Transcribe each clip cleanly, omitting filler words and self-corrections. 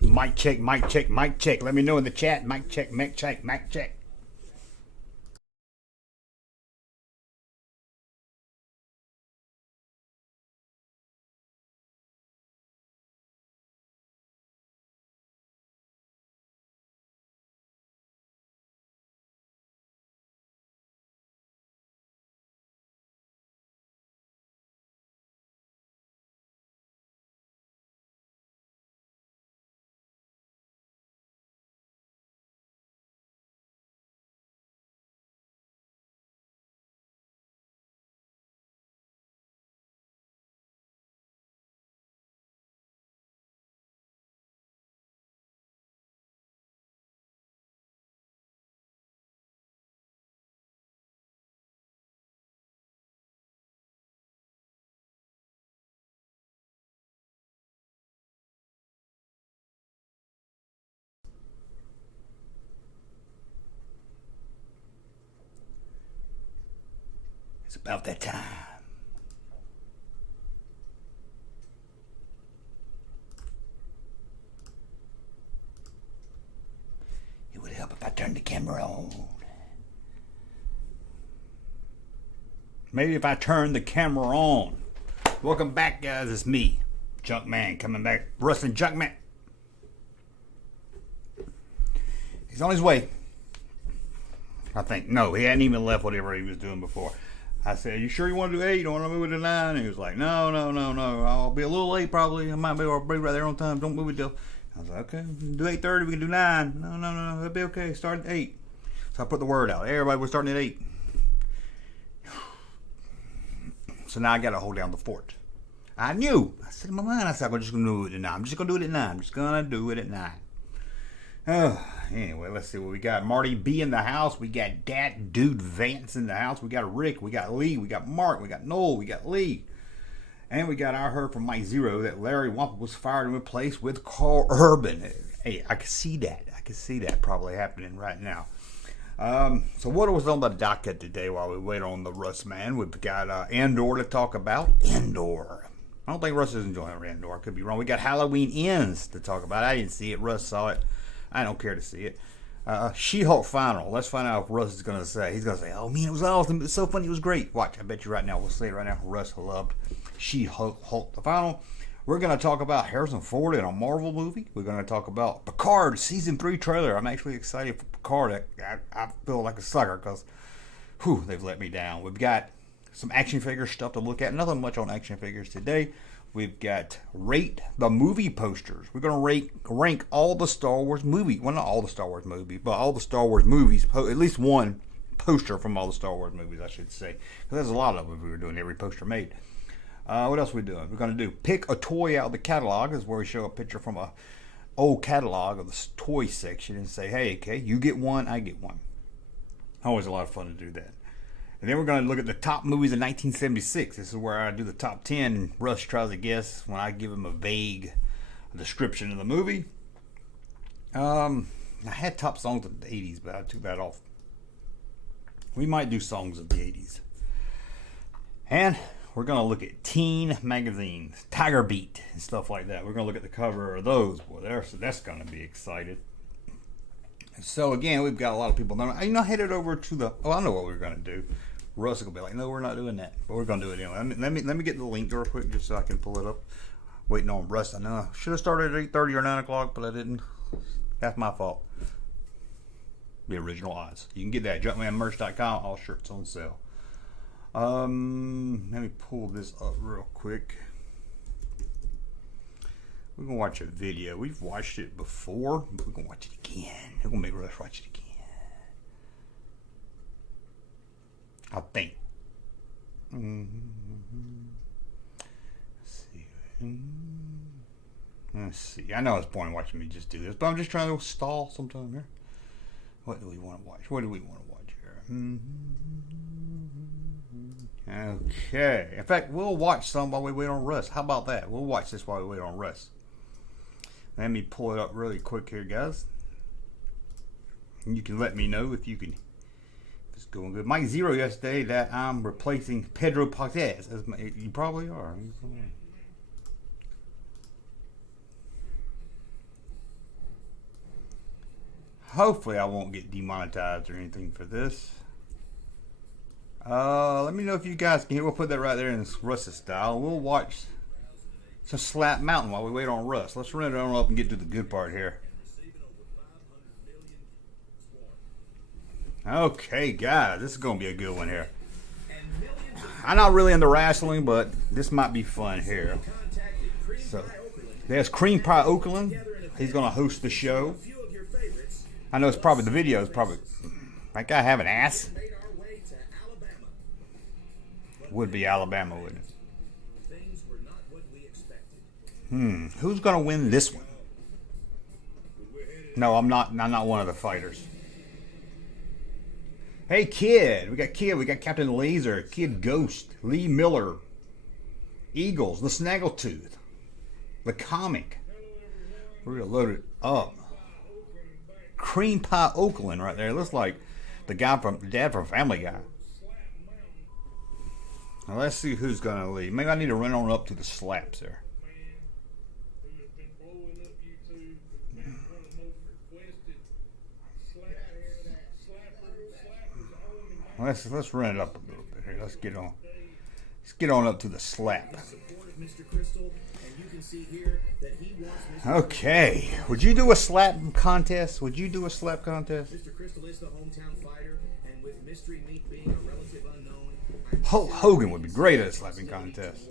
Mic check, mic check, mic check. Let me know in the chat. Mic check, mic check, mic check. It's about that time. It would help if I turned the camera on. Maybe if I turn the camera on. Welcome back, guys. It's me, Junkman, coming back. Russ and Junkman. He's on his way. I think. No, he hadn't even left whatever he was doing before. I said, you sure you want to do 8? You don't want to move it to 9? And he was like, no. I'll be a little late probably. I might be able to be right there on time. Don't move it till. I was like, okay, do 8:30. We can do 9. No. That'll be okay. Start at 8. So I put the word out. Everybody was starting at 8. So now I got to hold down the fort. I knew. I said in my mind, I'm just going to do it at 9. I'm just going to do it at 9. I'm just going to do it at 9. Anyway, let's see what we got. Marty B in the house. We got Dat Dude Vance in the house. We got Rick. We got Lee. We got Mark. We got Noel. We got Lee. And we got our heard from Mike Zero that Larry Wampa was fired and replaced with Carl Urban. Hey, I can see that. I can see that probably happening right now. So what was on the docket today while we wait on the Russ man? We've got Andor to talk about. Andor. I don't think Russ is enjoying Andor. I could be wrong. We got Halloween Ends to talk about. I didn't see it. Russ saw it. I don't care to see it. She-Hulk final. Let's find out what Russ is going to say. He's going to say, oh, man, it was awesome. It was so funny. It was great. Watch. I bet you right now. We'll say it right now. Russ loved She-Hulk the final. We're going to talk about Harrison Ford in a Marvel movie. We're going to talk about Picard Season 3 trailer. I'm actually excited for Picard. I feel like a sucker because, they've let me down. We've got some action figure stuff to look at. Nothing much on action figures today. We've got rate the movie posters. We're going to rank all the Star Wars movies. Well, not all the Star Wars movies, but all the Star Wars movies. At least one poster from all the Star Wars movies, I should say. Because there's a lot of them if we were doing every poster made. What else are we doing? We're going to do pick a toy out of the catalog. Is where we show a picture from a old catalog of the toy section and say, hey, okay, you get one, I get one. Always a lot of fun to do that. And then we're going to look at the top movies of 1976. This is where I do the top 10. And Russ tries to guess when I give him a vague description of the movie. I had top songs of the 80s, but I took that off. We might do songs of the 80s. And we're going to look at teen magazines, Tiger Beat, and stuff like that. We're going to look at the cover of those. Boy, so that's going to be exciting. So, again, we've got a lot of people. Headed over to the... Oh, I know what we're going to do. Russ will be like, no, we're not doing that. But we're going to do it anyway. Let me get the link real quick just so I can pull it up. Waiting on Russ. I know I should have started at 8:30 or 9 o'clock, but I didn't. That's my fault. The original odds. You can get that at junkmanmerch.com. All shirts on sale. Let me pull this up real quick. We're going to watch a video. We've watched it before, but we're going to watch it again. We're going to make Russ watch it again. I think. Let's see. I know it's boring watching me just do this, but I'm just trying to stall sometime here. What do we want to watch? What do we want to watch here? Okay. In fact, we'll watch some while we wait on Russ. How about that? We'll watch this while we wait on Russ. Let me pull it up really quick here, guys. And you can let me know if you can. If it's going good. Mike Zero yesterday that I'm replacing Pedro Pascal. You probably are. Hopefully I won't get demonetized or anything for this. Let me know if you guys can hear. We'll put that right there in Russ's style. We'll watch some Slap Mountain while we wait on Russ. Let's run it on up and get to the good part here. Okay, guys, this is going to be a good one here. I'm not really into wrestling, but this might be fun here. So, there's Cream Pie Oakland. He's going to host the show. I know it's probably, the video is probably, that guy have an ass? Would be Alabama, wouldn't it? Who's going to win this one? No, I'm not one of the fighters. Hey, Kid. We got Captain Laser, Kid Ghost, Lee Miller, Eagles, the Snaggletooth, the Comic. We're going to load it up. Cream Pie Oakland right there. Looks like the guy from Dad from Family Guy. Now let's see who's going to lead. Maybe I need to run on up to the slaps there. Let's run it up a little bit here. Let's get on up to the slap. Okay. Would you do a slap contest? Would you do a slap contest? Mr. Crystal is the hometown fighter, and with Mystery Meat being a relative unknown, Hulk Hogan would be great at a slapping contest.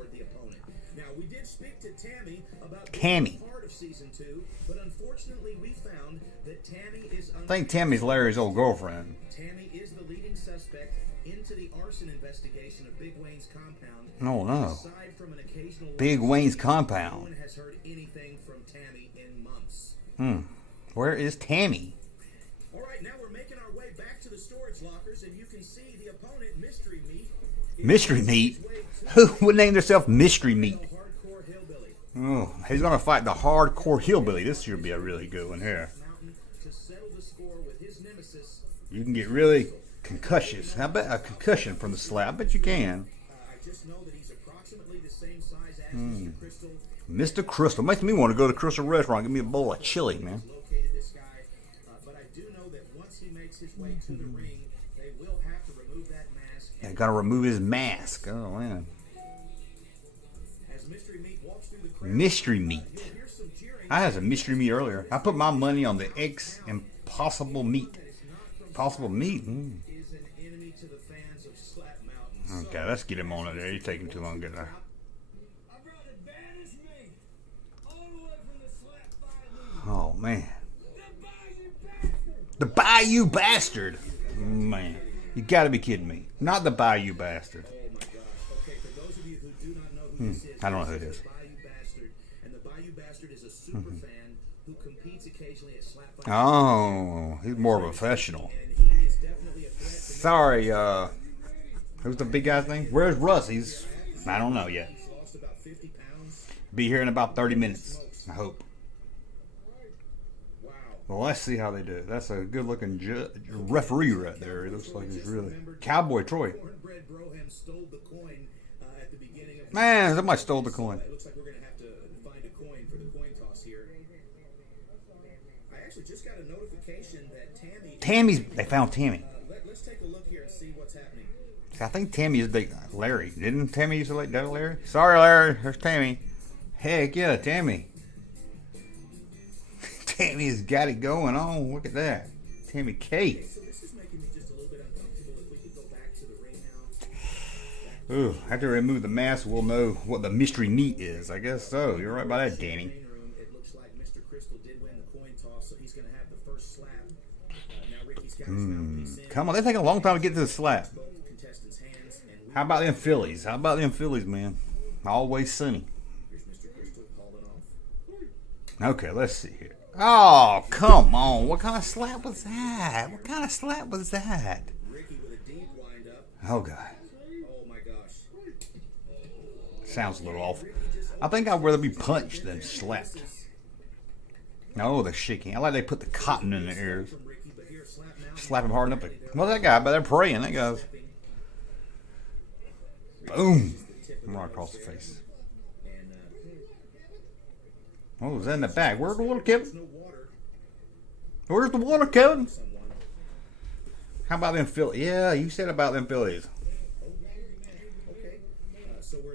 Now we did speak to Tammy about Tammy. Part of season 2, but unfortunately we found that Tammy is I think Tammy's Larry's old girlfriend. Tammy is the leading suspect into the arson investigation of Big Wayne's compound. Oh no. Aside from an occasional Big Wayne's compound. No one has heard anything from Tammy in months. Where is Tammy? All right, now we're making our way back to the storage lockers, and you can see the opponent, Mystery Meat. Mystery Meat? Who would name themselves Mystery Meat? Oh, he's gonna fight the hardcore hillbilly. This should be a really good one here. You can get really concussious. I bet a concussion from the slap. I bet you can. Mr. Crystal makes me want to go to Crystal Restaurant. Give me a bowl of chili, man. They gotta remove his mask. Oh man. Mystery Meat. I had some Mystery Meat earlier. I put my money on the X Impossible Meat. Possible Meat. Okay, let's get him on it there. He's taking too long to get there. Oh man. The Bayou Bastard. Man. You gotta be kidding me. Not the Bayou Bastard. I don't know who it is. Oh, he's more of a professional. Sorry, who's the big guy's name? Where's Russ? I don't know yet. Be here in about 30 minutes, I hope. Well, let's see how they do. That's a good-looking referee right there. He looks like he's really... Cowboy Troy. Man, somebody stole the coin. It looks like we're going to have to find a coin for the coin toss here. I actually just got a notification that they found Tammy. Let's take a look here and see what's happening. I think Tammy is big. Larry. Didn't Tammy used to like that Larry? Sorry, Larry. There's Tammy. Heck yeah, Tammy. Tammy's got it going on. Look at that. Tammy K. So this is making me just a little bit uncomfortable. If we could go back to the ring now. Ooh, after we remove the mask, we'll know what the Mystery Meat is. I guess so. You're right about that, Danny. It looks like Mr. Crystal did win the coin toss, so he's going to have the first slap. Now Ricky's got his mouthpiece in. Come on, they're taking a long time to get to the slap. How about them Phillies? How about them Phillies, man? Always sunny. Okay, let's see here. Oh, come on. What kind of slap was that? What kind of slap was that? Oh, God. Sounds a little off. I think I'd rather be punched than slapped. No, they're shaking. I like they put the cotton in their ears. Slap him hard enough. What's that guy? But they're praying. That guy's... Boom. Right across the face. What was that in the back? Where's the little kid? Where's the water, Kevin? How about them Phillies? Yeah, you said about them Phillies.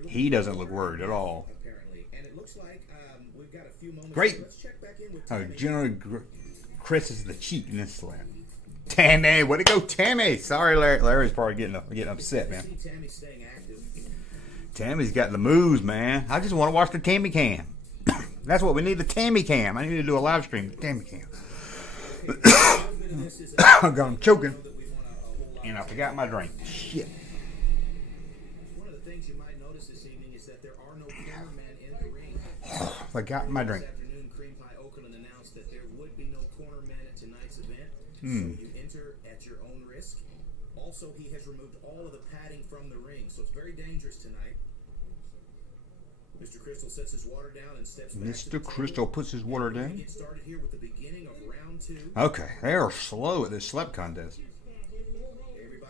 He doesn't look worried at all. Great. Oh, General Chris is the cheat in this slap. Tammy, way to go, Tammy. Sorry, Larry. Larry's probably getting upset, man. Tammy's got the moves, man. I just want to watch the Tammy cam. That's what we need, the Tammy cam. I need to do a live stream, the Tammy cam. I got him choking. And I forgot my drink. Shit. One of the things you might notice this evening is that there are no cameramen in the ring. Forgot my drink. This afternoon, Cream Pie Oakland announced that there would be no cornermen at tonight's event. So you enter at your own risk. Also, he has removed all of the padding from the ring, so it's very dangerous tonight. Mr. Crystal sets his water down and steps back. Mr. Crystal puts his water down. Get started here with the beginning of round 2. Okay, they are slow at this slap contest.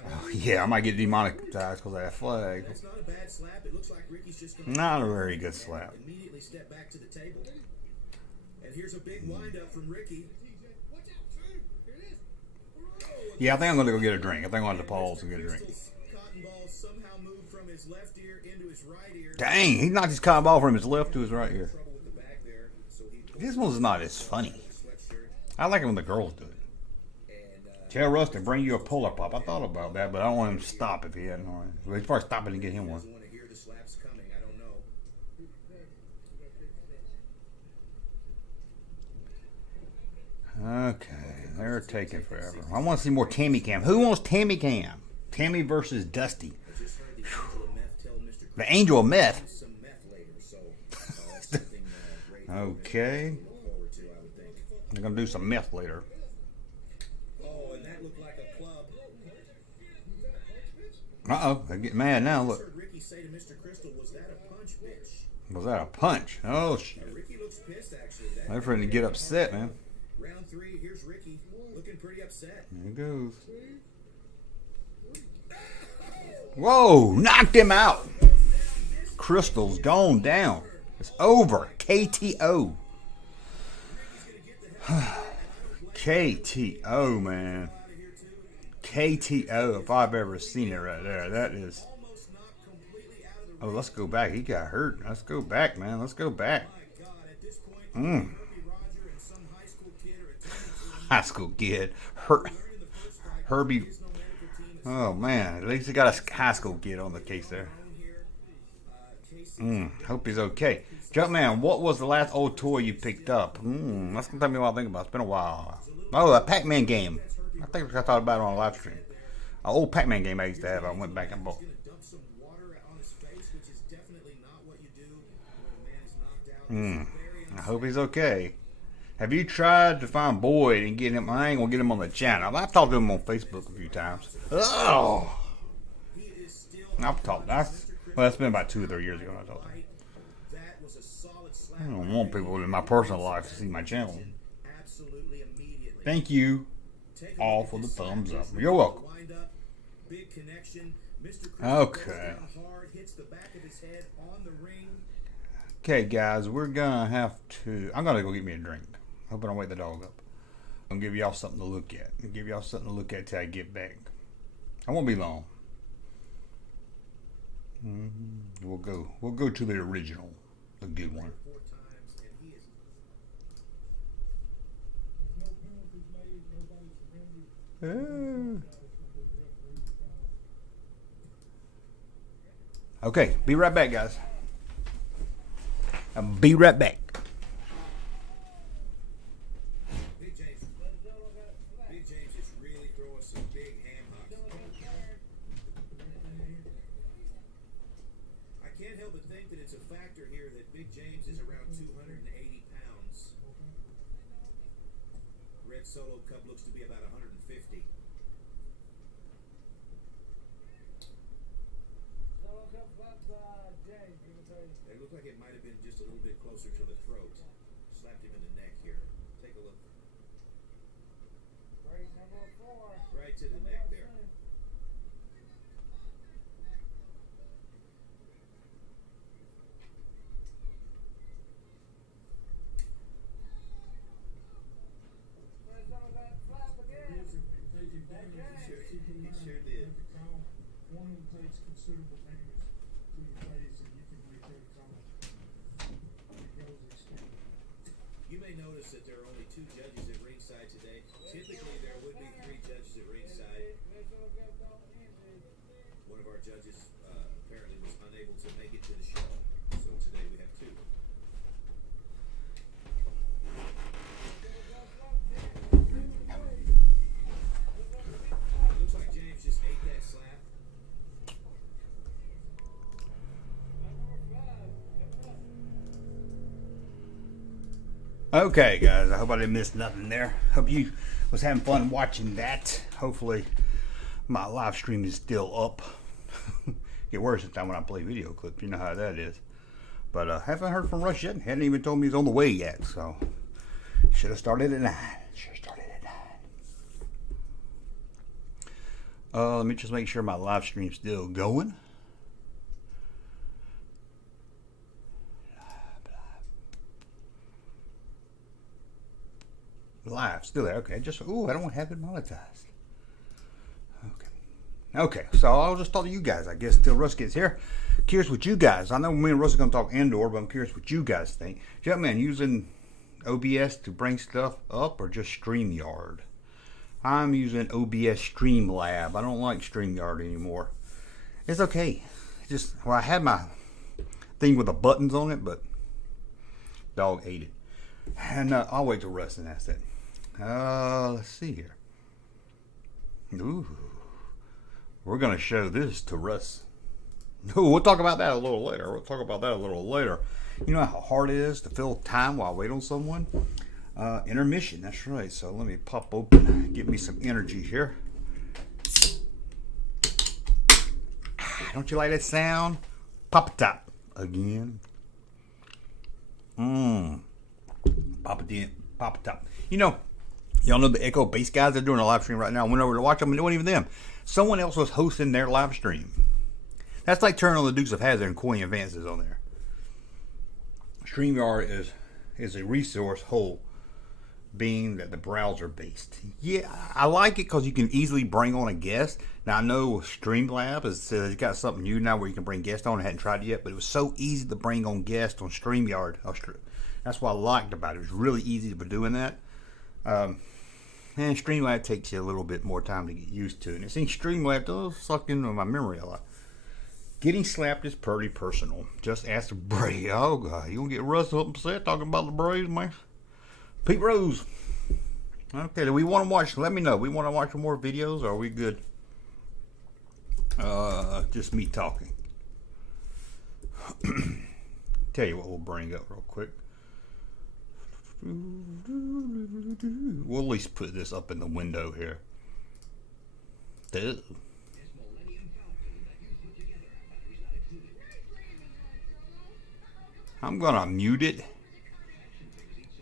Oh, yeah, I might get demonetized because of that flag. That's not a bad slap. It looks like Ricky's just going Not a very good slap. Immediately step back to the table. And here's a big wind up from Ricky. Yeah, I think I'm going to go get a drink. I think I'm going to have to pause and get a drink. Cotton ball somehow moved from his left ear into his right ear. Dang, he knocked his cotton ball from his left to his right ear. Trouble with the back there, so he This one's not as funny. sweatshirt. I like it when the girls do it. Tell Russ to bring you a Polar Pop. I thought about that, but I don't want him to stop if he hadn't already. Well, he's probably stopping to get him one. Doesn't want to hear the slaps coming. I don't know. Okay, they're taking forever. I want to see more Tammy Cam. Who wants Tammy Cam? Tammy versus Dusty. I just heard the Angel of Meth tell Mr. The Angel of Meth. some meth later, so that's something great Okay. to look forward to, I would think. They're going to do some meth later. Oh, and that looked like a club. Uh-oh, they get mad now. I Look. heard Ricky say to Mr. Crystal, "Was that a punch, bitch?" Was that a punch? Oh, shit. Ricky looks pissed, actually. They're trying to get upset, man. Round 3, here's Ricky, looking pretty upset. There he goes. Whoa, knocked him out. Crystal's gone down. It's over. KTO. KTO, man. KTO, if I've ever seen it right there. That is. Oh, let's go back. He got hurt. Let's go back, man. Let's go back. High school kid. Herbie. Oh, man. At least he got a high school kid on the case there. Hope he's okay. Junkman, what was the last old toy you picked up? That's going to tell me what I think about. It's been a while. Oh, a Pac-Man game. I think I thought about it on a live stream. An old Pac-Man game I used to have. I went back and bought. I hope he's okay. Have you tried to find Boyd and get him? I ain't gonna get him on the channel. I've talked to him on Facebook a few times. Oh, I've talked. Well, that's been about 2 or 3 years ago. I talked to him. I don't want people in my personal life to see my channel. Thank you all for the thumbs up. You're welcome. Okay. Okay, guys, we're gonna have to. I'm gonna go get me a drink. Hoping I wake the dog up. I'm gonna give y'all something to look at. I'll give y'all something to look at till I get back. I won't be long. We'll go to the original, the good one. Okay, be right back, guys. I'll be right back. Big James is really throwing some big ham hocks. I can't help but think that it's a factor here that Big James is around 280 pounds. Red Solo Cup looks to be about 150. It looked like it might have been just a little bit closer to the throat. Slapped him in the neck here. Take a look. Right to the neck there. He sure did. One of them takes considerable damage to your face, and you can make that call. It goes extreme. You may notice that there are only 2 judges at ringside today. Typically, there would be 3 judges at ringside. One of our judges apparently was unable to make it to the show, so today we have 2. It looks like James just ate that slap. Okay, guys, I hope I didn't miss nothing there. Hope you was having fun watching that. Hopefully, my live stream is still up. Get worse this time when I play video clips. You know how that is. But haven't heard from Russ yet. Hadn't even told me he's on the way yet. So, should have started at 9. Let me just make sure my live stream's still going. Live, still there. Okay, just I don't have it monetized. Okay, so I'll just talk to you guys, I guess, until Russ gets here. Curious what you guys. I know me and Russ are gonna talk Andor, but I'm curious what you guys think. Junkman, using OBS to bring stuff up or just StreamYard? I'm using OBS Streamlab. I don't like StreamYard anymore. It's okay. I had my thing with the buttons on it, but dog ate it. And I'll wait till Russ and that's it. Let's see here. Ooh. We're going to show this to Russ. We'll talk about that a little later. You know how hard it is to fill time while I wait on someone? Intermission, that's right. So let me pop open, give me some energy here. Don't you like that sound? Pop it top again. Pop it top. You know, y'all know the Echo Bass guys? They're doing a live stream right now. I went over to watch them, and it wasn't even them. Someone else was hosting their live stream. That's like turning on the Dukes of Hazzard and Coin Advances on there. StreamYard is a resource whole, being that the browser based. Yeah, I like it because you can easily bring on a guest. Now I know Streamlab it's got something new now where you can bring guests on. I hadn't tried it yet, but it was so easy to bring on guests on StreamYard. That's what I liked about it. It was really easy to be doing that. And Streamlab takes you a little bit more time to get used to. And it seems Streamlab does suck into my memory a lot. Getting slapped is pretty personal. Just ask the Braves. Oh, God. You going to get Russ upset talking about the Braves, man? Pete Rose. Okay, do we want to watch? Let me know. We want to watch more videos, or are we good? Just me talking. Tell you what we'll bring up real quick. We'll at least put this up in the window here. Duh. I'm gonna mute it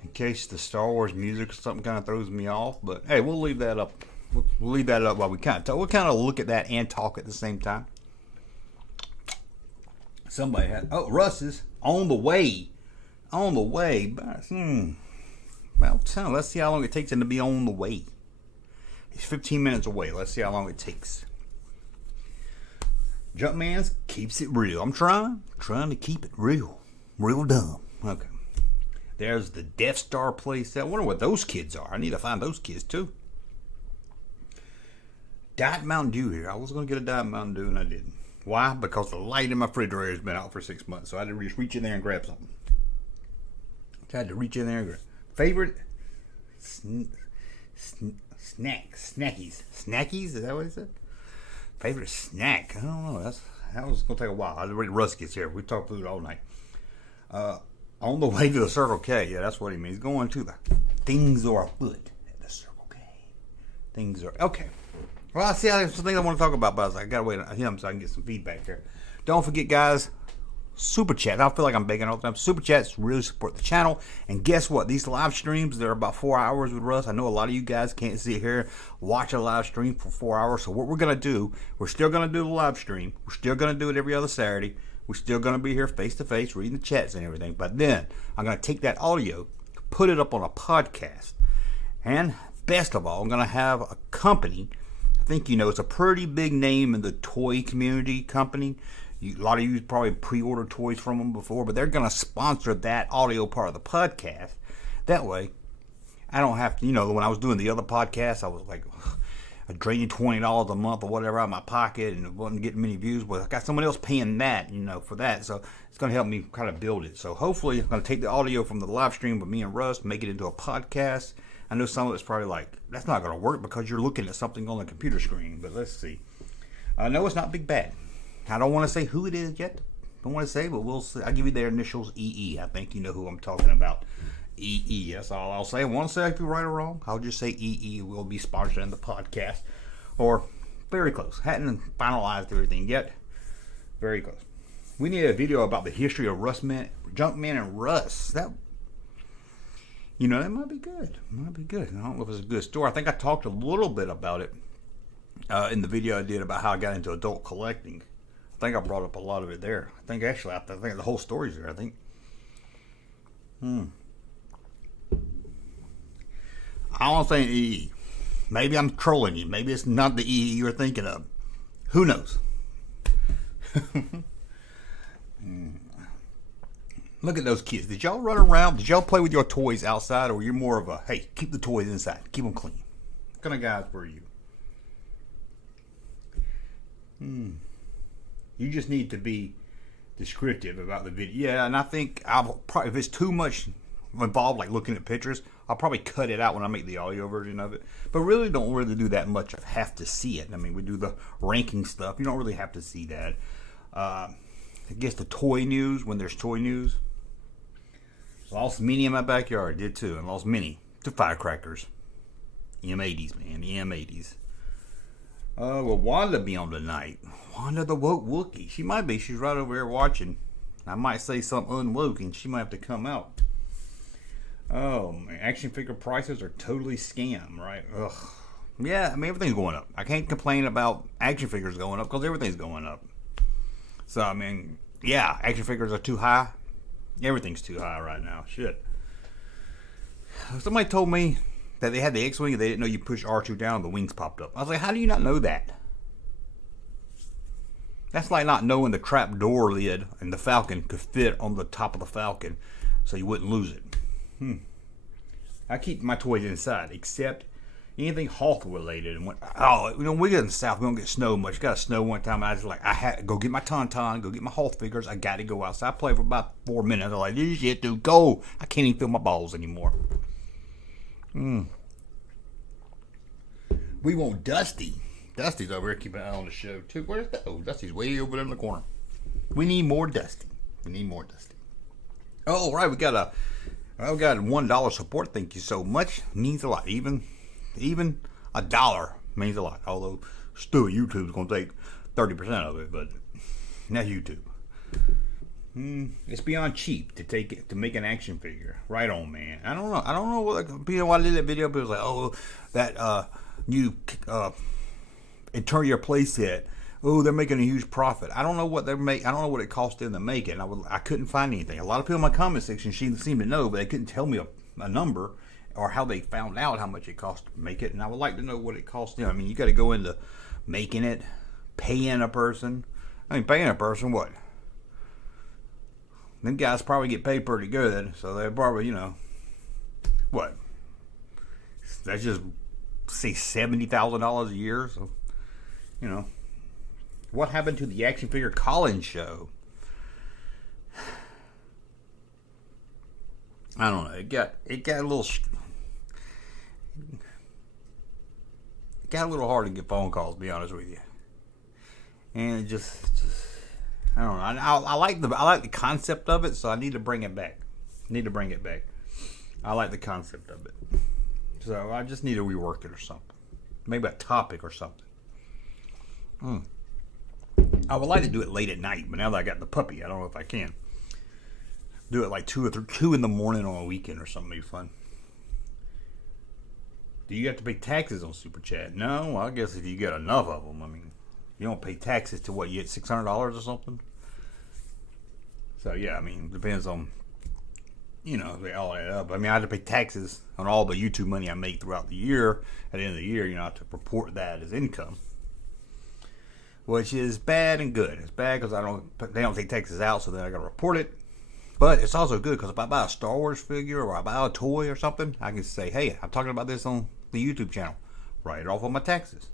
in case the Star Wars music or something kind of throws me off. But hey, we'll leave that up. We'll leave that up while we kind of talk. We'll kind of look at that and talk at the same time. Somebody had Russ is on the way. But well, let's see how long it takes him to be on the way. He's 15 minutes away. Let's see how long it takes. Junkman keeps it real. I'm trying to keep it real dumb. Okay. There's the Death Star place. I wonder what those kids are. I need to find those kids too. Diet Mountain Dew here. I was going to get a Diet Mountain Dew and I didn't. Why? Because the light in my refrigerator has been out for 6 months. So I had to just reach in there and grab something. Favorite snackies. Snackies? Is that what he said? Favorite snack? I don't know. That was going to take a while. Russ gets here. We talk food all night. On the way to the Circle K. Yeah, that's what he means. Going to the things are afoot at the Circle K. Things are... Okay. Well, I see. There's some things I want to talk about, but I got to wait on him so I can get some feedback here. Don't forget, guys, Super Chat. I feel like I'm begging all the time. Super Chats really support the channel. And guess what? These live streams, they're about 4 hours with Russ. I know a lot of you guys can't sit here, watch a live stream for 4 hours. So what we're going to do, we're still going to do the live stream. We're still going to do it every other Saturday. We're still going to be here face-to-face, reading the chats and everything. But then I'm going to take that audio, put it up on a podcast. And best of all, I'm going to have a company. I think you know, it's a pretty big name in the toy community company. A lot of you probably pre-ordered toys from them before, but they're going to sponsor that audio part of the podcast. That way, I don't have to, you know, when I was doing the other podcast, I was like, I draining $20 a month or whatever out of my pocket and it wasn't getting many views. But I got someone else paying that, you know, for that. So it's going to help me kind of build it. So hopefully I'm going to take the audio from the live stream with me and Russ, make it into a podcast. I know some of it's probably like, that's not going to work because you're looking at something on the computer screen. But let's see. No, it's not Big Bad. I don't want to say who it is yet. Don't want to say, but we'll see. I'll give you their initials, EE. I think you know who I'm talking about. EE. That's all I'll say. I won't say if you're right or wrong. I'll just say EE will be sponsoring the podcast. Or very close. Hadn't finalized everything yet. Very close. We need a video about the history of Junkman and Russ. That, you know, that might be good. Might be good. I don't know if it's a good story. I think I talked a little bit about it in the video I did about how I got into adult collecting. I think I brought up a lot of it there. I think actually, I think the whole story's there. I think. I don't think EE. Maybe I'm trolling you. Maybe it's not the EE you're thinking of. Who knows? Look at those kids. Did y'all run around? Did y'all play with your toys outside, or you're more of a, hey, keep the toys inside, keep them clean? What kind of guys were you? You just need to be descriptive about the video. Yeah, and I think I'll probably, if it's too much involved, like looking at pictures, I'll probably cut it out when I make the audio version of it. But really don't really do that much. I have to see it. I mean, we do the ranking stuff. You don't really have to see that. I guess the toy news, when there's toy news. Lost many in my backyard. Did too. And lost many to firecrackers. M80s, man. The M80s. Will Wanda be on tonight? Wanda the woke Wookie. She might be. She's right over there watching. I might say something unwoke and she might have to come out. Oh, man. Action figure prices are totally scam, right? Ugh. Yeah, I mean, everything's going up. I can't complain about action figures going up because everything's going up. So, I mean, yeah, action figures are too high. Everything's too high right now. Shit. Somebody told me that they had the X-Wing and they didn't know you push R2 down and the wings popped up. I was like, how do you not know that? That's like not knowing the trap door lid and the Falcon could fit on the top of the Falcon so you wouldn't lose it. I keep my toys inside, except anything Hulk related. And we get in the South, we don't get snow much. Got a snow one time, and I was like, I had to go get my Tauntaun, go get my Hulk figures. I got to go outside. I played for about 4 minutes. I'm like, this shit, dude, go. I can't even feel my balls anymore. We want Dusty. Dusty's over here keeping an eye on the show, too. Where's that? Oh, Dusty's way over there in the corner. We need more Dusty. Oh, right, we got a $1 support. Thank you so much. Means a lot. Even $1 means a lot. Although still YouTube's gonna take 30% of it, but not YouTube. It's beyond cheap to make an action figure. Right on, man. I don't know what people. I did that video, people was like, oh, that you interior playset. Oh, they're making a huge profit. I don't know what they're I don't know what it cost them to make it. And I couldn't find anything. A lot of people in my comment section seemed to know, but they couldn't tell me a number or how they found out how much it cost to make it. And I would like to know what it cost them. I mean, you got to go into making it, paying a person. I mean, paying a person, what? Them guys probably get paid pretty good, so they're probably, what? That's just, say, $70,000 a year. So, what happened to the action figure call-in show? I don't know. It got a little. It got a little hard to get phone calls, to be honest with you. And it just I don't know. I like the concept of it, so I need to bring it back. I like the concept of it, so I just need to rework it or something. Maybe a topic or something. I would like to do it late at night, but now that I got the puppy, I don't know if I can. Do it like 2 in the morning on a weekend or something. Be fun. Do you have to pay taxes on Super Chat? No, I guess if you get enough of them. I mean, you don't pay taxes to what, you get $600 or something? So yeah, I mean, depends on you know, they all add up. I mean, I had to pay taxes on all the YouTube money I make throughout the year. At the end of the year, you know, I have to report that as income, which is bad and good. It's bad because they don't take taxes out, so then I got to report it. But it's also good because if I buy a Star Wars figure or I buy a toy or something, I can say, hey, I'm talking about this on the YouTube channel. Write it off on my taxes.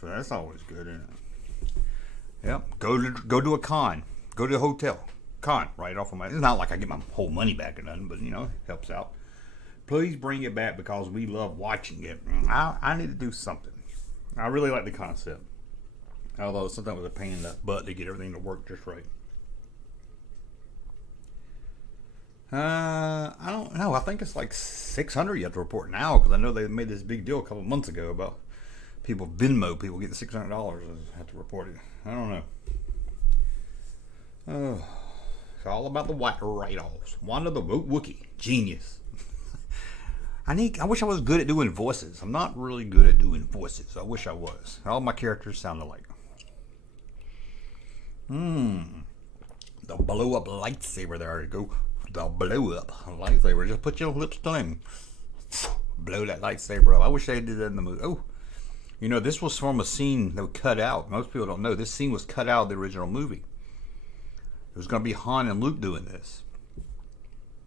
So that's always good, isn't it? Yep. Go to a con. Go to a hotel. Con. Write it off on my... It's not like I get my whole money back or nothing, but, you know, it helps out. Please bring it back because we love watching it. I need to do something. I really like the concept. Although sometimes it's a pain in the butt to get everything to work just right. I don't know. I think it's like 600 you have to report now because I know they made this big deal a couple of months ago about Venmo people getting $600 and have to report it. I don't know. Oh, it's all about the white write-offs. Wanda the Wookiee, genius. I wish I was good at doing voices. I'm not really good at doing voices. I wish I was. All my characters sound alike. The blow up lightsaber. There you go. The blow up lightsaber. Just put your lips to him. Blow that lightsaber up. I wish they did that in the movie. Oh, you know, this was from a scene that was cut out. Most people don't know. This scene was cut out of the original movie. It was going to be Han and Luke doing this.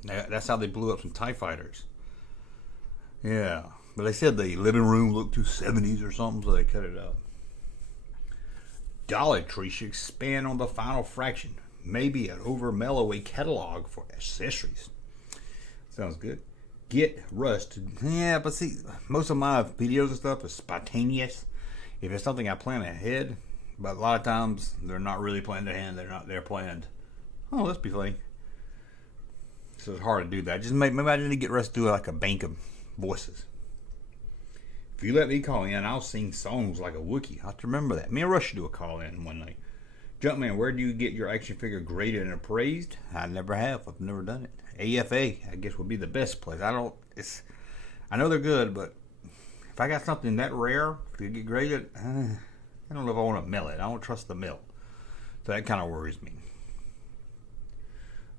That's how they blew up some TIE fighters. Yeah. But they said the living room looked too 70s or something, so they cut it out. Dollar Tree should expand on the final fraction. Maybe an over Melloway catalog for accessories. Sounds good. Get Russ to... Yeah, but see, most of my videos and stuff is spontaneous. If it's something I plan ahead, but a lot of times they're not really planned ahead. They're planned. Oh, let's be funny. So it's hard to do that. Just maybe I need to get Russ to do like a bank of voices. If you let me call in, I'll sing songs like a Wookiee. I have to remember that. Me and Russ should do a call in one night. Junkman, where do you get your action figure graded and appraised? I never have. I've never done it. AFA, I guess, would be the best place. I know they're good, but if I got something that rare to get graded, I don't know if I want to mill it. I don't trust the mill. So that kind of worries me.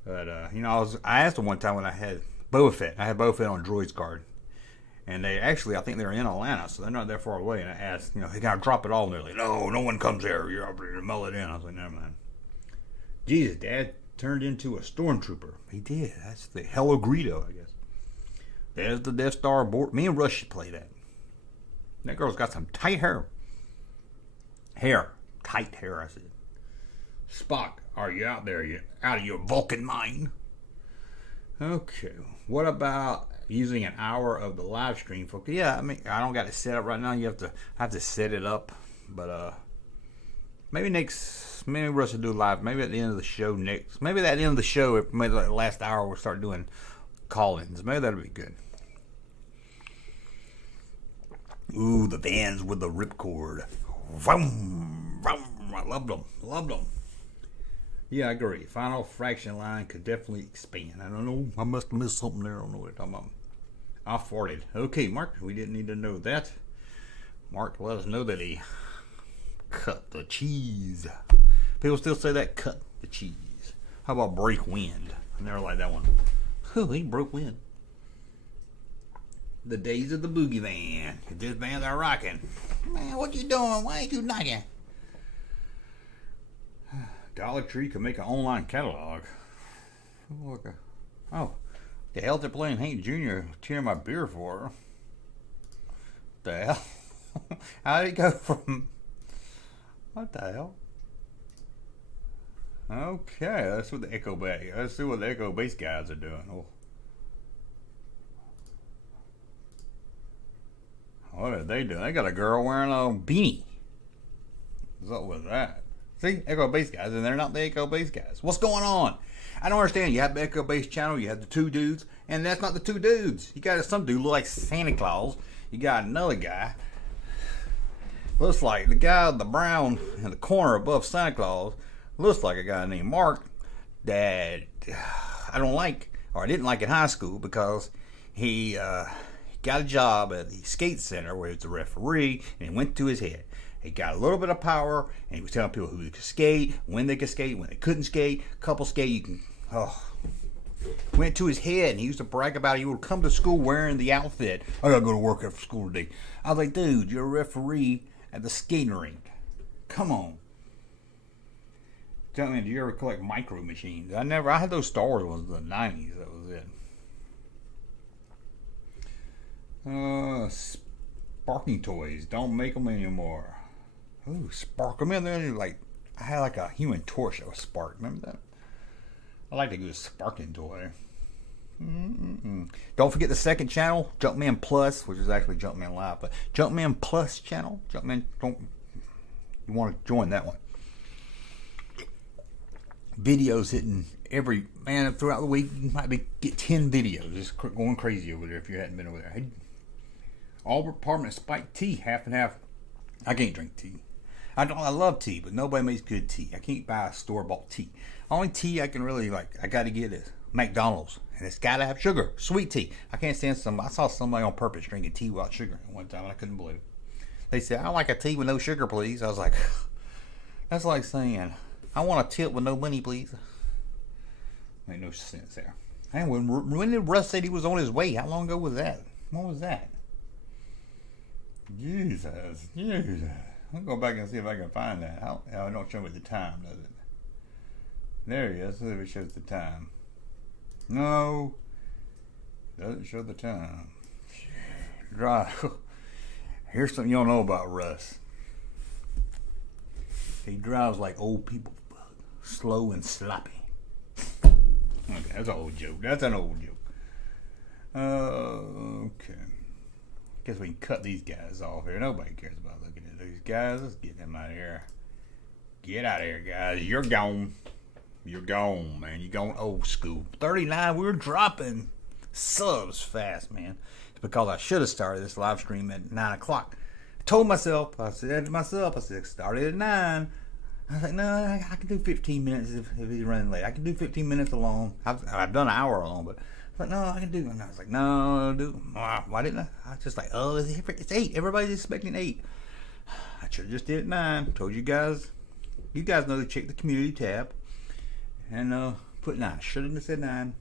But, you know, I asked them one time when I had Boba Fett. I had Boba Fett on Droid's card. And they actually, I think they're in Atlanta, so they're not that far away. And I asked, you know, hey, can I drop it all? And they're like, no one comes there. You're up there to mail it in. I was like, never mind. Jesus, Dad turned into a stormtrooper. He did. That's the Hello Greedo, I guess. There's the Death Star aboard. Me and Rush should play that. That girl's got some tight hair. Tight hair, I said. Spock, are you out there? You out of your Vulcan mind? Okay. What about using an hour of the live stream? Yeah, I mean, I don't got it set up right now. I have to set it up. But maybe Russ will do live. Maybe at the end of the show next. Maybe at the end of the show, maybe the last hour, we'll start doing call-ins. Maybe that'll be good. Ooh, the vans with the ripcord. Vroom, vroom. I loved them. Yeah, I agree. Final fraction line could definitely expand. I don't know. I must have missed something there. I don't know what you're talking about. I farted. Okay, Mark, we didn't need to know that. Mark let us know that he cut the cheese. People still say that, cut the cheese. How about break wind? I never liked that one. Oh, he broke wind. The days of the boogie van. If this band's are rocking. Man, what you doing? Why ain't you knocking? Dollar Tree could make an online catalog. Oh, the hell they're playing Hank Jr. tearing my beer for? The hell? How did it go from... What the hell? Okay, let's see what the Echo Base guys are doing. Oh. What are they doing? They got a girl wearing a beanie. What's up with that? See, Echo Base guys, and they're not the Echo Base guys. What's going on? I don't understand. You have the Echo Base channel, you have the two dudes, and that's not the two dudes. You got some dude look like Santa Claus. You got another guy. Looks like the guy with the brown in the corner above Santa Claus. Looks like a guy named Mark that I don't like, or I didn't like in high school because he got a job at the skate center where he was the referee, and it went to his head. He got a little bit of power, and he was telling people who could skate, when they could skate, when they couldn't skate. Couple skate, you can. Oh, Went to his head, and he used to brag about it. He would come to school wearing the outfit. I gotta go to work after school today. I was like, dude, you're a referee at the skating rink. Come on. Tell me, do you ever collect micro machines? I had those Star Wars ones in the 90s. That was it. Sparking toys. Don't make them anymore. Ooh, spark them in there. Like, I had like a Human Torch that was sparked. Remember that? I like to do a sparking toy. Don't forget the second channel, Junkman Plus, which is actually Junkman Live, but Junkman Plus channel. Junkman, you want to join that one. Videos hitting throughout the week. You might get 10 videos. Just going crazy over there if you hadn't been over there. Hey, Albert Parliament spiked tea, half and half. I can't drink tea. I love tea, but nobody makes good tea. I can't buy a store-bought tea. Only tea I can really like, I got to get is McDonald's, and it's got to have sugar, sweet tea. I can't stand I saw somebody on purpose drinking tea without sugar one time, and I couldn't believe it. They said, "I like a tea with no sugar, please." I was like, that's like saying, "I want a tip with no money, please." Made no sense there. Hey, when did Russ say he was on his way? How long ago was that? What was that? Jesus. I'll go back and see if I can find that. It don't show me the time, does it? There he is. See if it shows the time. No. Doesn't show the time. Drive. Here's something you don't know about Russ. He drives like old people. Slow and sloppy. Okay, that's an old joke. That's an old joke. Okay. Guess we can cut these guys off here. Nobody cares about looking at these guys. Let's get them out of here. Get out of here, guys. You're gone. You're gone, man. You're going old school. 39, we're dropping subs fast, man. It's because I should have started this live stream at 9 o'clock. I said to myself, started at 9. I was like, no, I can do 15 minutes if he's running late. I can do 15 minutes alone. I've done an hour alone, but I was like, no, I can do it. And I was like, no, why didn't I? I was just like, oh, it's 8. Everybody's expecting 8. I should have just did it 9. Told you guys. You guys know to check the community tab. And put 9. Should have said 9.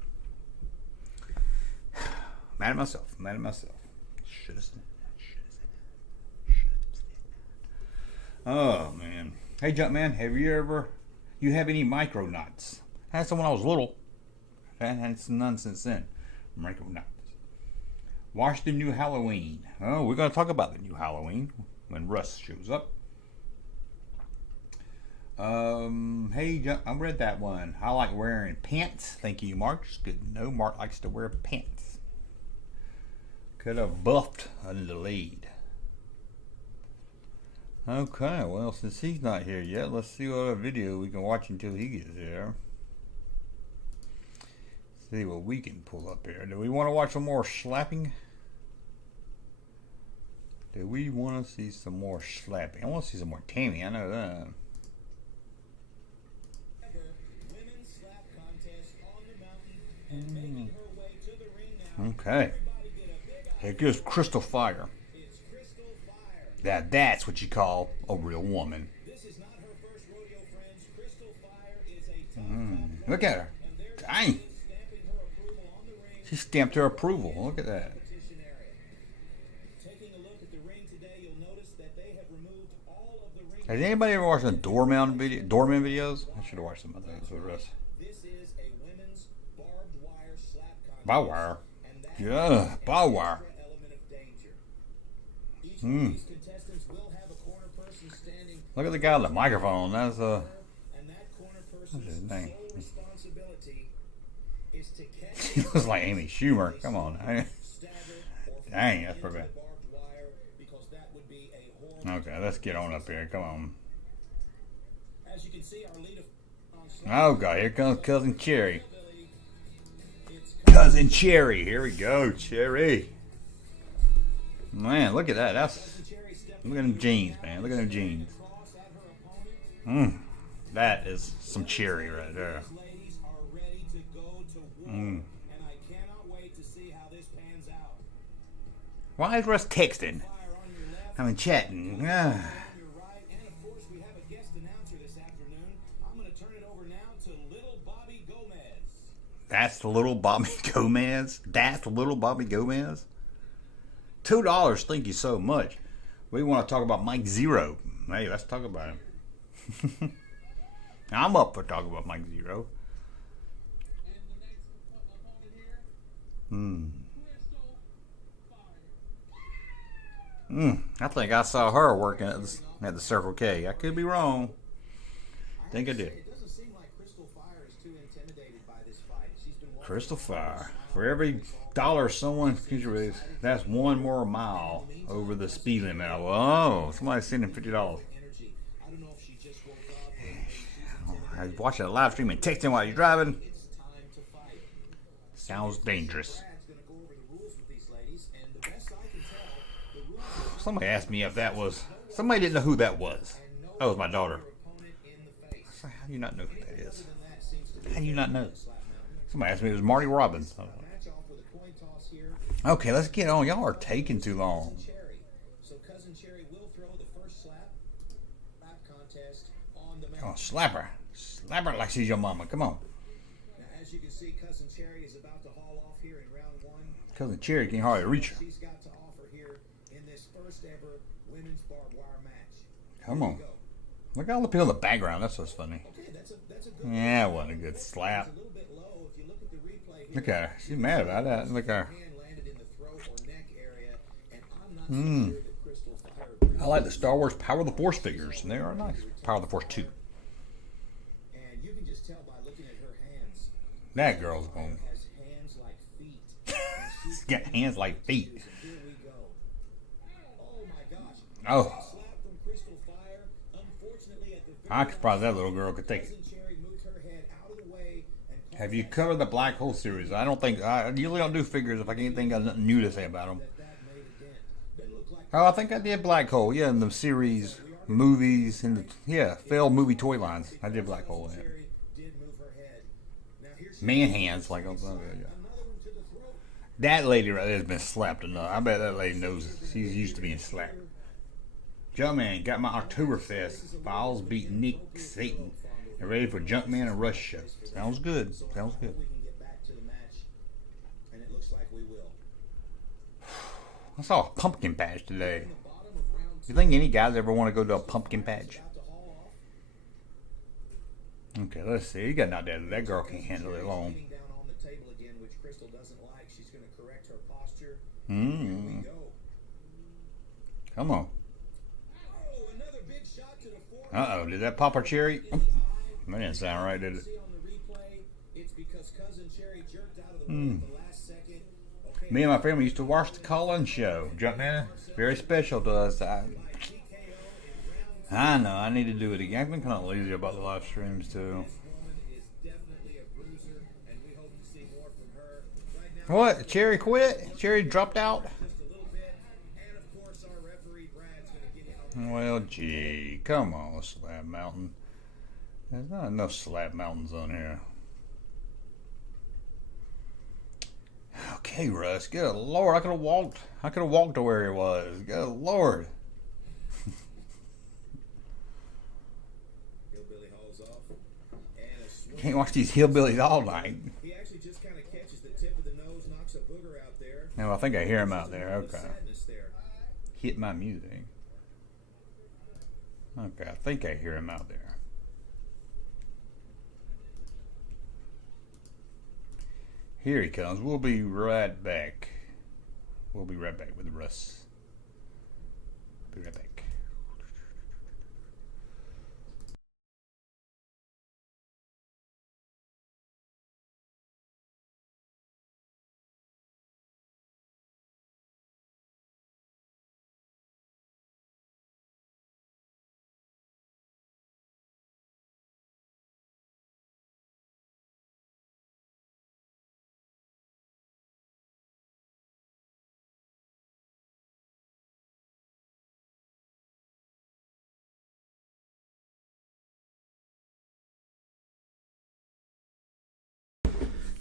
Mad at myself. Should have said 9. Oh, man. Hey, Junkman, you have any micronauts? I had some when I was little. I had some none since then. Micronauts. Watch the new Halloween. Oh, we're going to talk about the new Halloween when Russ shows up. Hey, I read that one. I like wearing pants. Thank you, Mark. It's good to know Mark likes to wear pants. Could have buffed a little lead. Okay, well, since he's not here yet, let's see what other video we can watch until he gets here. See what we can pull up here. Do we want to watch some more slapping? Do we want to see some more slapping? I want to see some more Tammy. I know that. Okay. Here goes Crystal Fire. That's what you call a real woman. Look at her. Dang. She stamped her approval. Look at that. Has anybody ever watched the Doorman videos? I should have watched some of those with Russ. Barbed wire. Yeah, barbed wire. Look at the guy on the microphone. That's what's his name? He looks like Amy Schumer. Come on. Dang, that's pretty bad. Okay, let's get on up here. Come on. Oh God, here comes Cousin Cherry. Cousin Cherry. Here we go, Cherry. Man, look at that. Look at them jeans, man. Look at them jeans. That is some Cherry right there. Why is Russ texting? I mean, chatting. That's the little Bobby Gomez. That's the little Bobby Gomez. $2. Thank you so much. We want to talk about Mike Zero. Hey, let's talk about him. I'm up for talking about Mike Zero. I think I saw her working at the Circle K. I could be wrong. I think I did. It doesn't seem like Crystal Fire is too intimidated by this fight. She's been Crystal Fire. For every dollar someone contributes, that's one more mile over the speed limit. Oh, somebody's sending $50. energy. I don't know if she just woke up or maybe she's I was watching a live stream and texting while you're driving. it's time to fight. Sounds dangerous. Brad's gonna go over the rules with these ladies, and the best I can tell, the rules are Somebody asked me if that was. Somebody didn't know who that was. That was my daughter. your opponent in the face. I said, how do you not know who that is? Other than that, seems to be How do you not know? Slap Mountain. Somebody asked me if it was Marty Robbins. Match off with a coin toss here. Okay, let's get on. Y'all are taking too long. Cherry. So Cousin Cherry will throw the first slap contest on the mat. Come on, slap her. Slap her like she's your mama. Come on. Now, as you can see, Cousin Cherry is about to haul off here in round one. Cousin Cherry can hardly reach her. She's got to offer here in this first ever women's barbed wire match. Come Here on. we go. Look at all the people in the background. That's what's funny. Okay, that's a good Yeah, it wasn't a good slap. It's a little bit low. If you look at the replay here, Look at her. She's mad about that. Look at her. hand landed in the throat or neck area, and I'm not so sure that Crystal Fire. I like the Star Wars Power of the Force figures, and they are nice. Power of the Force 2. And you can just tell by looking at her hands. That girl's going. Has hands like feet. And She's got hands like feet. here we go. Oh my gosh. Oh, Slap from Crystal Fire. Unfortunately, at the I'm surprised that little girl could take it. Cousin Cherry moved her head out of the way and Have you covered the Black Hole series? I don't think. I usually don't do figures if I can't think of nothing new to say about them. that made a dent. It looked like Oh, I think I did Black Hole. Yeah, in the series, movies, and failed movie toy lines. I did Black Hole. Yeah. Cherry did move her head. Now here's Man hands, like another one to the throat. that lady right there has been slapped enough. I bet that lady knows she's used to being slapped. Junkman got my Oktoberfest files beat Nick Satan and ready for Junkman and Rush show. Sounds good. Sounds good. We can get back to the match, and it looks like we will. I saw a pumpkin patch today. Bottom of round You think any guys ever want to go to a pumpkin patch? about to haul off. Okay, let's see. You got out there. That girl can't handle it long. Getting down on the table again, which Crystal doesn't like. She's going to correct her posture. Go. Come on. Oh, another big shot to the forehead. Uh-oh. Did that pop her cherry? That didn't sound right, did it? See on the replay, it's because Cousin Cherry jerked out of the way at the last second. Okay, Me and my family used to watch the call-in show. Junkman, very special to us. I know. I need to do it again. I've been kind of lazy about the live streams, too. woman is definitely a bruiser, and we hope to see more from her. Right now, What? Cherry quit? Cherry dropped out? just a little bit. And of course, our referee Brad's going to get in on Well, gee. Come on, Slab Mountain. There's not enough Slab Mountains on here. Okay, Russ. Good Lord. I could have walked. To where he was. Good Lord. Hillbilly hauls off. And a swing. Can't watch these hillbillies all night. He actually just kind of catches the tip of the nose, knocks a booger out there. No, I think I hear him out there. Okay. Sadness there. Hit my music. Okay, I think I hear him out there. Here he comes. We'll be right back. We'll be right back with Russ. Be right back.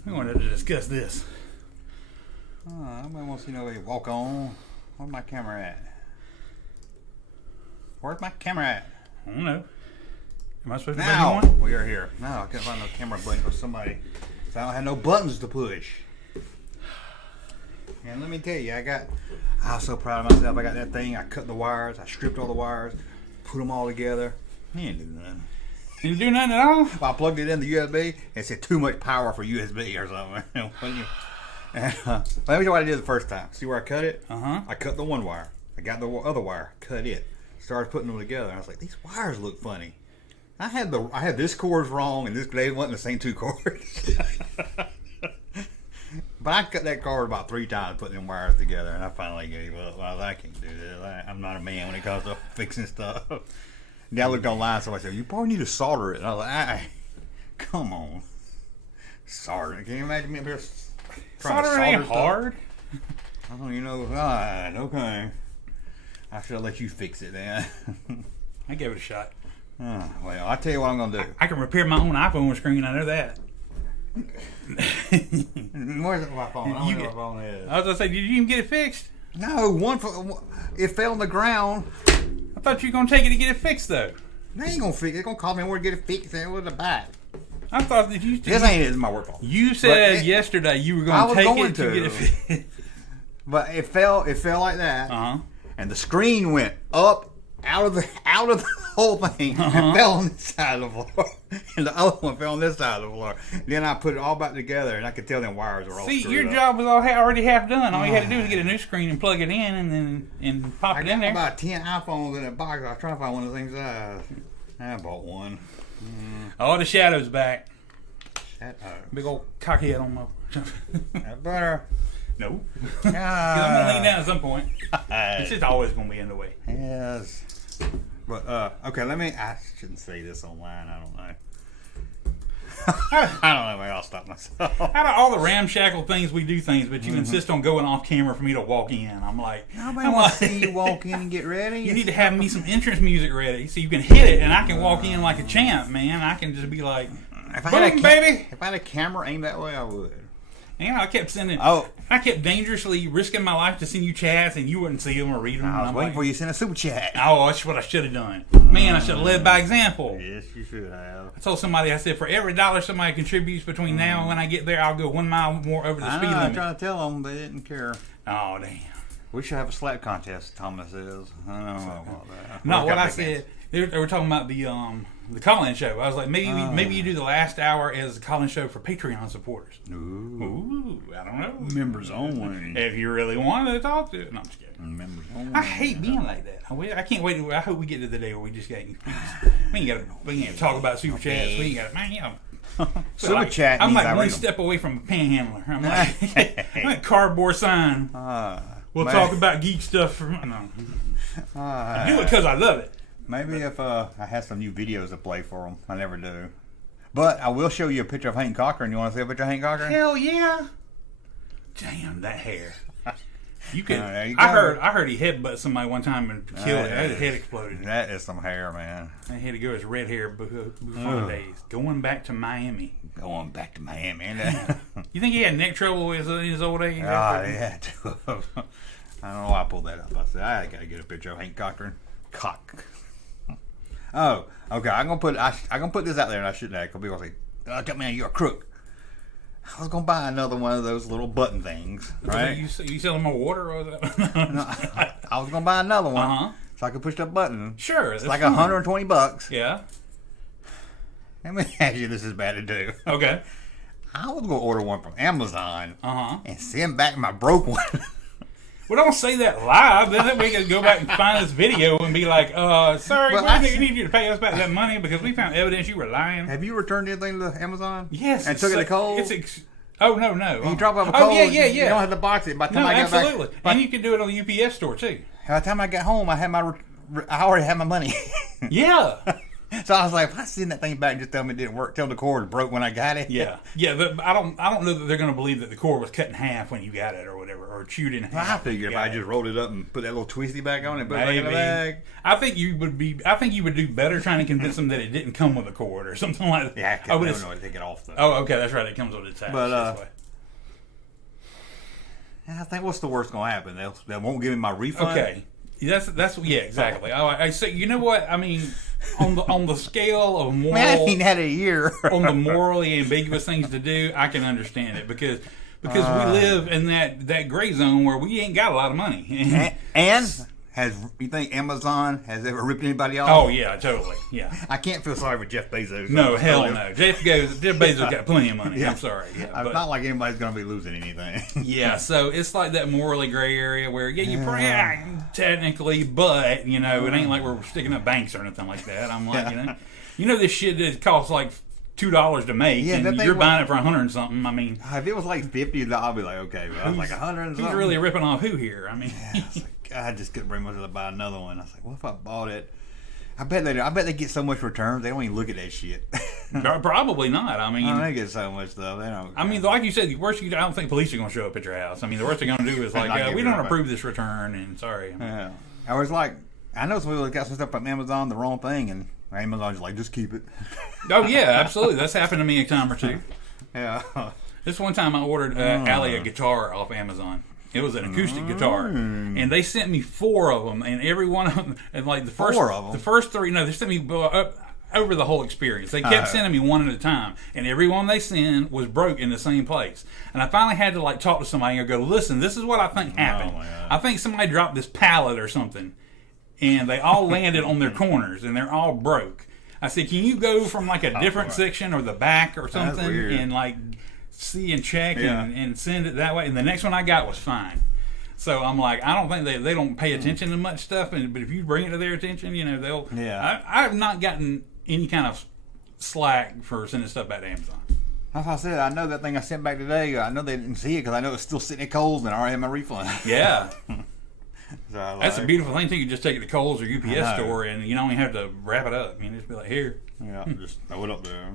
We wanted to discuss this. I might want to see nobody walk on. Where's my camera at? Where's my camera at? I don't know. Am I supposed to Now bring you one? we are here. No, I couldn't find no camera button for somebody So I don't have no buttons to push. And let me tell you, I was so proud of myself. I got that thing. I cut the wires. I stripped all the wires, put them all together. He didn't do nothing. You didn't do nothing at all? I plugged it in the USB. It said too much power for USB or something. And, let me show you what I did the first time. See where I cut it? I cut the one wire. I got the other wire. Cut it. Started putting them together. I was like, these wires look funny. I had this cord wrong, and they wasn't the same two cords. But I cut that cord about 3 times putting them wires together, and I finally gave up. I was like, I can't do this. I'm not a man when it comes to fixing stuff. Then I looked online, somebody said, you probably need to solder it. And I was like, come on. Solder. Can you imagine me up here trying to solder ain't stuff? hard. Oh, you know, God, okay. I should have let you fix it then. I gave it a shot. Well, I'll tell you what I'm going to do. I can repair my own iPhone screen. I know that. Where's my phone? I don't know what my phone is. I was going to say, did you even get it fixed? No, it fell on the ground. I thought you were going to take it to get it fixed, though. They ain't going to fix it. They're going to call me where to get it fixed. And with the back. I thought that you... This ain't my work phone. You said yesterday you were going to take it to get it fixed. But it fell like that. And the screen went up out of the whole thing and fell on this side of the floor. And the other one fell on this side of the floor. Then I put it all back together, and I could tell them wires were all screwed up. See, your job was already half done. All you had to do was get a new screen and plug it in and pop it in there. I got about 10 iPhones in a box. I was trying to find one of the things I bought one. All the shadows back. Shut up. Big old cockhead on my... That better. No. Because I'm going to lean down at some point. It's just always going to be in the way. Yes. But, okay, I shouldn't say this online. I don't know. I don't know. Maybe I'll stop myself. Out of all the ramshackle things, we do things, but you insist on going off camera for me to walk in. I'm like... Nobody wants to see you walk in and get ready. You need to have me some entrance music ready so you can hit it and I can walk in like a champ, man. I can just be like, boom, baby. If I had a camera aimed that way, I would. And I kept sending... Oh. I kept dangerously risking my life to send you chats and you wouldn't see them or read them. I was waiting for you to send a super chat. Oh, that's what I should have done. Man, I should have led by example. Yes, you should have. I told somebody, I said, for every $1 somebody contributes between now and when I get there, I'll go 1 mile more over the speed limit. I'm trying to tell them, they didn't care. Oh, damn. We should have a slap contest, Thomas says. I don't know about that. No, what I said, they were talking about the call-in show. I was like, maybe you do the last hour as a call-in show for Patreon supporters. Ooh, I don't know. Members only. If you really wanted to talk to it. No, I'm just kidding. Members only. I hate being like that. I can't wait. I hope we get to the day where we just got. We ain't got to talk about super chats. We ain't got to, man, you know. Super chat. I'm like one step away from a panhandler. I'm like a cardboard sign. We'll talk about geek stuff. No. I do it because I love it. Maybe if I had some new videos to play for them. I never do. But I will show you a picture of Hank Cochran. You want to see a picture of Hank Cochran? Hell yeah. Damn, that hair. You could. You I heard he headbutted somebody one time and killed it. His head exploded. That is some hair, man. That had to go his red hair before days. Going back to Miami. Going back to Miami. You think he had neck trouble in his old age? Oh, yeah. I don't know why I pulled that up. I said, I got to get a picture of Hank Cochran. Oh, okay. I'm gonna put this out there, and I shouldn't have. Because people say, "Oh, man, you're a crook." I was gonna buy another one of those little button things, right? You selling more water or that? No, I was gonna buy another one so I could push that button. Sure, it's like $120. Yeah. Let me ask you, this is bad to do. Okay. I was gonna order one from Amazon and send back my broke one. Well, don't say that live. Then we can go back and find this video and be like, sorry, we need you to pay us back that money because we found evidence you were lying. Have you returned anything to Amazon? Yes. And took it to Kohl's? Oh, no. You drop off a Kohl's, yeah. You don't have to box it. By the time I got absolutely. Back, and you can do it on the UPS store, too. By the time I got home, I already had my money. Yeah. So I was like, if I send that thing back and just tell me it didn't work, tell the cord broke when I got it. Yeah, but I don't know that they're going to believe that the cord was cut in half when you got it or whatever, or chewed in half. Well, I figure if I just rolled it up and put that little twisty back on it, put it back in the bag. I think you would do better trying to convince them that it didn't come with a cord or something like that. Yeah, I don't know how to take it off though. Oh, okay, that's right. It comes with its attached. But I think what's the worst going to happen? They won't give me my refund. Okay. That's yeah, exactly. I say, you know what? I mean, on the scale of moral, Man, I ain't had a year. on the morally ambiguous things to do, I can understand it because we live in that gray zone where we ain't got a lot of money. And you think Amazon has ever ripped anybody off? Oh yeah, totally. Yeah. I can't feel sorry for Jeff Bezos. No, hell no. Jeff Bezos got plenty of money. Yeah. I'm sorry. Yeah, It's not like anybody's going to be losing anything. yeah, so it's like that morally gray area where technically, but it ain't like we're sticking up banks or anything like that. I'm like, this shit that costs like $2 to make, and you're buying it for $100 and something. I mean, if it was like $50, I'll be like, okay, but I was like $100 and something. Who's really ripping off who here? I mean, I just couldn't bring myself to buy another one. I was like, what if I bought it? I bet they get so much returns they don't even look at that shit. Probably not. I mean, they get so much stuff. They don't. I mean, like you said, the worst I don't think police are going to show up at your house. I mean, the worst they're going to do is like, we don't approve this return, and sorry. Yeah. I was like, I know some people got some stuff from Amazon, the wrong thing, and Amazon's like, just keep it. Oh yeah, absolutely. That's happened to me a time or two. Yeah. This one time I ordered Allie a guitar off Amazon. It was an acoustic guitar, and they sent me 4 of them, and every one of them, and like the first 4 of them? The first 3, no, they sent me up over the whole experience. They kept sending me one at a time, and every one they sent was broke in the same place. And I finally had to like talk to somebody and go, listen, this is what I think happened. I think somebody dropped this pallet or something, and they all landed on their corners, and they're all broke. I said, can you go from like a different section or the back or something and like see and check and send it that way? And the next one I got was fine. So I'm like, I don't think they don't pay attention to much stuff, but if you bring it to their attention, they'll. Yeah. I have not gotten any kind of slack for sending stuff back to Amazon. That's what I said. I know that thing I sent back today. I know they didn't see it because I know it's still sitting at Kohl's and I already had my refund. Yeah. So that's a beautiful thing too. You just take it to Kohl's or UPS store and you don't even have to wrap it up. You just be like, here. Yeah, just throw it up there.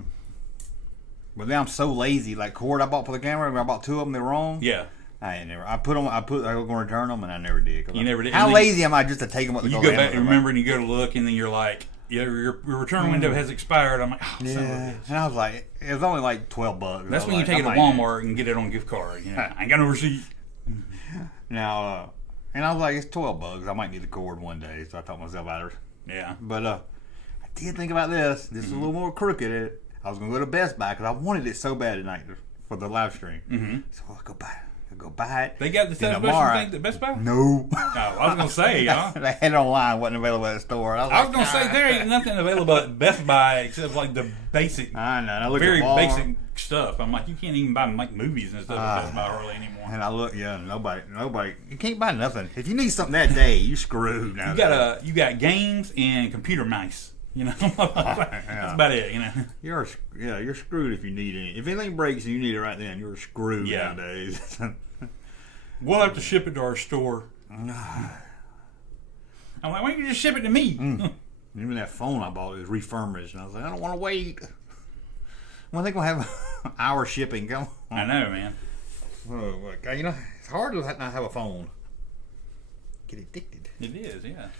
But then I'm so lazy. Like cord I bought for the camera, I bought 2 of them. They're wrong. Yeah. I was going to return them and I never did. You never did. How lazy am I just to take them up to you go back and remember and you go to look and then you're like, your return window has expired. I'm like, and I was like, it was only like $12. That's when you take it to Walmart and get it on gift card. I ain't got no receipt. Now, and I was like, it's $12. I might need the cord one day, so I talked myself out of it. Yeah. But I did think about this. This is a little more crooked. I was going to go to Best Buy because I wanted it so bad tonight for the live stream. Mm-hmm. So I'll go buy it. They got the special thing at Best Buy? No. Oh, I was going to say, they had it online. Wasn't available at the store. I was going to say, there ain't nothing available at Best Buy except like the basic, I know. I look very at basic stuff. I'm like, you can't even buy like movies and stuff at Best Buy hardly anymore. And I look, nobody. You can't buy nothing. If you need something that day, you screwed. You got games and computer mice. That's about it. You're screwed if you need any. If anything breaks and you need it right then, you're screwed nowadays. We'll have to ship it to our store. I'm like, why don't you just ship it to me? Even that phone I bought is refurbished, and I was like, I don't want to wait. When they gonna have hour shipping? Come on. I know, man. Oh, it's hard to not have a phone. Get addicted. It is, yeah.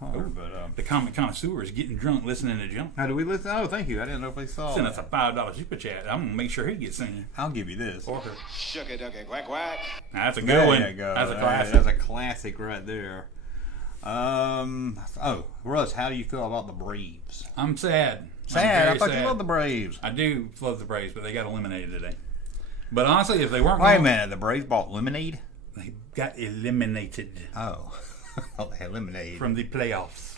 But the comic connoisseur is getting drunk listening to Junk. How do we listen? Oh, thank you. I didn't know if they saw. Send us a $5 super chat. I'm gonna make sure he gets seen. I'll give you this. Or her. Shucky ducky quack quack. Now, that's a good one. There you go. That's a classic. That's a classic right there. Russ, how do you feel about the Braves? I'm sad. Sad. I thought sad. you loved the Braves. I do love the Braves, but they got eliminated today. But honestly, if they weren't, wait a minute. The Braves bought lemonade. They got eliminated. Oh, they eliminated from the playoffs.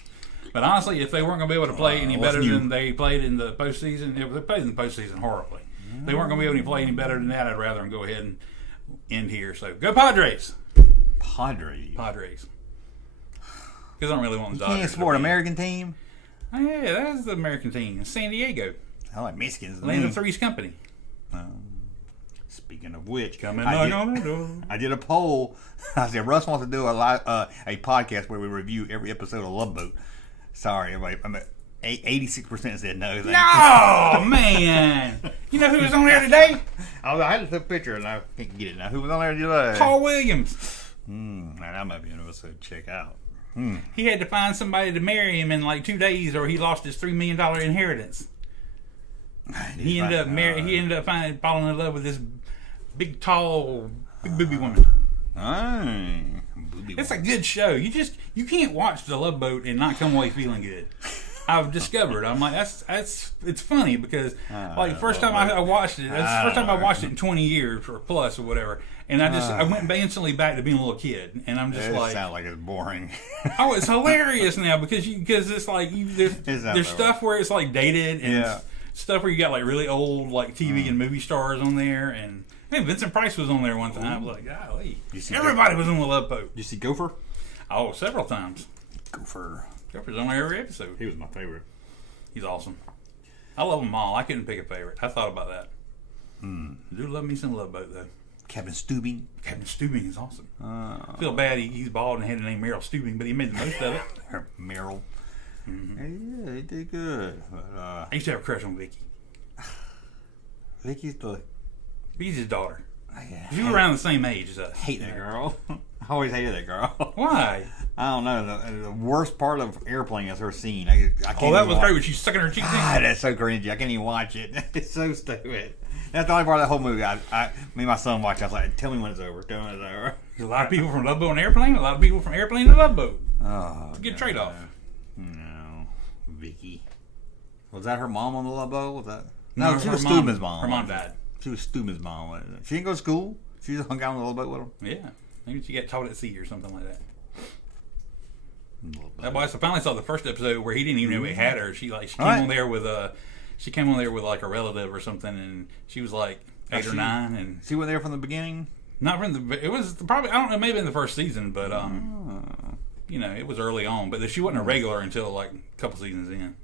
But honestly, if they weren't going to be able to play any better than they played in the postseason, they played in the postseason horribly. If they weren't going to be able to play any better than that, I'd rather them go ahead and end here. So go Padres. Padres. Because I don't really want the Dodgers. You can't support an American team? Oh, yeah, that's the American team. It's San Diego. I like Mexicans. Land of Three's Company. Speaking of which, I did a poll. I said Russ wants to do a podcast where we review every episode of Love Boat. Sorry, everybody. I'm at 86% said no. No, man. You know who was on there today? I had to take a picture and I can't get it now. Who was on there today? Paul Williams. That might be an episode to check out. He had to find somebody to marry him in like 2 days, or he lost his $3 million inheritance. He ended up falling in love with this big, tall, big booby woman. It's a good show. You can't watch The Love Boat and not come away feeling good. I've discovered. I'm like, it's funny because like first time I watched it, that's the first time I watched it in 20 years or plus or whatever. And I went instantly back to being a little kid, and I'm just like, sounds like it's boring. Oh, it's hilarious now because it's like there's stuff where it's like dated and stuff where you got like really old like TV and movie stars on there, and hey, Vincent Price was on there one time. I was like, golly, everybody was on The Love Boat. Did you see Gopher? Oh, several times. Gopher's on there every episode. He was my favorite. He's awesome. I love them all. I couldn't pick a favorite. I thought about that. I do love me some Love Boat though. Captain Steubing. Captain Steubing is awesome. I feel bad he's bald and had the name Meryl Steubing, but he made the most of it. Meryl. Mm-hmm. Yeah, he did good. But, I used to have a crush on Vicky. Vicky's his daughter. Yeah, you were around the same age as us. Hate that girl. I always hated that girl. Why? I don't know. The worst part of Airplane I've ever seen. I can't that was great when she's sucking her cheeks in. That's so cringy. I can't even watch it. It's so stupid. That's the only part of the whole movie. Me and my son watched. I was like, "Tell me when it's over. Tell me when it's over." There's a lot of people from Love Boat and Airplane. A lot of people from Airplane to Love Boat. Oh, it's a good trade-off. No, Vicky. Was that her mom on the Love Boat? Was that? No, she was Steubman's mom. Her mom died. She was Steubman's mom. She didn't go to school. She just hung out on the Love Boat with him. Yeah, maybe she got taught at sea or something like that. That boy, so I finally saw the first episode where he didn't even know he had her. She came on there with like a relative or something, and she was like 8 or 9, and she went there from the beginning. Not from the. It was probably, I don't know, maybe in the first season, but it was early on. But she wasn't a regular until like a couple seasons in.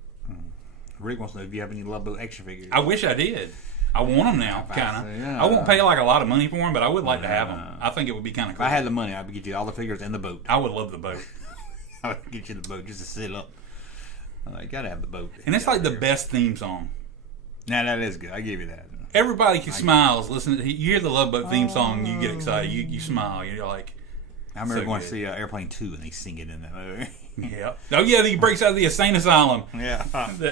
Rick wants to know if you have any Love Boat action figures. I wish I did. I want them now, kind of. I won't pay like a lot of money for them, but I would like to have them. I think it would be kind of cool. If I had the money, I would get you all the figures and the boat. I would love the boat. I would get you the boat just to sit up. You gotta have the boat. And it's like the best theme song. Nah, that is good. I give you that. Everybody smiles. Listen, you hear the Love Boat theme song, you get excited. You smile. You're like. I remember going to see Airplane 2 and they sing it in that movie. Yeah. Oh yeah, he breaks out of the insane asylum. Yeah.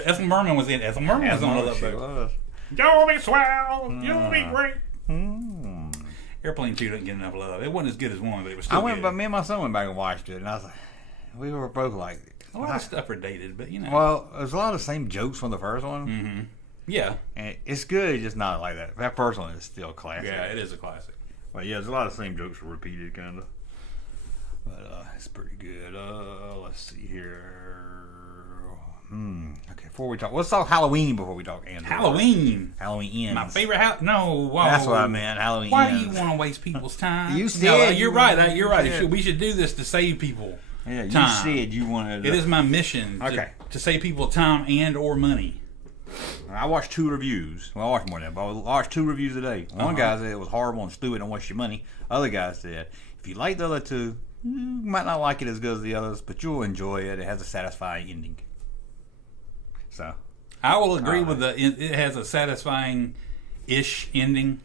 Ethel Merman was in. Ethel Merman was on the Love Boat. You'll be swell. You'll be great. Airplane 2 didn't get enough love. It wasn't as good as 1, but it was still good. But me and my son went back and watched it, and I was like, we were both like, a lot of stuff are dated, but you know. Well, there's a lot of the same jokes from the first one. Mm-hmm. Yeah. And it's good, just not like that. That first one is still classic. Yeah, it is a classic. But yeah, there's a lot of the same jokes repeated, kind of. But it's pretty good. Let's see here. Okay, before we talk, let's talk Halloween before we talk Andor. Halloween ends. My favorite. No, whoa. That's what I meant. Halloween. Why ends. do you want to waste people's time? You said no, you're right. You're right. Yeah. We should do this to save people. Yeah, you time. said you wanted. It is my mission. To save people time and or money. I watched 2 reviews. Well, I watched more than that, but I watched 2 reviews a day. One guy said it was horrible and stupid, don't waste your money. Other guy said if you like the other 2, you might not like it as good as the others, but you'll enjoy it. It has a satisfying ending. So I will agree with it has a satisfying-ish ending.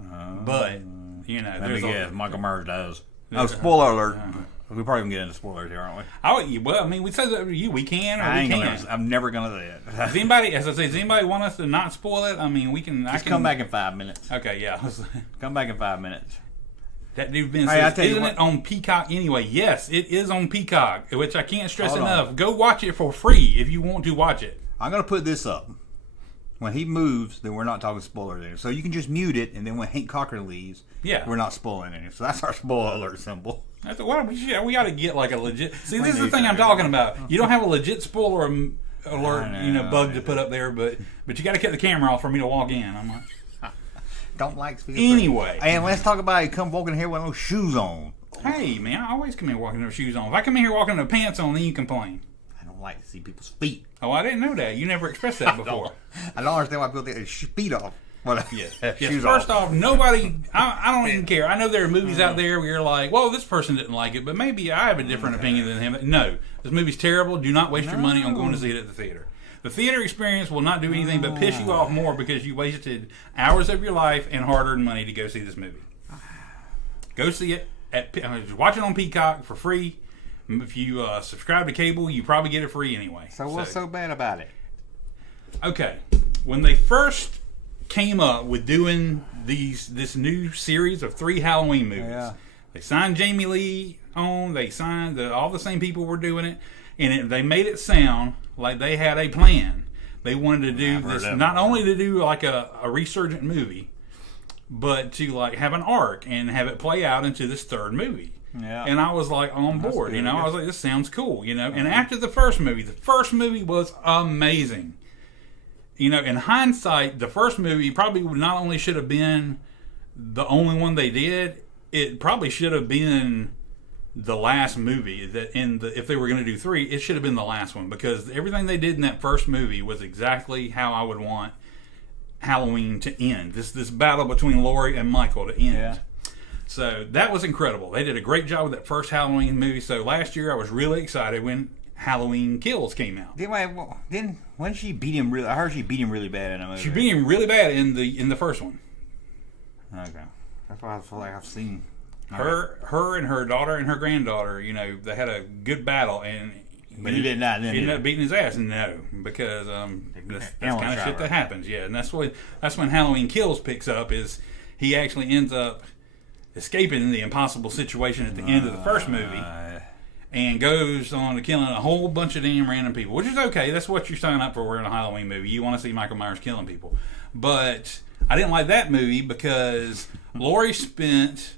But let me guess, Michael Myers does. Oh, spoiler alert! We're probably gonna get into spoilers here, aren't we? Well, I mean, we said that we can or we can't. I'm never gonna say it. Does anybody want us to not spoil it? I mean, we can. Just come back in 5 minutes. Okay, yeah. Come back in 5 minutes. That dude Ben says, isn't it on Peacock anyway? Yes, it is on Peacock, which I can't stress enough. Go watch it for free if you want to watch it. I'm going to put this up. When he moves, then we're not talking spoilers anymore. So you can just mute it, and then when Hank Cochran leaves, we're not spoiling anything. So that's our spoiler alert symbol. That's what we got to get like a legit. See, this is the thing I'm talking about. You don't have a legit spoiler alert, bug to put up there, but you got to cut the camera off for me to walk in. I'm like. Don't like anyway. And let's talk about you come walking here with no shoes on. Hey, man, I always come here walking with no shoes on. If I come in here walking with no pants on, then you complain. I don't like to see people's feet. Oh, I didn't know that. You never expressed that before. I don't understand why people take their feet off. Shoes first off, nobody, I don't even care. I know there are movies out there where you're like, well, this person didn't like it, but maybe I have a different opinion than him. No, this movie's terrible. Do not waste your money on going to see it at the theater. The theater experience will not do anything but piss you off more because you wasted hours of your life and hard-earned money to go see this movie. Go see it. Watch it on Peacock for free. If you subscribe to cable, you probably get it free anyway. So what's so bad about it? Okay. When they first came up with doing this new series of 3 Halloween movies, They signed Jamie Lee on. They signed all the same people were doing it, and they made it sound like they had a plan. They wanted to do this not only to do like a resurgent movie, but to like have an arc and have it play out into this third movie. Yeah. And I was like on board, you know. I was like, this sounds cool, you know. And after the first movie was amazing. You know, in hindsight, the first movie probably not only should have been the only one they did, it probably should have been the last movie that if they were going to do 3, it should have been the last one, because everything they did in that first movie was exactly how I would want Halloween to end. This battle between Laurie and Michael to end. Yeah. So that was incredible. They did a great job with that first Halloween movie. So last year I was really excited when Halloween Kills came out. When she beat him really, I heard she beat him really bad in a movie. She beat him really bad in the first one. Okay, that's why I feel like I've seen her and her daughter and her granddaughter. You know, they had a good battle, but he did not. He ended up beating his ass. No, because that's kind of shit that happens. Yeah, and that's when Halloween Kills picks up. Is he actually ends up escaping the impossible situation at the end of the first movie, and goes on to killing a whole bunch of damn random people, which is okay. That's what you sign up for in a Halloween movie. You want to see Michael Myers killing people. But I didn't like that movie because Laurie spent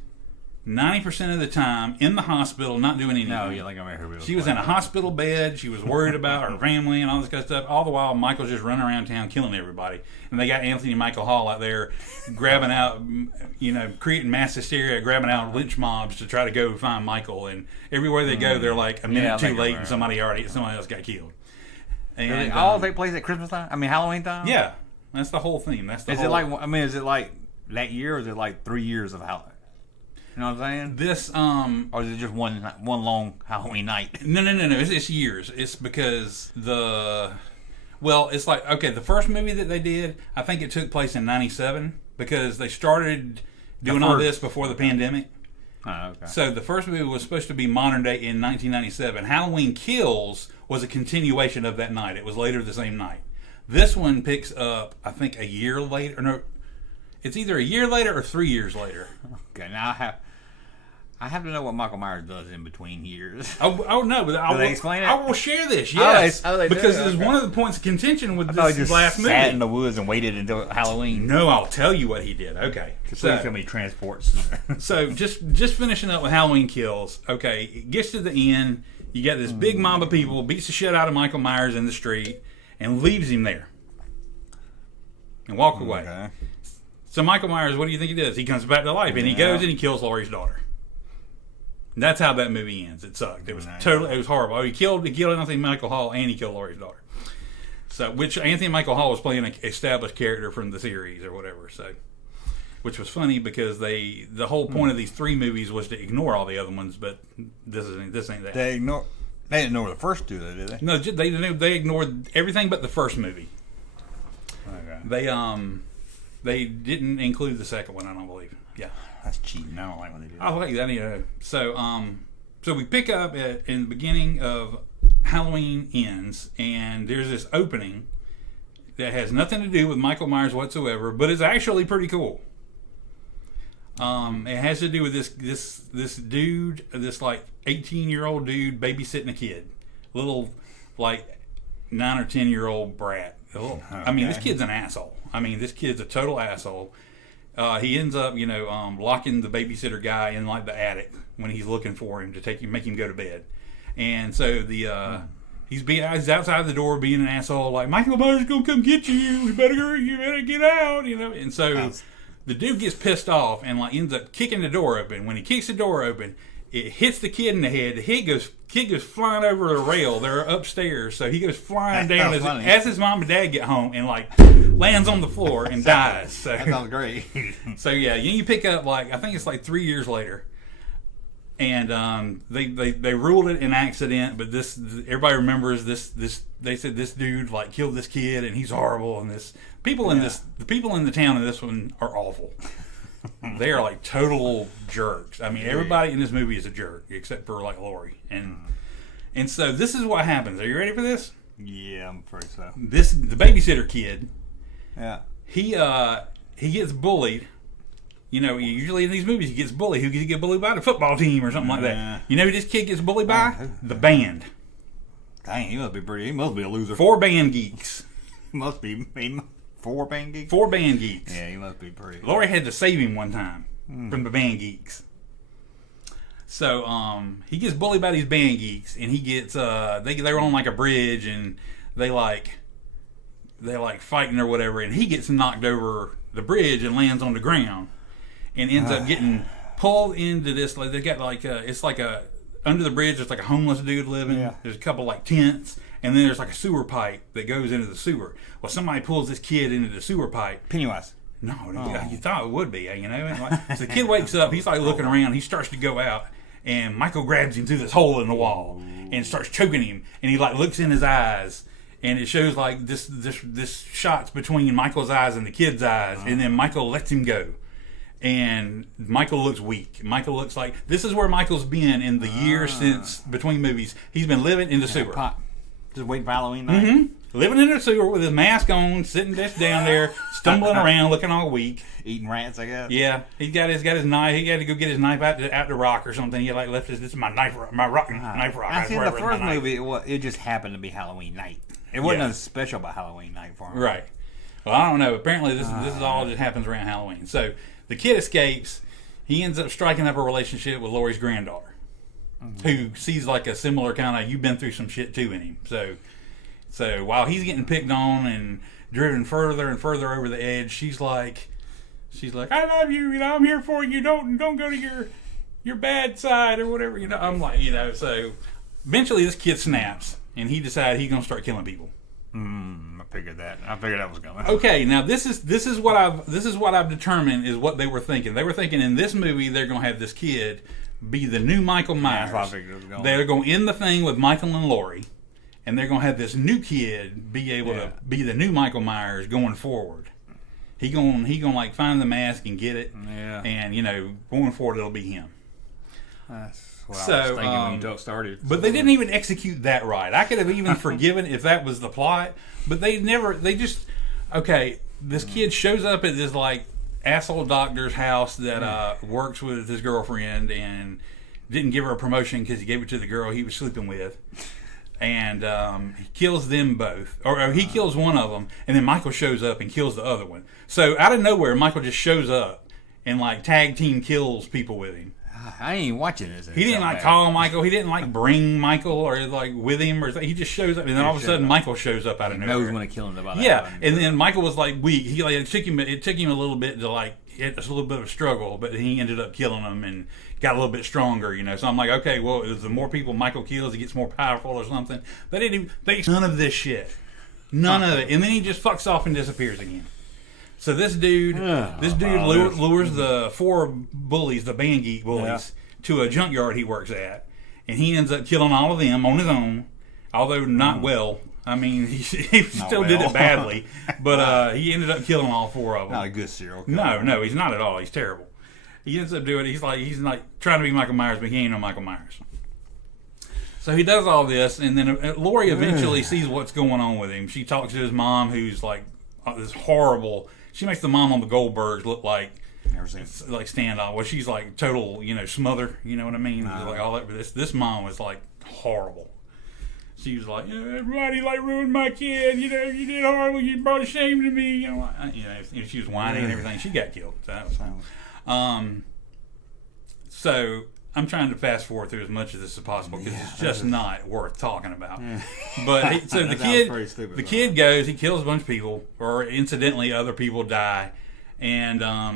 90% of the time in the hospital not doing anything. No, you like her. She was in a hospital bed. She was worried about her family and all this kind of stuff. All the while, Michael's just running around town killing everybody. And they got Anthony Michael Hall out there grabbing out, you know, creating mass hysteria, grabbing out lynch mobs to try to go find Michael. And everywhere they go, they're like a minute too late and somebody else got killed. And they all take place at Christmas time? I mean, Halloween time? Yeah. That's the whole theme. That's the Is it like that year, or is it like 3 years of Halloween? You know what I'm saying? This or is it just one long Halloween night? No. It's years. It's because it's like, okay, the first movie that they did, I think it took place in 97 because they started doing all this before the pandemic. Oh, okay. So the first movie was supposed to be modern day in 1997. Halloween Kills was a continuation of that night. It was later the same night. This one picks up, I think, a year later. Or no, it's either a year later or 3 years later. Okay, now I have to know what Michael Myers does in between years. Oh no, but I will explain it. I will share this. Yes, because it's one of the points of contention with this last movie. Sat in the woods and waited until Halloween. No, I'll tell you what he did. Okay, so tell me transports. So just finishing up with Halloween Kills. Okay, it gets to the end. You got this big mob of people beats the shit out of Michael Myers in the street and leaves him there and walk away. Okay. So Michael Myers, what do you think he does? He comes back to life and he goes and he kills Laurie's daughter. And that's how that movie ends. It sucked. It was it was horrible. He killed Anthony Michael Hall and he killed Laurie's daughter. So, which Anthony Michael Hall was playing an established character from the series or whatever. So, which was funny because the whole point of these 3 movies was to ignore all the other ones, but this ain't that. They didn't ignore the first 2, though, did they? No, they ignored everything but the first movie. Okay. They didn't include the second one, I don't believe. Yeah. That's cheating. I don't like when they do that. I like that. Anyway. So we pick up in the beginning of Halloween Ends, and there's this opening that has nothing to do with Michael Myers whatsoever, but it's actually pretty cool. It has to do with this dude, this like 18-year-old dude babysitting a kid, little like 9 or 10-year-old brat. Okay. I mean, this kid's an asshole. I mean, this kid's a total asshole. He ends up, locking the babysitter guy in like the attic when he's looking for him to make him go to bed. And so he's outside the door being an asshole, like Michael Myers is gonna come get you. You better get out, And so the dude gets pissed off and like ends up kicking the door open. When he kicks the door open, it hits the kid in the head. The kid goes flying over a rail. They're upstairs, so he goes flying down as his mom and dad get home and like lands on the floor and dies. So that sounds great. So yeah, you pick up like I think it's like 3 years later, and they ruled it an accident, but everybody remembers this. They said this dude like killed this kid and he's horrible, and the people in the town in this one are awful. They are like total jerks. I mean, everybody in this movie is a jerk except for like Laurie, and so this is what happens. Are you ready for this? Yeah, I'm afraid so. The babysitter kid. Yeah. He gets bullied You know, usually in these movies he gets bullied. Who gets get bullied by? The football team or something like that. You know who this kid gets bullied by? The band. Dang, he must be a loser. 4 band geeks. Must be 4 band geeks. 4 band geeks. Yeah, he must be pretty. Laurie had to save him one time from the band geeks. So he gets bullied by these band geeks, and he gets they're on like a bridge, and they like fighting or whatever, and he gets knocked over the bridge and lands on the ground, and ends up getting pulled into this. Like they got like it's like a under the bridge. There's like a homeless dude living. Yeah. There's a couple like tents, and then there's like a sewer pipe that goes into the sewer. Well, somebody pulls this kid into the sewer pipe. Pennywise. No, you thought it would be, you know. So the kid wakes up. He's like looking around. He starts to go out, and Michael grabs him through this hole in the wall and starts choking him. And he like looks in his eyes, and it shows like this shots between Michael's eyes and the kid's eyes, and then Michael lets him go. And Michael looks weak. Michael looks like this is where Michael's been in the years since between movies. He's been living in the sewer. Pot. Just waiting for Halloween night. Mm-hmm. Living in the sewer with his mask on, sitting just down there, stumbling around, looking all weak. Eating rats, I guess. Yeah, he's got his knife. He had to go get his knife out the rock or something. He like left his. This is my knife, knife rock. I see the first movie. It just happened to be Halloween night. It wasn't nothing special about Halloween night for him. Right. Well, I don't know. Apparently, this is all just happens around Halloween. So the kid escapes. He ends up striking up a relationship with Laurie's granddaughter, who sees like a similar kind of you've been through some shit too in him. So while he's getting picked on and driven further and further over the edge, she's like, I love you. You know, I'm here for you. Don't go to your bad side or whatever. You know, I'm like, you know. So eventually, this kid snaps and he decides he's gonna start killing people. I figured that. Was coming. Okay, now this is what I've determined is what they were thinking. They were thinking in this movie they're gonna have this kid be the new Michael Myers. That's what I figured it was going. They're gonna end the thing with Michael and Laurie. And they're going to have this new kid be able to be the new Michael Myers going forward. He going like find the mask and get it. Yeah. And, you know, going forward it'll be him. That's what I was thinking when you started. But they didn't even execute that right. I could have even forgiven if that was the plot. But this kid shows up at this like asshole doctor's house that works with his girlfriend and didn't give her a promotion because he gave it to the girl he was sleeping with. And he kills them both. Or he kills one of them, and then Michael shows up and kills the other one. So out of nowhere, Michael just shows up and like tag team kills people with him. I ain't even watching this. He didn't like call Michael. He didn't like bring Michael or like with him. Or he just shows up, and then all of a sudden Michael shows up out of nowhere. Knows when to kill him. And then Michael was like weak. He like it took him a little bit to like it was a little bit of a struggle, but he ended up killing him and got a little bit stronger, you know. So I'm like, okay, well, the more people Michael kills, he gets more powerful or something. They none of this shit, none of it, and then he just fucks off and disappears again. So this dude lures the 4 bullies, the band geek bullies, to a junkyard he works at, and he ends up killing all of them on his own, although not well. I mean, he still did it badly, but he ended up killing all 4 of them. Not a good serial killer. No, he's not at all. He's terrible. He ends up doing it. He's like trying to be Michael Myers, but he ain't no Michael Myers. So he does all this, and then Laurie eventually sees what's going on with him. She talks to his mom, who's like this horrible. She makes the mom on the Goldbergs look like like standoff. Well, she's like total, you know, smother. You know what I mean? Like all that. This mom was like horrible. She was like, everybody like ruined my kid. You know, you did horrible. You brought shame to me. You know, she was whining and everything. She got killed. So that was fine. So I'm trying to fast forward through as much of this as possible because it's just not worth talking about. But the kid goes, he kills a bunch of people, or incidentally other people die, and I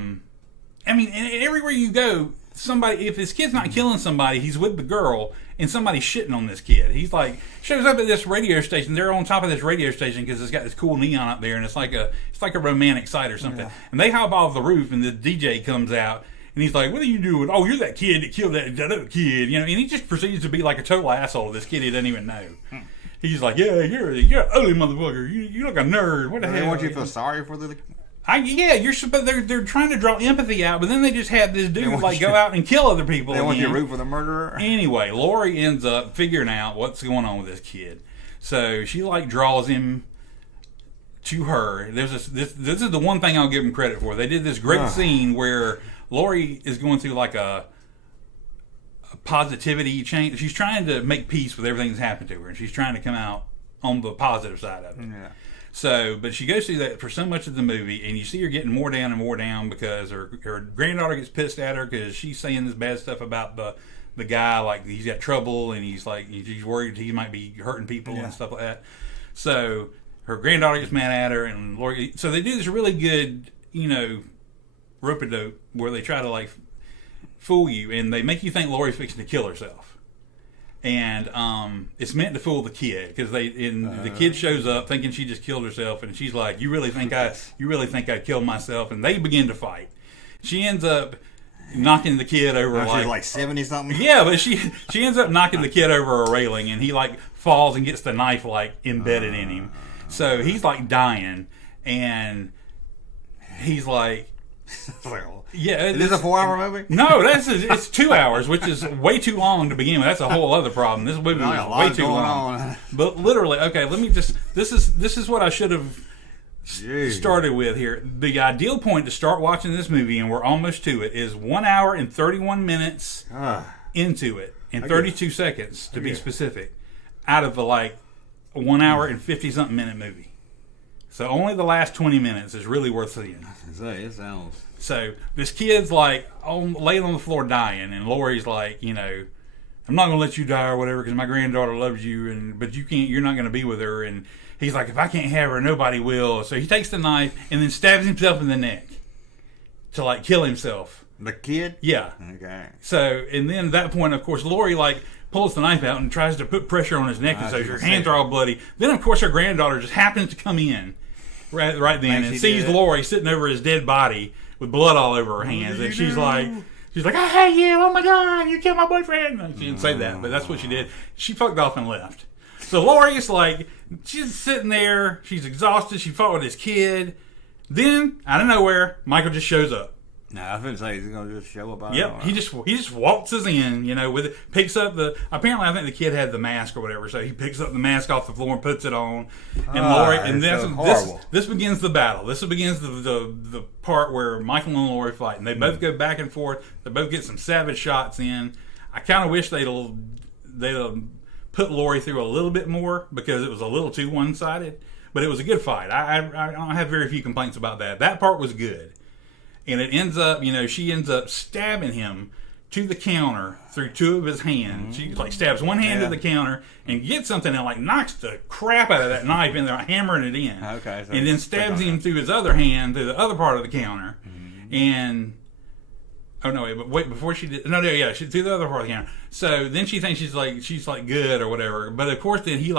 mean, everywhere you go, somebody, if his kid's not killing somebody, he's with the girl, and somebody's shitting on this kid. He's like, shows up at this radio station. They're on top of this radio station because it's got this cool neon up there, and it's like a romantic site or something. Yeah. And they hop off the roof, and the DJ comes out, and he's like, "What are you doing? Oh, you're that kid that killed that other kid, you know." And he just proceeds to be like a total asshole to this kid he doesn't even know. He's like, "Yeah, you're an ugly motherfucker. You look a nerd. What the hell?" They want you to feel sorry for the. They're trying to draw empathy out, but then they just have this dude like go out and kill other people. They want you to root for the murderer. Anyway, Laurie ends up figuring out what's going on with this kid, so she like draws him to her. This is the one thing I'll give them credit for. They did this great scene where Lori is going through like a positivity change. She's trying to make peace with everything that's happened to her, and she's trying to come out on the positive side of it. Yeah. So, but she goes through that for so much of the movie, and you see her getting more down and more down because her granddaughter gets pissed at her because she's saying this bad stuff about the guy, like he's got trouble and he's worried he might be hurting people and stuff like that. So her granddaughter gets mad at her, and Lori. So they do this really good, rope-a-dope where they try to like fool you, and they make you think Lori's fixing to kill herself. And it's meant to fool the kid because the kid shows up thinking she just killed herself, and she's like, "You really think I killed myself?" And they begin to fight. She ends up knocking the kid over. She's like 70 something. Yeah, but she ends up knocking the kid over a railing, and he like falls and gets the knife like embedded in him. So he's like dying, and he's like. Yeah, is this a 4-hour movie? No, it's 2 hours, which is way too long to begin with. That's a whole other problem. This movie is way too long. But literally, okay, let me just. This is what I should have started with here. The ideal point to start watching this movie, and we're almost to it, is 1 hour and 31 minutes into it, and 32 seconds to be specific, out of a 1 hour and 50 something minute movie. So only the last 20 minutes is really worth seeing. It sounds. So this kid's like laying on the floor dying, and Lori's like, I'm not gonna let you die or whatever because my granddaughter loves you, but you can't. You're not gonna be with her. And he's like, if I can't have her, nobody will. So he takes the knife and then stabs himself in the neck to kill himself. The kid? Yeah. Okay. So and then at that point, of course, Lori pulls the knife out and tries to put pressure on his neck, and so her hands are all bloody. Then of course her granddaughter just happens to come in right then and sees Lori sitting over his dead body with blood all over her hands, and she's like, I hate you, oh my God, you killed my boyfriend. She didn't say that, but that's what she did. She fucked off and left. So Lori is she's sitting there, she's exhausted, she fought with his kid. Then, out of nowhere, Michael just shows up. No, I was going to say he's going to just show up. Yep, he just waltzes in, with it, picks up apparently I think the kid had the mask or whatever, so he picks up the mask off the floor and puts it on. And Lori, and this begins the battle. This begins the part where Michael and Lori fight, and they both go back and forth. They both get some savage shots in. I kind of wish they'd put Lori through a little bit more because it was a little too one-sided, but it was a good fight. I don't have very few complaints about that. That part was good. And it ends up, she ends up stabbing him to the counter through two of his hands. She stabs one hand to the counter and gets something and knocks the crap out of that knife and they're hammering it in. Okay. So and then stabs him through his other hand through the other part of the counter. And before she did she through the other part of the counter. So then she thinks she's good or whatever. But of course then he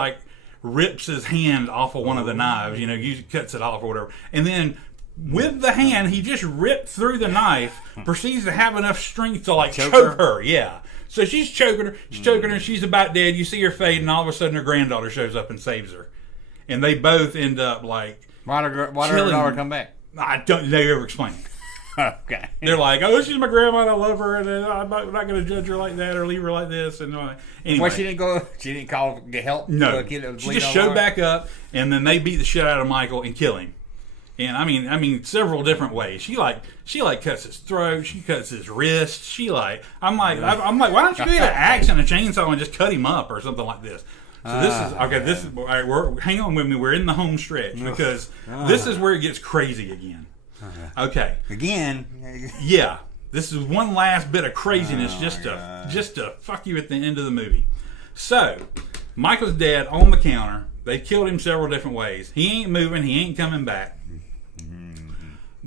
rips his hand off of one of the knives. Usually cuts it off or whatever. And then with the hand, he just ripped through the knife, proceeds to have enough strength to choke her. Yeah. So she's choking her. She's about dead. You see her fade, and all of a sudden her granddaughter shows up and saves her. And they both end up why did her daughter come back? I don't. They ever explain it. Okay. They're like, oh, she's my grandma, and I love her, and I'm not going to judge her like that or leave her like this. And anyway, well, she didn't call to get help. No, she just showed back up, and then they beat the shit out of Michael and kill him. And I mean, several different ways. She cuts his throat. She cuts his wrist. I'm like, why don't you do an axe and a chainsaw and just cut him up or something like this? So this is okay. This is all right. Hang on with me. We're in the home stretch because this is where it gets crazy again. Okay. Again. Yeah. This is one last bit of craziness just to fuck you at the end of the movie. So Michael's dead on the counter. They killed him several different ways. He ain't moving. He ain't coming back.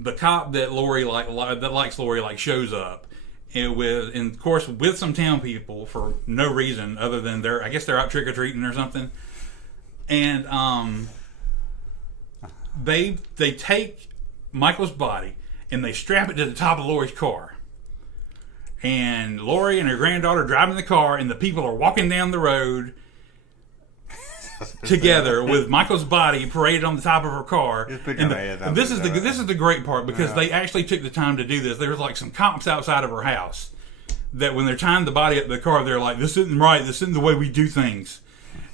The cop that Lori that likes Lori shows up, and of course with some town people for no reason other than they're out trick or treating or something, and they take Michael's body and they strap it to the top of Lori's car, and Lori and her granddaughter driving the car, and the people are walking down the road together with Michael's body paraded on the top of her car. And this is the great part because they actually took the time to do this. There was some cops outside of her house that when they're tying the body up to the car, they're like, this isn't right. This isn't the way we do things.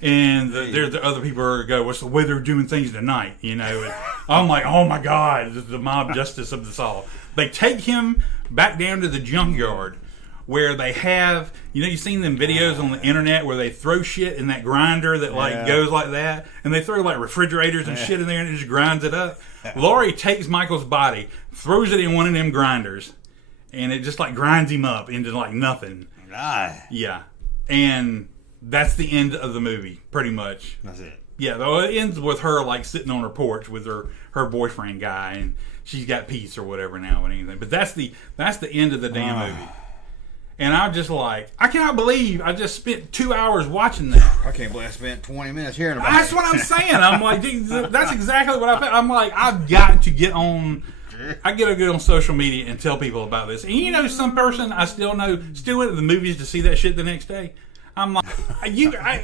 And there's the other people who go, what's the way they're doing things tonight? You know, and I'm like, oh my God, this is the mob justice of this all. They take him back down to the junkyard where they have, you know, you've seen them videos on the internet where they throw shit in that grinder that like goes like that, and they throw like refrigerators and shit in there and it just grinds it up. Laurie takes Michael's body, throws it in one of them grinders, and it just like grinds him up into like nothing. Yeah. And that's the end of the movie, pretty much. That's it. Yeah, though it ends with her like sitting on her porch with her boyfriend guy, and she's got peace or whatever now and anything. But that's the end of the damn movie. And I'm just like, I cannot believe I just spent 2 hours watching that. I can't believe I spent 20 minutes hearing about That's it. what I'm saying. I'm like, dude, that's exactly what I felt. I'm like, I've got to get on. I gotta get on social media and tell people about this. And you know, some person I still know still went to the movies to see that shit the next day. I'm like,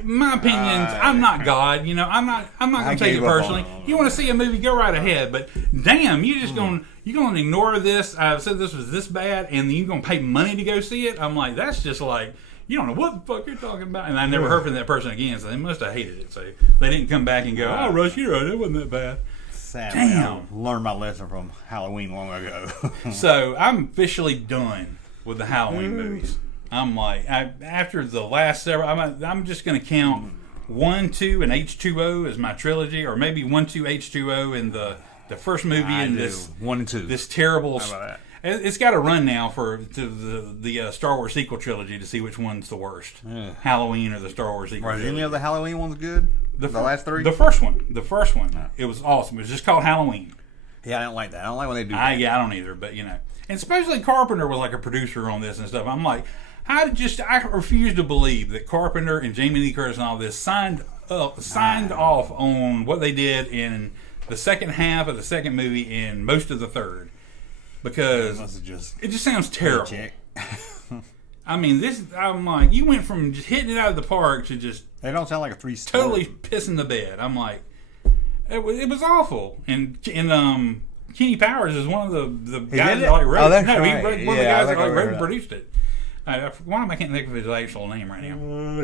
my opinions. I'm not God, you know. I'm not gonna take it personally. You want to see a movie, go right ahead. But damn, you just gonna ignore this. I've said this was this bad, and you gonna pay money to go see it. I'm like, that's just like, you don't know what the fuck you're talking about. And I never heard from that person again, so they must have hated it. So they didn't come back and go, oh, Russ, you're right, it wasn't that bad. Sadly, damn. I learned my lesson from Halloween long ago. So I'm officially done with the Halloween movies. I'm like, after the last several, I'm just going to count 1, 2, and H2O as my trilogy, or maybe 1, 2, H2O in the first movie in this 1 and 2. This terrible. How about that? It's got to run now to the Star Wars sequel trilogy to see which one's the worst, Halloween or the Star Wars sequel. Are trilogy. any of the Halloween ones good? The last 3? The first one. It was awesome. It was just called Halloween. Yeah, I don't like that. I don't like when they do that. Yeah, I don't either. But you know, and especially Carpenter was like a producer on this and stuff. I'm like, I refuse to believe that Carpenter and Jamie Lee Curtis and all this signed off on what they did in the second half of the second movie and most of the third, because it just sounds terrible. I mean, I'm like, you went from just hitting it out of the park to just they don't sound like a 3-star. Totally pissing the bed. I'm like, it was awful. And Kenny Powers is one of the guys that like wrote. That's no, right. He wrote, one of the guys that like wrote and produced it. Why am I can't think of his actual name right now?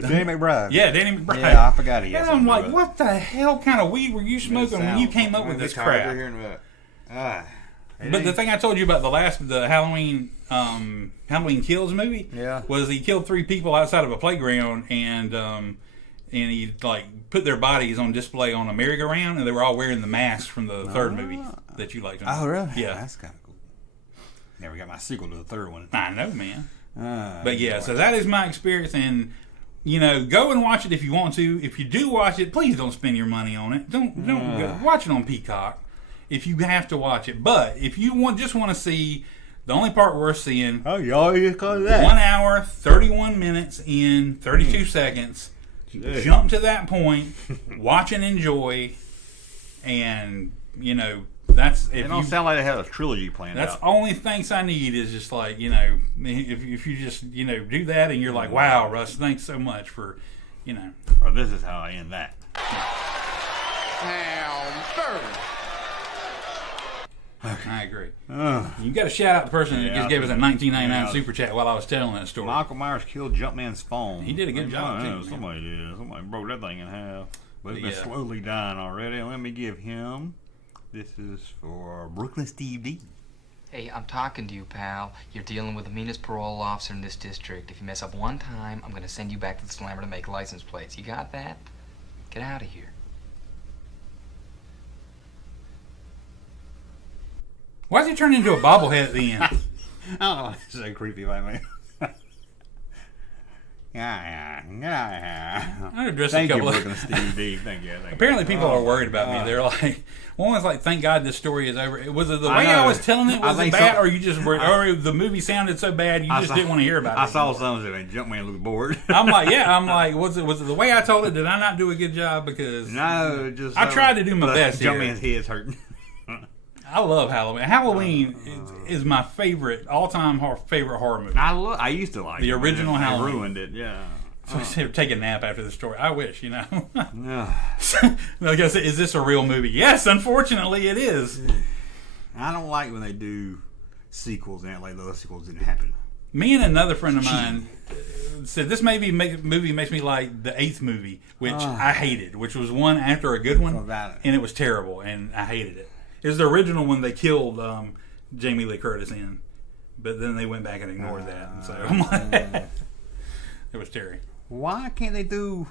Danny McBride. Yeah, Danny McBride. Yeah, I forgot he has. And I'm like, what the hell kind of weed were you smoking when you came up with this crap? But the thing I told you about the Halloween Kills movie was he killed 3 people outside of a playground, and he like put their bodies on display on a merry-go-round, and they were all wearing the masks from the third movie that you liked. Oh, really? Yeah, that's kind of cool. Never got my sequel to the third one. I know, man. But yeah, so that is my experience, and you know, go and watch it if you want to. If you do watch it, please don't spend your money on it. Don't go, watch it on Peacock if you have to watch it. But if you just want to see the only part worth seeing, you call that 1 hour, 31 minutes in 32 seconds. Jump to that point, watch and enjoy, and you know. It don't sound like they have a trilogy planned That's out. the only things I need is just like, you know, if you just, you know, do that and you're like, wow, Russ, thanks so much for, you know. Or this is how I end that. I agree. You got to shout out the person that just gave us a $19.99 super chat while I was telling that story. Michael Myers killed Jumpman's phone. He did a good job, too. Somebody did. Somebody broke that thing in half. But it's been slowly dying already. Let me give him... This is for Brooklyn Steve D. Hey, I'm talking to you, pal. You're dealing with the meanest parole officer in this district. If you mess up one time, I'm gonna send you back to the slammer to make license plates. You got that? Get out of here. Why does he turn into a bobblehead at the end? I don't know. It's so creepy by me. Thank you, Brooklyn Steve D. Thank you. Apparently, people are worried about me. They're like, one was like, "Thank God this story is over." Was it the way I was telling it was it bad, or you just were, or the movie sounded so bad you just didn't want to hear about it? I saw some of it and Jumpman looked bored. I'm like, was it the way I told it? Did I not do a good job? Because no, just I tried to do my best. Jumpman's head's hurting. I love Halloween. Halloween is my favorite, all-time favorite horror movie. I used to like the original Halloween. They ruined it, yeah. So take a nap after the story. I wish, you know. Yeah. Like I said, is this a real movie? Yes, unfortunately, it is. I don't like when they do sequels and like those sequels didn't happen. Me and another friend of mine said this movie makes me like the 8th movie, which I hated, which was one after a good one, and it was terrible, and I hated it. It was the original one they killed Jamie Lee Curtis in, but then they went back and ignored that, and so I'm like, it was Terry. Why can't they do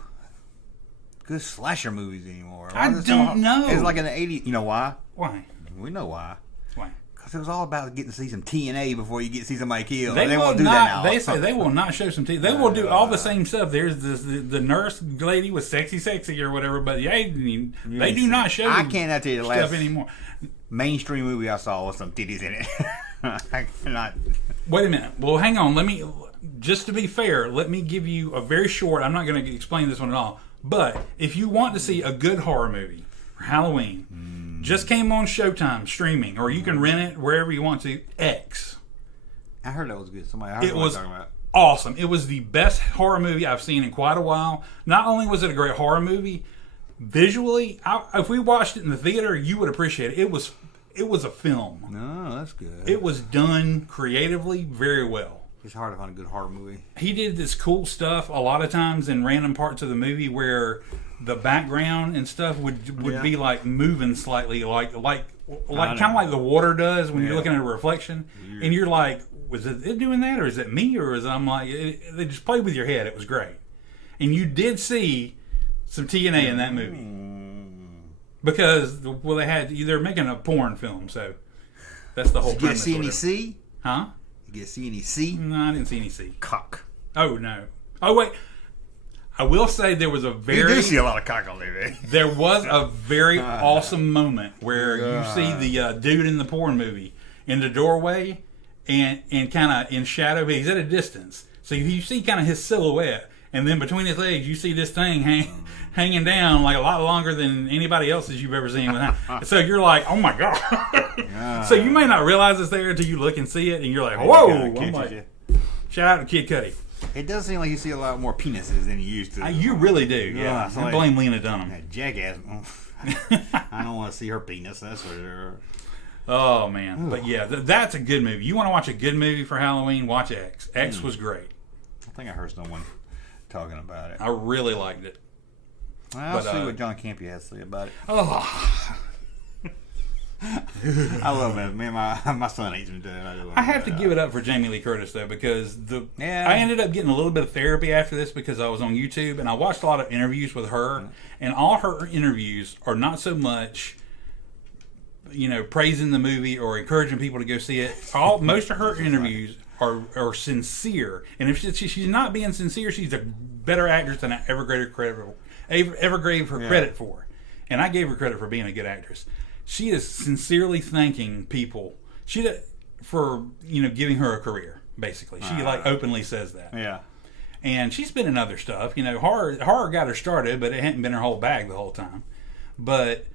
good slasher movies anymore? I don't know. It's like in the 80s. You know why? Why? We know why. Why? Because it was all about getting to see some TNA before you get to see somebody killed. They won't will do not, that now. They say they will not show some. They will do all the same stuff. There's the nurse lady was sexy or whatever, but they do not show. I cannot tell you the stuff last anymore. mainstream movie I saw with some titties in it. I cannot. Wait a minute. Well, hang on. Just to be fair, let me give you a very short. I'm not going to explain this one at all. But if you want to see a good horror movie for Halloween, just came on Showtime streaming, or you can rent it wherever you want to. X. I heard that was good. It was talking about. Awesome. It was the best horror movie I've seen in quite a while. Not only was it a great horror movie, visually, if we watched it in the theater, you would appreciate it. It was a film. No, that's good. It was done creatively very well. It's hard to find a good horror movie. He did this cool stuff a lot of times in random parts of the movie where the background and stuff would be like moving slightly, like kind of like the water does when you're looking at a reflection, and you're like, was it doing that, or is it me, or is it, I'm like, they just played with your head. It was great, and you did see some TNA in that movie because they're making a porn film, so that's the whole. Did you premise. see any C? Huh? You get see any C? No, I didn't see any C. Cock. Oh no. Oh wait. I will say there was a very. You do see a lot of cock on TV. There was a very awesome moment where you see the dude in the porn movie in the doorway and kind of in shadow, but he's at a distance, so you see kind of his silhouette, and then between his legs you see this thing hanging down like a lot longer than anybody else's you've ever seen. So you're like, oh my god. So you may not realize it's there until you look and see it, and you're like, whoa. I'm like, shout out to Kid Cudi. It does seem like you see a lot more penises than you used to. You really do, yeah. I blame Lena Dunham. That jackass. I don't want to see her penis. That's for sure. Oh man, but yeah, that's a good movie. You want to watch a good movie for Halloween? Watch X. X was great. I think I heard someone talking about it. I really liked it. I'll see what John Campea has to say about it. Oh, I love it. Man, my son hates him. I have to give it up for Jamie Lee Curtis though, because I ended up getting a little bit of therapy after this because I was on YouTube and I watched a lot of interviews with her, and all her interviews are not so much, praising the movie or encouraging people to go see it. Most of her interviews are sincere, and if she's not being sincere, she's a better actress than I ever gave her credit for, and I gave her credit for being a good actress. She is sincerely thanking people for giving her a career. Basically, she openly says that. Yeah, and she's been in other stuff. Horror got her started, but it hadn't been her whole bag the whole time. But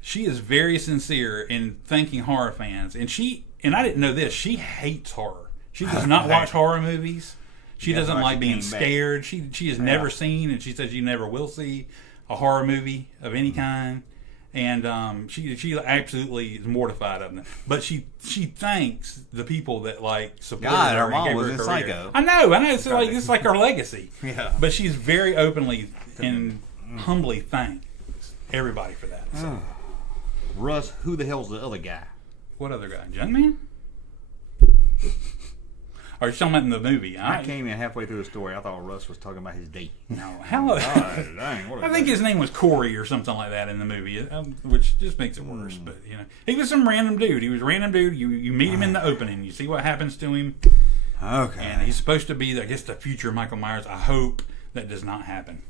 she is very sincere in thanking horror fans, and I didn't know this. She hates horror. She does not watch horror movies. She doesn't like being scared. She has never seen, and she says she never will see a horror movie of any kind. And she absolutely is mortified of them. But she thanks the people that supported her. Her mom and gave was her in career. Psycho. I know. It's like her legacy. Yeah. But she's very openly and humbly thanks everybody for that. So. Russ, who the hell's the other guy? What other guy? Junkman? Or you talking about in the movie? I came in halfway through the story. I thought Russ was talking about his date. No, I think his name was Corey or something like that in the movie, which just makes it worse. But he was some random dude. He was a random dude. You meet him in the opening. You see what happens to him. Okay. And he's supposed to be, I guess, the future Michael Myers. I hope that does not happen.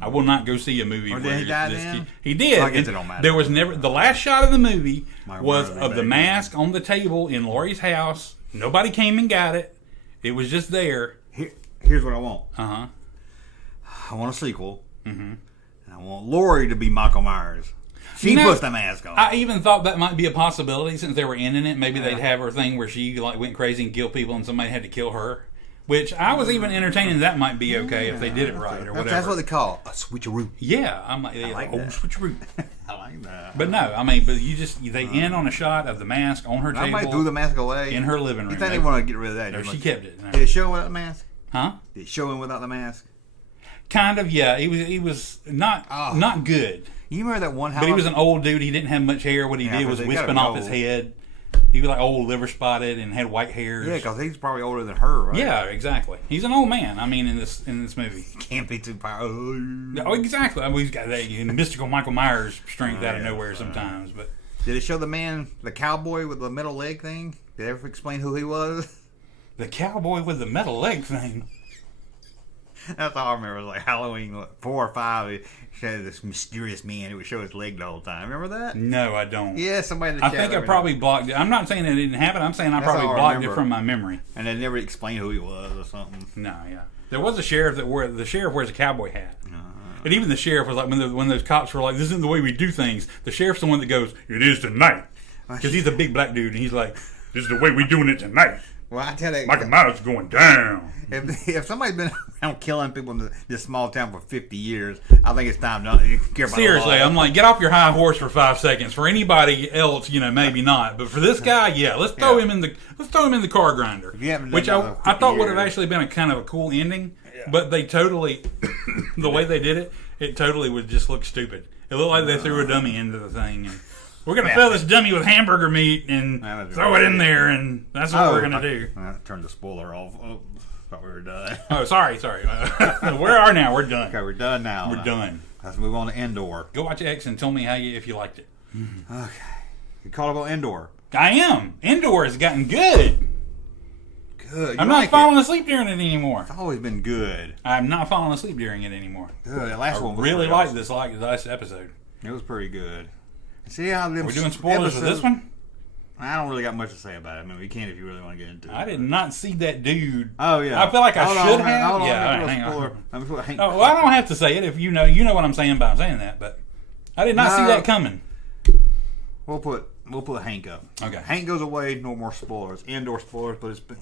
I will not go see a movie where he died then? He did. I guess it don't matter. There was never the last shot of the movie was of the mask on the table in Laurie's house. Nobody came and got it. It was just there. Here's what I want. I want a sequel. And I want Laurie to be Michael Myers. She puts the mask on. I even thought that might be a possibility since they were ending it. Maybe they'd have her thing where she went crazy and killed people and somebody had to kill her. Which I was even entertaining that might be okay if they did it right or whatever. That's what they call a switcheroo. Yeah, I'm like, like old that. switcheroo. I like that. But no, I mean, but they end on a shot of the mask on her Nobody table threw the mask away in her living room. You think they want to get rid of that? No, didn't she they? kept it. No. Did it show without the mask? Huh? Did it show him without the mask? Kind of, yeah. He was not good. You remember that one house? But he was an old dude. He didn't have much hair. What he Yeah, did but was they gotta wisping be off his old. head. He was like old, liver spotted, and had white hairs. Yeah, because he's probably older than her, right? Yeah, exactly. He's an old man. I mean, in this movie. Can't be too powerful. Oh, exactly. I mean, he's got that mystical Michael Myers strength out of yeah. nowhere sometimes. But Did it show the man, the cowboy with the metal leg thing? Did it ever explain who he was? the cowboy with the metal leg thing. That's all I remember. It was like Halloween 4 or 5. It showed this mysterious man who would show his leg the whole time. Remember that? No, I don't. Yeah, somebody in the I chat think I let me probably know. blocked it. I'm not saying it didn't happen. I'm saying I That's probably all I blocked it remember. from my memory. And they never explained who he was or something. No, yeah. There was a sheriff the sheriff wears a cowboy hat. And even the sheriff was like, when those cops were like, this isn't the way we do things, the sheriff's the one that goes, it is tonight. Because he's a big black dude, and he's like, this is the way we doing it tonight. Well, I tell you, Michael Myers is going down. if somebody's been around killing people in this small town for 50 years, I think it's time to care about Seriously, the law. I'm like, get off your high horse for 5 seconds. For anybody else, maybe not. But for this guy, yeah, let's throw him in the car grinder. If you haven't done Which that I in thought 50 would have years. actually been a kind of a cool ending. But they totally, the way they did it totally would just look stupid. It looked like they threw a dummy into the thing. And we're going to fill this dummy with hamburger meat and throw it in there, and that's what we're going to do. I turned the spoiler off. Oh, thought we were done. Oh, sorry. Where are now? We're done. Okay, we're done now. We're done. Let's move on to Andor. Go watch X and tell me if you liked it. Okay. You caught up on Andor. I am. Andor has gotten good. Good. You I'm not like falling it. asleep during it anymore. It's always been good. I'm not falling asleep during it anymore. Good. That last I one was really pretty liked awesome. this last episode. It was pretty good. See how them We're doing spoilers for this one? I don't really got much to say about it. I mean, we can if you really want to get into it. I did not see that dude. Oh yeah. I feel like I Hold should on, have. Hold on, Yeah, let me hang put a on. spoiler. Let me put a Hank- Oh, well, I don't have to say it if you know what I'm saying by saying that, but I did not see No. that coming. We'll put Hank up. Okay. Hank goes away. No more spoilers. Andor spoilers. But it's been,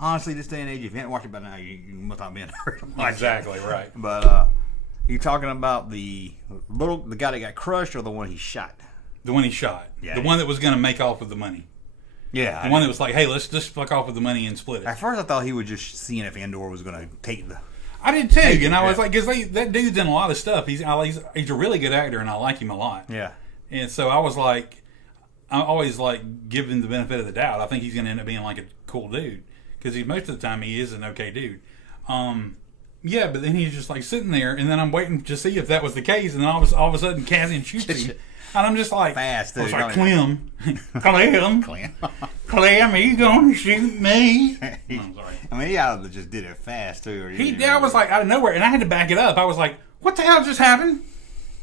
honestly, this day and age, if you haven't watched it by now, you must not be in a hurry to watch it. Exactly right. But you talking about the guy that got crushed or the one he shot? The one he shot. Yeah. The one that was going to make off with the money. Yeah. The one that was like, hey, let's just fuck off with the money and split it. At first, I thought he was just seeing if Andor was going to take the. I did too, and I was Yeah. like, because that dude's in a lot of stuff. He's a really good actor, and I like him a lot. Yeah. And so I was like, I always like give him the benefit of the doubt. I think he's going to end up being like a cool dude because most of the time he is an okay dude. Yeah, but then he's just like sitting there, and then I'm waiting to see if that was the case, and then all of a sudden Cassian shoots him, and I'm just like, Fast, I was dude. like, Clem, Clem, are you going to shoot me? I'm sorry. I mean, he ought just did it fast too. I was like out of nowhere, and I had to back it up. I was like, "What the hell just happened?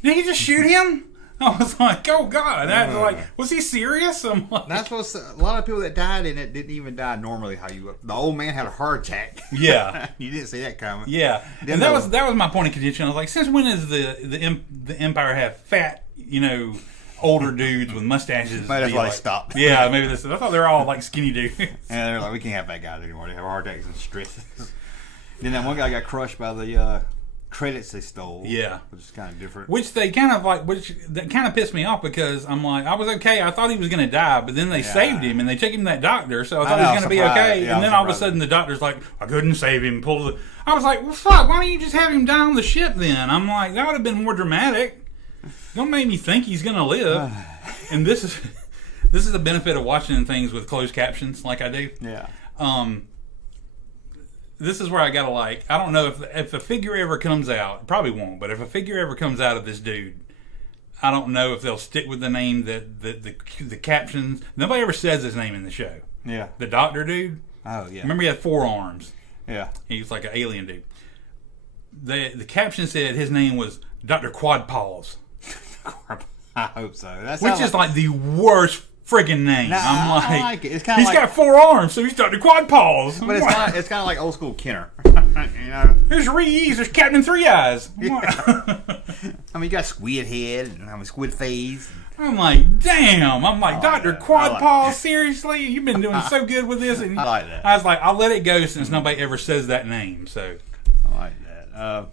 Did he just shoot him?" I was like, "Oh God!" I was like, "Was he serious?" I'm like, That's what a lot of people that died in it didn't even die normally. The old man had a heart attack. Yeah. You didn't see that coming. yeah. Then And that was my point of contention. I was like, since when does the Empire have fat, older dudes with mustaches? Maybe that's be why like, they stopped. Yeah, maybe this. I thought they were all like skinny dudes. And they're like, we can't have fat guys anymore. They have heart attacks and stresses. Then that one guy got crushed by the credits they stole. Yeah. Which is kind of different. Which that kind of pissed me off because I'm like, I was okay. I thought he was going to die, but then they saved him and they took him to that doctor, so I thought he was going to be surprised. okay. Yeah, and then all of a sudden the doctor's like, I couldn't save him. I was like, well, fuck. Why don't you just have him die on the ship then? I'm like, that would have been more dramatic. Don't make me think he's going to live. And this is the benefit of watching things with closed captions like I do. Yeah. This is where I gotta I don't know if a figure ever comes out, it probably won't, but if a figure ever comes out of this dude, I don't know if they'll stick with the name that the captions. Nobody ever says his name in the show. Yeah. The doctor dude. Oh yeah. Remember he had 4 arms. Yeah. He was like an alien dude. The caption said his name was Dr. Quad Paws, I hope so. which is like the worst friggin' name. Nah, I'm like, I like it. It's kinda he's like- got 4 arms, so he's Dr. Quad Paws. But it's kind of like old school Kenner. You know. Here's Reese. There's Captain 3 Eyes. I mean, you got squid head and squid face. I'm like, damn. I'm like, Dr. that. Quad I like Paul, that. seriously? You've been doing so good with this. And I like that. I was like, I'll let it go since nobody ever says that name. So, I like that.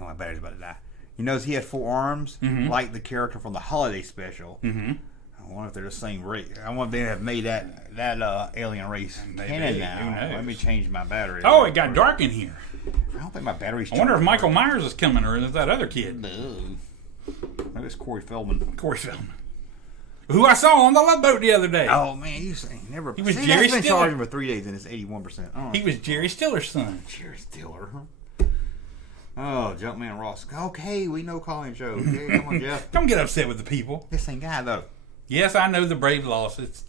My battery's about to die. You notice he had 4 arms, like the character from the holiday special. mm-hmm. I wonder if they're the same race. I wonder if they have made that alien race Maybe. canon now. Who knows? Let me change my battery. Oh, it got dark in here. I don't think my battery's. I wonder if charged. Michael Myers is coming or is that other kid? No. Maybe it's Corey Feldman. Corey Feldman. Who I saw on the Love Boat the other day. Oh man, you say never. He was See, Jerry that's been Stiller. charging for 3 days and it's 81%. Oh, He was Jerry Stiller's son. Jerry Stiller. Oh, Junkman Ross. Okay, we know Colin Joe. Okay, come on, Jeff. Don't get upset with the people. This same guy though. Yes, I know the brave loss. It's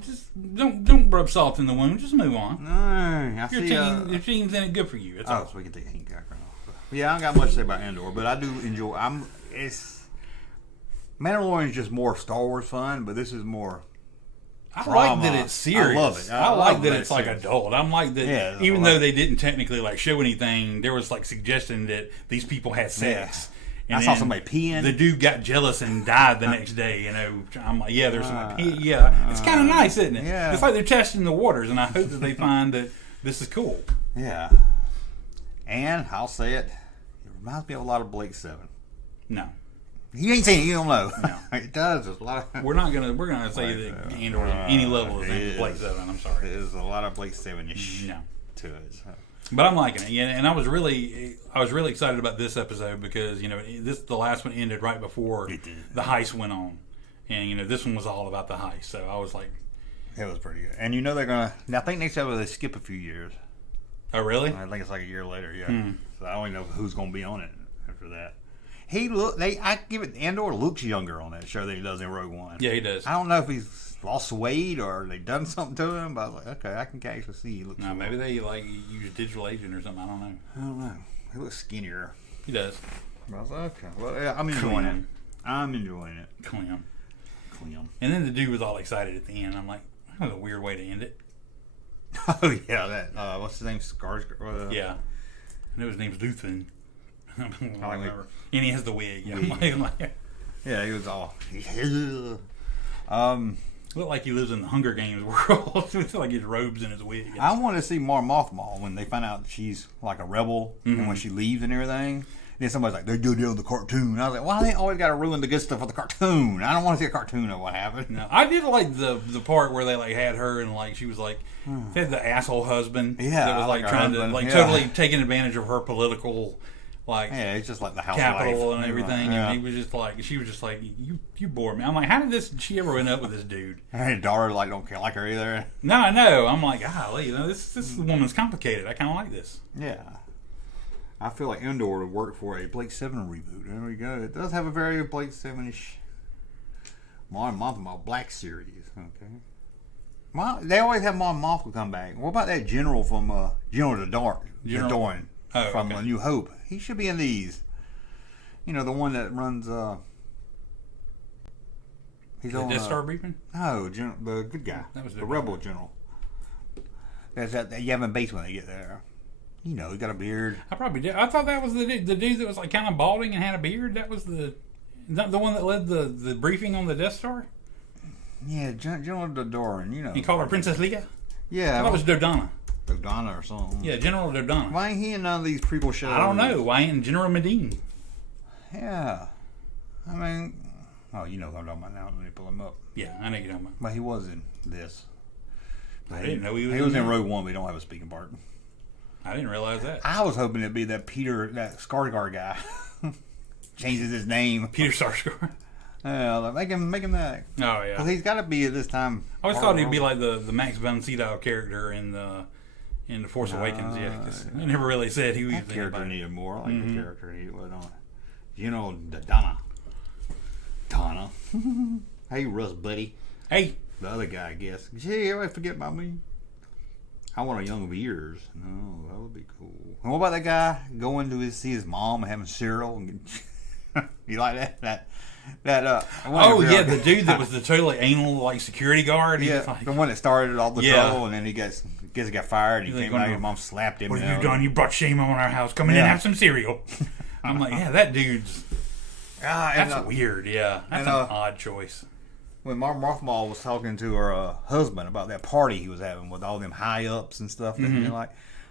just don't rub salt in the wound. Just move on. I Your see. your team's in it good for you. That's Oh, all. so we can take Hank background off. Yeah, I don't got much to say about Andor, but I do enjoy. It's Mandalorian's just more Star Wars fun, but this is more. I drama. like that it's serious. I love it. I love like that that it's like serious. adult. I'm like that. Yeah, even I like though they didn't technically like show anything, there was like suggestion that these people had sex. I saw somebody peeing. The dude got jealous and died the next day. You know, I'm like, yeah, there's some pee. Yeah, it's kind of nice, isn't it? Yeah. It's like they're testing the waters, and I hope that they find that this is cool. Yeah. And I'll say it. It reminds me of a lot of Blake 7. No, You ain't seen it, you don't know. No. It does. There's a lot of. we're gonna say that Andor at any level is named Blake 7. I'm sorry. There's a lot of Blake 7-ish No. to it. So. But I'm liking it, yeah, and I was really excited about this episode because the last one ended right before It did. the heist went on, and this one was all about the heist. So I was like, It was pretty good. And they're going to. Now, I think next episode they skip a few years. oh really? I think it's like a year later, yeah. So I don't even know who's going to be on it after that. I give it, Andor looks younger on that show than he does in Rogue One. Yeah, he does. I don't know if he's lost weight or they done something to him, but I was like, okay, I can actually see he looks. No, maybe they use digital agent or something. I don't know. I don't know. He looks skinnier. He does. But I was like, okay. Well, yeah, I'm enjoying it. I'm enjoying it. Clem. Clem. And then the dude was all excited at the end. I'm like, that was a weird way to end it. Oh yeah, that what's his name? Skarsgård. Yeah. I know his name's Luthen. Whatever. And he has the wig. Yeah, I'm like, Yeah, he was all. looked like he lives in the Hunger Games world with like his robes and his wig. I want to see Mar Mothma when they find out she's like a rebel and when she leaves and everything. Then somebody's like, they do it on the cartoon. I was like, why they always got to ruin the good stuff of the cartoon? I don't want to see a cartoon of what happened. No, I did like the part where they like had her and like she was like they had the asshole husband Yeah, that was I like like her trying to husband, like yeah. totally taking advantage of her political like Yeah, it's just like the housewife. capital and everything, Yeah. and he was just like she was just like you bore me. I'm like, how did she ever end up with this dude? Her daughter don't care like her either. No, I know. I'm like, golly, this woman's complicated. I kind of like this. Yeah. I feel like Andor would work for a Blake 7 reboot. There we go. It does have a very Blake 7-ish Mon Mothma Black series. Okay. They always have Mon Mothma come back. What about that general from General Doran from okay. A New Hope? He should be in these. The one that runs. He's The on Death Star briefing? No, the good guy. That was the the rebel general. That's that Yavin base when they get there. He got a beard. I probably did. I thought that was the dude that was like kind of balding and had a beard. That was is that the one that led the briefing on the Death Star? Yeah, General Doran. You call her Princess Leia? Yeah, I thought it was Dodonna. Dodonna or something. Yeah, General Dodonna. Why ain't he in none of these prequel shows? I don't know. Why ain't General Medine? Yeah, I mean, you know who I'm talking about now. Let me pull him up. Yeah, I know you're talking about. But he was in this. I didn't know he was. He was in there. Rogue One. But he don't have a speaking part. I didn't realize that. I was hoping it'd be that Skarsgård guy. Changes his name. Peter Sarsgaard. Yeah, make him that. Oh yeah. Well, he's got to be at this time. I always thought he'd be like the Max von Sydow character in the Force Awakens. Yeah, 'cause they never really said who he was That character anybody. needed more. I like the character he was on. Donna. Hey, Russ, buddy. Hey, The other guy, I guess. Gee, everybody forget about me. I want a young Veers. No, that would be cool. And what about that guy going to see his mom and having cereal? And you like that? oh yeah, the dude that was the totally anal like security guard. He was Yeah, like, the one that started all the Yeah. trouble, and then he got fired. And he He's like came out. going, His mom slapped him. "What have you done? You brought shame on our house. Come in and have some cereal." I'm like, yeah, that dude's That's weird. Yeah, that's and, an odd choice. When Mothball was talking to her husband about that party he was having with all them high ups and stuff, and you're like,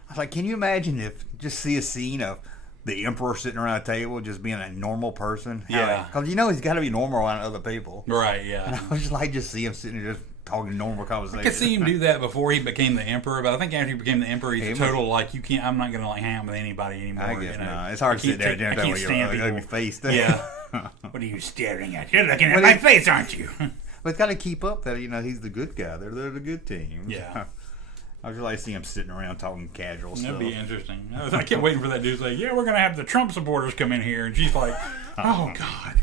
I was like, can you imagine if just see a scene of the Emperor sitting around a table just being a normal person? Yeah, because you know he's got to be normal around other people, right? Yeah, and I was just like, just see him sitting there just talking normal conversation. I could see him do that before he became the Emperor, but I think after he became the Emperor, he's total like you can't. I'm not gonna like hang out with anybody anymore. I guess not. It's hard to sit there and tell with your ugly face. Yeah. What are you staring at? You're looking at my face, aren't you? But it's got to keep up that he's the good guy. They're the good team. Yeah. I was like see him sitting around talking casual stuff. That'd be interesting. I kept waiting for that dude to say, "Yeah, we're gonna have the Trump supporters come in here," and she's like, "Oh God."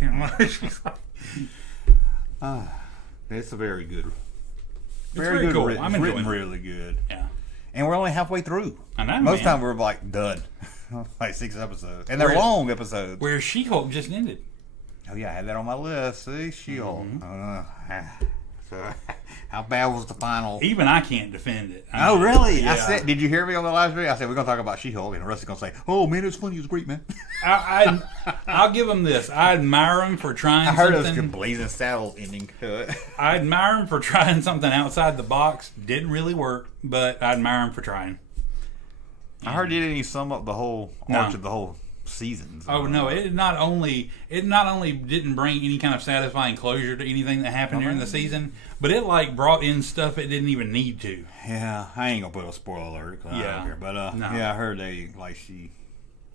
It's a very good. Very good cool. written. I'm It's enjoying written it. really good. Yeah. And we're only halfway through. I know. Most man. time we're like done. Like 6 episodes. And they're long episodes. Where She-Hulk just ended. Oh yeah, I had that on my list. See, She-Hulk. So, how bad was the final? Even I can't defend it. Oh really? Yeah. I said, did you hear me on the last video? I said we're gonna talk about She-Hulk, and Russ is gonna say, "Oh man, it was funny. It was great, man." I'll give him this. I admire him for trying. I heard something. it was Blazing Saddles ending to it. I admire him for trying something outside the box. Didn't really work, but I admire him for trying. I heard he didn't sum up the whole arc of the whole season. Oh no! It not only didn't bring any kind of satisfying closure to anything that happened during the season, but it like brought in stuff it didn't even need to. Yeah, I ain't gonna put a spoiler alert. 'Cause I don't care. But yeah, I heard she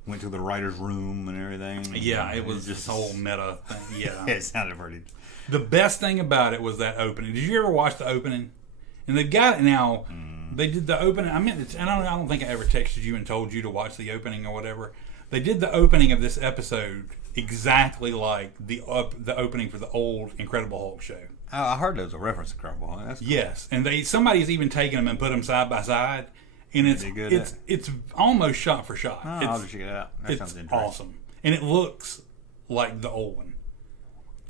went to the writer's room and everything. Yeah, it was just this whole meta thing. Yeah, it sounded pretty. The best thing about it was that opening. Did you ever watch the opening? And they've got it now. They did the opening. I don't think I ever texted you and told you to watch the opening or whatever. They did the opening of this episode exactly like the opening for the old Incredible Hulk show. Oh, I heard there was a reference to Incredible Hulk. That's cool. Yes, and somebody's even taken them and put them side by side, and it's almost shot for shot. Oh, I'll check it out. That sounds interesting. Awesome, and it looks like the old one.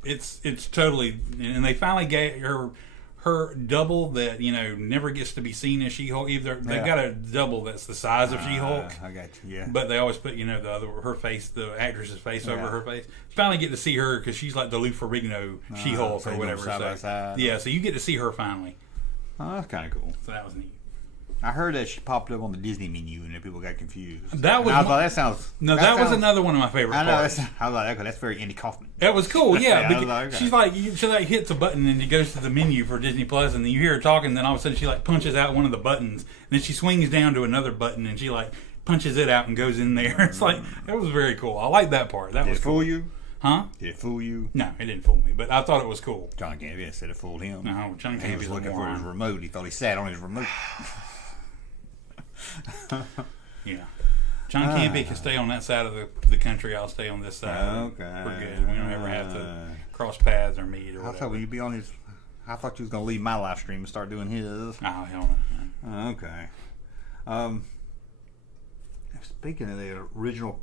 It's totally, and they finally gave her double that never gets to be seen as She-Hulk. Either they've got a double that's the size of She-Hulk. I got you. Yeah, but they always put her face, the actress's face over her face. Finally get to see her because she's like the Lou Ferrigno She-Hulk or whatever. Side by side. Yeah, so you get to see her finally. Oh, that's kind of cool. So that was neat. I heard that she popped up on the Disney menu and then people got confused. That was that sounds. That was another one of my favorite parts. I was like, that's very Andy Kaufman. That was cool, yeah. Okay. She's like, she like hits a button and it goes to the menu for Disney Plus, and then you hear her talking. And then all of a sudden she like punches out one of the buttons, and then she swings down to another button and she like punches it out and goes in there. It's like that was very cool. I like that part. That was cool. Fool you? Huh? Did it fool you? No, it didn't fool me, but I thought it was cool. John Candy said it fooled him. No, John He was looking for his remote. He thought he sat on his remote. Yeah. John Campy can stay on that side of the country. I'll stay on this side. Okay. We're good. We don't ever have to cross paths or meet or whatever. I thought you'd be on his. I thought you was gonna leave my live stream and start doing his. Oh, hell no. Okay. Speaking of the original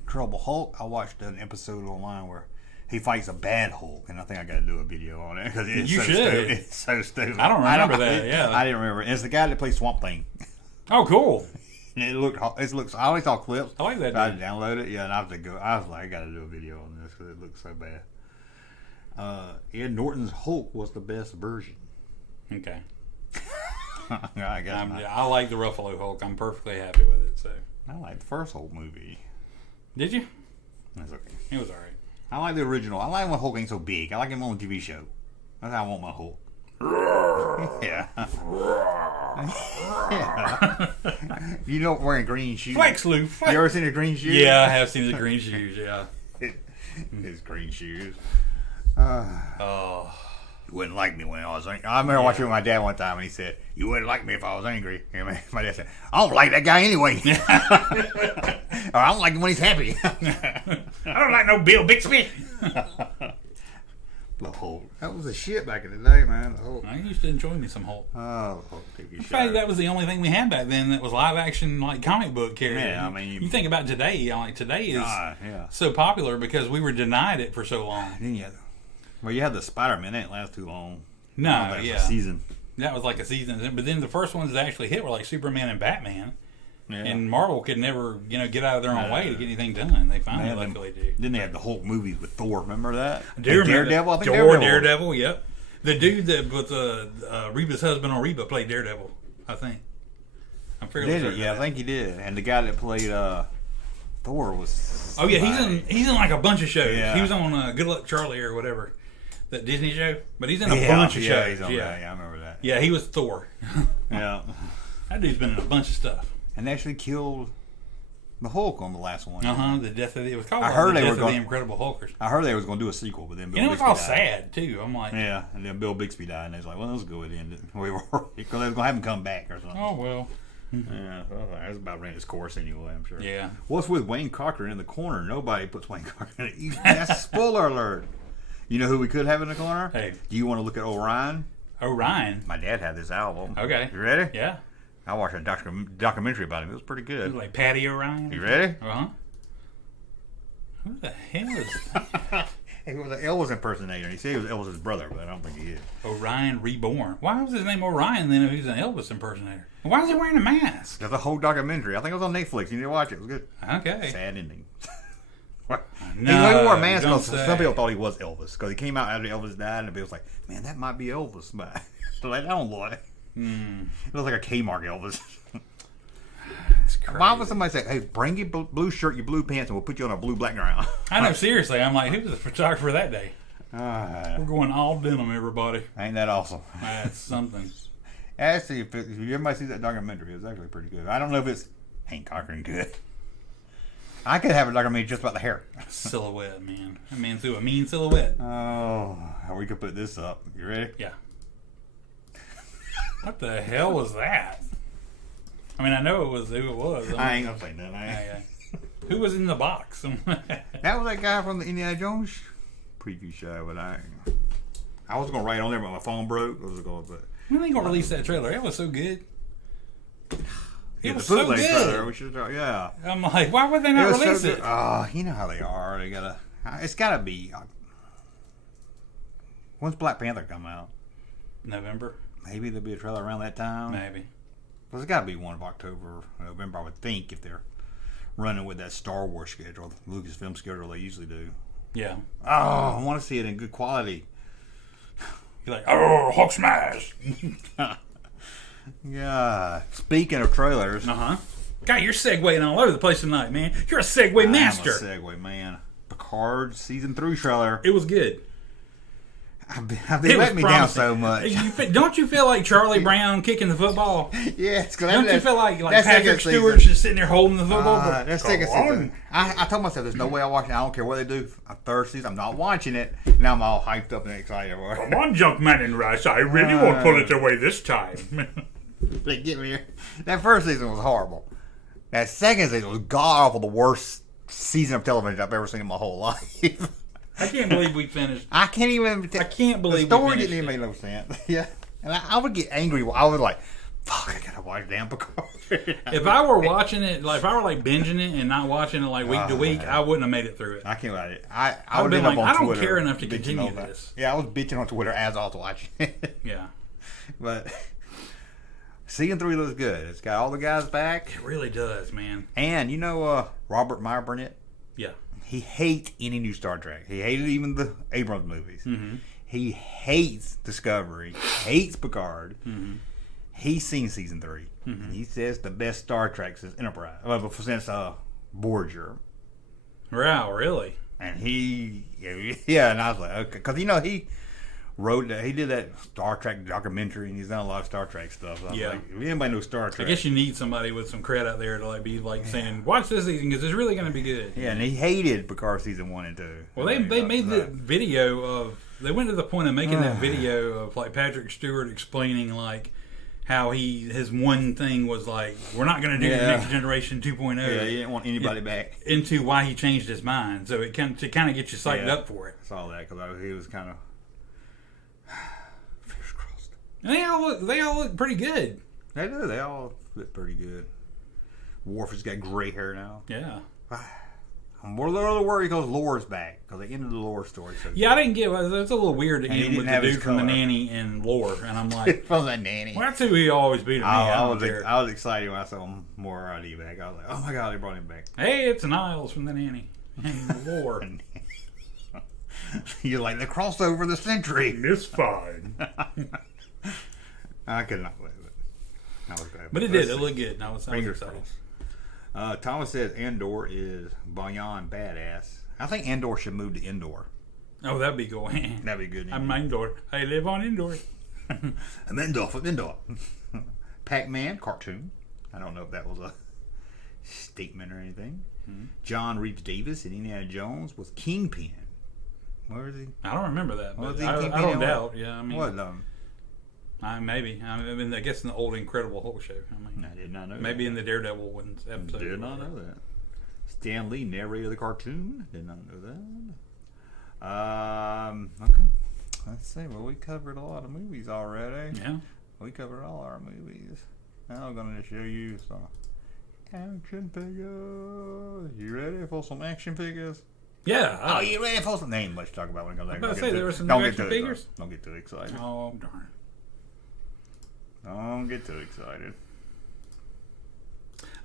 Incredible Hulk, I watched an episode online where he fights a bad Hulk, and I think I got to do a video on it because it's stupid. It's so stupid. I don't remember that. Yeah, I didn't remember. It's the guy that plays Swamp Thing. Oh, cool. And it looks. I only saw clips. I like that. So I download it. Yeah, and I was like, I got to do a video on this because it looks so bad. Ed Norton's Hulk was the best version. Okay. I guess I like the Ruffalo Hulk. I'm perfectly happy with it. So I like the first Hulk movie. Did you? That's okay. It was all right. I like the original. I like when Hulk ain't so big. I like him on the TV show. That's how I want my Hulk. Yeah. Yeah. You know, wearing green shoes. Flex, Lou. Flex. You ever seen the green shoes? Yeah, I have seen the green shoes. Yeah. His green shoes. Oh. You wouldn't like me when I was angry. I remember watching with my dad one time and he said, "You wouldn't like me if I was angry." And my dad said, "I don't like that guy anyway." Or I don't like him when he's happy. I don't like no Bill Bixby. The Hulk. That was the shit back in the day, man. The Hulk. I used to enjoy me some Hulk. Oh, the Hulk TV show. In fact, that was the only thing we had back then that was live action, like comic book characters. Yeah, I mean, you think about today, like today is so popular because we were denied it for so long. Didn't you? Well, you had the Spider-Man. That didn't last too long. No, a season. That was like a season. But then the first ones that actually hit were like Superman and Batman. Yeah. And Marvel could never, get out of their own way to get anything done. They finally Man, luckily do. Then they had the whole movie with Thor. Remember that? I do remember Daredevil. I think Daredevil. Yep. The dude that was Reba's husband on Reba played Daredevil. I think. I'm fairly Did certain. it? Yeah, I think he did. And the guy that played Thor was. Oh yeah, he's in like a bunch of shows. Yeah. He was on Good Luck Charlie or whatever, that Disney show. But he's in a bunch of shows. Yeah, he's on that. Yeah, I remember that. Yeah, he was Thor. Yeah. That dude's been in a bunch of stuff. And they actually killed the Hulk on the last one. The death of it was called. I heard the they death were of going. the Incredible Hulkers. I heard they was going to do a sequel, but then Bill It's Bixby all died. sad too. I'm like, Yeah, and then Bill Bixby died, and they was like, "Well, let's go with it." We were because they was going to have him come back or something. oh well. Yeah, well, that's about ran its course anyway. I'm sure. Yeah. What's with Wayne Cochran in the corner? Nobody puts Wayne Cochran in it. That's spoiler alert. You know who we could have in the corner? Hey. Do you want to look at Orion? Orion. My dad had this album. Okay. You ready? Yeah. I watched a documentary about him. It was pretty good. Like Patty Orion. You ready? Uh huh. Who the hell is that? He was an Elvis impersonator. He said he was Elvis's brother, but I don't think he is. Orion Reborn. Why was his name Orion then if he's an Elvis impersonator? Why is he wearing a mask? There's a whole documentary. I think it was on Netflix. You need to watch it. It was good. Okay. Sad ending. No, he wore a mask don't because say. some people thought he was Elvis because he came out after Elvis died, and people was like, "Man, that might be Elvis." But so like, I don't know. It looks like a Kmart Elvis. It's crazy. Why would somebody say, "Hey, bring your blue shirt, your blue pants, and we'll put you on a blue background"? I know, seriously. I'm like, who was the photographer that day? Ah, We're going all denim, everybody. ain't that awesome? That's something. Actually, if everybody sees that documentary, it's actually pretty good. I don't know if it's Hank Cochran good. I could have a documentary just about the hair. Silhouette, man. That man threw a mean silhouette. Oh, we could put this up. You ready? Yeah. What the hell was that? I mean, I know it was who it was. I ain't gonna say nothing. Yeah. Who was in the box? That was that guy from the Indiana Jones preview show, but I was gonna write on there, but my phone broke. When are they gonna release that trailer? It was so good. It was the so bootleg trailer, good. we should, yeah. I'm like, why would they not was release so it? good. Oh, you know how they are. It's gotta be. When's Black Panther come out? November, Maybe there'll be a trailer around that time. maybe. Well, it's gotta be one of October, November, I would think, if they're running with that Star Wars schedule, Lucasfilm schedule they usually do. Yeah. Oh, I want to see it in good quality. You're like, oh, Hulk smash. Yeah. Speaking of trailers, Uh-huh. God, you're segueing all over the place tonight, man. You're a segue master. I'm a segue man. Picard season 3 trailer. It was good. They It let was me down promising. so much. Don't you feel like Charlie Brown kicking the football? Yes, Don't you feel like that Patrick second Stewart's season. just sitting there holding the football? That second Come on. season. I told myself there's no way I'll watch it. I don't care what they do. I'm thirsty. I'm not watching it. Now I'm all hyped up and excited. Come on, Junkman and Russ. I really won't pull it away this time. They get me here. That first season was horrible. That second season was god awful. The worst season of television I've ever seen in my whole life. I can't believe we finished. I can't even. I can't believe the we story finished didn't even it. make no sense. Yeah, and I would get angry. I was like, "Fuck! I gotta watch damn Picard." If I were watching it, like if I were like binging it and not watching it like week to week, I wouldn't have made it through it. I can't write it. I I've would been end up like, on I don't Twitter care enough to bitching continue over it. this. Yeah, I was bitching on Twitter as I was watching it. Yeah, But season 3 looks good. It's got all the guys back, it really does, man. and you know Robert Meyer Burnett. Yeah, He hates any new Star Trek. He hated even the Abrams movies. Mm-hmm. He hates Discovery. Hates Picard. Mm-hmm. He's seen season 3. Mm-hmm. And he says the best Star Trek since Enterprise. Well, since Voyager. wow, really? And yeah, and I was like, okay, because he wrote that, he did that Star Trek documentary, and he's done a lot of Star Trek stuff. So I was Yeah. like, if anybody knows Star I Trek, guess you need somebody with some cred out there to like be like saying, "Watch this season because it's really going to be good." yeah, and he hated Picard season 1 and 2. Well, they made the video of. They went to the point of making that video of like Patrick Stewart explaining like how his one thing was like, we're not going to do the Next Generation 2.0. Yeah, he didn't want anybody back. Into why he changed his mind, so it can to kind of get you psyched up for it. I saw that because he was kind of fingers crossed. And they all look pretty good. They do. They all look pretty good. Worf has got gray hair now. Yeah. I I'm a little worried because Lore's back because they ended the Lore story. So Yeah, I didn't get it. It's a little weird to And he end with didn't the have his dude from the color. nanny and Lore, and I'm like, from the nanny. well, that's who he always be to me. I don't care. I was excited when I saw him more ID back. I was like, oh my god, they brought him back. Hey, it's Niles from the nanny and Lore. You're like the crossover of the century. It's fine. I could not believe it. I was glad. But it did. It looked good. And I was Fingers excited. crossed. Thomas says Andor is beyond badass. I think Andor should move to Indoor. Oh, that'd be cool. That'd be good. I'm Indoor. I live on Indoor. I'm Indoor from Indoor. Pac-Man cartoon. I don't know if that was a statement or anything. John Reeves Davis and Indiana Jones was Kingpin. Where is he? I don't remember that. Was But he I Kingpin don't in doubt. Yeah, I mean, What? maybe. I mean, I guess in the old Incredible Hulk show. I mean, I did not know. maybe that. in the Daredevil one's episode. Did not know that. Stan Lee narrated the cartoon. Did not know that. Okay. Let's see. Well, we covered a lot of movies already. Yeah. We covered all our movies. Now I'm going to show you some action figures. You ready for some action figures? Yeah. Oh, you ready for some? There ain't much to talk about when it comes I was back. about to say, there were some Don't new get action too figures? excited. Don't get too excited. Oh, darn. Don't get too excited.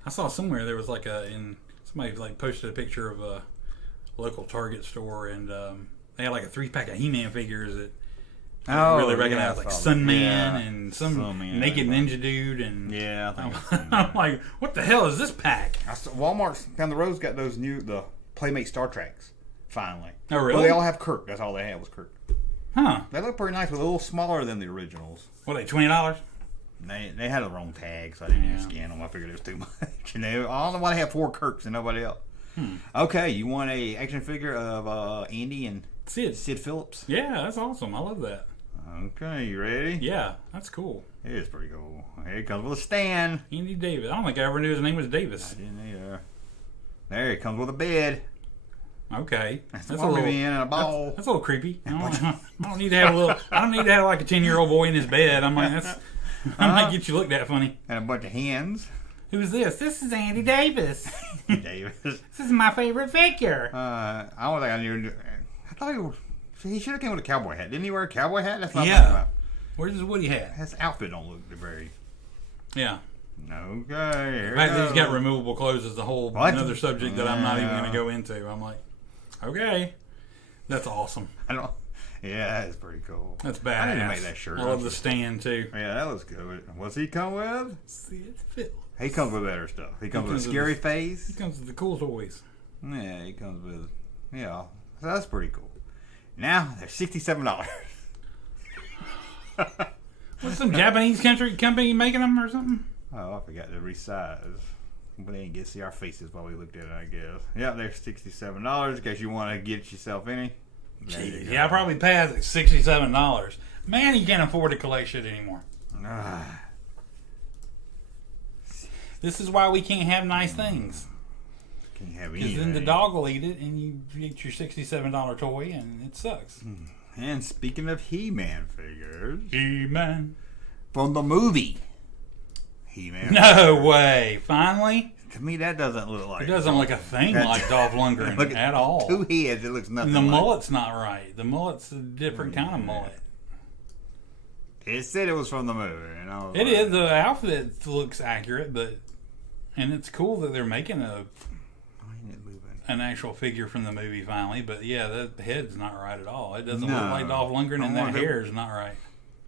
I saw somewhere there was like somebody like posted a picture of a local Target store, and they had like a 3-pack of He-Man figures that I really recognize, like Sunman and some Sunman, naked yeah. ninja dude, and Yeah, I think I've seen I'm that. like, what the hell is this pack? Walmart's down the road's got those the Playmate Star Treks. Finally. Oh, really? Well, they all have Kirk. That's all they had was Kirk. Huh? They look pretty nice, but a little smaller than the originals. What are they, $20? They had the wrong tag, so I didn't even Yeah. scan them. I figured it was too much. And I don't know why they have 4 Kirks and nobody else. Okay, you want a action figure of Andy and Sid. Sid Phillips? Yeah, that's awesome. I love that. Okay, you ready? Yeah, that's cool. It is pretty cool. Here it comes with a stand. Andy Davis. I don't think I ever knew his name was Davis. I didn't either. There it comes with a bed. Okay, That's a little in and a ball. That's a little creepy. I don't need to have a little. I don't need to have like a 10-year-old boy in his bed. I'm like, that might get you looked at funny. And a bunch of hands. Who's this? This is Andy Davis. Davis. This is my favorite figure. I don't think I knew. I thought he should have came with a cowboy hat. Didn't he wear a cowboy hat? That's not Yeah. Where's his Woody hat? His outfit don't look very. Yeah. Okay. The Here fact that we he's go. got removable clothes is a whole What? another subject that I'm not even Yeah. going to go into. I'm like, okay, that's awesome. I don't. Yeah, that's pretty cool. That's badass. I need to make that shirt. I love the stand too. Yeah, that looks good. What's he come with? Sid Phillips. He comes with better stuff. He comes with a comes with scary He face. comes with the cool toys. Yeah, he comes with. Yeah, so that's pretty cool. Now they're $67. What's some Japanese company making them or something? Oh, I forgot to resize. But they didn't get to see our faces while we looked at it, I guess. Yeah, they're $67 in case you want to get yourself any. There you Jeez, go. yeah, I probably passed at $67. Man, you can't afford to collect shit anymore. Ah, This is why we can't have nice things. can't have Because anything. then the dog will eat it, and you get your $67 toy, and it sucks. And speaking of He-Man figures, He-Man. from the movie He-Man. No way. Finally? To me, that doesn't look like. It doesn't look a thing That- like Dolph Lundgren Look at all. 2 heads. It looks nothing. And the like. mullet's not right. The mullet's a different kind of mullet. It said it was from the movie. And I was It like, is. The outfit looks accurate, and it's cool that they're making Why ain't it moving? an actual figure from the movie finally. But yeah, the head's not right at all. It doesn't No. look like Dolph Lundgren, I and that wonder- hair is not right.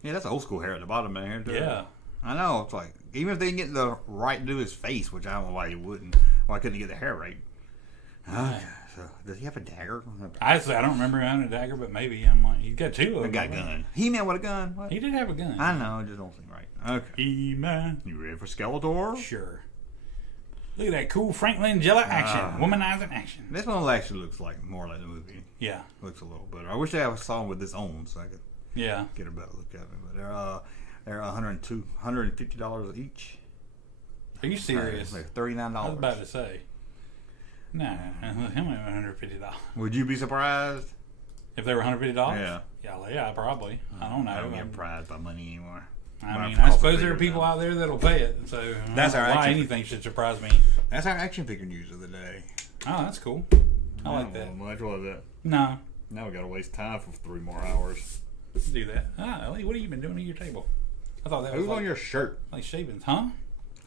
Yeah, that's old school hair at the bottom of here too. Yeah. I know. It's like even if they can get the right to do his face, which I don't know why you wouldn't. Why couldn't he get the hair right? Okay. So does he have a dagger? I don't remember him having a dagger, but maybe I'm like, he's got 2 of I them. got a gun. He-Man with a gun. What? He did have a gun. I know. It just don't seem right. Okay. He-Man. You ready for Skeletor? Sure. Look at that cool Frank Langella action, womanizing action. This one actually looks like more like the movie. Yeah, Looks a little better. I wish I saw him with this on so I could yeah. get a better look at it. But they're $150 each. Are you serious? They're $39. I was about to say. Nah, him $150. Would you be surprised? If they were $150? Yeah. Yeah, probably. I don't know. I don't get surprised by money anymore. I mean, I suppose there are people out there that'll pay it. So I That's don't know our why action. anything should surprise me. That's our action figure news of the day. Oh, that's cool. I like that. Much was it? No, Now we gotta waste time for 3 more hours. do that. Ellie, what have you been doing to your table? I thought that was Who's like, on your shirt? like shavings, huh?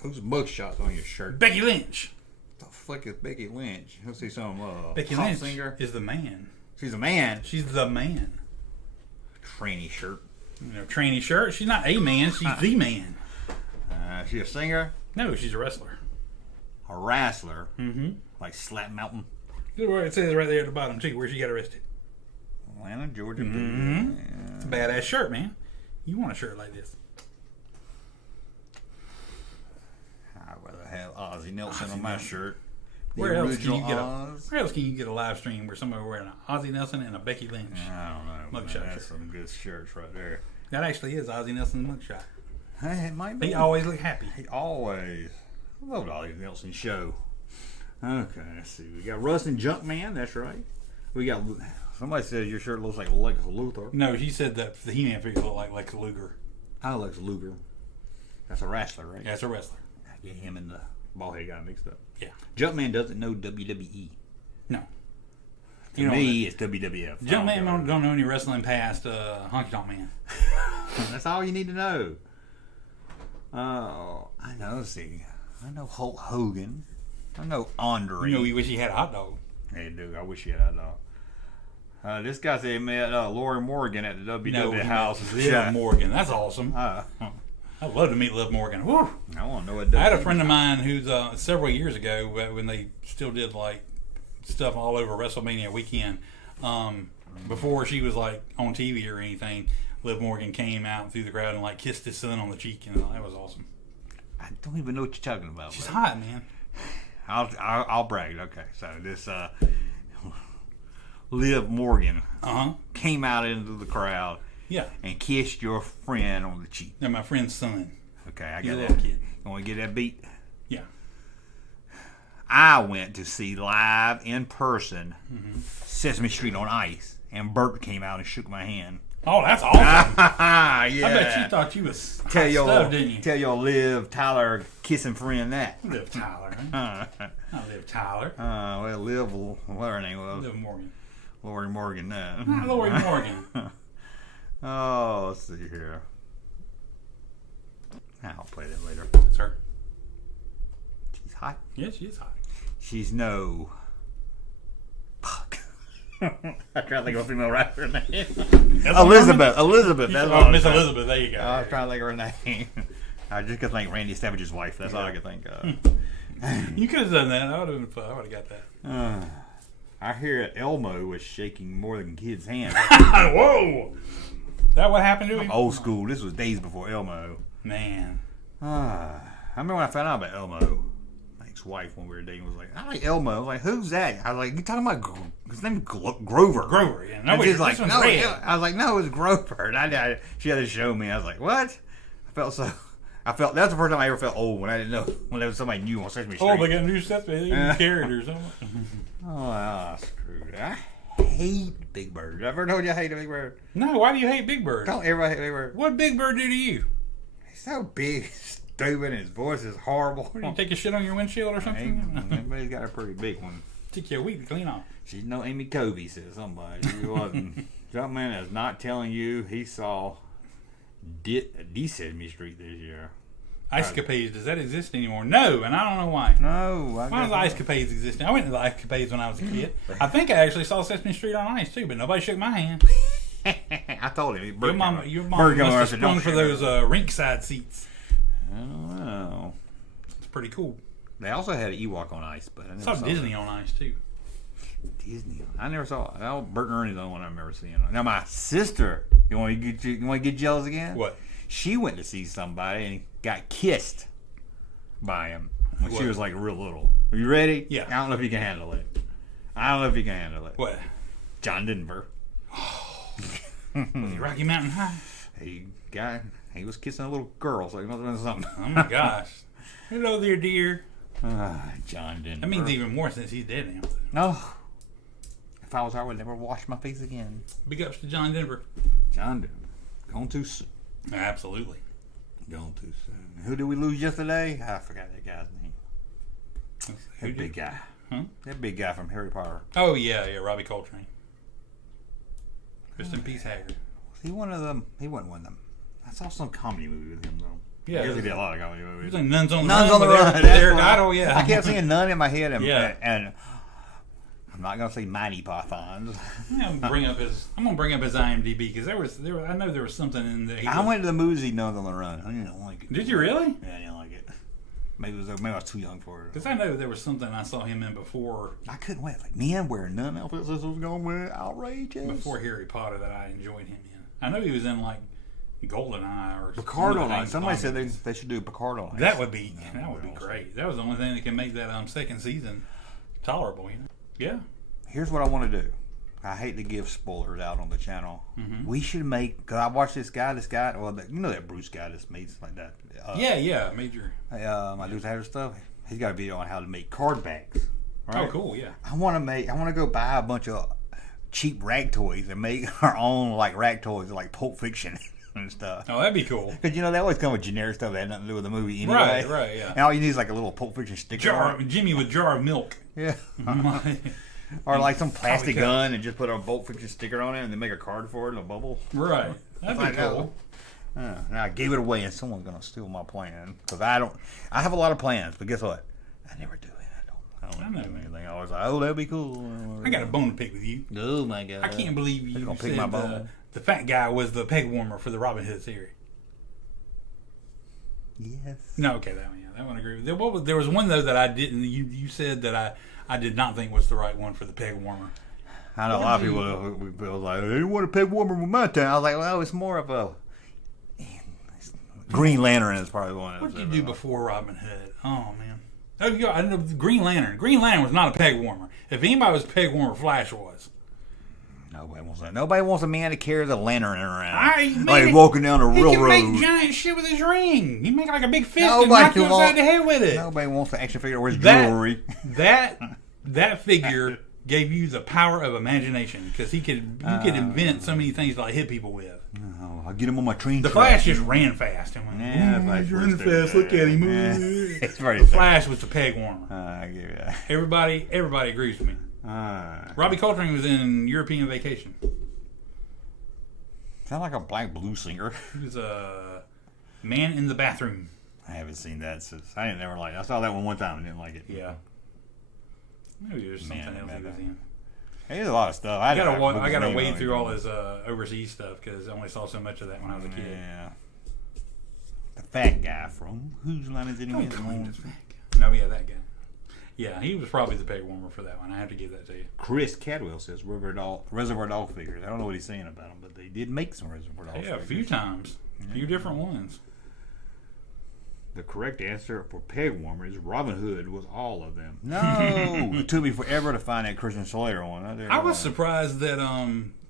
Whose mugshots on your shirt? Becky Lynch. The fuck is Becky Lynch? Let's see some Becky pop Lynch singer. is the man. She's a man. She's the man. Tranny shirt. You know, tranny shirt. She's not a man. She's the man. She a singer, No, she's a wrestler. a wrestler, Mm-hmm. like Slap Mountain, Look where it says right there at the bottom too, where she got arrested. Atlanta, Georgia. Mm-hmm. It's a badass shirt, man. You want a shirt like this? I'd rather have Ozzie Nelson on my shirt. The Where else can original you get Oz. Where else can you get a live stream where somebody wearing an Ozzie Nelson and a Becky Lynch? I don't know. Mugshot Man, that's shirt. some good shirts right there. That actually is Ozzie Nelson's mugshot. Hey, it might be. He always look happy. He always. I love the Ozzie Nelson show. Okay, let's see. We got Russ and Junkman. That's right. We got. Somebody says your shirt looks like Lex Luthor. No, she said that the He-Man figure looked like Lex Luger. How Lex Luger? That's a wrestler, right? Yeah, it's a wrestler. I get him and the bald-head guy mixed up. Yeah. Junkman doesn't know WWE. No. To You know me, it's WWF. Junkman don't know any wrestling past Honky Tonk Man. That's all you need to know. Oh, I know. Let's see. I know Hulk Hogan. I know Andre. You know, you wish he had a hot dog. Hey, dude, I wish he had that dog. This guy said he met Lori Morgan at the WWE No, house. Liv Morgan. That's awesome. I I'd love to meet Liv Morgan. Woo! want to know what I had a friend of mine who's several years ago when they still did like stuff all over WrestleMania weekend. Before she was like on TV or anything, Liv Morgan came out through the crowd and like kissed his son on the cheek, and that was awesome. I don't even know what you're talking about. She's bro. hot, man. I'll brag. Okay, so this Liv Morgan came out into the crowd Yeah. and kissed your friend on the cheek. They're my friend's son. Okay, I He's got a that. little kid. You want to get that beat? Yeah. I went to see live in person Sesame Street on Ice, and Bert came out and shook my hand. Oh, that's awesome. Yeah. I bet you thought you was hot Tell your stuff, didn't you? tell your Liv Tyler kissing friend that. Liv Tyler. Huh? Not Liv Tyler. Well, Liv, what her name was? Liv Morgan. Lori Morgan. Not Lori Morgan. Oh, let's see here. I'll play that later. That's her. She's hot. Yeah, she is hot. She's no. Fuck. I can't think of a female rapper name. Elizabeth. Elizabeth. That's all. Miss Elizabeth. There you go. I was trying to think of her name. I just could think Randy Savage's wife. That's all I could think of. You could have done that. I would have been fun. I would have got that. I hear that Elmo was shaking more than kids' hands. Whoa! That what happened to him? Old school. This was days before Elmo. Man. I remember when I found out about Elmo. My ex-wife, when we were dating, was like, "I like Elmo." I was like, "Who's that?" I was like, "You talking about his name? Grover." Grover. Yeah. And No, she's like, this "No." one's red. I was like, "No, it's Grover." And she had to show me. I was like, "What?" I felt that's the first time I ever felt old when I didn't know when there was somebody new on Sesame Street. Oh, they got new stuff. They got new characters. Oh, screwed. I hate Big Bird. I've ever told you I hate a Big Bird. No, why do you hate Big Bird? Don't ever hate Big Bird. What Big Bird do to you? He's so big, stupid, and his voice is horrible. What, do you take a shit on your windshield or something? Everybody's got a pretty big one. Took you a week to clean off. She's no Amy Covey, says somebody. She wasn't. Junkman is not telling you he saw Sesame Street this year. Ice Capades, does that exist anymore? No, and I don't know why. No. Why does Ice Capades exist? I went to the Ice Capades when I was a kid. I think I actually saw Sesame Street on Ice too, but nobody shook my hand. I told him. Your mom must have sprung for those rink side seats. I don't know. It's pretty cool. They also had an Ewok on Ice, but I never I saw saw Disney on Ice too. Disney. I never saw it. Well, Bert and Ernie's the only one I remember seeing. Now my sister, you want to get jealous again? What? She went to see somebody and got kissed by him when she was like real little. Are you ready? Yeah. I don't know if you can handle it. What? John Denver. Was he Rocky Mountain High? He was kissing a little girl, so he must have been something. Oh my gosh. Hello there, dear. John Denver. That means even more since he's dead now. No. If I was her, I would never wash my face again. Big ups to John Denver. John Denver. Gone too soon. Absolutely. Gone too soon. Who did we lose yesterday? I forgot that guy's name. Who That big guy. Huh? That big guy from Harry Potter. Oh, yeah, Robbie Coltrane. Rest in peace, Haggard. Was he one of them? He wasn't one of them. I saw some comedy movie with him, though. Yeah. I guess he did a lot of comedy He movies. was like Nuns on the Nuns Run. on the with Run. Eric- That's Eric what- Idle, yeah. I kept seeing Nun in my head. Yeah. I'm not going to say mighty pythons. I'm gonna bring up his IMDb because I know there was something in there. I went to the movie Nuns on the Run. I didn't like it. Did you really? Yeah, I didn't like it. Maybe I was too young for it. Because I know there was something I saw him in before I couldn't wait. Like, men wearing nun outfits. This was going to be outrageous. Harry Potter that I enjoyed him in. I know he was in like GoldenEye or Picardo one of the Night. Somebody said movies. they should do Picardo Night. That would be great. That was the only thing that can make that second season tolerable. Yeah. Here's what I want to do. I hate to give spoilers out on the channel. Mm-hmm. We should make, because I watched this guy, well, you know that Bruce guy that's made like that. Yeah, major. My dude's had stuff. He's got a video on how to make card backs. Right? Oh, cool. Yeah. I want to go buy a bunch of cheap rag toys and make our own like rag toys like Pulp Fiction and stuff. Oh, that'd be cool. Because they always come with generic stuff that had nothing to do with the movie anyway. Right, yeah. And all you need is like a little Pulp Fiction sticker. Jimmy with jar of milk. Yeah. My- Or like some plastic Probably gun and just put a Pulp Fiction sticker on it and then make a card for it in a bubble. right. That'd I be know. cool. And I gave it away and someone's going to steal my plan. Because I have a lot of plans, but guess what? I never do it. I don't know, do man. anything. I always like, oh, that'd be cool. I got a bone to pick with you. Oh my God. I can't believe They're you gonna pick said my bone. the fat guy was the peg warmer for the Robin Hood series. Yes. No, okay, that one I agree with. There was one though that I didn't. You said that I did not think was the right one for the peg warmer. I know a lot of people was like, they didn't want a peg warmer with my town. I was like, well, it's more of a Green Lantern is probably the one. What did you do before Robin Hood? Oh man. Oh yeah, I know Green Lantern. Green Lantern was not a peg warmer. If anybody was a peg warmer, Flash was. Nobody wants that. Nobody wants a man to carry the lantern around. Man, Like walking down the he railroad. can make giant shit with his ring. He make like a big fist and Nobody knock you upside wants- the head with it. Nobody wants the action figure with That- jewelry. That figure gave you the power of imagination because you could invent so many things to like hit people with. Oh, I'll get him on my train. The track. Flash just ran fast and went, Yeah, Flash he's running was fast. stupid. Look at him. Yeah. It's very The Flash was the peg warmer. I give you that. Everybody agrees with me. Robbie Coltrane was in European Vacation. Sound like a black blues singer. He was a man in the bathroom. I haven't seen that since I didn't ever like it. I saw that one time and didn't like it. Yeah. Maybe there's something else he was in. Hey, there's a lot of stuff. I gotta wade through all his overseas stuff because I only saw so much of that when I was a kid. Yeah. The fat guy from Whose Line Is It Anyway? No, yeah, that guy. Yeah, he was probably the peg warmer for that one. I have to give that to you. Chris Cadwell says Reservoir Dog figures. I don't know what he's saying about them, but they did make some Reservoir Dog figures. Yeah, a few times. A few different ones. The correct answer for peg warmer is Robin Hood was all of them. No! It took me forever to find that Christian Slater one. I was surprised that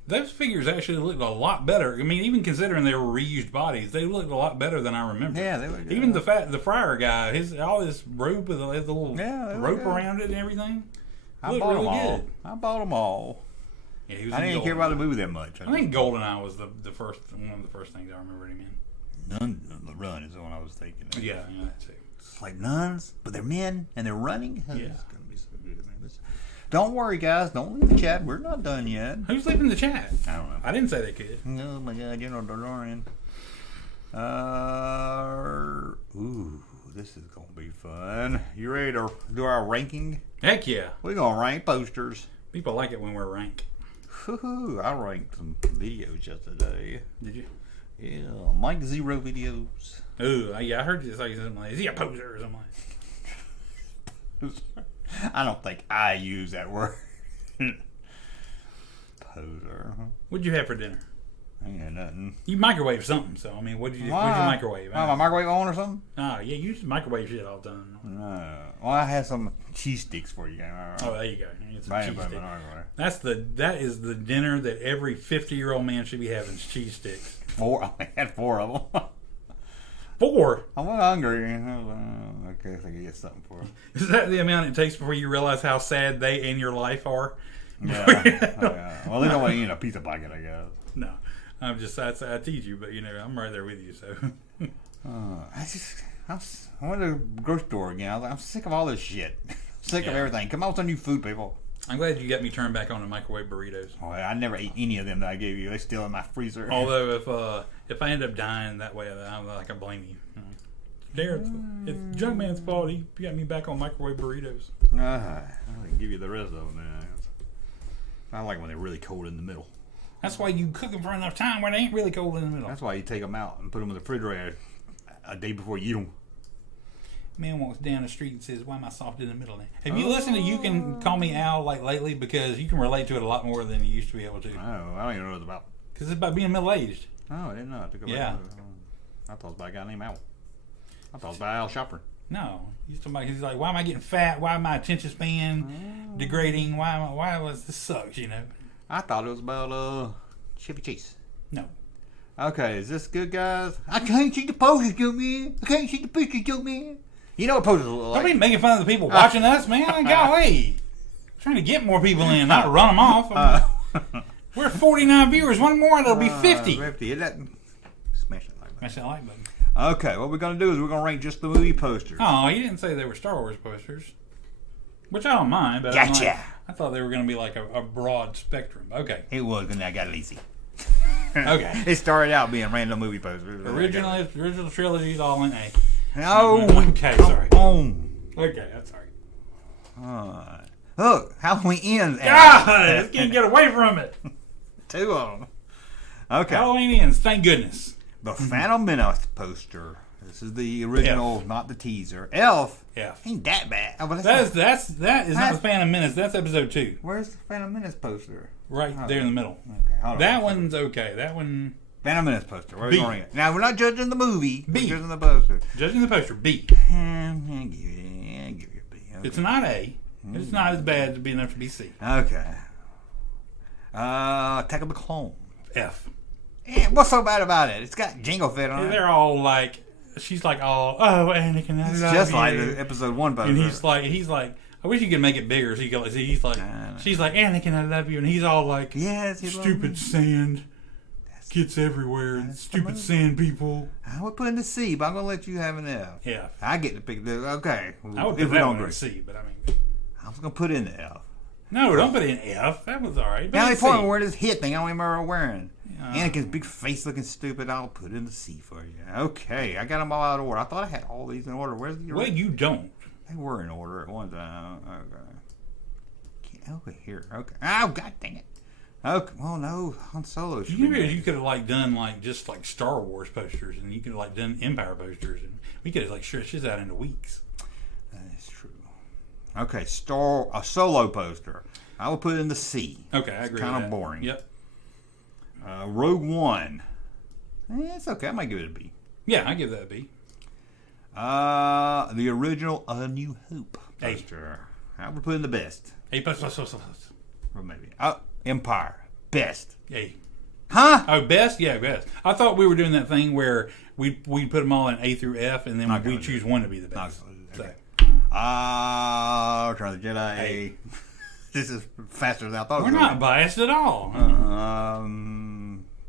those figures actually looked a lot better. I mean, even considering they were reused bodies, they looked a lot lot better than I remember. Yeah, they look good. Even the friar guy, all his robe with the little rope good. around it and everything. I bought them all. Yeah, he was I didn't care about the movie that much. I think GoldenEye was one of the first things I remember him in. Nun on the Run is the one I was thinking of. Yeah, that too. It's like nuns, but they're men and they're running. Yeah. It's going to be so good, man. Don't worry, guys. Don't leave the chat. We're not done yet. Who's leaving the chat? I don't know. I didn't say they could. Oh my God, DeLorean. Ooh, this is gonna be fun. You ready to do our ranking? Heck yeah. We're gonna rank posters. People like it when we're ranked. Woo-hoo, I ranked some videos yesterday. Did you? Yeah, Mike Zero videos. Ooh, yeah, I heard you say something like, is he a poser or something like I don't think I use that word. Poser. What'd you have for dinner? Ain't had nothing. You microwave something, so I mean, what'd you microwave? My microwave on or something? Oh, yeah, you just microwave shit all the time. No. Well, I had some cheese sticks for you. Oh, there you go. It's a Right, cheese right, stick. right. That is the dinner that every 50-year-old man should be having is cheese sticks. I had 4 of them. 4? I was hungry. I was like, oh, okay, I can get something for them. Is that the amount it takes before you realize how sad they and your life are? Yeah. Yeah. Well, they don't want to eat a pizza pocket, I guess. No. I tease you, but I'm right there with you, so. I went to the grocery store again. I was like, I'm sick of all this shit. Sick of everything. Come on with some new food, people. I'm glad you got me turned back on the microwave burritos. Oh, I never ate any of them that I gave you. They're still in my freezer. Although if I end up dying that way, I'm like I blame you. Darren, it's Junkman's fault. He got me back on microwave burritos. I can give you the rest of them. I like when they're really cold in the middle. That's why you cook them for enough time where they ain't really cold in the middle. That's why you take them out and put them in the refrigerator a day before you eat them. Man walks down the street and says, "Why am I soft in the middle?" Now, have you listened to "You Can Call Me Al" like lately? Because you can relate to it a lot more than you used to be able to. Oh, I don't even know what it's about. Because it's about being middle aged. Oh, I didn't know. I took it Yeah. I thought it was about a guy named Al. I thought it was about Al Shopper. No, he's like, "Why am I getting fat? Why am my attention span degrading? Why was this sucks?" You know. I thought it was about Chevy Chase. No. Okay, is this good, guys? I can't see the posters, Junkman. I can't see the pictures, Junkman. You know what posters look like? Don't be making fun of the people watching us, man. Golly. Trying to get more people in, not run them off. We're 49 viewers. One more, it'll be 50. 50. Smash that like button. Smash that like button. Okay, what we're going to do is we're going to rank just the movie posters. Oh, you didn't say they were Star Wars posters. Which I don't mind, but Gotcha. I thought they were going to be like a broad spectrum. Okay. It was, and I got lazy. Okay. It started out being random movie posters. Original trilogies all in A. No. Okay, sorry. Okay, I'm sorry. Look, Halloween ends. God, this can't get away from it. 2 of them. Okay. Halloween ends, thank goodness. The Phantom Menace poster. This is the original, not the teaser. Elf. Ain't that bad. Oh, but that is not the Phantom Menace. That's episode 2. Where's the Phantom Menace poster? Right there in the middle. Okay, hold on. That one's okay. That one. Phantom Menace poster. Where are we B. going to Now, we're not judging the movie. B. We're judging the poster. Judging the poster, B. I'll give you a B. Okay. It's not A. It's not as bad to be enough to be C. Okay. Attack of the Clone. F. What's so bad about it? It's got Jango Fett on it. They're all like, she's like, oh, Anakin, I It's love just you. like the episode 1 poster. And he's like, I wish you could make it bigger so you could see. He's like, she's like, Anakin, I love you, and he's all like, yes, he stupid sand gets everywhere, and stupid sand people. I would put in the C, but I'm gonna let you have an F. Yeah, I get to pick the okay. I would put that one in C, but I mean, I was gonna put in the F. No, don't put in F. That was all right. Now they point me where this hit thing I don't even remember wearing. Anakin's big face looking stupid. I'll put in the C for you. Okay, I got them all out of order. I thought I had all these in order. Where's the? Well, you don't. They were in order at one time. Okay. Okay, here. Okay. Oh, god dang it. Okay. Well, no, Han Solo should You could have like done like just like Star Wars posters, and you could have like done Empire posters, and we could have like stretched this out into weeks. That is true. Okay, a Solo poster. I will put it in the C. Okay, I agree. It's kind of boring. Yep. Rogue One. It's okay. I might give it a B. Yeah, I give that a B. The original A New Hope poster. I would put in the best. A plus. Or maybe. Empire. Best. A. Huh? Oh, best? Yeah, best. I thought we were doing that thing where we put them all in A through F, and then we choose one to be the best. Okay. Return of the Jedi. A. This is faster than I thought. We're not biased at all.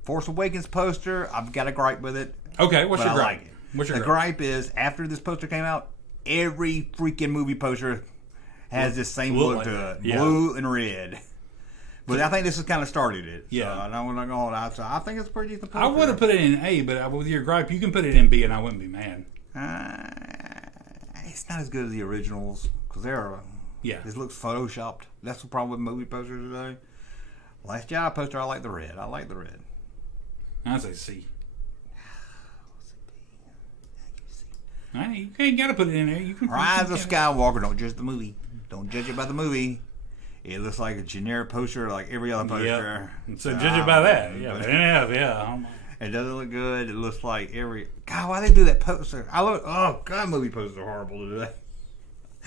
Force Awakens poster. I've got a gripe with it. Okay, what's your gripe? I like it. What's your gripe is after this poster came out, every freaking movie poster has this same look to it, blue and red. But I think this has kind of started it. Yeah, so I don't want to go on outside. I think it's a pretty decent poster. I would have put it in A, but with your gripe, you can put it in B, and I wouldn't be mad. It's not as good as the originals because they're. Yeah, this looks photoshopped. That's the problem with movie posters today. Last Jedi poster, I like the red. I say C. You ain't got to put it in there. You can. Rise of Skywalker. Don't judge the movie. Don't judge it by the movie. It looks like a generic poster, like every other poster. Yep. So judge it by that. Yeah. It doesn't look good. It looks like every. God, why they do that poster? Oh God, movie posters are horrible today.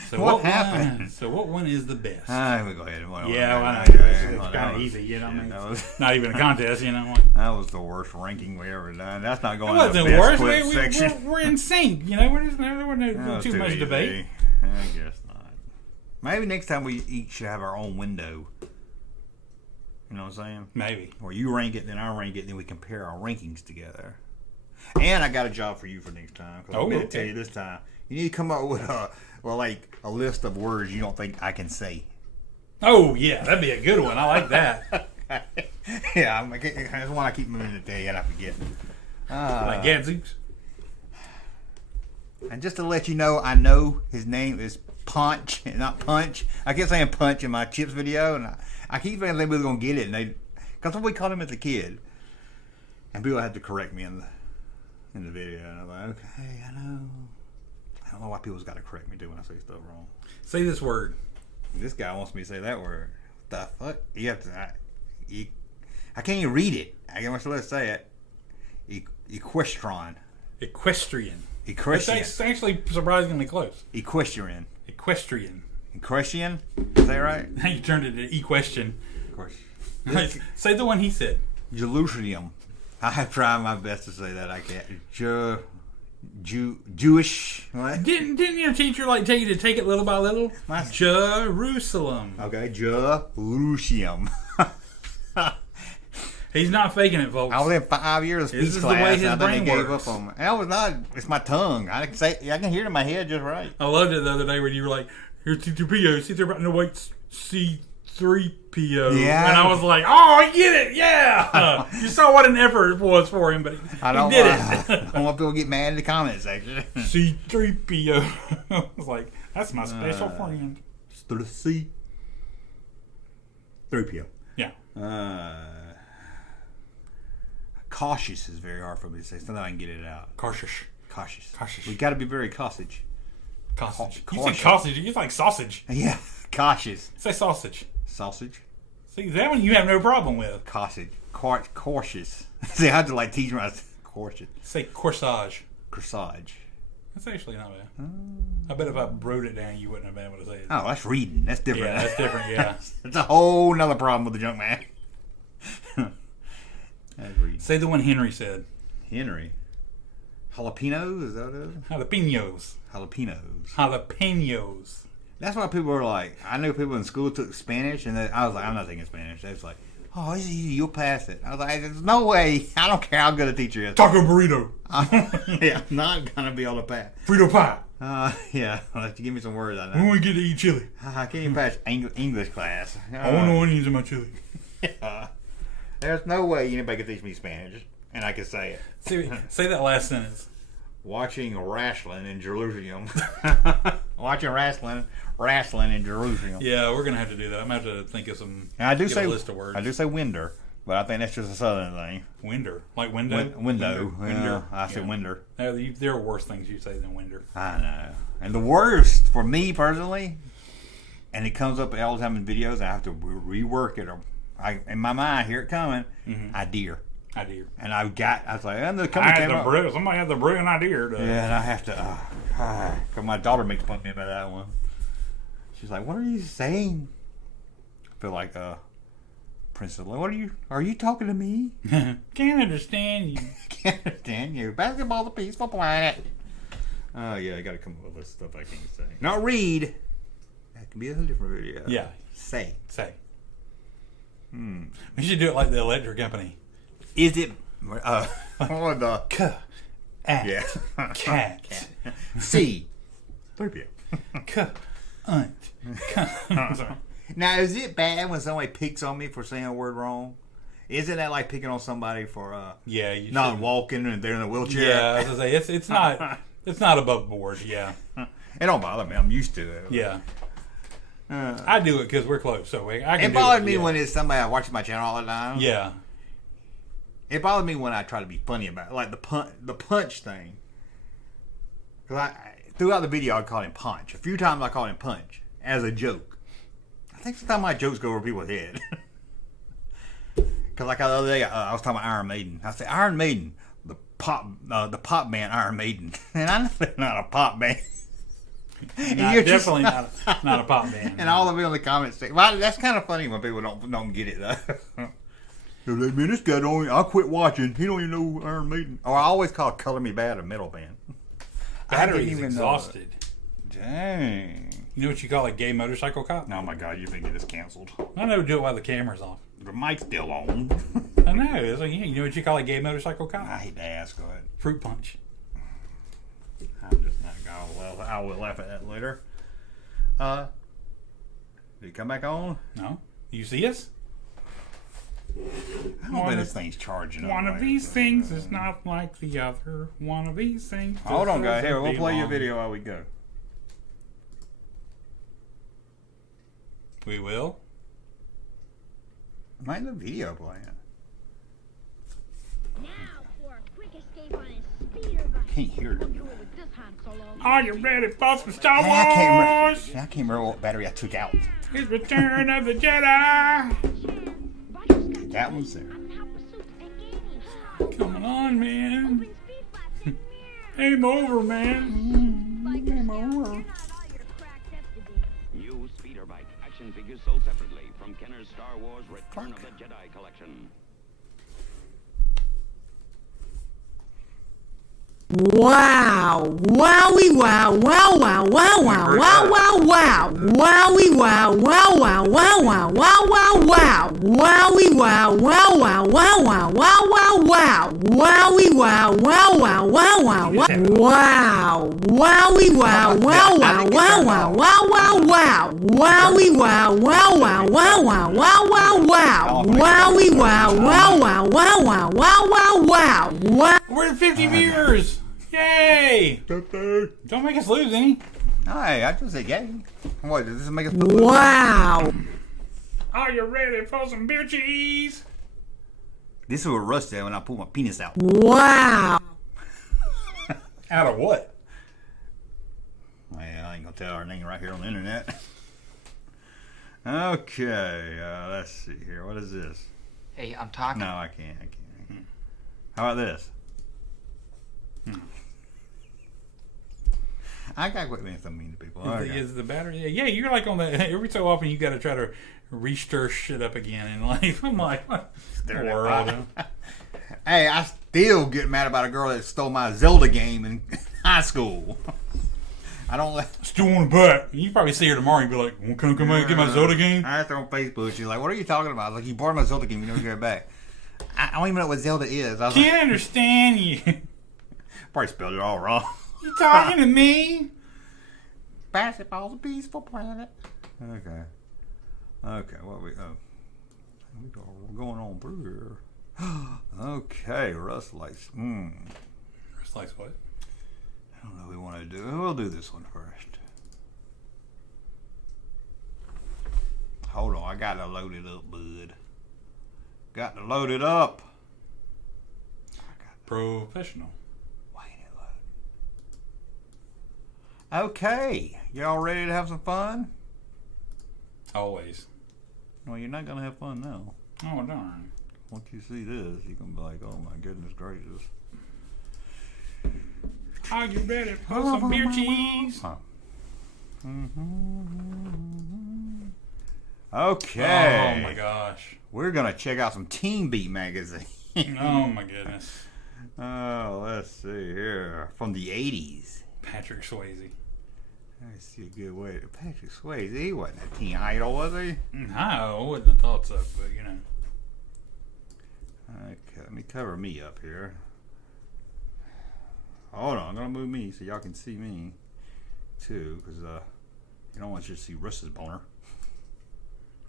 So what happened? So what one is the best? We go ahead. Why not? It's kind of easy, you know. Not even a contest, you know. That was the worst ranking we ever done. That's not going. It wasn't the worse. section. We're in sync, you know. There wasn't too much debate. I guess not. Maybe next time we each should have our own window. You know what I'm saying? Maybe. Where you rank it, then I rank it, then we compare our rankings together. And I got a job for you for next time. Cause I'm going to okay. tell you this time. You need to come up with a list of words you don't think I can say. Oh, yeah, that'd be a good one. I like that. Yeah, that's one I keep moving to tell you and I forget. Like Gadzooks. And just to let you know, I know his name is Punch, not Punch. I kept saying Punch in my Chips video, and I keep thinking they were going to get it. Because what we called him as a kid. And people had to correct me in the video. And I was like, okay, I know. I don't know why people's got to correct me when I say stuff wrong. Say this word. This guy wants me to say that word. What the fuck? You have to. I can't even read it. I guess let's say it. Equestrian. Equestrian. Equestrian. It's actually surprisingly close. Equestrian. Equestrian. Equestrian? Is that right? Now you turned it to equestrian. Say the one he said. Jerusalem. I have tried my best to say that. I can't. Jewish. What? Didn't your teacher tell you to take it little by little? Jerusalem. Okay, Jerusalem. He's not faking it, folks. I was in 5 years of speech This is the class. way his and I think brain they gave works. up on me. And I was not. It's my tongue. I can hear it in my head just right. I loved it the other day when you were like, "Here's C3PO, C3PO, no wait, C3PO," Yeah. and I was like, "Oh, I get it, yeah." You saw what an effort it was for him, but he did it. I don't want people to get mad in the comment section. C3PO. I was like, "That's my special friend." C. 3PO. Yeah. Cautious is very hard for me to say. Sometimes I can get it out. Cautious. Cautious. Cautious. We got to be very cautious. Sausage. You Cautious. said sausage. You like sausage. Yeah, cautious. Say sausage. Sausage. See, that one you have no problem with. Cautious. Cautious. See, I had to teach my cautious. Say corsage. Corsage. That's actually not bad. I bet if I wrote it down, you wouldn't have been able to say it. Oh, that's reading. That's different. Yeah, that's different, yeah. That's a whole nother problem with the junk man. That's reading. Say the one Henry said. Henry. Jalapenos? Is that what it is? Jalapenos. Jalapenos. Jalapenos. That's why people were like, I knew people in school took Spanish, and I was like, I'm not taking Spanish. They was like, oh, it's easy, you'll pass it. I was like, there's no way. I don't care how good a teacher is. Taco burrito. Yeah, I'm not going to be able to pass. Frito pie. Yeah, I'll let you give me some words I When know. we get to eat chili. I can't even pass English class. I want no onions in my chili. There's no way anybody could teach me Spanish, and I could say it. Say that last sentence. Watching wrestling in Jerusalem. Watching wrestling in Jerusalem. Yeah, we're going to have to do that. I'm going to have to think of some. And I do get say a list of words. I do say winder, but I think that's just a southern thing. Winder. Like window? Window. Winder. I say winder. No, there are worse things you say than winder. I know. And the worst for me personally, and it comes up all the time in videos, I have to rework it. Or in my mind, here it coming. Idea. Idea. And I was like, and the I coming had came the up. somebody had the brilliant idea. Yeah, and I have to, because my daughter makes fun of me about that one. She's like, what are you saying? I feel like, Princess Leia, are you talking to me? Can't understand you. Can't understand you. Basketball, the peaceful planet. Oh, yeah, I got to come up with this stuff I can't say. Not read. That can be a different video. Yeah. Say. We should do it like the electric company. Is it, or the, yeah. Cat. C. 3PO. Sorry. Now, is it bad when somebody picks on me for saying a word wrong? Isn't that like picking on somebody for Yeah, you not should. walking and they're in a wheelchair? Yeah, I was gonna say it's not above board. Yeah, It don't bother me. I'm used to it. yeah. I do it because we're close, so I can. It do bothers me yeah. when it's somebody watching my channel all the time. Yeah, It bothers me when I try to be funny about it, like the punch thing. Because throughout the video, I called him Punch. A few times I called him Punch as a joke. I think sometimes my jokes go over people's head. Because like the other day, I was talking about Iron Maiden. I said, Iron Maiden, the pop band Iron Maiden. And I know they're not a pop band. definitely not a pop band. And all of it on the comments say, well, that's kind of funny when people don't get it, though. They're like, man, this guy I'll quit watching. He don't even know Iron Maiden. Or I always call Color Me Bad a metal band. Battery's exhausted. Dang. You know what you call a gay motorcycle cop? Oh my God, you think it is canceled. I never do it while the camera's off. The mic's still on. I know. It's like, you know what you call a gay motorcycle cop? I hate to ask, go ahead. Fruit punch. I'm just not going. Well, I will laugh at that later. Did it come back on? No. You see us? I don't think this thing's charging up. One of these things is not like the other. One of these things. Hold on, guys. Here, we'll doesn't play your belong. video while we go. We will. Mind the video playing. Now for a quick escape on his speeder bike. Can't hear it. We'll do it with this Han Solo. Are you ready for some Star Hey, I can't Wars? remember. I can't remember what battery I took out. It's Return of the Jedi. That one's there. Coming on, man. Game over, man. Game over. New speeder bike action figures sold separately from Kenner's Star Wars Return of the Jedi collection. Wow! Wowie wow! Wow wow wow wow wow wow wow! Wowie wow! Wow wow wow wow wow wow wow! Wowie wow! Wow wow wow wow wow wow wow! Wowie wow! Wow wow wow wow wow! Wow! Wowie wow! Wow wow wow wow wow wow wow! Wowie wow! Wow wow wow wow wow wow wow! Wowie wow! Wow wow wow wow wow wow wow! We're at 50 viewers. Yay! Don't make us lose any. Hey, I just said game. What, does this make us Wow! Are you ready for some beer cheese? This is what Russ said when I pulled my penis out. Wow! Out of what? Well, I ain't gonna tell our name right here on the internet. Okay, let's see here. What is this? Hey, I'm talking. No, I can't. How about this? I got quit being so mean to people. Okay. Is the battery? Yeah, you're like on the. Every so often you got to try to re-stir shit up again in life. I'm like, what the world? Hey, I still get mad about a girl that stole my Zelda game in high school. I don't let. Still want it back. You probably see her tomorrow and be like, well, can I come out and get my Zelda game? I asked her on Facebook. She's like, "What are you talking about?" I was like, "You borrowed my Zelda game. You never get it back." I don't even know what Zelda is. I was Can't like, understand you. probably spelled it all wrong. You talking to me? Basketball's a peaceful planet. Okay. What we? We're going on through here. Okay, Russ likes. Russ likes what? I don't know what we want to do. We'll do this one first. Hold on, I gotta load it up, bud. Got to load it up. Professional. Why ain't it load? Okay, y'all ready to have some fun? Always. Well, you're not gonna have fun now. Oh, darn. Once you see this, you're gonna be like, "Oh my goodness gracious!" Are you ready for some beer cheese? Huh. Okay. Oh, my gosh. We're gonna check out some Teen Beat magazine. Oh, my goodness. Oh, let's see here. From the 80s. Patrick Swayze. Let's see a good way. Patrick Swayze, he wasn't a teen idol, was he? No, I wouldn't have thought so, but you know. Okay, let me cover me up here. Hold on, I'm gonna move me so y'all can see me too, because you don't want you to see Russ's boner.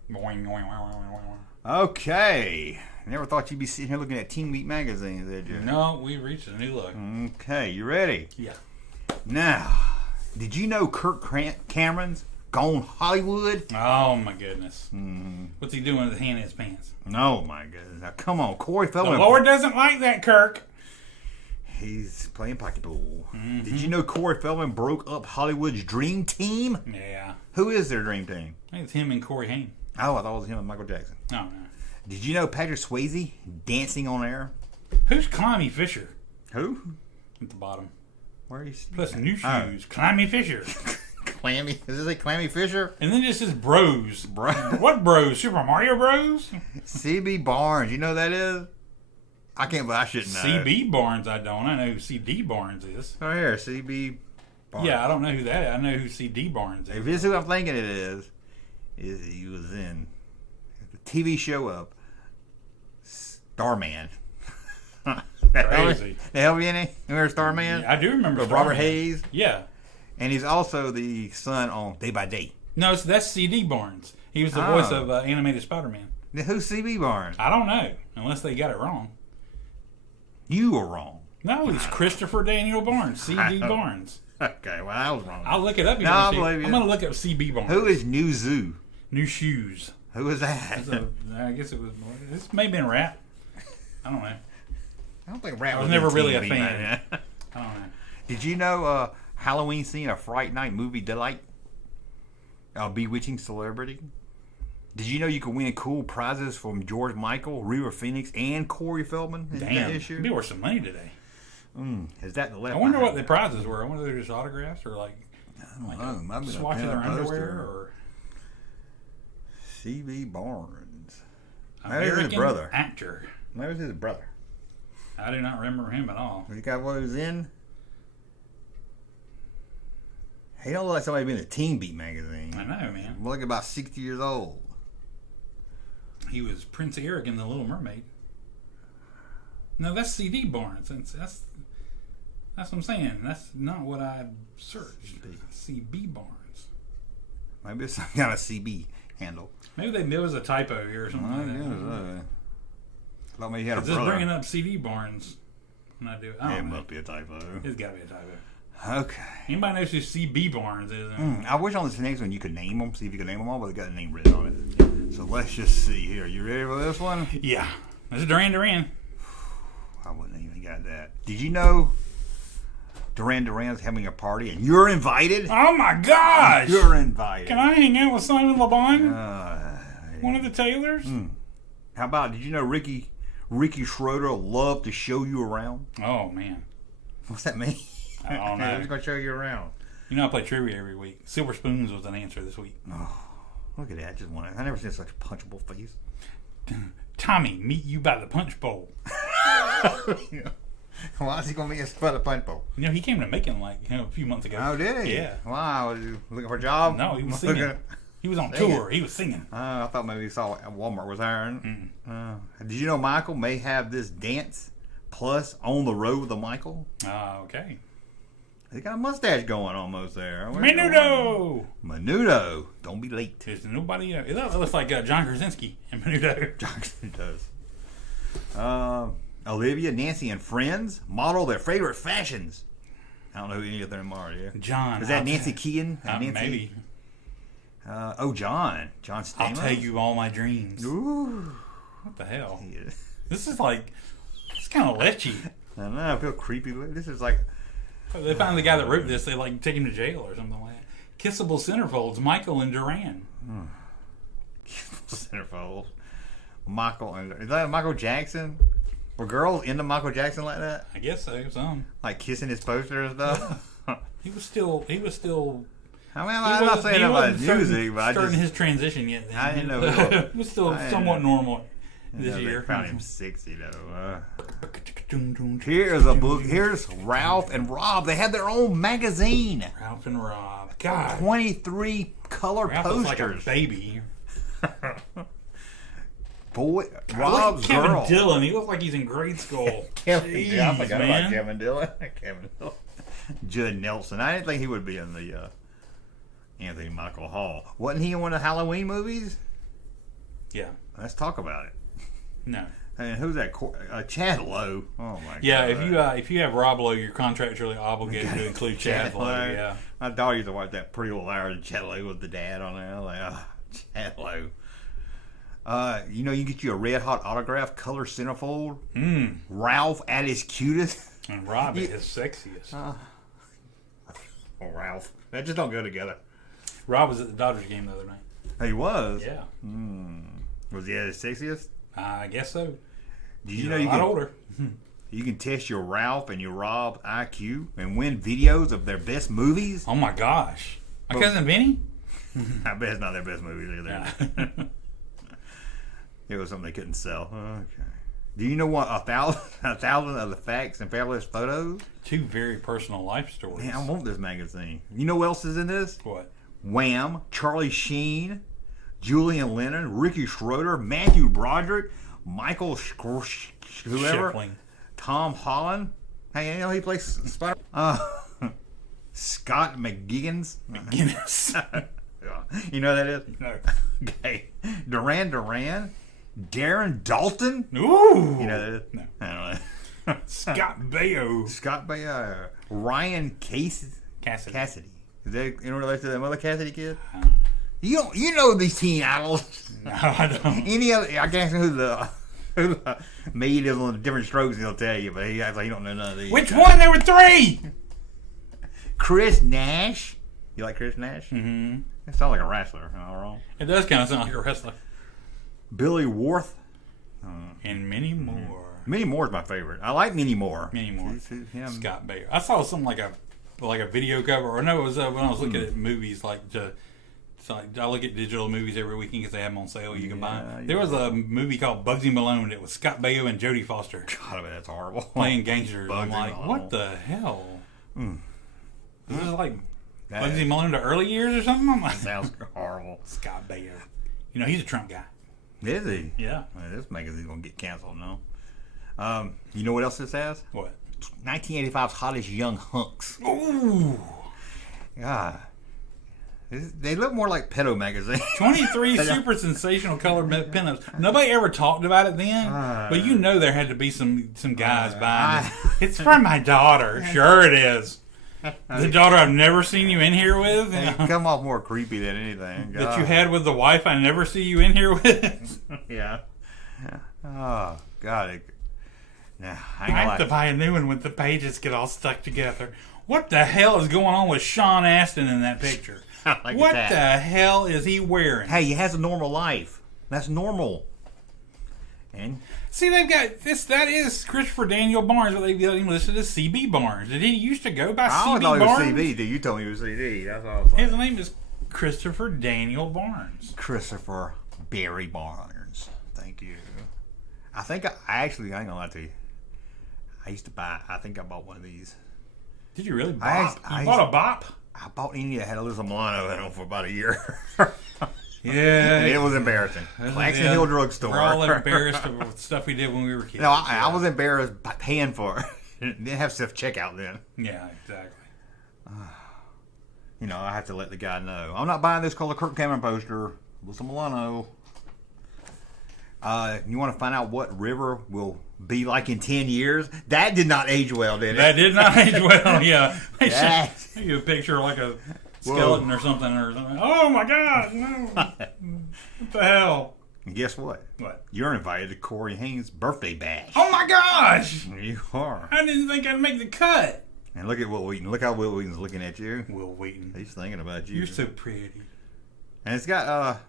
Boing, boing, boing, boing, boing. Okay, never thought you'd be sitting here looking at Teen Beat magazines, did you? No, we reached a new low. Okay, you ready? Yeah. Now, did you know Kirk Cameron's gone Hollywood? Oh my goodness. What's he doing with his hand in his pants? No, my goodness. Now, come on, Corey The Feldman. Lord doesn't like that, Kirk. He's playing pocketball. Did you know Corey Feldman broke up Hollywood's dream team? Yeah. Who is their dream team? I think it's him and Corey Haim. Oh, I thought it was him and Michael Jackson. Oh, no. Did you know Patrick Swayze dancing on air? Who's Climby Fisher Who? at the bottom? Where is Plus new Oh. shoes. Climby Fisher. Clammy? Is this a Clammy Fisher? And then just says bros. Bro. What bros? Super Mario Bros? CB Barnes. You know who that is? I can't believe I shouldn't know. CB Barnes, I don't. I know who CD Barnes is. Right here, CB Barnes. Yeah, I don't know who that is. I know who CD Barnes is. If this is who I'm thinking it is he was in the TV show up Starman. Crazy. The hell, any? Remember Starman? Yeah, I do remember With Robert Starman. Hayes. Yeah. And he's also the son on Day by Day. No, so that's C.D. Barnes. He was the Oh. voice of animated Spider-Man. Now, who's C.B. Barnes? I don't know, unless they got it wrong. You were wrong. No, it's Christopher Daniel Barnes, C.D. Barnes. Okay, well, I was wrong. I'll look it up. No, I believe you. I'm going to look up C.B. Barnes. Who is New Zoo? New Shoes. Who is that? I guess it was. This may have been rap. I don't know. I don't think rap I was never in really a TV, fan. man. I don't know. Did you know Halloween scene of Fright Night movie delight? Bewitching celebrity. Did you know you could win cool prizes from George Michael, River Phoenix, and Corey Feldman? In Damn, that issue? it'd be worth some money today. Is that the left? I wonder what behind? the prizes were. I wonder if they're just autographs or like I don't know. Might be a swatches pen their and poster. underwear or C.B. Barnes. Maybe American his brother. actor. Maybe it's his brother. I do not remember him at all. You got what he was in? He don't look like somebody been in a Teen Beat magazine. I know, man. Look like about 60 years old. He was Prince Eric in The Little Mermaid. No, that's C.D. Barnes. That's what I'm saying. That's not what I searched. C.B. Barnes. Maybe it's some kind of CB handle. Maybe there was a typo here or something. like that. I thought maybe he had a Just brother. bringing up C.D. Barnes when I do it. I It don't know. must be a typo. It's got to be a typo. Okay. Anybody knows who C.B. Barnes is? I wish on this next one you could name them, see if you could name them all, but they got a name written on it. So let's just see here. You ready for this one? Yeah. This is Duran Duran. I wouldn't even got that. Did you know Duran Duran's having a party and you're invited? Oh my gosh! You're invited. Can I hang out with Simon LeBon? One of the Taylors? How about, did you know Ricky Schroeder loved to show you around? Oh man. What's that mean? I don't know. He's going to show you around. You know I play trivia every week. Silver Spoons was an answer this week. Look at that. Just one. I never seen such a punchable face. Tommy, meet you by the punch bowl. Why is he going to meet us by the punch bowl? You know, he came to Macon like a few months ago. Oh, did he? Yeah. Wow. Was he looking for a job? No, he was singing. He was on tour. He was singing. I thought maybe he saw Walmart was hiring. Did you know Michael may have this dance plus on the road with the Michael? Okay. He got a mustache going almost there. Menudo! Menudo. Don't be late. There's nobody. It looks like John Krasinski and Menudo. It does. Olivia, Nancy, and friends model their favorite fashions. I don't know who any of them are. Yeah. John. Is that Nancy Keaton? Nancy? Maybe. John. John Stamos. I'll tell you all my dreams. Ooh. What the hell? Yeah. This is like, it's kind of lechy. I don't know. I feel creepy. This is like. They find the guy that wrote this. They like take him to jail or something like that. Kissable centerfolds, Michael and Duran. Centerfold. Michael and is that Michael Jackson? Were girls into Michael Jackson like that? I guess so. Some. Like kissing his poster and stuff. He was still. I mean, He I'm not saying about his music, but I starting just his transition yet. Then. I didn't know. It was still somewhat normal this they year. found him sexy though. Here's a book. Here's Ralph and Rob. They had their own magazine. Ralph and Rob. God. 23 color Ralph was like a posters. baby. Boy, Look Rob's at Kevin girl. Dillon. He looked like he's in grade school. Kevin, I forgot man. about Kevin Dillon. Judd Nelson. I didn't think he would be in the Anthony Michael Hall. Wasn't he in one of the Halloween movies? Yeah. Let's talk about it. No. And who's that? Chad Lowe. Oh my Yeah, god. if you have Rob Lowe, you're contractually obligated to include Chad Lowe. Yeah. My daughter used to watch that Pretty Little Liars and Chad Lowe with the dad on there. Like, Chad Lowe. You know, you can get you a red hot autograph, color centerfold. Ralph at his cutest. And Rob is his sexiest. Oh, Ralph. That just don't go together. Rob was at the Dodgers game the other night. He was. Yeah. Was he at his sexiest? I guess so. Did you know you a lot can, older. you can test your Ralph and your Rob's IQ and win videos of their best movies? Oh my gosh. My cousin Vinny? I bet it's not their best movies either. Yeah. It was something they couldn't sell. Okay. Do you know what 1,000 of the facts and fabulous photos? 2 very personal life stories. Man, I want this magazine. You know what else is in this? What? Wham, Charlie Sheen, Julian Lennon, Ricky Schroeder, Matthew Broderick, Michael whoever, Shipling. Tom Holland. Hey, you know he plays Spider. Scott McGiggins. Guinness. You know who that is? No. Okay. Duran Duran. Darren Dalton. Ooh. You know who that is? No. I don't know. Scott Baio. Scott Baio. Ryan Cassidy. Is that in relation to that other Cassidy kid? You know these teen idols. No, I don't. Any other? I can't know who the maid is on the different strokes. He'll tell you, but he acts like he don't know none of these. Which one? There were 3. Chris Nash. You like Chris Nash? Mm-hmm. It sounds like a wrestler. Am I wrong? It does kind of sound like a wrestler. Billy Worth. And many more. Minnie Moore's my favorite. I like Minnie Moore. Many more. Him. Scott Baio. I saw something like a video cover, or no, it was when I was looking at movies. I look at digital movies every weekend because they have them on sale. You can buy them. There was a movie called Bugsy Malone. It was Scott Baio and Jodie Foster. God, I mean, that's horrible. Playing gangsters. I'm Bugsy like, Malone. what the hell? This is like Bugsy Malone to early years or something. I'm like, Sounds horrible. Scott Baio. You know, he's a Trump guy. Is he? Yeah. Well, this magazine's gonna get canceled, no? You know what else this has? What? 1985's Hottest Young Hunks. Ooh. God. They look more like pedo magazine. 23 super sensational colored pinups. Nobody ever talked about it then, but you know there had to be some guys buying it. It's for my daughter. Sure it is. The daughter I've never seen you in here with. They come off more creepy than anything. That you had with the wife I never see you in here with. Yeah. Oh, God. Nah, I ain't I gonna have to lie. buy a new one when the pages get all stuck together. What the hell is going on with Sean Astin in that picture? Like What that. the hell is he wearing? Hey, he has a normal life. That's normal. And See, they've got this. That is Christopher Daniel Barnes, but they've got him listed as CB Barnes. Did he used to go by I always CB thought he was Barnes? CD. Dude, you told me he was CD. That's all I was like. His name is Christopher Daniel Barnes. Christopher Barry Barnes. Thank you. I think I ain't gonna lie to you. I think I bought one of these. Did you really I- bop? I- You bought a bop? I bought any that had Alyssa Milano in them for about a year. Yeah. And it was embarrassing. Claxton Yeah. Hill Drugstore. We're all embarrassed of stuff we did when we were kids. No, I was embarrassed by paying for it. Didn't have self checkout then. Yeah, exactly. You know, I have to let the guy know. I'm not buying this color Kirk Cameron poster. Alyssa Milano. You want to find out what River will be like in 10 years? That did not age well, did it? That did not age well, yeah. Yeah. Maybe a picture like a skeleton or something. Oh my God, no. What the hell? And guess what? What? You're invited to Corey Haines' birthday bash. Oh my gosh! You are. I didn't think I'd make the cut. And look at Will Wheaton. Look how Will Wheaton's looking at you. Will Wheaton. He's thinking about you. You're so pretty. And it's got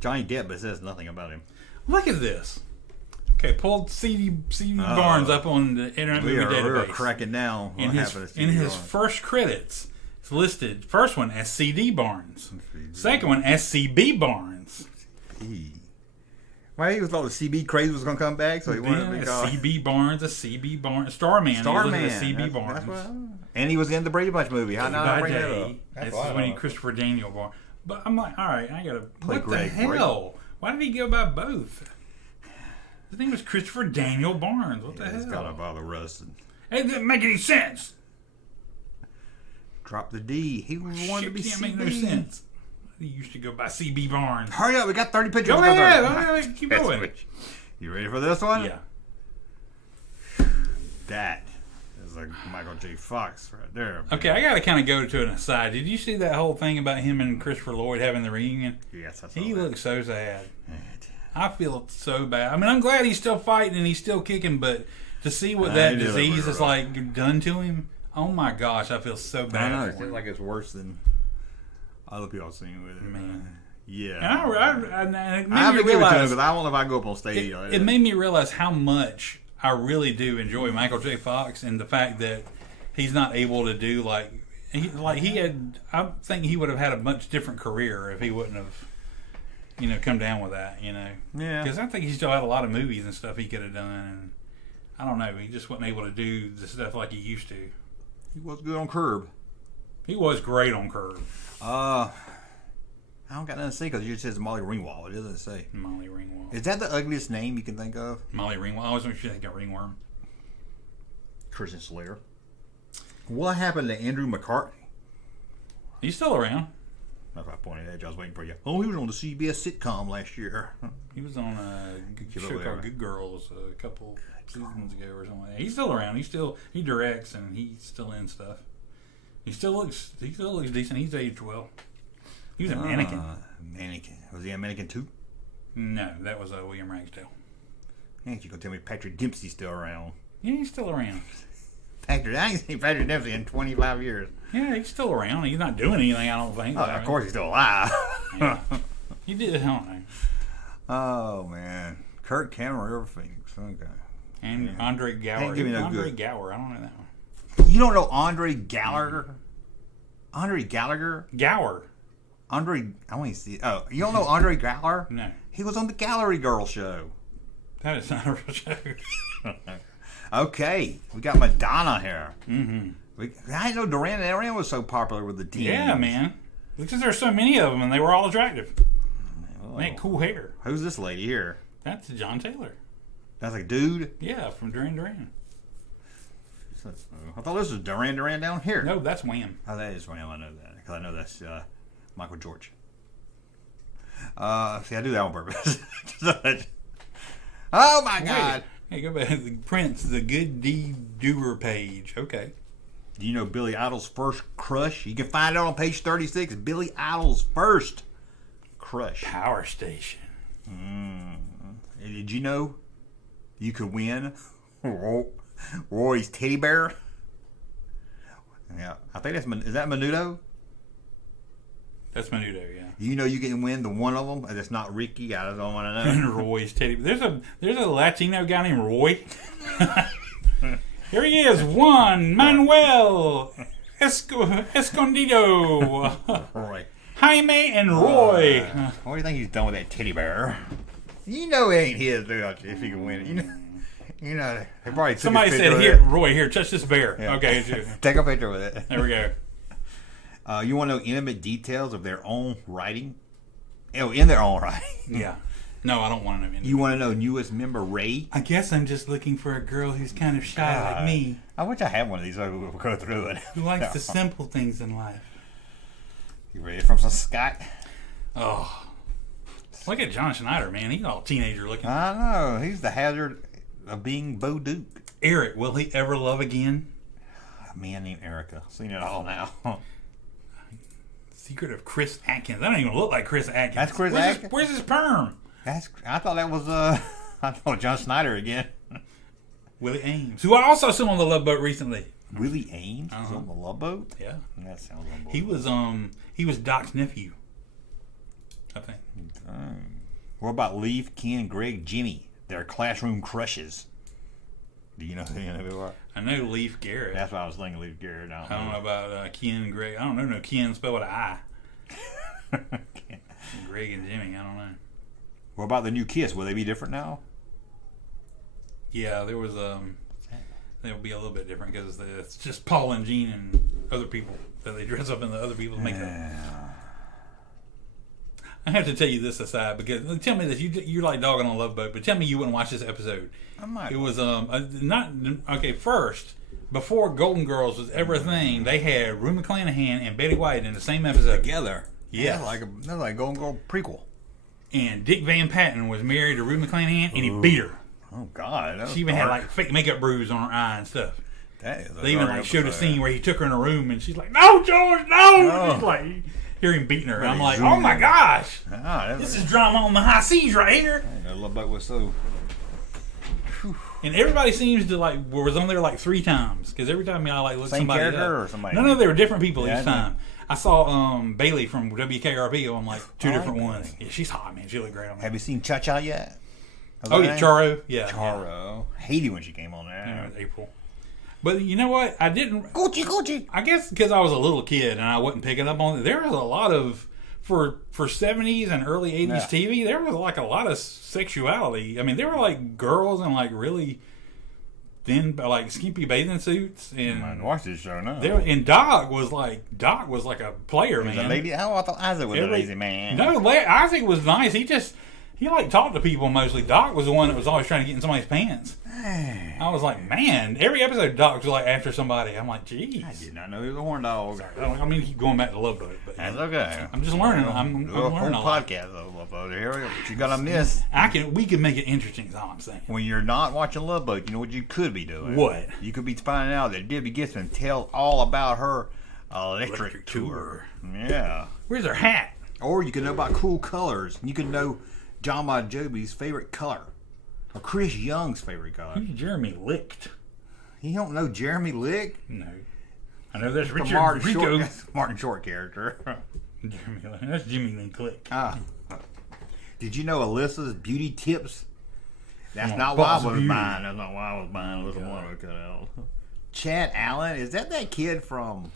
Johnny Depp, but it says nothing about him. Look at this. Okay, pull CD Barnes up on the Internet Movie We Database. are cracking down. In his first credits, it's listed first one as CD Barnes, second one as CB Barnes. Well, he was thought the CB craze was going to come back, so he wanted to be called CB Barnes, a CB Barnes, Starman. Starman. He was listed as CB That's Barnes. and he was in the Brady Bunch movie. How now I By bring that day, up? this is when he Christopher Daniel Barnes. But I'm like, all right, I gotta. Play What the Greg hell? Why did he go by both? His name was Christopher Daniel Barnes. What the It's hell? got to bother Russ. And It didn't make any sense. drop the D. He was wanted to be Shit CB. can't make no sense. He used to go by CB Barnes. Hurry up, we got 30 pictures. Go ahead, keep That's going. which- You ready for this one? Yeah. That is a Michael J. Fox right there. Okay, I gotta kind of go to an aside. Did you see that whole thing about him and Christopher Lloyd having the reunion? Yes, I saw He that. looks so sad. I feel so bad. I mean, I'm glad he's still fighting and he's still kicking, but to see what that he did look disease really is rough. like done to him, oh my gosh, I feel so I bad. know. It for feels him. like it's worse than other people I've seen with it. Man. Yeah. And it made I have me to give it to him realize, because I don't know if I go up on stage. it made me realize how much I really do enjoy Michael J. Fox and the fact that he's not able to do I think he would have had a much different career if he wouldn't have, come down with that, Yeah. Because I think he still had a lot of movies and stuff he could have done, and I don't know, he just wasn't able to do the stuff like he used to. He was good on Curb. He was great on Curb. I don't got nothing to say because it just says Molly Ringwald. It doesn't say. Molly Ringwald. Is that the ugliest name you can think of? Molly Ringwald. I always want you to think of Ringworm. Christian Slater. What happened to Andrew McCartney? He's still around. That's why I pointed at you. I was waiting for you. Oh, he was on the CBS sitcom last year. He was on a show called Good Girls a couple seasons ago or something like that. He's still around. He directs and he's still in stuff. He still looks decent. He's aged well. He was a mannequin. Mannequin. Was he a mannequin too? No, that was William Ragsdale. Ain't you gonna tell me Patrick Dempsey's still around? Yeah, he's still around. I ain't seen Patrick Dempsey in 25 years. Yeah, he's still around. He's not doing anything, I don't think. Oh, of course he's still alive. Yeah. He did, I don't know. Oh, man. Kirk Cameron, River Phoenix. Okay. And Andre Gower. Ain't giving no Andre good. Gower. I don't know that one. You don't know Andre Gallagher? Andre Gallagher? Gower. Andre, I want to see. Oh, you don't know Andre Gallagher? No. He was on the Gallery Girl show. That is not a real show. Okay, we got Madonna here. Mm-hmm. I didn't know Duran Duran was so popular with the teens. Yeah, man. Because there's so many of them, and they were all attractive. Oh. They had cool hair. Who's this lady here? That's John Taylor. That's a dude? Yeah, from Duran Duran. I thought this was Duran Duran down here. No, that's Wham. Oh, that is Wham. I know that. Because I know that's Michael George. See, I do that on purpose. Oh, my God. Hey, go back to the Prince, the Good Deed Doer page. Okay. Do you know Billy Idol's first crush? You can find it on page 36. Billy Idol's first crush. Power Station. Did you know you could win Roy's teddy bear? Yeah, I think is that Menudo? That's Menudo, yeah. You know you can win the one of them, and it's not Ricky. I don't want to know. And Roy's teddy. There's a Latino guy named Roy. Here he is, Juan Manuel Escondido, Roy, Jaime, and Roy. What do you think he's done with that teddy bear? You know it ain't his, don't you? If he can win it, you know. They probably took Somebody a picture said, of "Here, it. Roy, here, touch this bear." Yeah. Okay, Take a picture with it. there we go. You want to know intimate details of their own writing? Oh, in their own writing. Yeah. No, I don't want to know. You want to know newest member Ray? I guess I'm just looking for a girl who's kind of shy like me, I wish I had one of these so we'll go through it. who likes the simple things in life. You ready from some Scott? Oh, look at John Schneider, man. He's all teenager looking. I know. He's the hazard of being Bo Duke. Eric, will he ever love again? A man named Erica. Seen it all now. Secret of Chris Atkins. That don't even look like Chris Atkins. That's Chris Atkins? Where's his perm? I thought that was I thought John Snyder again. Willie Ames, who I also saw on the Love Boat recently. Willie Ames was on the Love Boat? Yeah. That sounds unbelievable. He was Doc's nephew, I think. What about Leaf, Ken, Greg, Jimmy? Their classroom crushes. Do you know who they are? I know Leaf Garrett. That's what I was thinking, Leaf Garrett. I don't know about Ken and Greg. I don't know no Ken spelled with an I. Greg and Jimmy, I don't know. What about the new Kiss? Will they be different now? Yeah, there was they'll be a little bit different because it's just Paul and Gene and other people that they dress up in the other people's makeup. I have to tell you this aside because tell me this, you're like dogging on Love Boat, but tell me you wouldn't watch this episode. I might. It was not okay. First, before Golden Girls was ever a thing, they had Rue McClanahan and Betty White in the same episode Together. Yeah, That's like a Golden Girl prequel. And Dick Van Patten was married to Rue McClanahan, and he beat her. Oh God! She even had like fake makeup bruise on her eye and stuff. That is. They even like showed a scene where he took her in a room, and she's like, "No, George, no!" She's like, hear him beating her. And I'm like, "Oh my gosh, this is drama on the high seas right here." I love that was so. And everybody seems to like was on there like 3 times because every time I like look Same somebody character up. or somebody? No, they were different people Yeah, each time. I saw Bailey from WKRP on like 2 different ones. Yeah, she's hot, man. She looked great on that. Have you seen Cha Cha yet? Oh yeah, Charo. Yeah, Charo. Hated when she came on there. Yeah, it was April. But you know what? I didn't. Gucci. I guess because I was a little kid and I wasn't picking up on it. There was a lot of for 70s and early 80s TV. There was like a lot of sexuality. I mean, there were like girls in like really thin, like skimpy bathing suits, I and might watch this show now. and Doc was like a player, He's man. a lady. Oh, I thought Isaac was a lazy man. No, Isaac was nice. He like talked to people mostly. Doc was the one that was always trying to get in somebody's pants. I was like, man, every episode Doc was like after somebody. I'm like, geez. I did not know he was a horn dog. I mean, keep going back to Love Boat, but That's okay. I'm just learning. I'm Do a learning whole a lot. podcast of Love Boat. Here we go. What you gotta miss We can make it interesting. Is all I'm saying. when you're not watching Love Boat. You know what you could be doing? What? You could be finding out that Debbie Gibson tells all about her electric tour. Yeah. Where's her hat? Or you can know about cool colors. You can know John Bon Jovi's favorite color. Or Chris Young's favorite color. Who's Jeremy Licht? You don't know Jeremy Lick? No. I know that's The Richard Martin Rico. Short, Martin Short character. Jeremy Licht. That's Jimmy Lynn Click. Did you know Alyssa's beauty tips? That's Oh, not why I Boss was Beauty. buying. That's not why I was buying Alyssa Mono cut out. Chad Allen, is that kid from?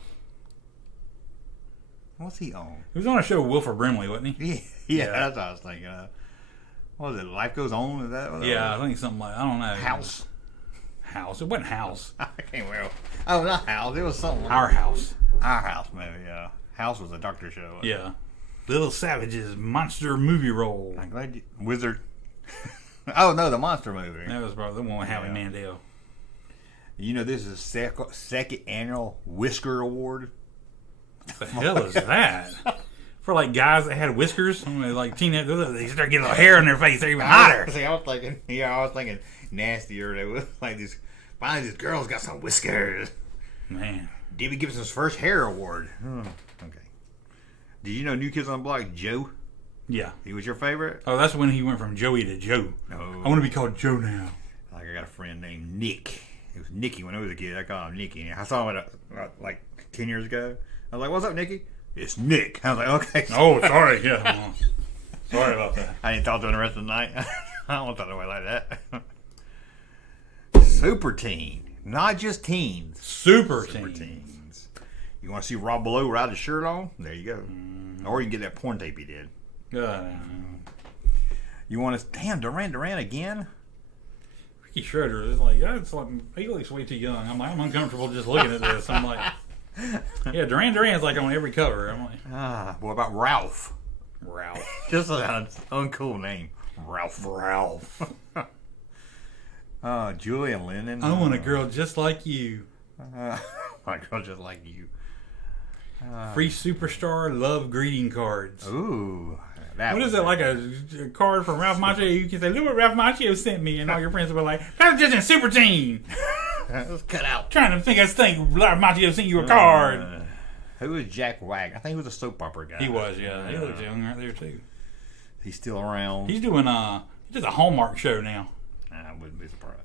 What's he on? He was on a show with Wilford Brimley, wasn't he? Yeah, that's what I was thinking of. What was it? Life Goes On? Is that what Yeah, I think something like, I don't know. House? House. It wasn't House. I can't remember. Oh, not House. It was something. Our House. Our House, maybe, yeah. House was a doctor show. Yeah. Little Savage's monster movie role. I'm glad you... Wizard. Oh, no, the monster movie. That was probably the one with Howie Mandel. You know, this is the second annual Whisker Award. What the hell is that? For like guys that had whiskers, I mean, like teenagers, they start getting a little hair on their face. They're even hotter. See, I was thinking nastier. They was like this. Finally, this girl's got some whiskers. Man, Debbie Gibson's first hair award. Okay. Did you know New Kids on the Block, Joe? yeah. He was your favorite? Oh, that's when he went from Joey to Joe. No. I want to be called Joe now. Like I got a friend named Nick. It was Nicky when I was a kid. I called him Nicky. I saw him like 10 years ago. I was like, "What's up, Nicky?" It's Nick. I was like, "Okay." Oh, sorry. Yeah. Sorry about that. I didn't talk to him the rest of the night. I don't want to talk to him like that. Super teen, not just teens. Super teens. teens. You want to see Rob Below ride his shirt on? There you go. Or you can get that porn tape he did. You want to? Damn, Duran again? Ricky Schroeder is like, he looks way too young. I'm like, I'm uncomfortable just looking at this. I'm like, yeah, Duran's like on every cover. I'm like, what about Ralph? Ralph. Just an uncool name. Ralph. Julian Lennon. I want a girl just like you. My girl just like you. Free superstar love greeting cards. Ooh. What is it, like a card from Ralph Macchio? You can say, look what Ralph Macchio sent me, and all your friends will be like, that's just a super team. Let's cut out. Trying to think Ralph Macchio sent you a card. Who is Jack Wag? I think he was a soap opera guy. He was, yeah. He looks young right there, too. He's still around. He's doing he does a Hallmark show now. I wouldn't be surprised.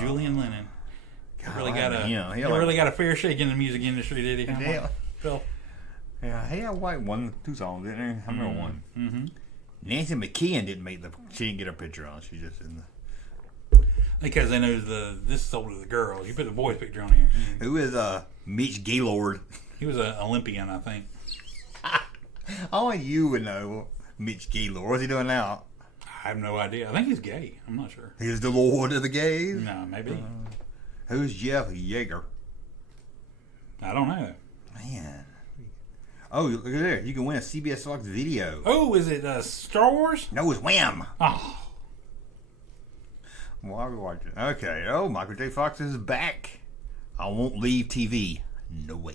Julian Lennon. He really got a fair shake in the music industry, did he? Phil. Yeah, he had White won 2 songs, didn't he? I remember one. Mm-hmm. Nancy McKeon didn't make she didn't get her picture on. She just in the. Because they know this is older the girls. You put the boys' picture on here. Who is Mitch Gaylord? He was an Olympian, I think. Only you would know Mitch Gaylord. What's he doing now? I have no idea. I think he's gay. I'm not sure. He's the Lord of the Gays? No, maybe. Who's Jeff Yeager? I don't know. Man. Oh, look at there. You can win a CBS Fox video. Oh, is it Star Wars? No, it's Wham! Oh. Why are we watching? Okay. Oh, Michael J. Fox is back. I won't leave TV. No way.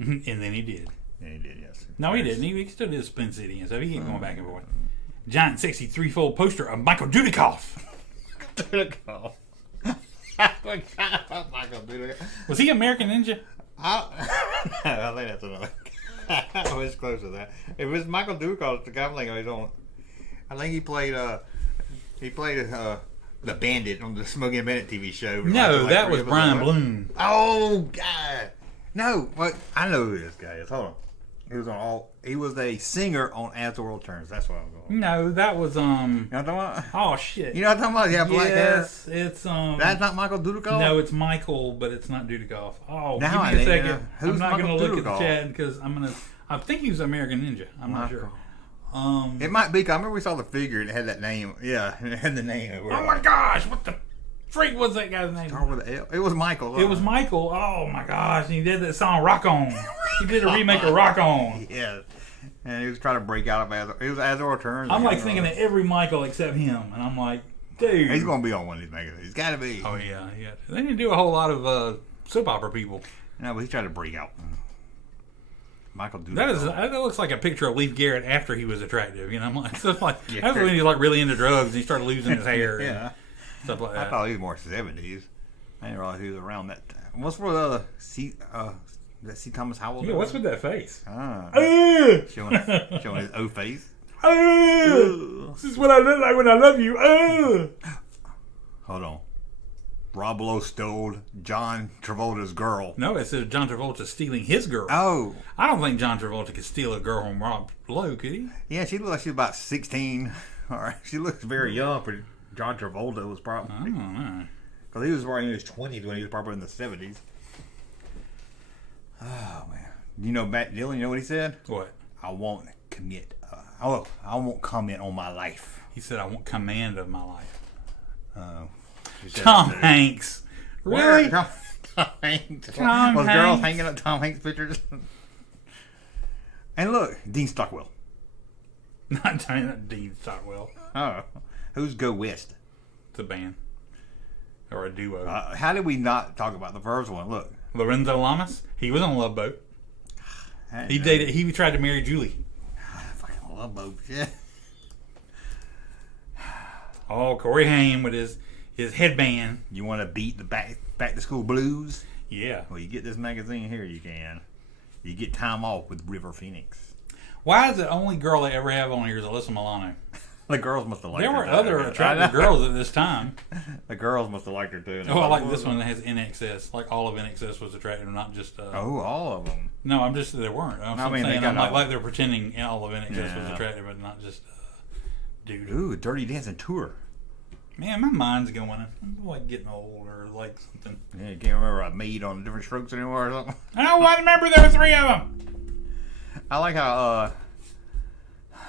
And then he did. Yeah, he did, yes. No, he didn't. He still did Spin City, and so he ain't going back and forth. Giant, sexy, 3-fold poster of Michael Dudikoff. Dudikoff. Michael Dudikoff. Was he American Ninja? I think that's another. I was close to that. It was Michael Dudikoff, the guy playing he's on. I think he played the Bandit on the Smokey and Bennett TV show. No, that was Brian Bloom. Oh God, no! What? I know who this guy is. Hold on. He was a singer on As the World Turns. That's what I'm going. No, that was You know what I'm talking about? Oh shit! You know what I'm talking about? Yeah, black hair. Yes, it's That's not Michael Dudikoff. No, it's Michael, but it's not Dudikoff. Oh, now give me a second. Who's I'm not Michael going to look Dudikoff? at the chat because I think he was American Ninja. I'm not sure. It might be. 'Cause I remember we saw the figure and it had that name. Yeah, it had the name. Oh my gosh! What the freak was that guy's name? Start with an L. It was Michael. It was Michael. Oh my gosh! And he did that song "Rock On." He did a remake of "Rock On." Yeah. And he was trying to break out of Azor. It was Azor Turns. I'm like thinking of every Michael except him, and I'm like, dude, he's gonna be on one of these magazines. He's got to be. Oh yeah. They didn't do a whole lot of soap opera people. No, but he's trying to break out. Michael That looks like a picture of Leif Garrett after he was attractive. You know, I'm like, that's when he's like really into drugs and he started losing his hair. Yeah. And stuff like that. I thought he was more 70s. I didn't realize he was around that time. What's for the C. Thomas Howell? Yeah, what's with that face? Showing his O face. This is what I look like when I love you. Hold on. Rob Lowe stole John Travolta's girl. No, it says John Travolta stealing his girl. Oh. I don't think John Travolta could steal a girl from Rob Lowe, could he? Yeah, she looked like she was about 16. All right. She looks very young for John Travolta was probably. I don't know. Because he was probably in his 20s when he was probably in the 70s. Oh, man. You know Matt Dillon, you know what he said? What? I won't commit. I won't comment on my life. He said, I want command of my life. Oh. Tom Hanks. Really? Tom Hanks. Tom Was Hanks. girls hanging up Tom Hanks pictures? And look, Dean Stockwell. Not Dean Stockwell. Oh. Who's Go West? It's a band. Or a duo. How did we not talk about the first one? Look. Lorenzo Lamas. He was on Love Boat. He tried to marry Julie. Fucking Love Boat shit. Oh, Corey Haim with his headband. You want to beat the back to school blues? Yeah. Well, you get this magazine here, you can. You get time off with River Phoenix. Why is the only girl they ever have on here is Alyssa Milano? The girls must have liked her. There were other attractive girls at this time. The girls must have liked her too. Oh, I like this one that has NXS. Like all of NXS was attractive, not just. All of them. No, I'm just there weren't. I'm saying like they're pretending all of NXS was attractive, but not just dude. Ooh, Dirty Dancing tour. Man, my mind's going. I'm like getting old or like something. Yeah, you can't remember I made on Different Strokes anymore or something. I don't remember there were 3 of them. I like how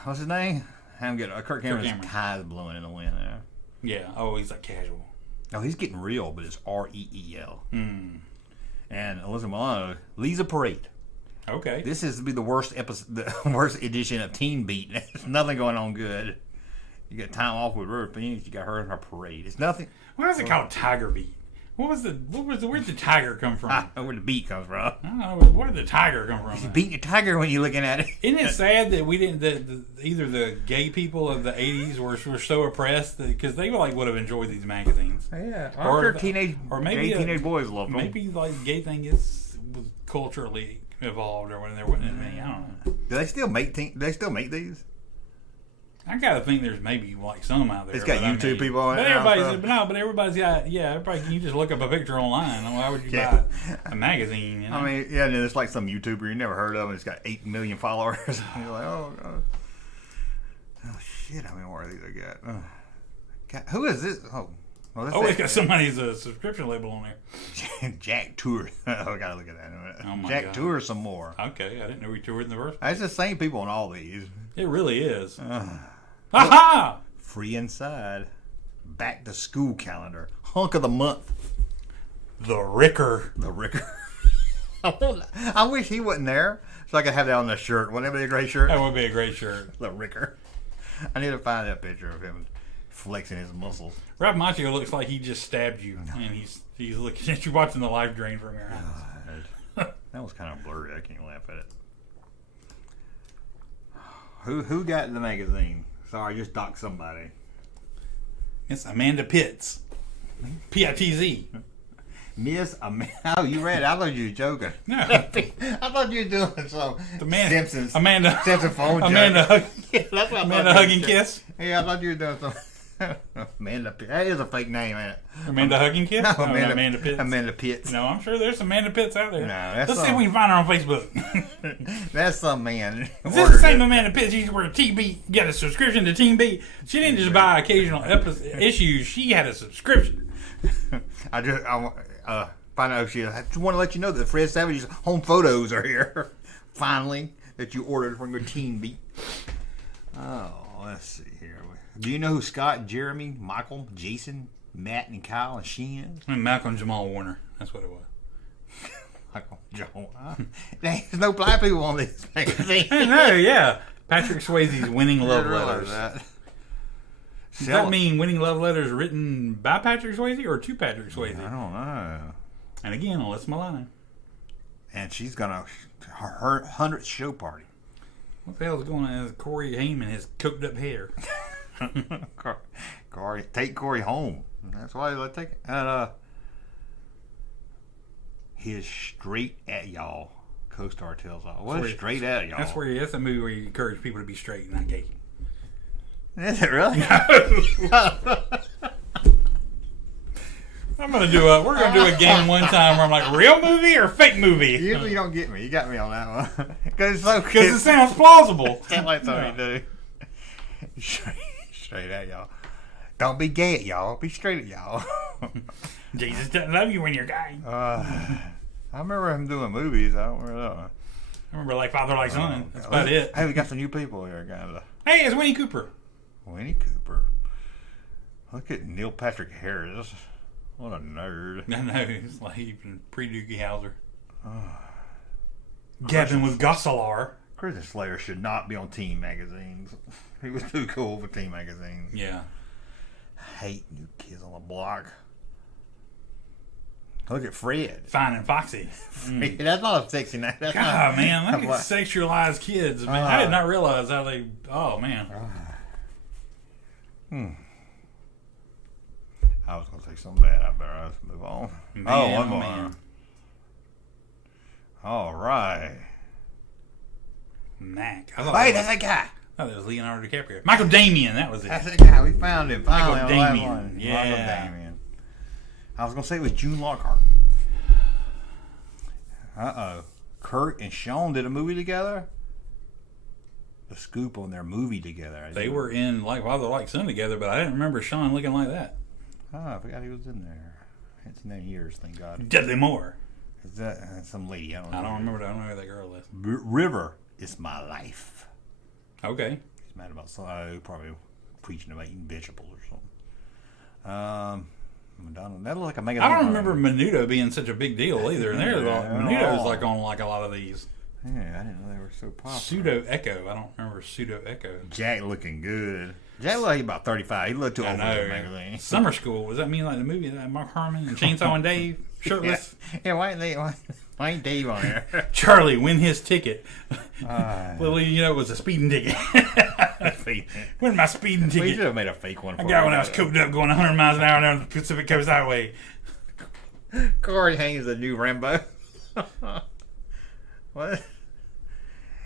what's his name? I'm getting Kirk Cameron's tie's blowing in the wind there. Yeah. Oh, he's like casual. No, he's getting real, but it's REEL. Mm. And Alyssa Milano leads a parade. Okay. This is to be the worst episode, the worst edition of Teen Beat. There's nothing going on good. You got time off with River Phoenix. You got her in her parade. It's nothing. Why is it called Tiger Beat? Where'd the tiger come from? I don't know where the beat comes from. I don't know. Where did the tiger come from? You're beating a tiger when you're looking at it. Isn't it sad that we didn't? That either the gay people of the '80s were so oppressed because they would have enjoyed these magazines. Yeah, or teenage boys loved them. Maybe like gay thing was culturally evolved or whatever. There wasn't as many. I don't know. Do they still make these? I gotta think there's maybe like some out there. It's got YouTube people on it. But everybody's got everybody. You just look up a picture online. Why would you buy a magazine? You know? I mean, yeah, there's like some YouTuber you never heard of, and it's got 8 million followers. And you're like, oh shit! How many more of these I got? God, who is this? It's got somebody's subscription label on there. Jack Tour. I gotta look at that in a minute. Oh my Jack God. Tour some more. Okay, I didn't know he toured in the first. It's the same people on all these. It really is. Aha! Free Inside. Back to School Calendar. Hunk of the Month. The Ricker. I wish he wasn't there so I could have that on the shirt. Wouldn't that be a great shirt? That would be a great shirt. The Ricker. I need to find that picture of him flexing his muscles. Ralph Macchio looks like he just stabbed you, and he's looking at you watching the live drain from your eyes. That was kind of blurry. I can't laugh at it. Who got the magazine? Sorry, I just docked somebody. It's Amanda Pitts. P-I-T-Z. Miss Amanda. Oh, you read it. I thought you were joking. No. I thought you were doing some Simpsons. Simpsons phone joke. Yeah, that's what Amanda Hug and Kiss? Yeah, I thought you were doing some. Amanda Pitts. That is a fake name, ain't it? Amanda Hug and Kiss? No, Amanda Pitts. Amanda Pitts. No, I'm sure there's some Amanda Pitts out there. No, Let's see if we can find her on Facebook. That's some man. Is this the same Amanda Pitts? She used to wear TB, got a subscription to Team B. She didn't just buy occasional issues. She had a subscription. I find out I just want to let you know that Fred Savage's home photos are here. Finally, that you ordered from your Team B. Oh, let's see here. Do you know who Scott, Jeremy, Michael, Jason, Matt and Kyle and Sheen. And Malcolm Jamal Warner. That's what it was. Michael Joe. There's no black people on this magazine. I know, yeah. Patrick Swayze's Winning Love I didn't Letters. realize that. Does that mean Winning Love Letters written by Patrick Swayze or to Patrick Swayze? I don't know. And again, Alyssa Milano. And she's gonna her 100th show party. What the hell is going on with Corey Haim and his cooked up hair? Corey, take Corey home. That's why they take it. And his straight at y'all co-star tells all. What is straight at y'all? That's a movie where you encourage people to be straight and not gay. Is it really? We're gonna do a game one time where I'm like, real movie or fake movie? Usually you don't get me. You got me on that one. Because it sounds plausible. Sounds like something you do. Straight at y'all. Don't be gay at y'all. Be straight at y'all. Jesus doesn't love you when you're gay. I remember him doing movies. I don't remember that one. I remember like Father Like Son. That's about it. Hey, we got some new people here. Hey, it's Winnie Cooper. Winnie Cooper. Look at Neil Patrick Harris. What a nerd. I know. He's like even pre-Doogie Howser. Gavin with Gosselar. Christian Slayer should not be on teen magazines. He was too cool for teen magazines. Yeah. I hate New Kids on the Block. Look at Fred. Fine and Foxy. Fred, that's not a sexy name. That's God, not, man, look at sexualized kids. Man, I did not realize how they. Oh man. I was gonna say something bad. I better move on. Man, one more. Man. All right. Mac. Hey, that's that guy. Oh, that was Leonardo DiCaprio. Michael Damian, that was it. That's that guy. We found him. Finally, Michael Damian. Michael Yeah. Damian. I was gonna say it was June Lockhart. Kurt and Sean did a movie together. The scoop on their movie together. They were in like Father Like Son together, but I didn't remember Sean looking like that. Oh, I forgot he was in there. It's been years, thank God. Dudley Moore. Is that some lady? I don't know. I don't remember. I don't know who that girl is. River is my life. Okay. He's mad about something. Probably preaching about eating vegetables or something. Madonna. That looked like a mega. I don't remember Menudo being such a big deal either. And Menudo's like on like a lot of these. Yeah, I didn't know they were so popular. Pseudo Echo. I don't remember Pseudo Echo. Jack looking good. Jack looked like about 35. He looked too old for that magazine. Summer School. Was that mean like the movie that Mark Harmon and Chainsaw and Dave shirtless? Yeah, why ain't Dave on there? Charlie win his ticket. Well, you know, it was a speeding ticket. Win my speeding ticket. We should have made a fake one. I got when I was cooped up going 100 miles an hour down the Pacific Coast Highway. Corey Haim is the new Rambo. What?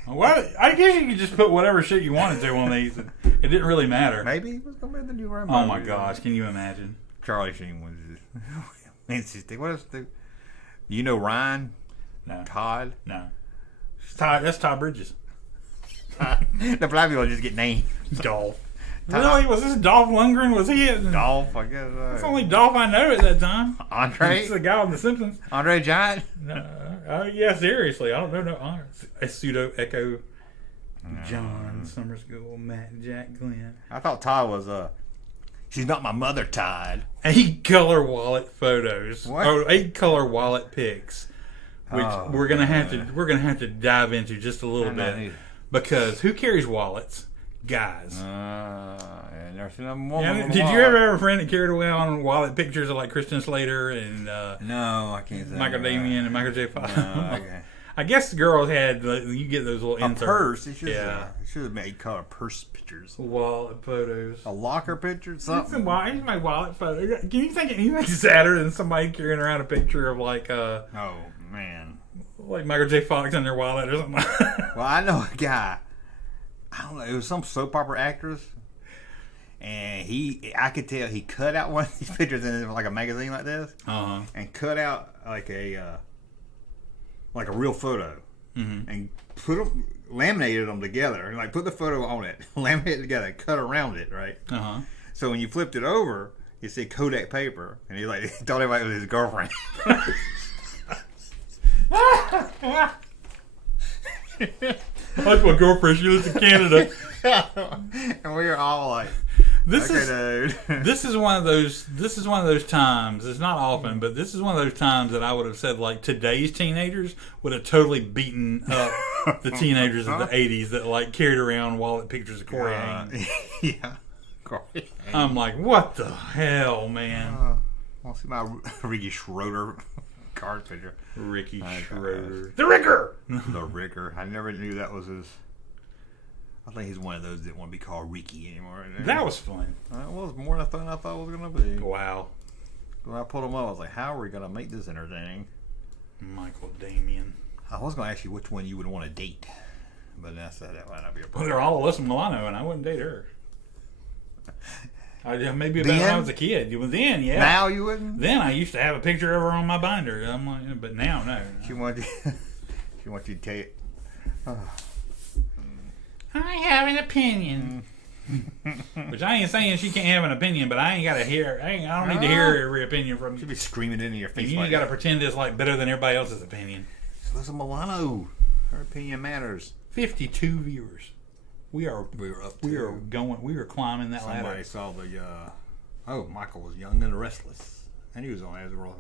Well, I guess you could just put whatever shit you wanted to on these. It didn't really matter. Maybe he was going to be the new Rambo. Oh my gosh, can you imagine? Charlie Sheen was just... What else? You know Ryan? No. Todd? No. That's Todd Bridges. The black people just get named. Dolph. Really? Was this Dolph Lundgren? Was he it? Dolph, I guess. That's the only Dolph I know at that time. Andre? It's the guy on The Simpsons. Andre Giant? No. Yeah, seriously. I don't know. A Pseudo Echo. John, Summer School, Matt, Jack, Glenn. I thought Todd was she's not my mother, Todd. 8-color wallet photos. What? Oh, 8-color wallet pics. Which we're gonna have to dive into just a little bit. Because who carries wallets? Guys. Did you ever have a friend that carried around wallet pictures of like Christian Slater and no, I can't say Michael Damian and Michael J. Fox? No, okay. I guess the girls had you get those little inserts. Purse. It should have made color purse pictures. Wallet photos. A locker picture, something. Here's my wallet photo. Can you think anything sadder than somebody carrying around a picture of like oh man, like Michael J. Fox in their wallet or something? Well, I know a guy. I don't know. It was some soap opera actress, and I could tell he cut out one of these pictures in like a magazine like this, and cut out like a real photo, and laminated them together, and like put the photo on it, laminated it together, cut around it, right? So when you flipped it over, you see Kodak paper, and he like told everybody it was his girlfriend. That's my girlfriend. She lives in Canada. And we were all like, This dude. this is one of those times. It's not often, but this is one of those times that I would have said like today's teenagers would have totally beaten up the teenagers of the '80s that like carried around wallet pictures of Corey Haim. Yeah. Corey Haim. I'm like, what the hell, man? I'll see my Ricky Schroeder card picture. Ricky Schroeder. The Ricker! The Ricker. I never knew that was his. I think he's one of those that didn't want to be called Ricky anymore. That was fun. That was more than I thought it was going to be. Wow. When I pulled him up, I was like, how are we going to make this entertaining? Michael Damian. I was going to ask you which one you would want to date. But that's that might not be a Well, problem. they're all Alyssa Milano, and I wouldn't date her. Maybe about when I was a kid. Then, yeah. Now you wouldn't? Then I used to have a picture of her on my binder. I'm like, but now, no. She wants you to take. I have an opinion. Which I ain't saying she can't have an opinion, but I ain't got to hear. I don't need to hear every opinion from She'd you. be screaming into your face. You like got to that. pretend it's like better than everybody else's opinion. Alyssa Milano. Her opinion matters. 52 viewers. We are up we are climbing that Somebody ladder. saw the. Michael was young and restless, and he was on as well.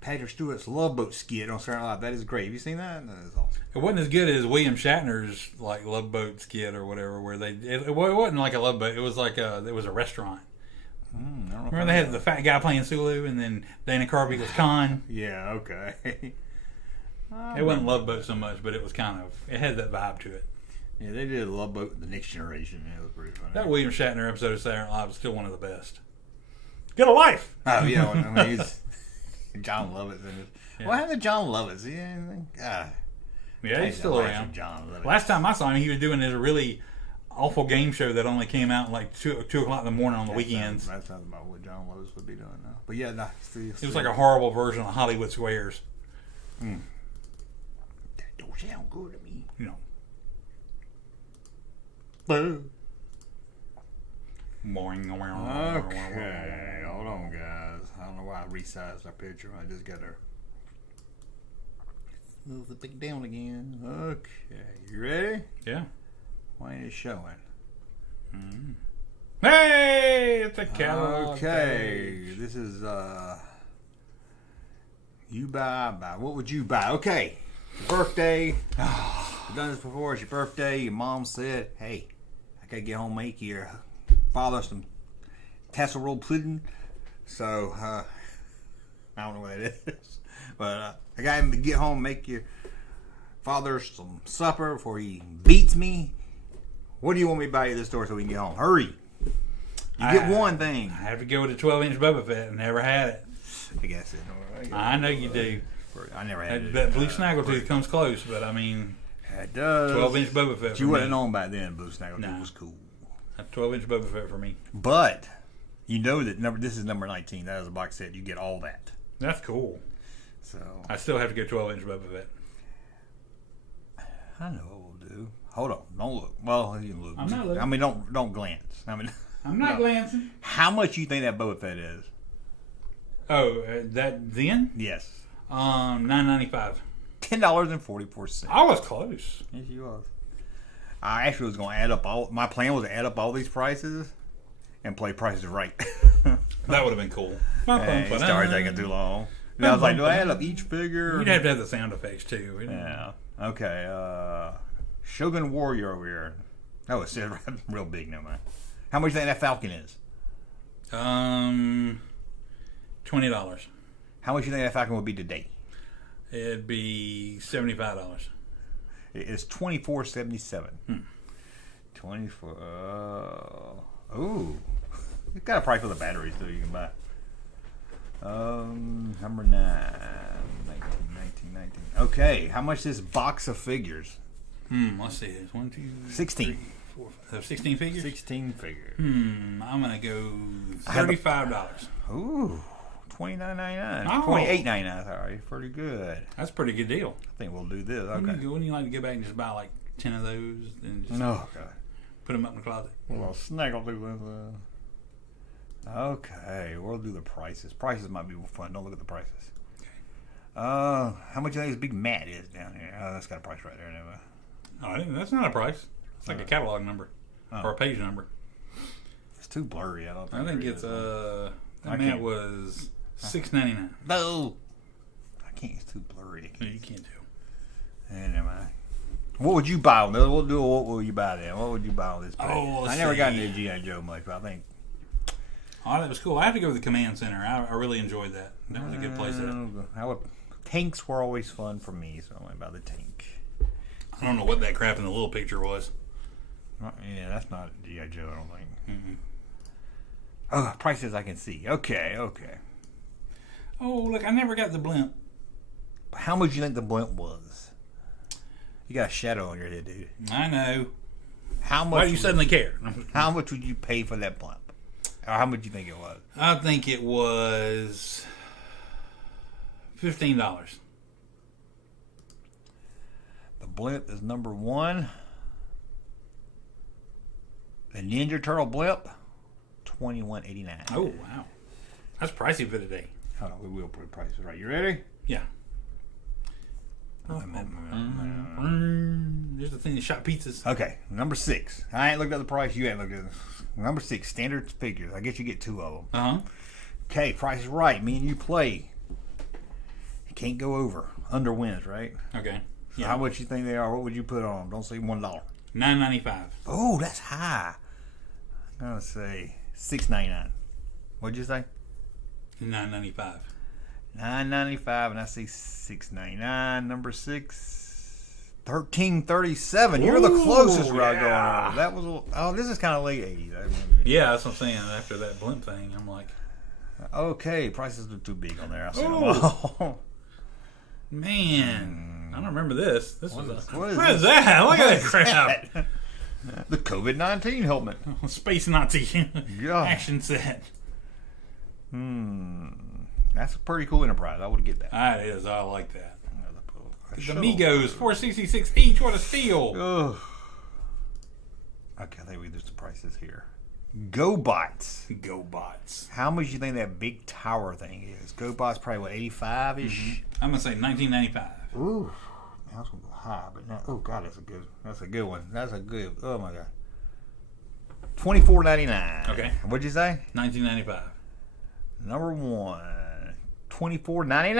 Patrick Stewart's Love Boat skit on Saturday Night Live. That is great. Have you seen that? That is awesome. It wasn't as good as William Shatner's like Love Boat skit or whatever, where it wasn't like a love boat. It was like it was a restaurant. I don't know Remember they had the fat guy playing Sulu, and then Dana Carvey was Khan. Yeah. Okay. It wasn't Love Boat so much, but it was it had that vibe to it. Yeah, they did Love Boat: The Next Generation. It was pretty funny. That William Shatner episode of Saturday Night Live is still one of the best. Get a life. Oh yeah, I mean, he's John Lovitz in it. Yeah. What happened to John Lovitz? See anything? God. Yeah, he's still around. John Lovitz. Last time I saw him, he was doing this really awful game show that only came out like 2 o'clock in the morning on the weekends. That sounds about what John Lovitz would be doing now. But yeah, no. It was like a horrible version of Hollywood Squares. That don't sound good to me. You know. Okay, hold on, guys. I don't know why I resized our picture. I just got to move the thing down again. Okay, you ready? Yeah. Why ain't it showing? Mm-hmm. Hey, it's a catalog. Okay, page. this is you buy. What would you buy? Okay, your birthday. You've done this before. It's your birthday. Your mom said, "Hey, I gotta get home and make your father some casserole pudding." So I don't know what that is, but I got him to get home and make your father some supper before he beats me. What do you want me to buy you at the store so we can get home? Hurry! You get one thing. I have to go with a 12-inch Boba Fett. I never had it. I guess it. I know you do. I never had it. That blue snaggletooth comes close, but I mean, It does. 12-inch Boba Fett. But you wouldn't have known back then. Blue Snaggletooth Nah. was cool. A 12-inch Boba Fett for me. But you know that this is number 19. That is a box set. You get all that. That's cool. So I still have to go 12-inch Boba Fett. I know what we'll do. Hold on. Don't look. Well, you can look. I'm not looking. I mean, don't glance. I mean, I'm not glancing. how much you think that Boba Fett is? Oh, that then? Yes. $9.95. $10.44. I was close. Yes, you was. I actually was going to add up all. My plan was to add up all these prices and play Prices Right. That would have been cool. It started taking too long. And I was like, do I add up each figure? You'd have to have the sound effects too. Yeah. Okay. Shogun Warrior over here. Oh, it says real big. Never mind. How much do you think that Falcon is? $20. How much do you think that Falcon would be today? It'd be $75. It's $24.77. 24. Ooh, it's got a price for the batteries too. You can buy. Number 9, 19. Okay, how much is this box of figures? Let's see. It's 1, 2, 16. 3, 4, 5. 16 figures. 16 figures. I'm gonna go $35. Ooh, $29.99. Oh. $28.99. Sorry, pretty good. That's a pretty good deal. I think we'll do this. Wouldn't Okay. you like to go back and just buy like 10 of those and just No, God. put them up in the closet? Well, snaggle through this. Okay, we'll do the prices. Prices might be more fun. Don't look at the prices. How much do you think this big mat is down here? Oh, that's got a price right there. Never. Oh, that's not a price. It's like a catalog number. or a page number. It's too blurry. I don't I think it it's is. that was $6.99. No, I can't. It's too blurry. You can't do. Never mind. What would you buy on this? We'll do. What will you buy then? What would you buy on this page? Oh, let's I never got see. into G.I. Joe much, but I think. Oh, that was cool. I have to go to the command center. I really enjoyed that. That was a good place. Tanks were always fun for me, so I went by the tank. I don't know what that crap in the little picture was. Yeah, that's not G.I. Joe, I don't think. Mm-hmm. Oh, prices I can see. Okay. Oh, look, I never got the blimp. How much do you think the blimp was? You got a shadow on your head, dude. I know. How much? Why do you suddenly care? How much would you pay for that blimp? Or how much do you think it was? I think it was $15. The blimp is number one. The Ninja Turtle blimp, $21.89. Oh, wow. That's pricey for today. Hold on, we will put prices right. You ready? Yeah. There's the thing that shot pizzas. Okay, number 6. I ain't looked at the price. You ain't looked at it. Number 6, standard figures. I guess you get 2 of them. Uh-huh. Okay, price is right. Me and you play. You can't go over. Under wins, right? Okay. So how much you think they are? What would you put on them? Don't say $1. $9.95. Oh, that's high. I'm gonna say $6.99. What'd you say? $9.95. $9.95, and I say $6.99. Number 6, $13.37. You're the closest right going over. That was this is kind of late '80s. Yeah, that's what I'm saying. After that blimp thing, I'm like, okay, prices are too big on there. I see them all. Man, I don't remember this. What is that? Look at that crap. The COVID-19 helmet. Space Nazi Yeah. action set. That's a pretty cool Enterprise. I would get that. That is. I like that. The Shuttle. Amigos, 466 each. What a steal. Ugh. Okay, I think we do some prices here. GoBots. GoBots. How much do you think that big tower thing is? GoBots probably what, 85-ish? I'm gonna say $19.95. Ooh, that's gonna go high, but now, oh god, that's a good one. That's a good. Oh my god. $24.99. Okay. What'd you say? $19.95. Number 1, $24.99.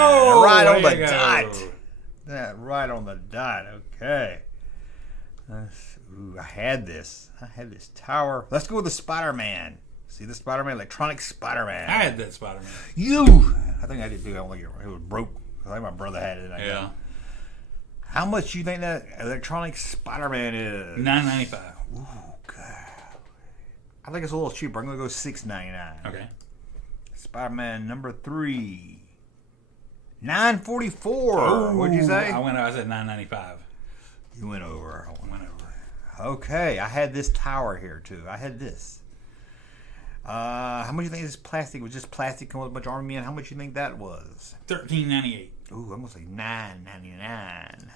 Oh, right on there the you go. dot. That right on the dot. Okay. I had this tower. Let's go with the Spider-Man. See the Spider-Man, electronic Spider-Man. I had that Spider-Man. I think I did too. I don't think it was broke. I think my brother had it. Yeah. How much do you think that electronic Spider-Man is? $9.95. Ooh, God. I think it's a little cheaper. I'm gonna go $6.99. Okay. Spider-Man number 3, $9.44. What'd you say? I said $9.95. You went over. Okay, I had this tower here too. I had this. How much do you think this plastic was? Just plastic coming with a bunch of army men. How much do you think that was? $13.98. Ooh, I'm gonna say $9.99.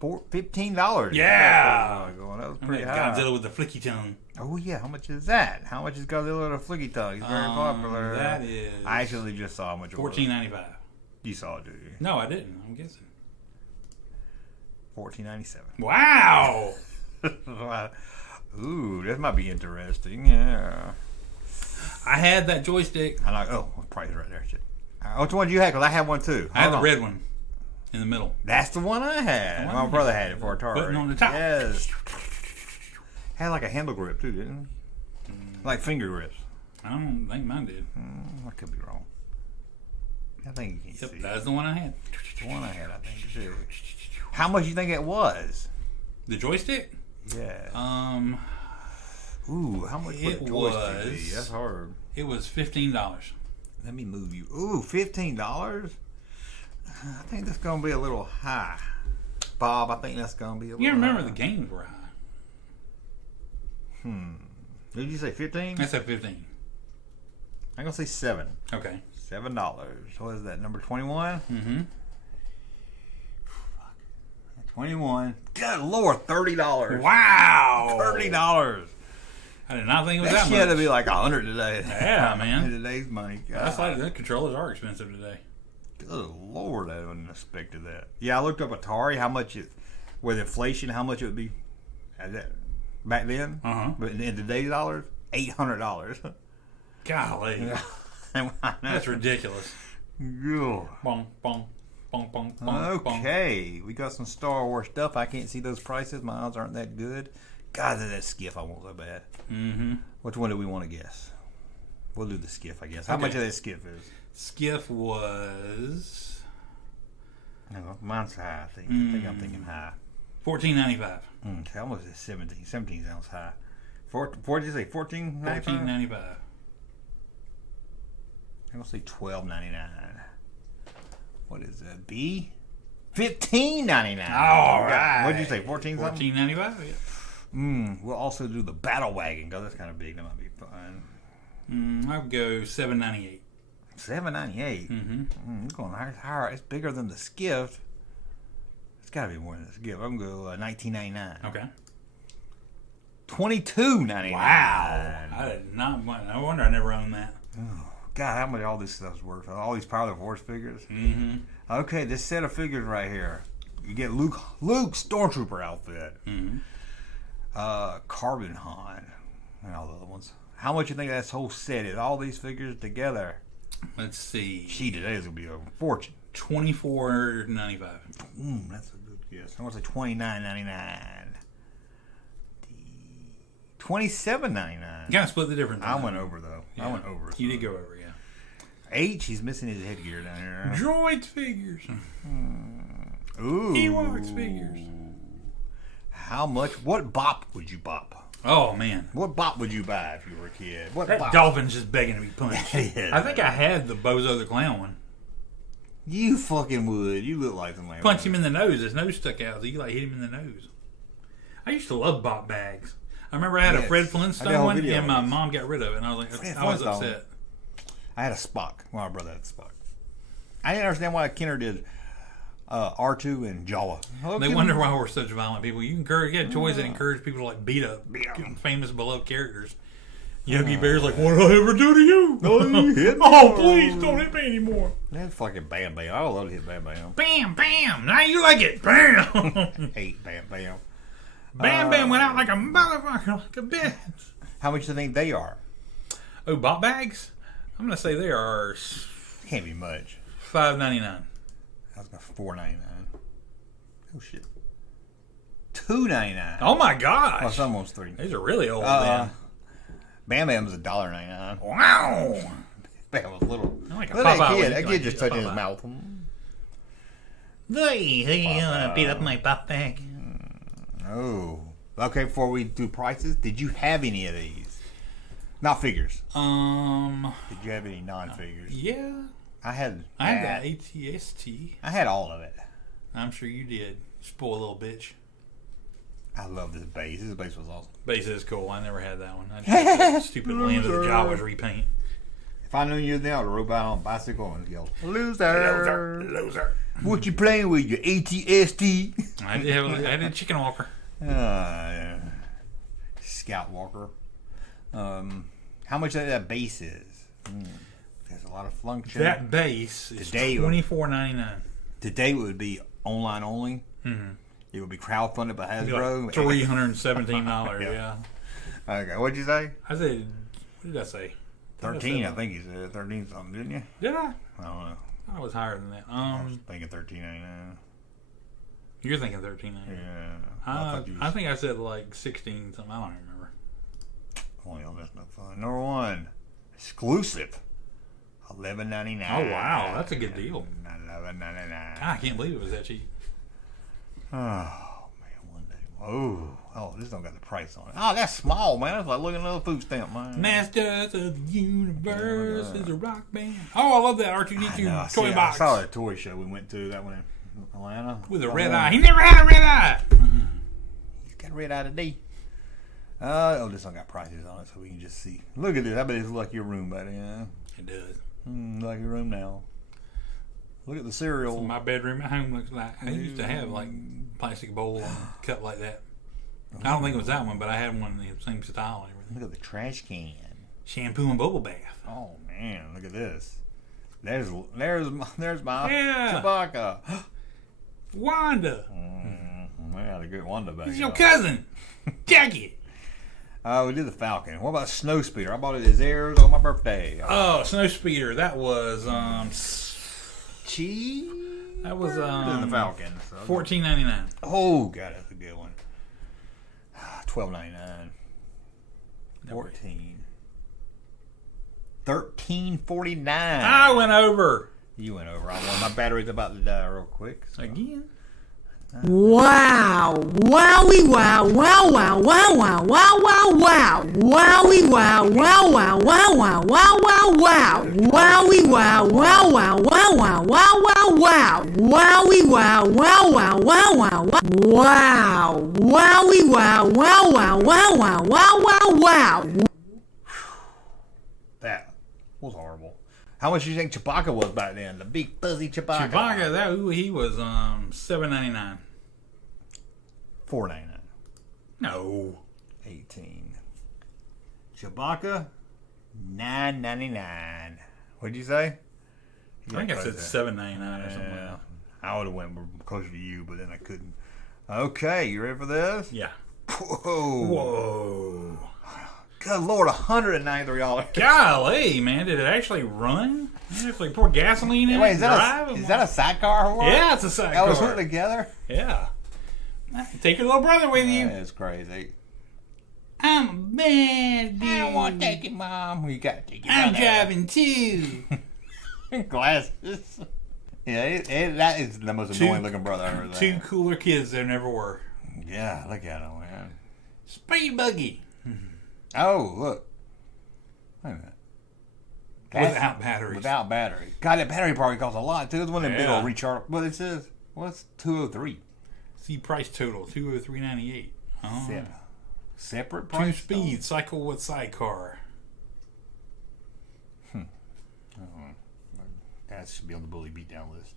$15. Yeah. That was pretty high. Godzilla with the flicky tongue. Oh yeah, how much is that? How much is Godzilla with a flicky tongue? He's very popular. That is. I actually just saw how much it was. $14.95. You saw it, did you? No, I didn't. I'm guessing. $14.97. Wow. Ooh, that might be interesting. Yeah. I had that joystick. I like. Oh, price right there. Shit. Which one did you have? Because I had one too. I had the red one in the middle. That's the one I had. My brother had it for Atari. Button on the top. Yes. Had like a handle grip too, didn't it? Like finger grips. I don't think mine did. I could be wrong. I think you can see. That's the one I had. The one I had, I think too. How much do you think it was? The joystick? Yeah. Ooh, how much would a joystick be? That's hard. It was $15. Let me move you. Ooh, $15? I think that's going to be a little high. Bob, I think that's going to be a little You remember high. the games were high. Did you say 15? I said 15. I'm going to say 7. Okay. $7. What is that, number 21? Mm-hmm. 21. Good Lord, $30. Wow. $30. I did not think it was That that shit had much. to be like $100 today. Yeah, man. In today's money. God. That's like the controllers are expensive today. Good Lord, I wouldn't have expected that. Yeah, I looked up Atari, how much it, with inflation, how much it would be Back then? Uh-huh. But in today's dollars, $800. Golly. That's ridiculous. Yeah. Bong, bong, bong, bong, bong, bong. Okay, we got some Star Wars stuff. I can't see those prices. My odds aren't that good. God, that skiff I want so bad. Mm-hmm. Which one do we want to guess? We'll do the skiff, I guess. How much of that skiff is? Skiff was... No, mine's high, I think. I think I'm thinking high. $14.95. Okay, almost at 17. 17 sounds high. What did you say? $14.95? $14.95. I'm going to say $12.99. What is that? B? $15.99. All right. What did you say? 14 something? $14.95, yeah. We'll also do the battle wagon because that's kind of big. That might be fun. I'll go $7.98. $7.98. Mm-hmm. It's going higher. It's bigger than the skiff. It's got to be more than the skiff. I'm going to go $19.99. Okay. $22.99. Wow. I did not. No wonder I never owned that. Oh, God, how much all this stuff's worth? All these Power of the Force figures. Mm-hmm. Okay, this set of figures right here. You get Luke Stormtrooper outfit. Mm-hmm. Carbon Han, and all the other ones. How much you think that whole set is? All these figures together. Let's see. Gee, today's gonna be a fortune. $24.95. That's a good guess. I want to say $29.99. $27.99. You gotta split the difference. I went over though. Yeah. I went over. You did go over, yeah. H, he's missing his headgear down here. Droids figures. Ooh. Ewoks figures. How much? What bop would you bop? Oh man, What bop would you buy if you were a kid? What that bop? dolphin's just begging to be punched. Yeah. I think I had the Bozo the Clown one. You fucking would. You look like somebody. Punch him in the nose. His nose stuck out. So you like hit him in the nose. I used to love bop bags. I remember I had a Yes. Fred I did a Flintstone whole one, video and my on this. mom got rid of it, and I was Fred like, I was Flintstone. upset. I had a Spock. Well, my brother had a Spock. I didn't understand why Kenner did R2 and Jawa. They wonder why we're such violent people. You had toys that encourage people to like beat up famous beloved characters. Yogi Bear's like, what did I ever do to you? Oh, please don't hit me anymore. That's fucking Bam Bam. I would love to hit Bam Bam. Bam, bam. Now you like it. Bam. Hate Bam Bam. Bam, bam went out like a motherfucker, like a bitch. How much do you think they are? Oh, bot bags? I'm going to say they are Can't be much. $5.99. I was going $4.99. Oh shit. $2.99. Oh my gosh. Oh, it's almost $3. These are really old, man. Bam Bam's $1.99. Wow. Bam was little. Like a Look at Popeye that kid. when That you kid like just a touching his Popeye. mouth. Hey, you want to beat up my bot bag? Oh. Okay, before we do prices, did you have any of these? Not figures. Did you have any non-figures? Yeah. I had that ATST. I had all of it. I'm sure you did. Spoiled little bitch. I love this base. This base was awesome. Base is cool. I never had that one. I just had that stupid Land of the Jawas repaint. If I knew you then, I would have rode out on a bicycle and yelled, "Loser! Loser. What you playing with, your ATST?" I had a chicken walker. Scout Walker. How much that base is? There's a lot of function. That base is Today- $24.99. Today it would be online only. Mm-hmm. It would be crowdfunded by Hasbro. Like $317. Yeah. Okay, what'd you say? I said, what did I say? 13, I think you said 13 something, didn't you? Did I? I don't know. I was higher than that. I was thinking 13.99. You're thinking 13.99. Yeah. I think I said like 16 something. I don't remember. Oh, yeah, that's no fun. Number one, exclusive, $11.99. Oh wow, that's a good deal. $11.99. I can't believe it was that cheap. Oh man, one day. Oh, this don't got the price on it. Oh, that's small, man. That's like looking at another food stamp, man. Masters of the Universe is a rock band. Oh, I love that R2D2 toy box. I saw that toy show we went to, that one in Atlanta. With a red eye. He never had a red eye. He's got a red eye today. This one got prices on it, so we can just see. Look at this. I bet it's like your room, buddy. Yeah. It does. Like your room now. Look at the cereal. So my bedroom at home looks like I used to have like plastic bowl cut like that. I don't think it was that one, but I had one in the same style and everything. Look at the trash can. Shampoo and bubble bath. Oh man, look at this. There's my Yeah. Chewbacca. Wanda. I got a good one to back He's it your up. cousin. Jackie. We did the Falcon. What about Snow Speeder? I bought it as theirs on my birthday. Oh, Snow Speeder. That was Cheese. That was the Falcon. So. $14.99. Oh god, that's a good one. $12.99. 14. $13.49. I went over You went over. I won. My battery's about to die real quick. So. again. Wow! Wowie wow! Wow wow wow wow wow wow wow! Wowie wow! Wow wow wow wow wow wow wow! Wowie wow! Wow wow wow wow wow wow wow! Wowie wow! Wow wow wow wow wow! Wow! Wowie wow! Wow wow wow wow wow wow wow! That was horrible. How much do you think Chewbacca was back then? The big fuzzy Chewbacca. Chewbacca, he was $7.99. $4.99. No. 18. Chewbacca, $9.99. What'd you say? I think I said $7.99 or something. Yeah. I would have went closer to you, but then I couldn't. Okay, you ready for this? Yeah. Whoa. Whoa. Good Lord, $193. Golly, man, did it actually run? Did it actually pour gasoline in Wait, it? is and that a sidecar or what? Yeah, it's a sidecar. That was put together? Yeah. Take your little brother with you. That's crazy. I'm a bad dude. I don't want to take it, Mom. You got to take it. I'm driving too. Glasses. Yeah, that is the most annoying looking brother I ever seen. Two cooler kids there never were. Yeah, look at him, man. Speed buggy. Oh, look. Wait a minute. Without batteries. Without battery. God, that battery probably costs a lot, too. It's one of them big Yeah. old recharge. But it says, what's $203? See price total, $203.98. Oh. Separate Two price? speed, cycle with sidecar. That should be on the bully beatdown list.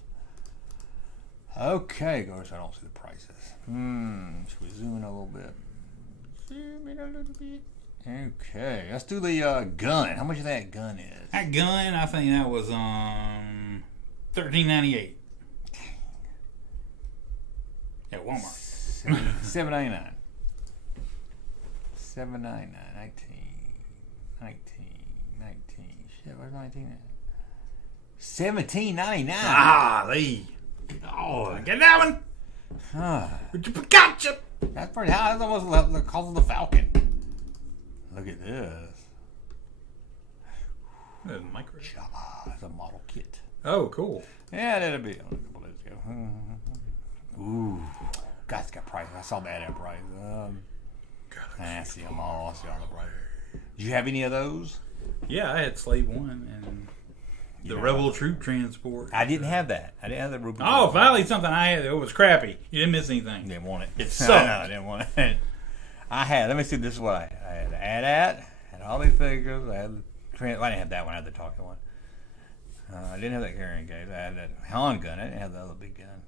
Okay, of course I don't see the prices. Should we zoom in a little bit? Zoom in a little bit. Okay, let's do the gun. How much of that gun is? That gun, I think that was $13.98 at Walmart. $7.99. $7.99. 19. Shit, where's 19 at? $17.99. Ah, they. Oh, get that one. With your gotcha. That's pretty high. That's almost the cost of the Falcon. Look at this. Micro. Jabba. It's a model kit. Oh, cool. Yeah, that'd be a couple days ago. Ooh. Guys got prices. I saw that at price. I see them all. I see all the prices. Did you have any of those? Yeah, I had Slave 1 and the Rebel Troop Transport. I didn't have that. I didn't have that. Oh, finally something I had that was crappy. You didn't miss anything. Didn't want it. It sucked. I didn't want it. I had. Let me see this way. I had AT-AT. Had all these figures. I had. I didn't have that one. I had the talking one. I didn't have that carrying case. I had that Han gun. I didn't have the other big gun.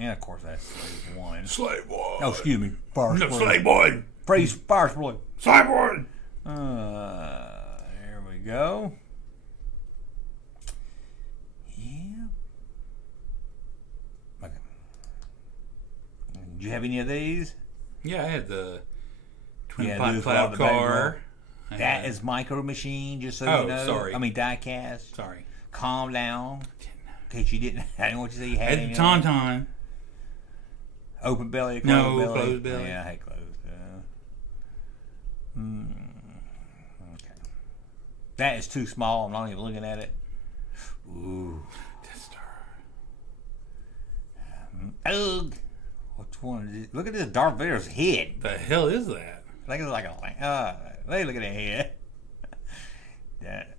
And of course that's Slave 1. Slave 1. Oh, excuse me. First No, Slave 1. Phrase First Blood. Slave 1. There we go. Yeah. Okay. Did you have any of these? Yeah, I had the Twin Yeah, Pot those Cloud are the big Car. That is Micro Machine, just so Oh, you know. sorry. I mean, die-cast. Sorry. Calm down. In case you didn't, I didn't want you to say you I had had any. the Tauntaun. Open belly, No, closed belly. closed belly. Yeah, I hate closed. Okay. That is too small. I'm not even looking at it. Ooh. Death Star. Ugh. Which one is it? Look at this Darth Vader's head. The hell is that? Like it's like a hey, look at that head.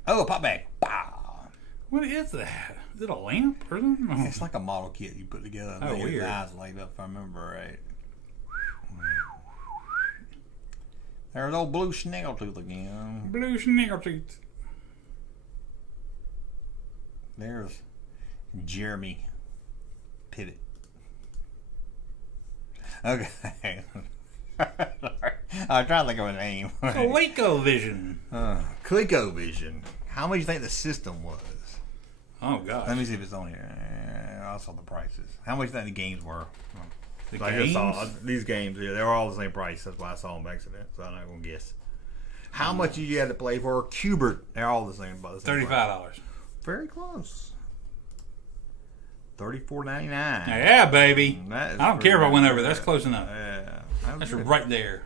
Oh, a pop back. Pow. What is that? Is it a lamp or something? It's like a model kit you put together. Oh, His weird. eyes light up, if I remember right. There's old Blue Snaggletooth again. Blue Snaggletooth. There's Jeremy Pivot. Okay. I'm trying to think of a name. ColecoVision. ColecoVision. How much do you think the system was? Oh, gosh. Let me see if it's on here. I saw the prices. How much do you think the games were? The I just saw games? these games. Yeah, they were all the same price. That's why I saw them by accident. So I'm not gonna guess. How much did you have to play for Cubert? They're all the same. About the same price. $35. Very close. $34.99. Yeah, baby. That is I don't care if I went over. pretty That's good. close enough. Yeah, That's good. right there.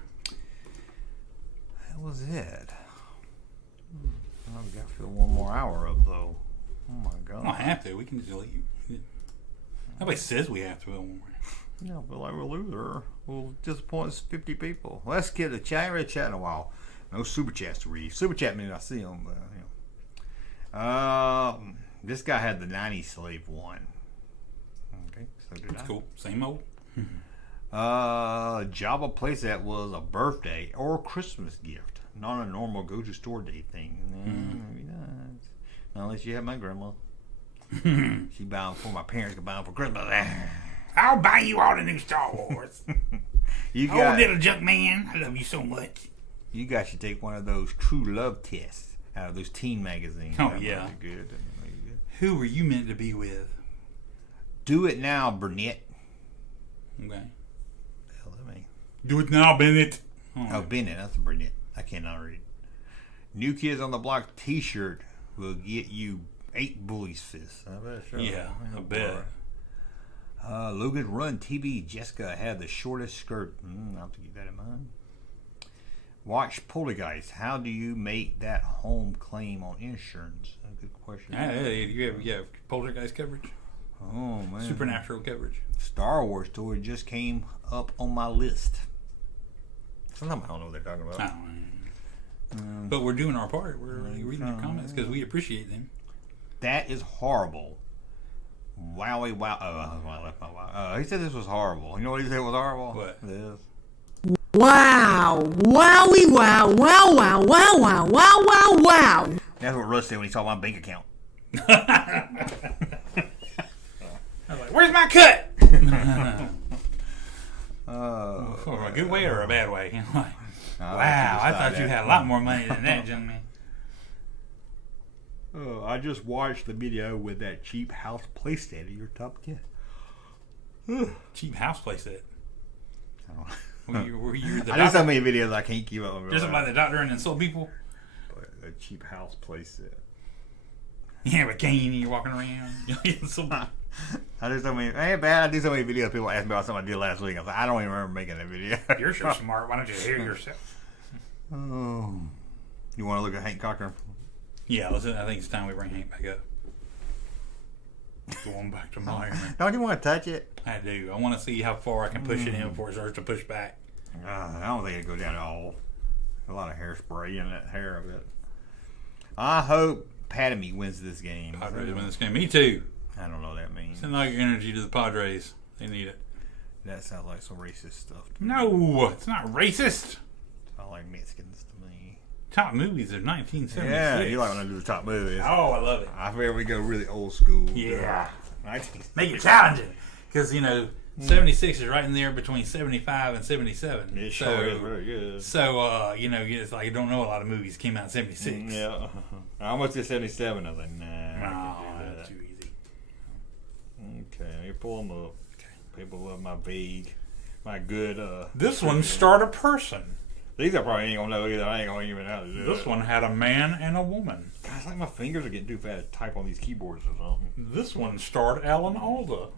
That was it. I've got to fill one more hour up though. Oh my god. We don't have to. We can just leave. Nobody says we have to. Yeah, but like we're a loser. We'll disappoint 50 people. Let's get a chat. I ain't read chat in a while. No super chats to read. Super chat means I see them. But, you know. This guy had the 90s slave one. Okay, so did That's I. cool. Same old. Java place that was a birthday or Christmas gift, not a normal go to store day thing. Maybe not. Not unless you have my grandma. She buy them for my parents. Could buy them for Christmas. I'll buy you all the new Star Wars. You Oh, got. little junk man. I love you so much. You guys should take one of those true love tests out of those teen magazines. Oh, That yeah. might be good. That might be good. Who were you meant to be with? Do it now, Burnett. Okay. The hell that mean? Do it now, Bennett. Oh, Bennett. That's a Burnett. I cannot read. New Kids on the Block T-shirt will get you 8 bullies fists. I bet. Sure. Yeah, I bet. Logan Run TV. Jessica had the shortest skirt. I'll have to keep that in mind. Watch Poltergeist. How do you make that home claim on insurance? A good question. You have poltergeist coverage? Oh man. Supernatural coverage? Star Wars story just came up on my list. Sometimes I don't know what they're talking about. I don't know. But we're doing our part. We're reading their comments because we appreciate them. That is horrible. Wowie wow. I left my wow. He said this was horrible. You know what he said was horrible? What? This. Wow. Wowie wow. Wow wow wow wow wow wow wow. That's what Russ said when he saw my bank account. I was like, where's my cut? For a good way or a bad way? Wow, I thought you had a lot more money than that, young man. I just watched the video with that cheap house playset of your top 10. Cheap house playset. I don't know. Were you the I do so doctor? many videos I can't keep up with. Just like the doctor and insult people? A cheap house playset. You have a cane and you're walking around. I do so many. Ain't bad. I do so many videos. People ask me about something I did last week. I was like, I don't even remember making that video. You're so smart. Why don't you hear yourself? Oh, you want to look at Hank Cochran? Yeah, I think it's time we bring Hank back up. Going back to Meyer. Don't you want to touch it? I do. I want to see how far I can push it in before it starts to push back. I don't think it'd go down at all. A lot of hairspray in that hair of it. I hope Padme wins this game. Padres win this game. Me too. I don't know what that means. Send all your energy to the Padres. They need it. That sounds like some racist stuff to me. No, it's not racist. Sounds like Mexicans to me. Top movies of 1976. Yeah, you like when I do the top movies. Oh, I love it. I figure we go really old school. Yeah. 19. Make it challenging. Because, 76 is right in there between 75 and 77. It sure is really good. So, it's like you don't know a lot of movies came out in 76. Yeah. How much is 77? I was like, nah. No, I can't do that's too easy. that. Okay, let me pull them up. People love my vague, my good. This one starred a person. These I probably ain't gonna know either. I ain't gonna even know how to do This it. one had a man and a woman. God, it's like my fingers are getting too fat to type on these keyboards or something. This one starred Alan Alda.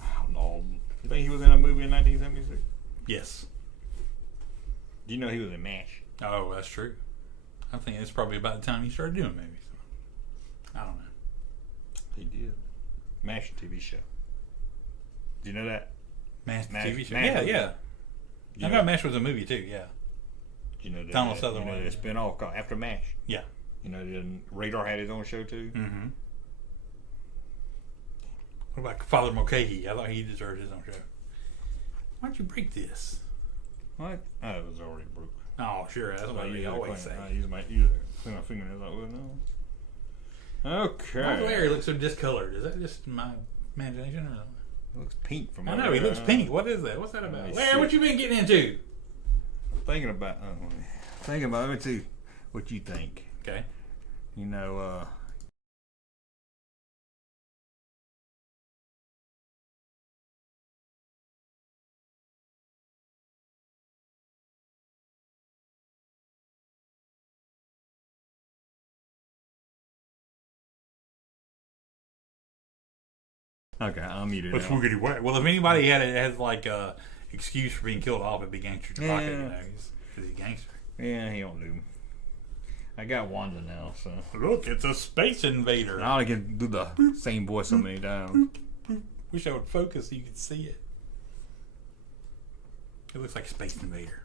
I don't know. You think he was in a movie in 1976? Yes. Do you know he was in MASH? Oh, that's true. I think it's probably about the time he started doing movies. I don't know. He did. MASH TV show. Do you know that? MASH MASH, TV show. MASH. Yeah. You I know, know MASH was a movie too. Yeah. you know that, Donald Sutherland. You know that spinoff called After MASH? Yeah. You know, then Radar had his own show too? Mm-hmm. What about Father Mulcahy? I thought he deserved his own show. Why'd you break this? What? Oh, it was already broke. Oh, sure. That's what they always say. I use my fingernails. I wouldn't know. Okay. Why does Larry look so discolored? Is that just my imagination or something? It looks pink from I over know, he there. looks pink. What is that? What's that about? Let me Larry, see. what you been getting into? Thinking about. Let me see what you think. Okay. You know, Okay, I'll mute it. Let's wiggity whack. Well, if anybody has like a excuse for being killed off, it'd be Gangster Chewbacca. You know, he's a gangster. Yeah, he don't do. I got Wanda now, so. Look, it's a space invader. I only can do the same voice so many times. Wish I would focus so you could see it. It looks like Space Invader.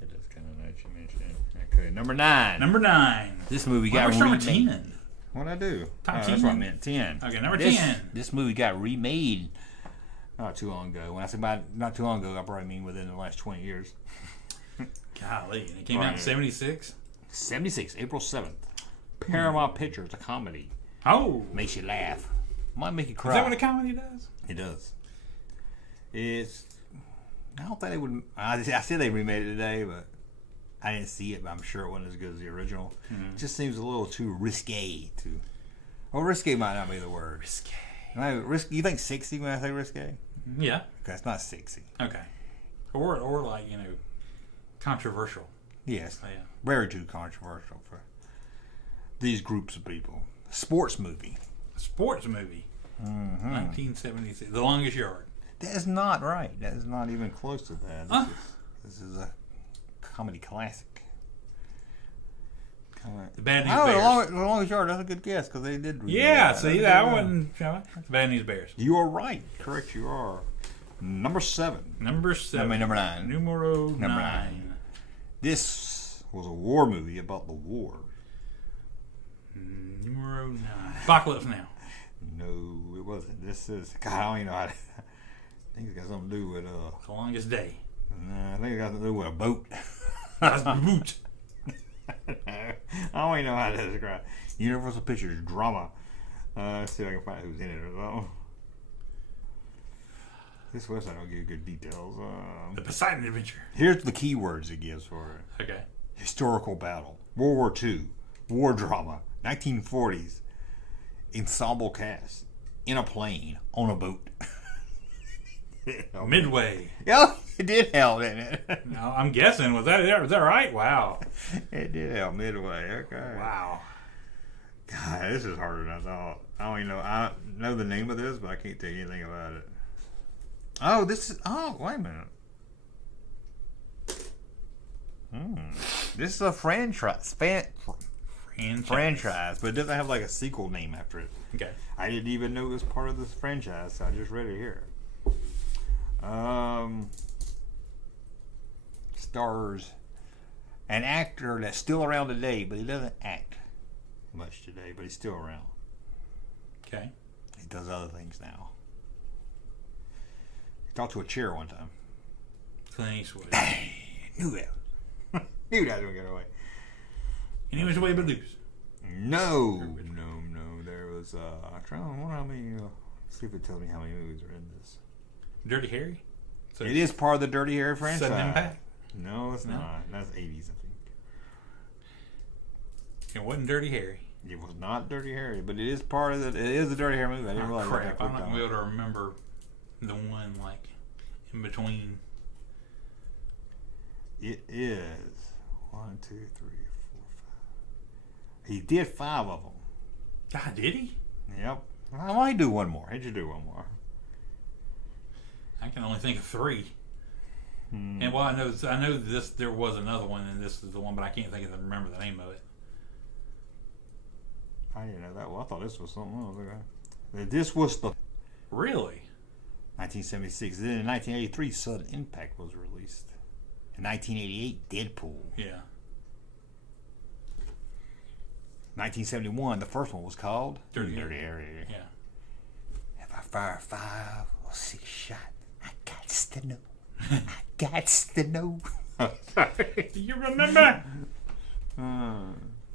It does kind of nice you mentioned it. Okay, number 9. Number 9. This movie Why got don't we remade. start with 10? What'd I do? Top 10? That's what I meant. 10. Okay, number 10. This movie got remade not too long ago. When I say not too long ago, I probably mean within the last 20 years. Golly, and it came out in 76? 76, April 7th. Paramount Pictures, a comedy. Oh. Makes you laugh. Might make you cry. Is that what a comedy does? It does. I don't think they would. I said they remade it today, but I didn't see it. But I'm sure it wasn't as good as the original. It just seems a little too risque. Well, risque might not be the word. Risque. You think 60 when I say risque? Yeah. Okay, it's not 60. Okay. Or like, controversial. Yes. Oh, yeah. Very too controversial for these groups of people. Sports movie. Sports movie. 1976. The Longest Yard. That is not right. That is not even close to that. This is a comedy classic. The Bad News Bears. The Longest Yard. That's a good guess because they did. Yeah, see, that one. The Bad News Bears. You are right. Correct, you are. Number 7. Number 9. Numero 9. This was a war movie about the war. Numero 9. Apocalypse Now. No, it wasn't. This is. God, I don't even know how to. I think it's got something to do with. The Longest Day. I think it got something to do with a boat. That's the boot. I don't even know how to describe it. Universal Pictures drama. Let's see if I can find who's in it or something. This website don't give good details. The Poseidon Adventure. Here's the keywords it gives for it. Okay. Historical battle. World War II. War drama. 1940s. Ensemble cast. In a plane. On a boat. Midway. Yeah, it did help, didn't it? No, I'm guessing. Was that right? Wow. It did help. Midway. Okay. Wow. God, this is harder than I thought. I don't even know. I know the name of this, but I can't tell you anything about it. Oh, this is. Oh, wait a minute. This is a franchise. Franchise, but it doesn't have like a sequel name after it. Okay. I didn't even know it was part of this franchise, so I just read it here. Stars an actor that's still around today, but he doesn't act much today, but he's still around. Okay. He does other things now. He talked to a chair one time. Clint Eastwood. Knew that. Knew that was going to get away. And he was away but lose. No. There was, I'm trying to wonder how many, see if it tells me how many movies are in this. Dirty Harry? So it is part of the Dirty Harry franchise. Sudden Impact? No, it's not. That's 80s, I think. It wasn't Dirty Harry. It was not Dirty Harry, but it is part of the. It is a Dirty Harry movie. I didn't realize that. Crap! I'm not gonna be able to remember the one like in between. It is 1, 2, 3, 4, 5. He did 5 of them. God, did he? Yep. I might do one more. How'd you do one more? I can only think of 3. And well, I know this. There was another one, and this is the one, but I can't remember the name of it. I didn't know that. Well, I thought this was something else. Okay. This was the really 1976. Then in 1983, Sudden Impact was released. In 1988, Deadpool. Yeah. 1971, the first one was called Dirty Harry. Yeah. If I fire 5 or 6 shots, I got to know. I got to know. Do you remember?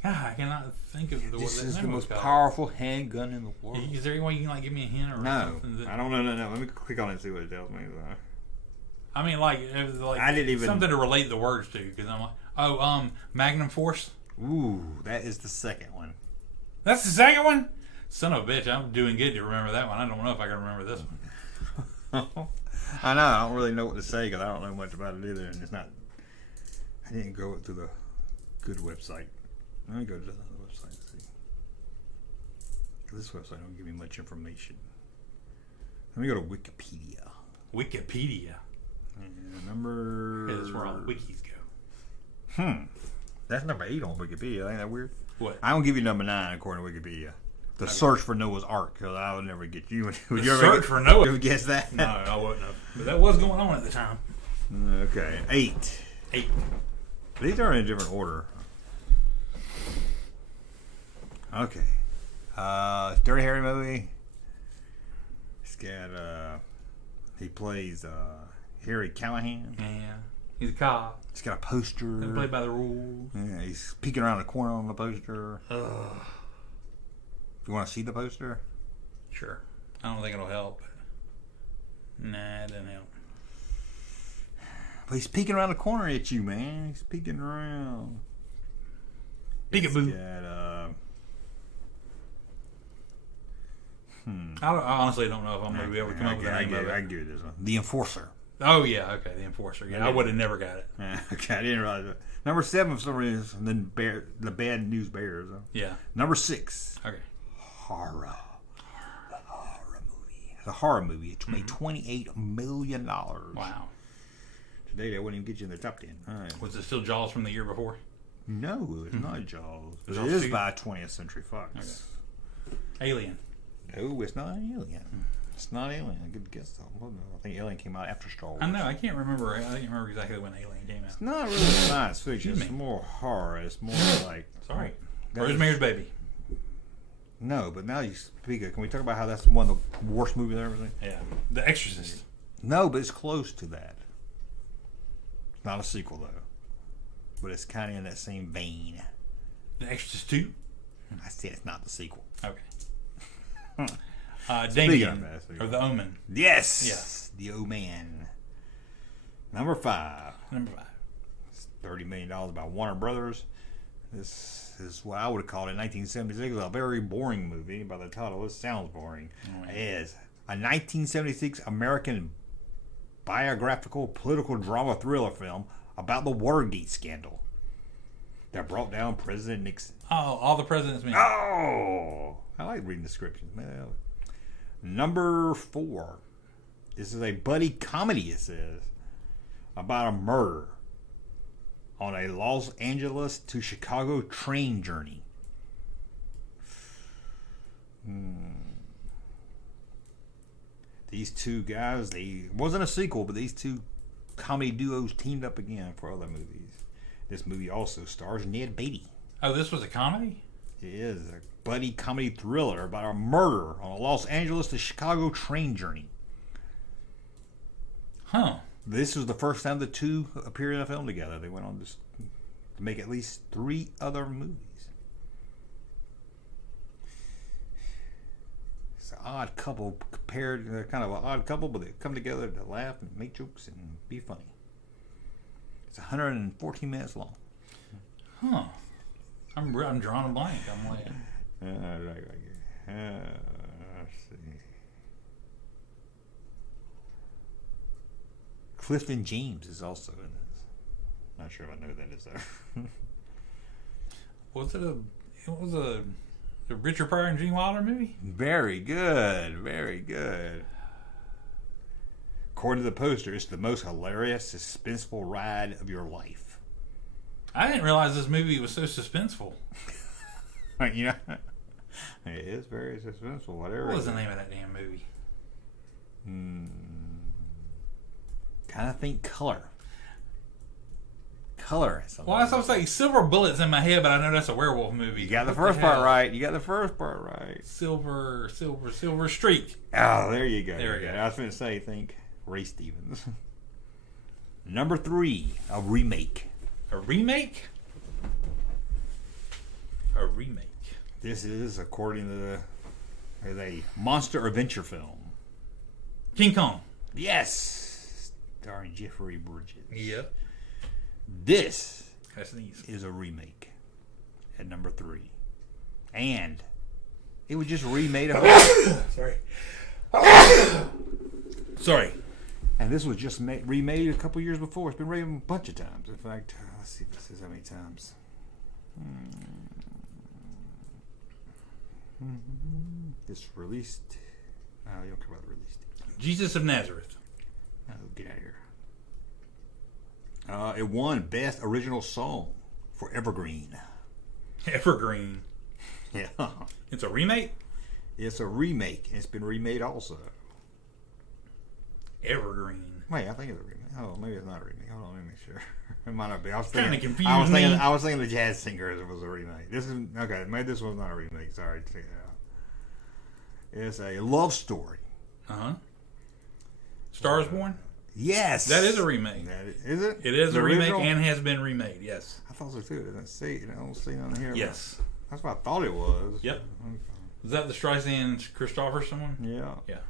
God, I cannot think of the word. This is the most powerful handgun in the world. Is there any way you can give me a hint or something? I don't know. No. Let me click on it and see what it tells me. I mean, like I didn't even something to relate the words to, because I'm like, Magnum Force. Ooh, that is the second one. That's the second one? Son of a bitch, I'm doing good to remember that one. I don't know if I can remember this one. I know. I don't really know what to say because I don't know much about it either, and it's not. I didn't go to the good website. Let me go to the other website and see. this website don't give me much information. Let me go to Wikipedia. Wikipedia. Number. Yeah, that's where all the wikis go. That's number 8 on Wikipedia. Ain't that weird? What? I don't give you number 9 according to Wikipedia. The search for Noah's Ark, because I would never get you. Would you ever Search for Noah. You ever guess that? No, I wouldn't have. But that was going on at the time. Okay, 8. 8. These are in a different order. Okay. Dirty Harry movie. It's got, he plays Harry Callahan. Yeah. He's a cop. He's got a poster. Doesn't play by the rules. Yeah, he's peeking around the corner on the poster. You want to see the poster? Sure. I don't think it'll help. Nah, it doesn't help. But he's peeking around the corner at you, man. He's peeking around. Peekaboo. I honestly don't know if I'm going to be able to come up with the name of it. I give you this one. The Enforcer. Oh, yeah. Okay, The Enforcer. Yeah, I would have never got it. Okay, I didn't realize it. Number 7 for some reason, then the Bad News Bears. Yeah. Number 6. Okay. Horror. The horror movie. It made $28 million. Wow. Today they wouldn't even get you in the top 10. All right. Was it still Jaws from the year before? No, it's not Jaws. But Jaws it is 2? by 20th Century Fox. Okay. Alien. No, it's not Alien. It's not Alien. A good guess though. I think Alien came out after Star Wars. I know. I can't remember. I can't remember exactly when Alien came out. It's not really science fiction. It's more horror. It's more like. Sorry. Rosemary's Baby. No, but now you speak of. Can we talk about how that's one of the worst movies I've ever seen? Yeah. The Exorcist. No, but it's close to that. It's not a sequel though, but it's kind of in that same vein. The Exorcist 2. I said it's not the sequel. Okay. Damien, or The Omen. Yes. Yes. The Omen. Number 5. Number 5. It's $30 million by Warner Brothers. This is what I would have called in 1976 a very boring movie. By the title, it sounds boring. It is a 1976 American biographical political drama thriller film about the Watergate scandal that brought down President Nixon. Oh, All the President's Men. Oh, I like reading descriptions, man. Number 4. This is a buddy comedy, it says, about a murder on a Los Angeles to Chicago train journey. These two guys, it wasn't a sequel, but these two comedy duos teamed up again for other movies. This movie also stars Ned Beatty. Oh, this was a comedy? It is a buddy comedy thriller about a murder on a Los Angeles to Chicago train journey. Huh. This was the first time the two appeared in a film together. They went on to make at least 3 other movies. It's an odd couple compared. They're kind of an odd couple, but they come together to laugh and make jokes and be funny. It's 114 minutes long. Huh. I'm drawing a blank. I'm like... Right here. Let's see. Clifton James is also in this. Not sure if I know who that is though. It was a Richard Pryor and Gene Wilder movie? Very good. Very good. According to the poster, it's the most hilarious, suspenseful ride of your life. I didn't realize this movie was so suspenseful. You know, it is very suspenseful. Whatever. What was the name of that damn movie? Kind of think Color. Color. Well, I was going to say Silver Bullet's in my head, but I know that's a werewolf movie. You got the first part right. Silver Streak. Oh, there you go. There we go. I was going to say, think Ray Stevens. Number 3, a remake. A remake? A remake. This is, according to a monster adventure film. King Kong. Yes. Starring Jeffrey Bridges. Yep. This That's neat. is a remake at number 3. And it was just remade. Sorry. And this was just remade a couple years before. It's been remade a bunch of times. In fact, let's see if this is how many times. It's released. Oh, you don't care about the release date. Jesus of Nazareth. Oh, get out of here. It won Best Original Song for Evergreen. Evergreen. Yeah. It's a remake? It's a remake. It's been remade also. Evergreen. Wait, I think it's a remake. Oh, maybe it's not a remake. Hold on, let me make sure. It might not be. I was Trying thinking. to confuse I me. was thinking the Jazz Singers was a remake. This is okay. Maybe this was not a remake. Sorry, check it out. It's a love story. Star is Born? Yes, That is a remake. Is it? It is The a remake original? and has been remade, yes. I thought so too. I didn't see it. I don't see nothing here. Yes. That's what I thought it was. Yep. Okay. Is that the Streisand Christopherson one? Yeah. Yeah.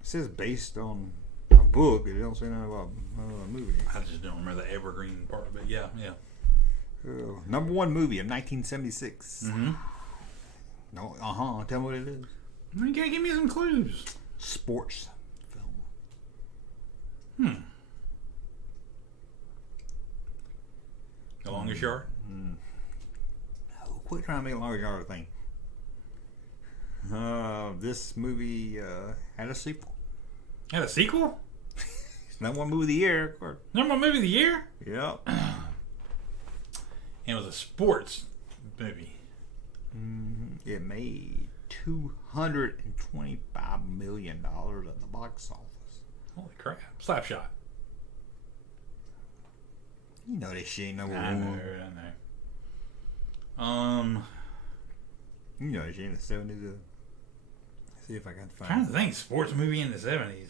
It says based on a book. It don't say nothing about a movie. I just don't remember the Evergreen part, but yeah. Number one movie of 1976. Mm-hmm. No, tell me what it is. You gotta give me some clues. Sports film. The Longest Yard? Oh, quit trying to make a longer yard thing. This movie had a sequel. Had a sequel? It's number one movie of the year, of course. Number one movie of the year? Yep. And it was a sports movie. It made $225 million at the box office. Holy crap. Slapshot. You know this shit ain't number I one. know. You know this shit in the 70s. See if I can find Trying to think. Sports movie in the 70s.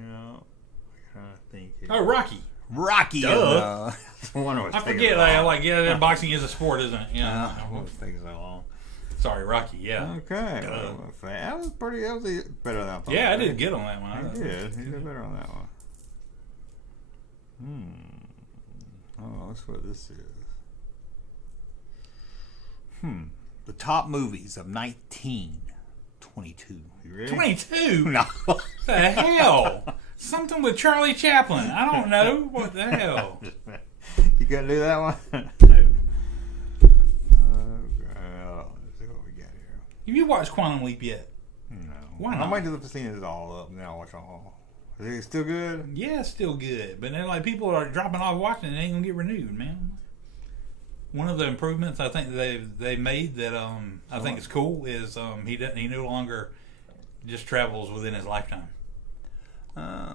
Yeah. I'm trying to think here. Oh, Rocky. Rocky. Duh. I forget. That boxing is a sport, isn't it? Yeah. What was taking so long? Sorry, Rocky. Yeah. Okay. That was pretty. That was better than I thought. Yeah, I did good on that one. I did. You did better on that one. Oh, that's what this is. The top movies of 1922. You ready? 22? No. What the hell? Something with Charlie Chaplin. I don't know. What the hell? You gonna do that one? No. Let's see what we got here. Have you watched Quantum Leap yet? No. Why I not? might do the scene is all up and then I'll watch all. Is it still good? Yeah, it's still good. But then, people are dropping off watching it. It ain't going to get renewed, man. One of the improvements I think they made that I think is cool is he no longer just travels within his lifetime. I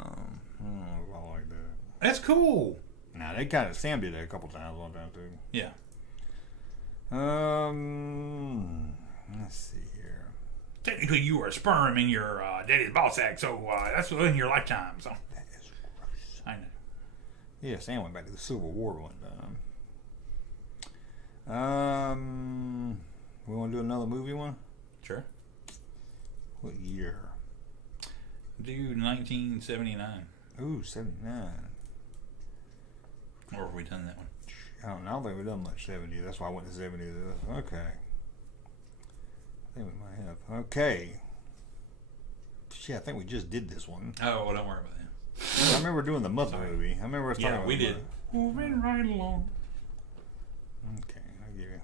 like that. That's cool. Now they kind of Sam did that a couple times one time too. Yeah. Let's see here. Technically, you were a sperm in your daddy's ball sack, so that's within your lifetime. So That is gross. I know. Yeah, Sam went back to the Civil War one time. We want to do another movie one? Sure. What year? Do 1979. Ooh, 79. Or have we done that one? I don't know. I don't think we've done much 70s. That's why I went to 70s. Okay. I think we might have. Okay. Shit, I think we just did this one. Oh, well, don't worry about that. I remember doing the Muppet movie. I remember us talking about we the did. Muppet. Moving right along. Okay, I'll give you.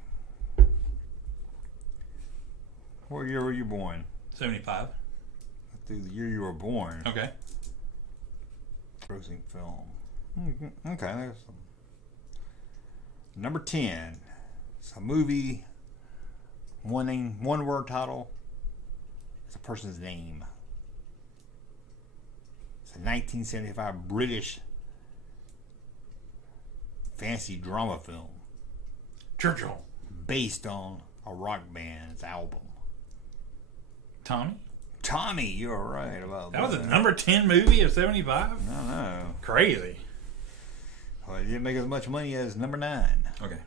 What year were you born? 75. Let's do the year you were born. Okay. Grossing film. Okay, there's some. Number 10. It's a movie. One word title. It's a person's name. It's a 1975 British fantasy drama film Churchill. based on a rock band's album. Tommy? Tommy, you're right about that. That was a number 10 movie of 75? I know. Crazy. Well, it didn't make as much money as number 9. Okay.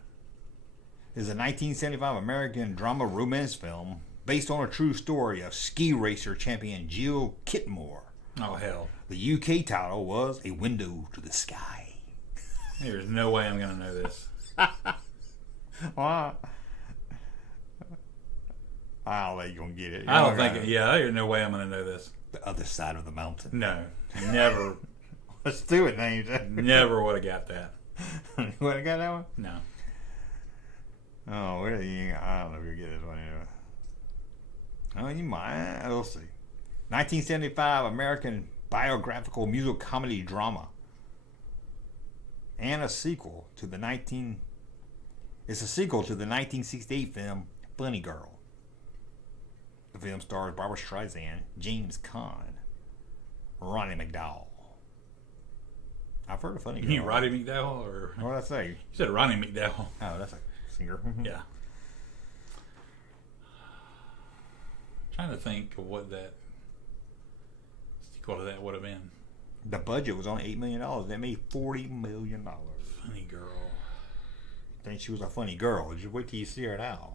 Is a 1975 American drama romance film based on a true story of ski racer champion Jill Kitmore. Oh, hell. The UK title was A Window to the Sky. There's no way I'm going to know this. Well, I don't think you're going to get it. I don't think... there's no way I'm going to know this. The Other Side of the Mountain. No. Never. Let's do it, names. Never would have got that. You would have got that one? No. Oh, where I don't know if you'll get this one anyway. Oh, you might. We'll see. 1975 American biographical musical comedy drama. And a sequel to the 1968 film Funny Girl. The film stars Barbara Streisand, James Caan, Ronnie McDowell. I've heard of Funny Girl. You mean Roddy McDowell? Or What did I say? You said Ronnie McDowell. Oh, that's a singer. Yeah. Trying to think of what that sequel to that would have been. The budget was only $8 million. They made $40 million. Funny Girl. Think she was a funny girl. Just wait till you see her now.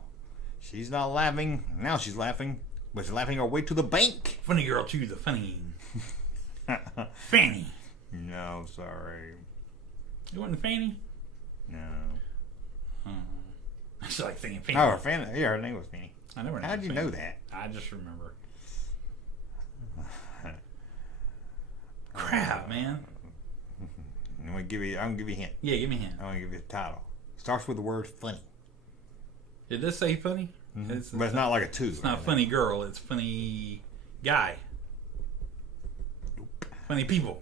She's not laughing. Now she's laughing. But she's laughing her way to the bank. Funny Girl 2, the funny. Fanny. No, sorry. It wasn't Fanny? No. I just like thinking Fanny. Oh, her Fanny. Yeah, her name was Fanny. I never know. How'd you know that? I just remember. Crap, man. I'm gonna give you a hint. Yeah, give me a hint. I'm gonna give you the title. Starts with the word funny. Did this say funny? Mm-hmm. But it's not like a 2. It's not funny girl. It's funny guy. Nope. Funny people.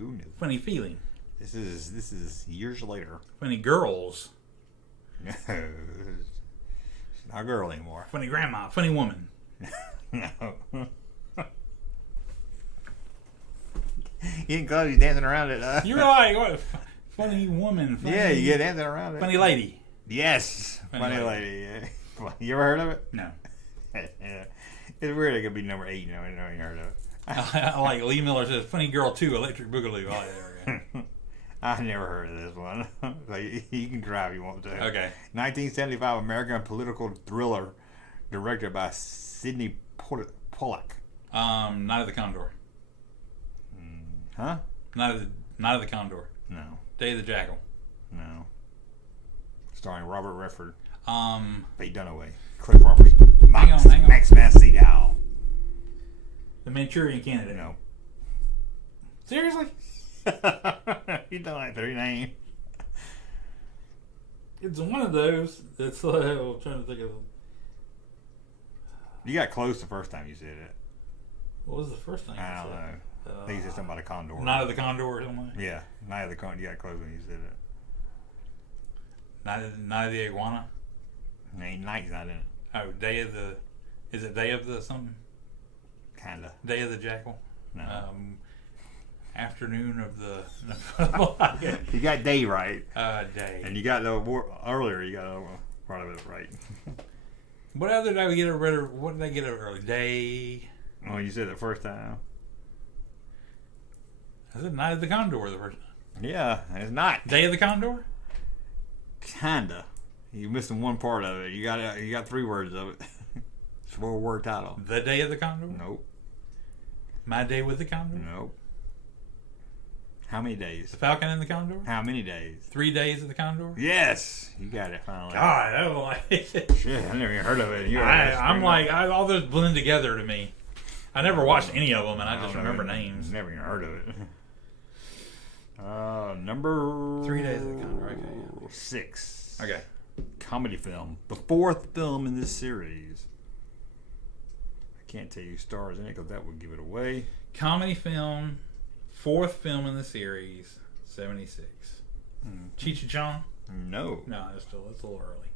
Oh, no. Funny feeling. This is years later. Funny girls. No, she's not a girl anymore. Funny grandma. Funny woman. No. You didn't call you dancing around it. You're like, what? Funny woman. Funny, yeah, you get dancing around it. Funny lady. Yes. Funny lady. Yeah. You ever heard of it? No. It's weird it could be number 8. No, I ain't heard of it. I like Lee Miller says, Funny Girl 2, Electric Boogaloo. I like that. I never heard of this one. So you can try if you want to. Okay. 1975 American political thriller directed by Sidney Pollack. Night of the Condor. Huh? Night of the Condor. No. Day of the Jackal. No. Starring Robert Redford. Faye Dunaway. Cliff Robertson. Hang on. Max Van Sydow. The Manchurian Candidate. No. Seriously? You don't like 3 names. It's one of those that's I'm trying to think of. You got close the first time you said it. What was the first thing? I don't know. I think you said something about a condor. Night of the Condor or something. Yeah, Night of the Condor. You got close when you said it. Night of the Iguana. Night's not in it. Oh, Day of the. Is it Day of the something? Kinda. Day of the Jackal. No. Afternoon of the. You got day right. Day. And you got the earlier. You got part of it right. What other did I get over? What did I get over early? Day. Oh, you said it the first time. I said Night of the Condor the first time. Yeah, it's not. Day of the Condor? Kinda. You're missing one part of it. You got 3 words of it. It's a 4-word title. The Day of the Condor? Nope. My Day with the Condor? Nope. How many days? The Falcon and the Condor? How many days? 3 Days of the Condor? Yes, you got it finally. God, that was like shit. I never even heard of it. I'm like, all those blend together to me. I never watched any of them, and I just remember names. Never even heard of it. Number 3 Days of the Condor. Okay. 6. Okay. Comedy film. The 4th film in this series. I can't tell you stars in it because that would give it away. Comedy film. 4th film in the series. 76. Cheech and Chong? No. No, it's a little early.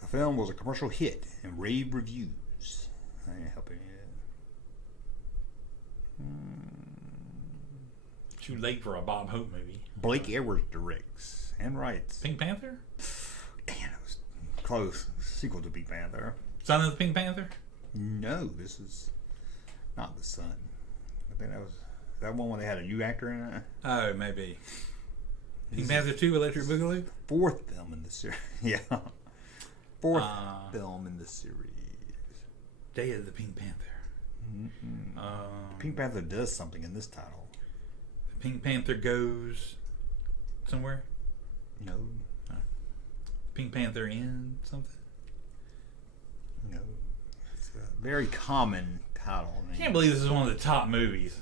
The film was a commercial hit and rave reviews. I ain't helping you. Too late for a Bob Hope movie. Blake Edwards directs and writes. Pink Panther? Damn, it was close. Sequel to Pink Panther. Son of the Pink Panther? No, this is not the son. I think that was that one when they had a new actor in it. Oh, maybe. Pink Panther 2, Electric Boogaloo? 4th film in the series. Yeah. 4th film in the series. Day of the Pink Panther. Pink Panther does something in this title. The Pink Panther goes somewhere? No. Pink Panther in something? No. It's a very common title. I can't believe this is one of the top movies.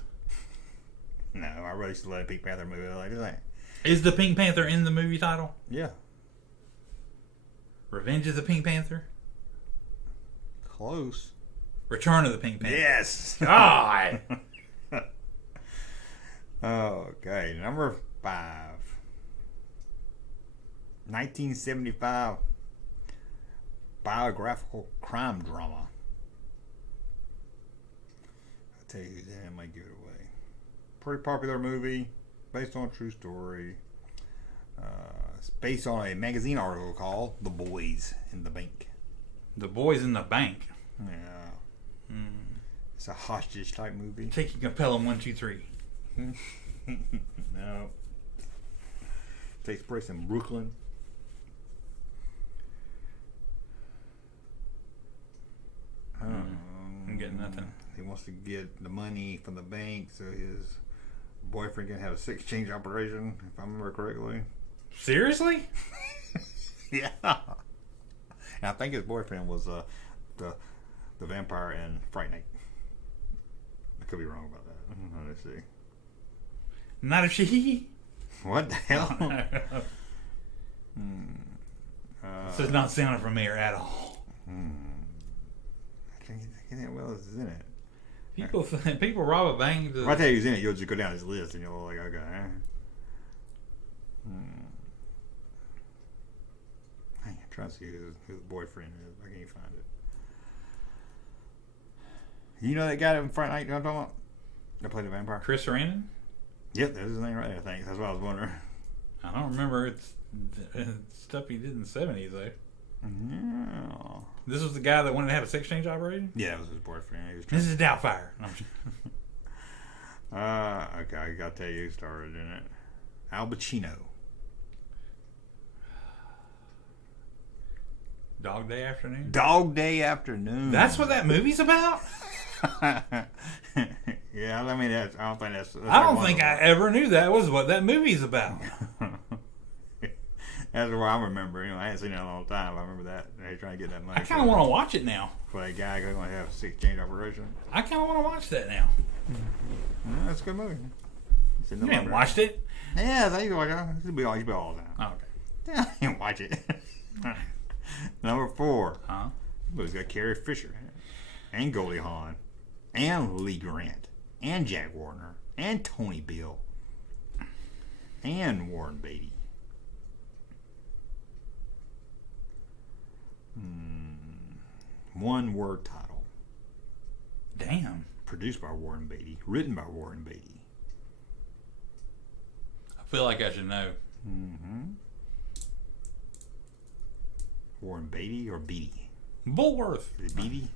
No, I really should let a Pink Panther movie like that. Is the Pink Panther in the movie title? Yeah. Revenge of the Pink Panther? Close. Return of the Pink Panther. Yes. God. Okay, number 5. 1975 biographical crime drama. I'll tell you who's in it, I might give it away. Pretty popular movie, based on a true story. It's based on a magazine article called The Boys in the Bank. The Boys in the Bank. Yeah. It's a hostage type movie. Taking a Pelham 1, 2, 3. No. Takes place in Brooklyn. I'm getting nothing. He wants to get the money from the bank so his boyfriend can have a sex change operation, if I remember correctly. Seriously? Yeah. And I think his boyfriend was the vampire in Fright Night. I could be wrong about that. Let's see. Not if she. What the hell? This is not sounding familiar at all. I can't think what else is in it. People rob a bank. If I tell you who's in it, you'll just go down his list and you'll like, okay. I'm trying to see who the boyfriend is. I can't find it. You know that guy in Fright Night, you know what I'm talking about? That played the vampire? Chris Sarandon? Yep, that's his name right there, I think. That's what I was wondering. I don't remember. It's stuff he did in the 70s, though. Yeah. This was the guy that wanted to have a sex change operation? Yeah, it was his boyfriend. He was Mrs. Doubtfire. okay, I gotta tell you who starred in it. Al Pacino. Dog Day Afternoon? Dog Day Afternoon. That's what that movie's about? Yeah, I mean, I don't think that's I don't think I ever knew that was what that movie's about. That's what I remember. I hadn't seen it in a long time. I remember that. They trying to get that money. I kind of want to watch it now. For that guy going to have a sex change operation. I kind of want to watch that now. Yeah, that's a good movie. You haven't watched it? Yeah, I think you watch it. It'll be all the time. Oh, okay. Yeah, you can watch it. Number 4. Huh? It's got Carrie Fisher and Goldie Hawn and Lee Grant and Jack Warner and Tony Bill and Warren Beatty. One word title. Damn. Produced by Warren Beatty. Written by Warren Beatty. I feel like I should know. Warren Beatty or Beatty? Bullworth. Is it Beatty?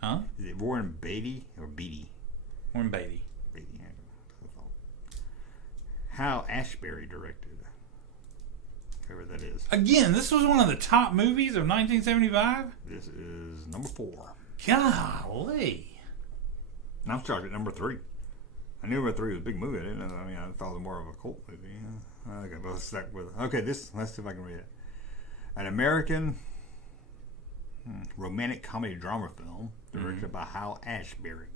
Huh? Is it Warren Beatty or Beatty? Warren Beatty. Beatty. Hal Ashbury directed. Whoever that is. Again, this was one of the top movies of 1975? This is number 4. Golly. And I'm starting at number 3. I knew number 3 was a big movie. I didn't know. I mean, I thought it was more of a cult movie. Okay, but let's stick with it. Okay, let's see if I can read it. An American romantic comedy drama film directed by Hal Ashbury.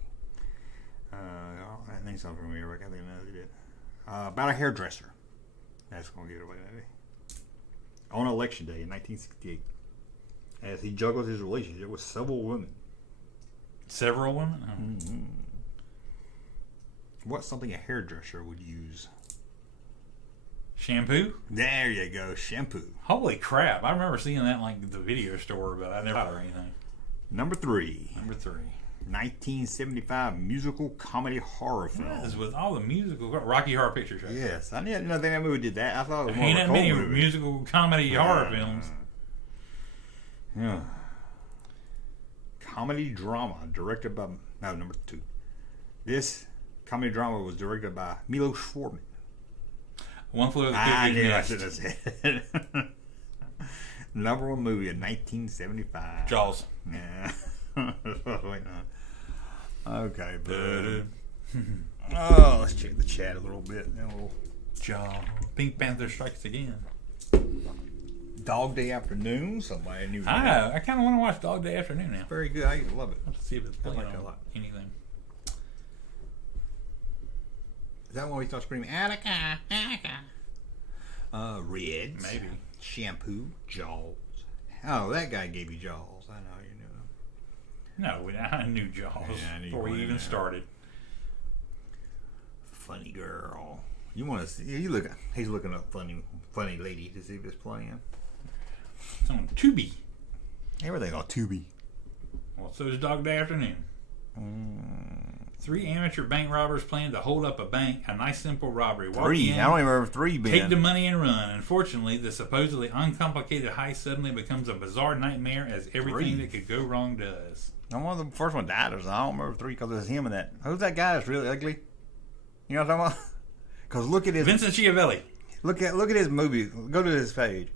That name's something familiar. I can't think of another did. About a hairdresser. That's going to give it away, maybe. On Election Day in 1968, as he juggles his relationship with several women. Several women? Oh. What's something a hairdresser would use? Shampoo? There you go, shampoo. Holy crap. I remember seeing that in like the video store, but I never thought or anything. Number 3. 1975 musical comedy horror film. Yes, with all the musical Rocky Horror Picture Show. Yes, I didn't know that movie did that. I thought it was more Ain't of a that cult many movie. musical comedy horror films. Yeah. Comedy drama directed by number 2. This comedy drama was directed by Milos Forman. One Flew Over the I Cuckoo's knew I Nest. should have said it. Number 1 movie in 1975. Jaws. Yeah. That's what I was waiting on. Okay, bud. Oh, let's check the chat a little bit. Jaws. Pink Panther Strikes Again. Dog Day Afternoon. Somebody knew I that. know. I kind of want to watch Dog Day Afternoon now. Very good. I love it. Let's see if it's I playing like it a on lot. anything. Is that when we start screaming, Attica, Attica? Reds. Maybe. Shampoo. Jaws. Oh, that guy gave you Jaws. I know you knew him. No, I knew Jaws Yeah, I knew before we you even knew. started. Funny girl. You want to see? He's looking up funny lady to see if it's playing. It's on Tubi. Everything on Tubi. Well, so is Dog Day Afternoon. 3 amateur bank robbers plan to hold up a bank. A nice simple robbery. Walk 3. in, I don't even remember 3 being. take the money and run. Unfortunately, the supposedly uncomplicated heist suddenly becomes a bizarre nightmare as everything 3. that could go wrong does. And one of the first one died. I don't remember 3 because it was him and that. Who's that guy that's really ugly? You know what I'm talking about? Because look at his. Vincent Schiavelli. Look at his movie. Go to his page.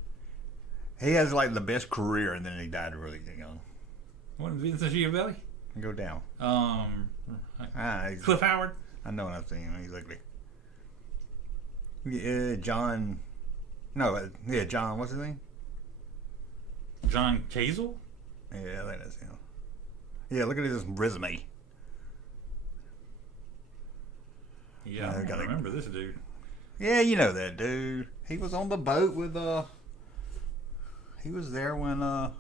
He has like the best career, and then he died really young. What is Vincent Schiavelli? Go down. Cliff Howard. I know what I'm saying. He's ugly. Yeah, John. No, yeah, John. What's his name? John Cazale? Yeah, I think that's him. Yeah, look at his resume. Yeah, I don't remember this dude. Yeah, you know that dude. He was on the boat with He was there when Hang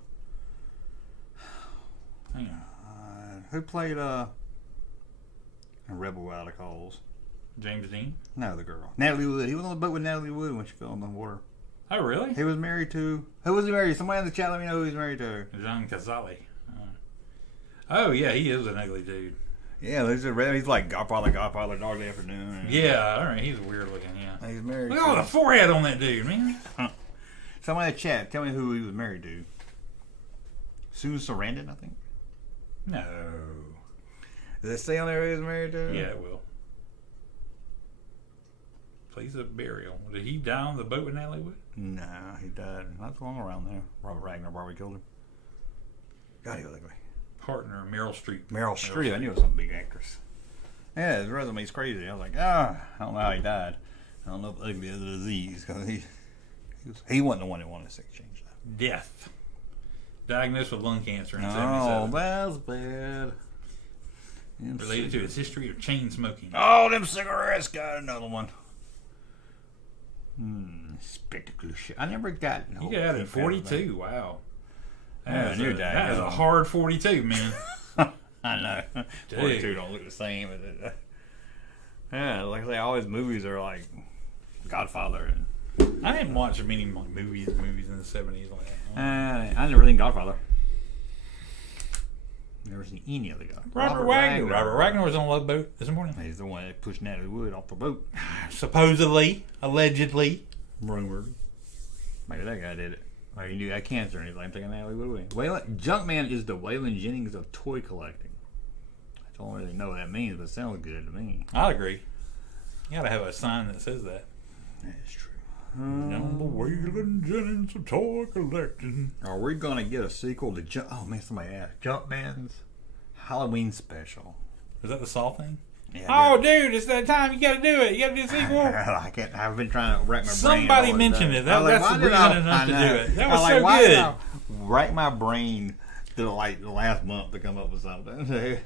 on. who played a Rebel Without a Cause? James Dean? No, the girl. Natalie Wood. He was on the boat with Natalie Wood when she fell in the water. Oh, really? He was married to... Who was he married to? Somebody in the chat let me know who he was married to. John Cazale. Oh, yeah, he is an ugly dude. Yeah, he's like Godfather, Dog Day Afternoon. Yeah, all right, he's weird looking, yeah. He's married Look at all the forehead on that dude, man. Somebody in the chat, tell me who he was married to. Susan Sarandon, I think. No. Does it say on there who he was married to? Yeah, it will. Place of burial. Did he die on the boat with Natalie Wood? No, he died not long around there. Robert Ragnar probably killed him. God, he was ugly. Partner, Meryl Streep. Meryl Streep. I knew it was some big actress. Yeah, his resume's crazy. I was like, I don't know how he died. I don't know if ugly is a disease because he wasn't the one that wanted sex change. Death. Diagnosed with lung cancer in Oh, 77. that's bad. Related to his history of chain smoking. Oh, them cigarettes. Got another one. Spectacular shit. I never got. You got out at 42. Wow. That is a hard 42, man. I know. 42 don't look the same. Yeah, like I say, all his movies are like Godfather. I didn't watch many movies in the 70s like that. I never seen Godfather. Never seen any of the Godfather. Robert Wagner was on a love boat this morning. He's the one that pushed Natalie Wood off the boat. Supposedly, allegedly. Rumored. Maybe that guy did it. Like he knew had cancer and he's like, I'm taking Natalie Wood away. Junkman is the Waylon Jennings of toy collecting. I don't really know what that means, but it sounds good to me. I agree. You gotta have a sign that says that. That's true. Number Waylon Jennings of toy collecting. Are we gonna get a sequel to Oh man, somebody asked. Junkman's Halloween special. Is that the Saw thing? Yeah, oh, dude, it's that time. You gotta do it. You gotta do a sequel. I've been trying to rack my brain. Somebody mentioned it. That's the reason enough to do it. That was so why good. did I rack my brain through like the last month to come up with something.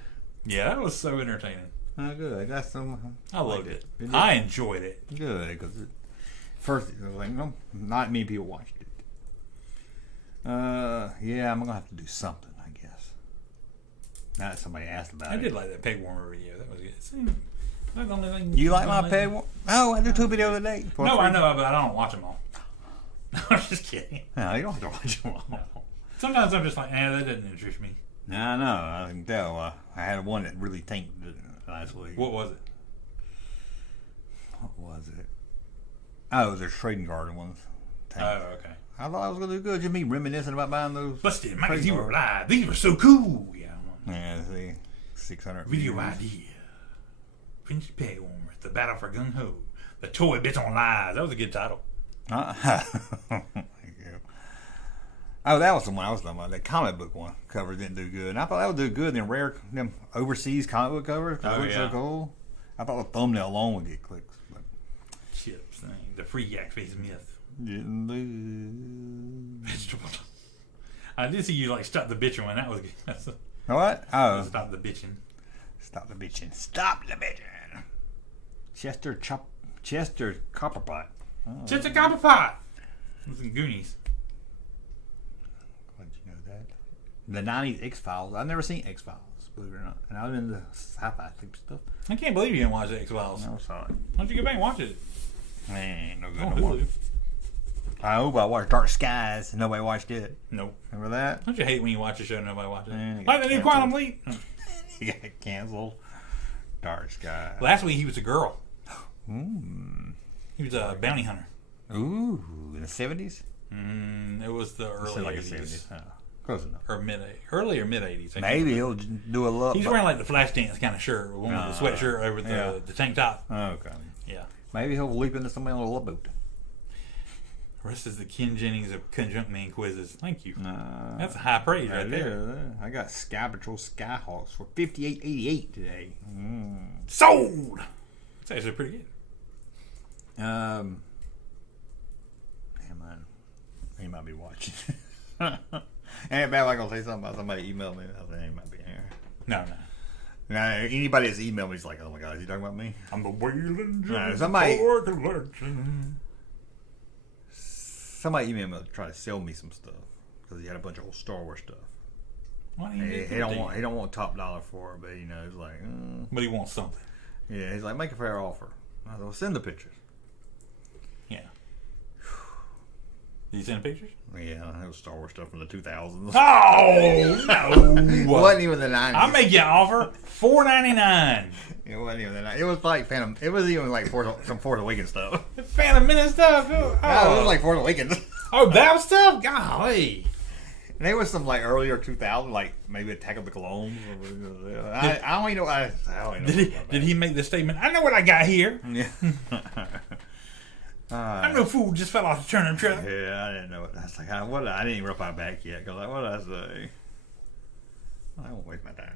Yeah, that was so entertaining. Oh, good. That's some. I loved it. I enjoyed it. Good, because first it was like not many people watched it. Yeah, I'm gonna have to do something, I guess. Now that somebody asked about it. I did like that peg warmer video. That was good. That's the only thing. You like my peg warmer? Oh, I do 2 videos a day. No, I know, but I don't watch them all. I'm just kidding. No, you don't have to watch them all. No. Sometimes I'm just like, that doesn't interest me. No, I know. I can tell. I had one that really tanked last week. What was it? What was it? Oh, it was a trading garden ones. Oh, okay. I thought I was gonna do good. Just me reminiscing about buying those. Busted, Mike Zero Live. These were so cool. Yeah, see, 600 video idea. Finished peg warmer. The battle for Gung Ho. The toy bits on lies. That was a good title. Thank you. Oh, that was the one I was talking about. That comic book one cover didn't do good. And I thought that would do good. Them overseas comic book covers. That looked so cool. I thought the thumbnail alone would get clicks. But Chips thing. The free yak face myth. Didn't do. Vegetable. I did see you like stop the bitching when that was good. What? Oh. Stop the bitching. Stop the bitching. Stop the bitching. Chester Copperpot. Oh. Chester Copperpot. It was in Goonies. The 90s X-Files. I've never seen X-Files, believe it or not. And I was into sci-fi type stuff. I can't believe you didn't watch the X-Files. I saw it. Why don't you go back and watch it? Man, no good Oh, no more. Hulu. I hope I watched Dark Skies and nobody watched it. Nope. Remember that? Don't you hate when you watch a show and nobody watches Man, it? it Like got the new canceled. Quantum Leap. He got canceled. Dark Skies. Last week he was a girl. Ooh. He was a bounty hunter. Ooh. In the 70s? It was the early Like 80s. 70s. Oh, close enough. Or early or mid 80s. Maybe he'll do a look. He's wearing like the Flashdance kind of shirt, one with the sweatshirt over yeah. the tank top. Okay. Yeah. Maybe he'll leap into somebody on a love boat. Russ is the Ken Jennings of Junkman quizzes. Thank you. That's a high praise right there. I got Sky Patrol Skyhawks for $58.88 today. Sold! It's actually pretty good. Damn, man. He might be watching. Ain't bad. I'm gonna say something about somebody emailed me. I think he might be here. No. Now, anybody that's emailed me is like, oh my god, is he talking about me? I'm the wheeling somebody- collection. Somebody emailed me to try to sell me some stuff because he had a bunch of old Star Wars stuff. Why do you He don't want top dollar for it, but you know, he's like, But he wants something. yeah, he's like, make a fair offer. I said, well, send the pictures. Yeah. Did you send pictures? Yeah, it was Star Wars stuff from the 2000s. Oh no! It wasn't even the 90s. I'll make you an offer. $4.99. It wasn't even the 90s. It was like Phantom. It was even like some Force Awakens stuff. Phantom Menace stuff. No, it was like Force Awakens. Oh, that stuff? Golly. And there was some like earlier 2000, like maybe Attack of the Clones. I don't even know. I don't even know. Did he make the statement? I know what I got here. Yeah. I'm no fool. Just fell off the turnip truck. Yeah, I didn't know what. I was like, what? I didn't even rub my back yet. Cause like, what did I say? I won't waste my time.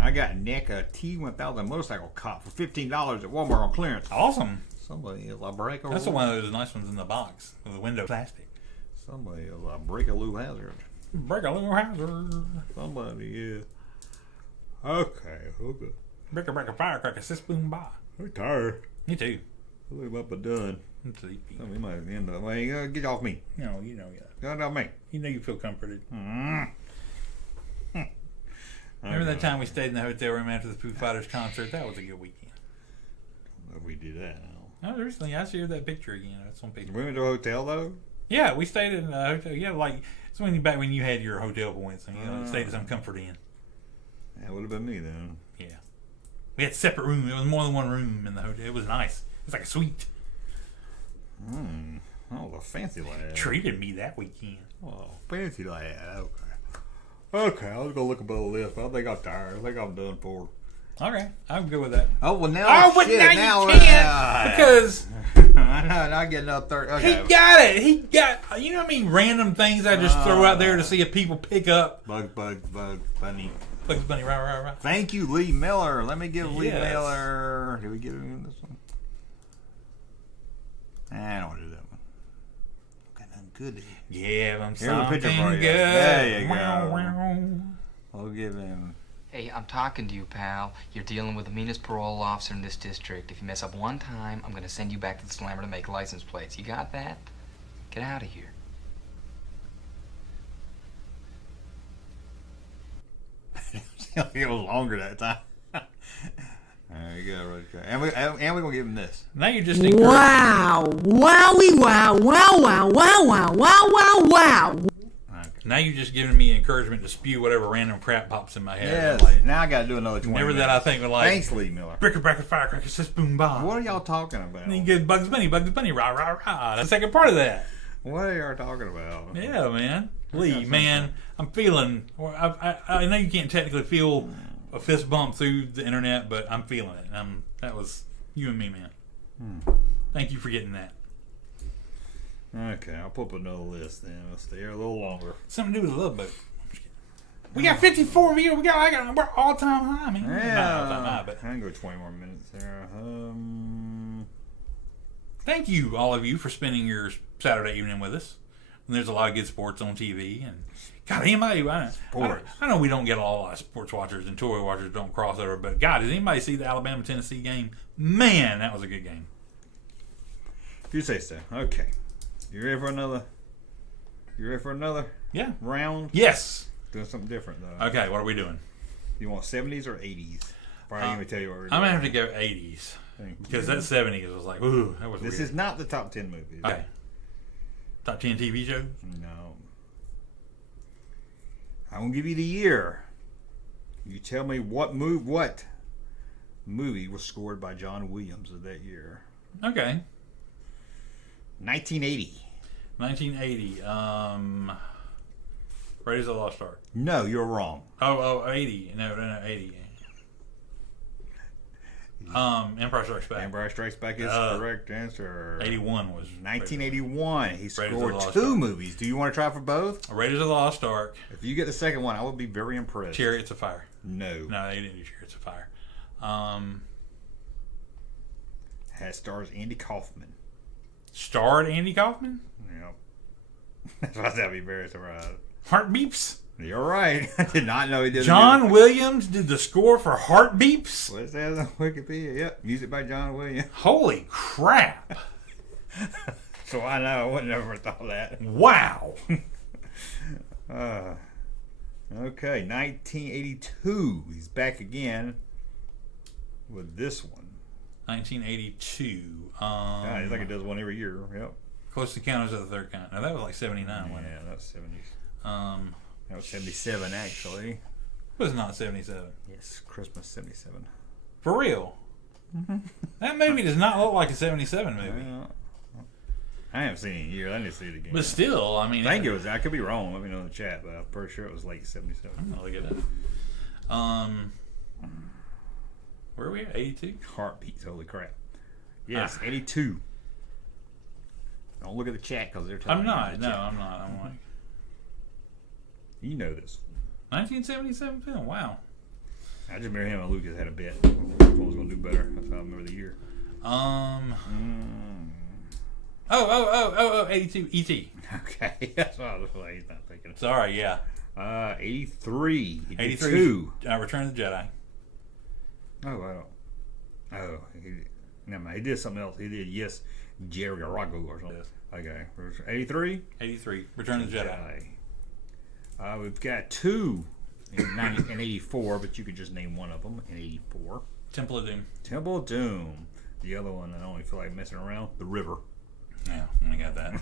I got NECA T1000 motorcycle cop for $15 at Walmart on clearance. Awesome. Somebody is a break. That's the one of those nice ones in the box with the window plastic. Somebody is a break a Lou Hazard. Break a little hazard. Somebody, yeah. Okay. Break a firecracker. Sis boom ba. I'm tired. Me too. I look up and done. I'm sleepy. We might end up. Well, you gotta get off me. You know. Get off me. You know you feel comforted. Okay. Remember that time we stayed in the hotel room after the Foo Fighters concert? That was a good weekend. I don't know if we did that. No, recently I shared that picture again. That's on Facebook. We went to a hotel though. Yeah, we stayed in a hotel. Yeah, like it's back when you had your hotel points and stayed at some Comfort Inn. That would have been me then. Yeah, we had separate rooms. It was more than one room in the hotel. It was nice. It was like a suite. Oh, the fancy lad. Treated me that weekend. Oh, fancy lad. Okay, I was gonna look above the list, but I think I'm tired. I think I'm done for. Okay, I'm good with that. Oh well, now. Oh, but shit, now you can't because I know. I get another third. Okay. he got it. He got. You know what I mean? Random things I just throw out there to see if people pick up. Bug, bunny. Bugs Bunny, right. Thank you, Lee Miller. Let me give Lee Yes. Miller. Did we give him this one? I don't want to do that one. Got nothing good to Yeah, I'm Here's a picture something for you. good. There you go. Wow. I'll give him. Hey, I'm talking to you, pal. You're dealing with the meanest parole officer in this district. If you mess up one time, I'm gonna send you back to the slammer to make license plates. You got that? Get out of here. It was longer that time. There you go, right there. And we're gonna give him this. Now you're just encouraging. Wow. Wowie wow. Wow wow wow wow wow wow wow. Okay. Now you're just giving me encouragement to spew whatever random crap pops in my head. Yes. Like, Now I got to do another 20 whenever that I think of like Thanks, Lee Miller. bricker firecracker, sis boom bomb. What are y'all talking about? And you get Bugs Bunny, rah rah rah. That's the second part of that. What are y'all talking about? Yeah, man. Lee, man, I'm feeling. I know you can't technically feel a fist bump through the internet, but I'm feeling it. That was you and me, man. Thank you for getting that. Okay, I'll put up another list then. I'll stay here a little longer. Something to do with the love boat. We got 54 views. We're all time high, man. Yeah. Not all time high, but I can go 20 more minutes there. thank you, all of you, for spending your Saturday evening with us. And there's a lot of good sports on TV. And God, anybody, I know we don't get a lot of sports watchers and toy watchers don't cross over, but God, did anybody see the Alabama-Tennessee game? Man, that was a good game. You say so. Okay. You ready for another? Yeah. Round? Yes. Doing something different though. Okay, what are we doing? You want 70s or 80s? Probably let me tell you what we're doing. I'm gonna have to go 80s because that 70s was like, ooh, that was This weird. is not the top 10 movies. Okay. Top 10 TV shows? No. I'm gonna give you the year. You tell me what movie was scored by John Williams of that year. Okay. 1980. 1980. Raiders of the Lost Ark. No, you're wrong. 80. No, 80. Empire Strikes Back. Empire Strikes Back is the correct answer. 81 was 1981. He Raiders of scored the Lost 2 Ark. movies. Do you want to try for both? Raiders of the Lost Ark. If you get the second one, I would be very impressed. Chariots of Fire. No. No, they didn't do Chariots of Fire. Has stars Andy Kaufman. Starred Andy Kaufman? Yep. That's why I'd be very surprised. Heart Beeps? You're right. I did not know he did. John Williams did the score for Heart Beeps? What it says on Wikipedia. Yep. Music by John Williams. Holy crap. So I know. I would never thought that. Wow. Okay. 1982. He's back again with this one. 1982. Yeah, he's like he does one every year. Yep. Close Encounters of the Third Kind. Now that was like 79, wasn't Yeah, that's 70s. it? That was 77 actually. Was not 77. Yes, Christmas 77. For real. That movie does not look like a 77 movie. I haven't seen it in years. I need to see it again. But still, I mean, I think it was. I could be wrong. Let me know in the chat, but I'm pretty sure it was late 77. I'm gonna look at it. Where are we at? 82? Heartbeats. Holy crap. Yes, 82. Don't look at the chat because they're telling I'm you not. in the No, chat. I'm not. I'm like You know this. 1977 film. Wow. I just remember him and Lucas had a bet. Which one was going to do better? That's how I remember the year. 82. E.T. Okay. That's what I was like. He's not thinking. Sorry, yeah. 83. He did 83. 2. Return of the Jedi. Oh, I don't. Oh, never mind. He did something else. He did Jerry Arago or something. Yes. Okay. 83? 83. Return of the Jedi. We've got 2 in 84, but you could just name one of them in 84. Temple of Doom. Temple of Doom. The other one, I only feel like messing around. The River. Yeah, I got that.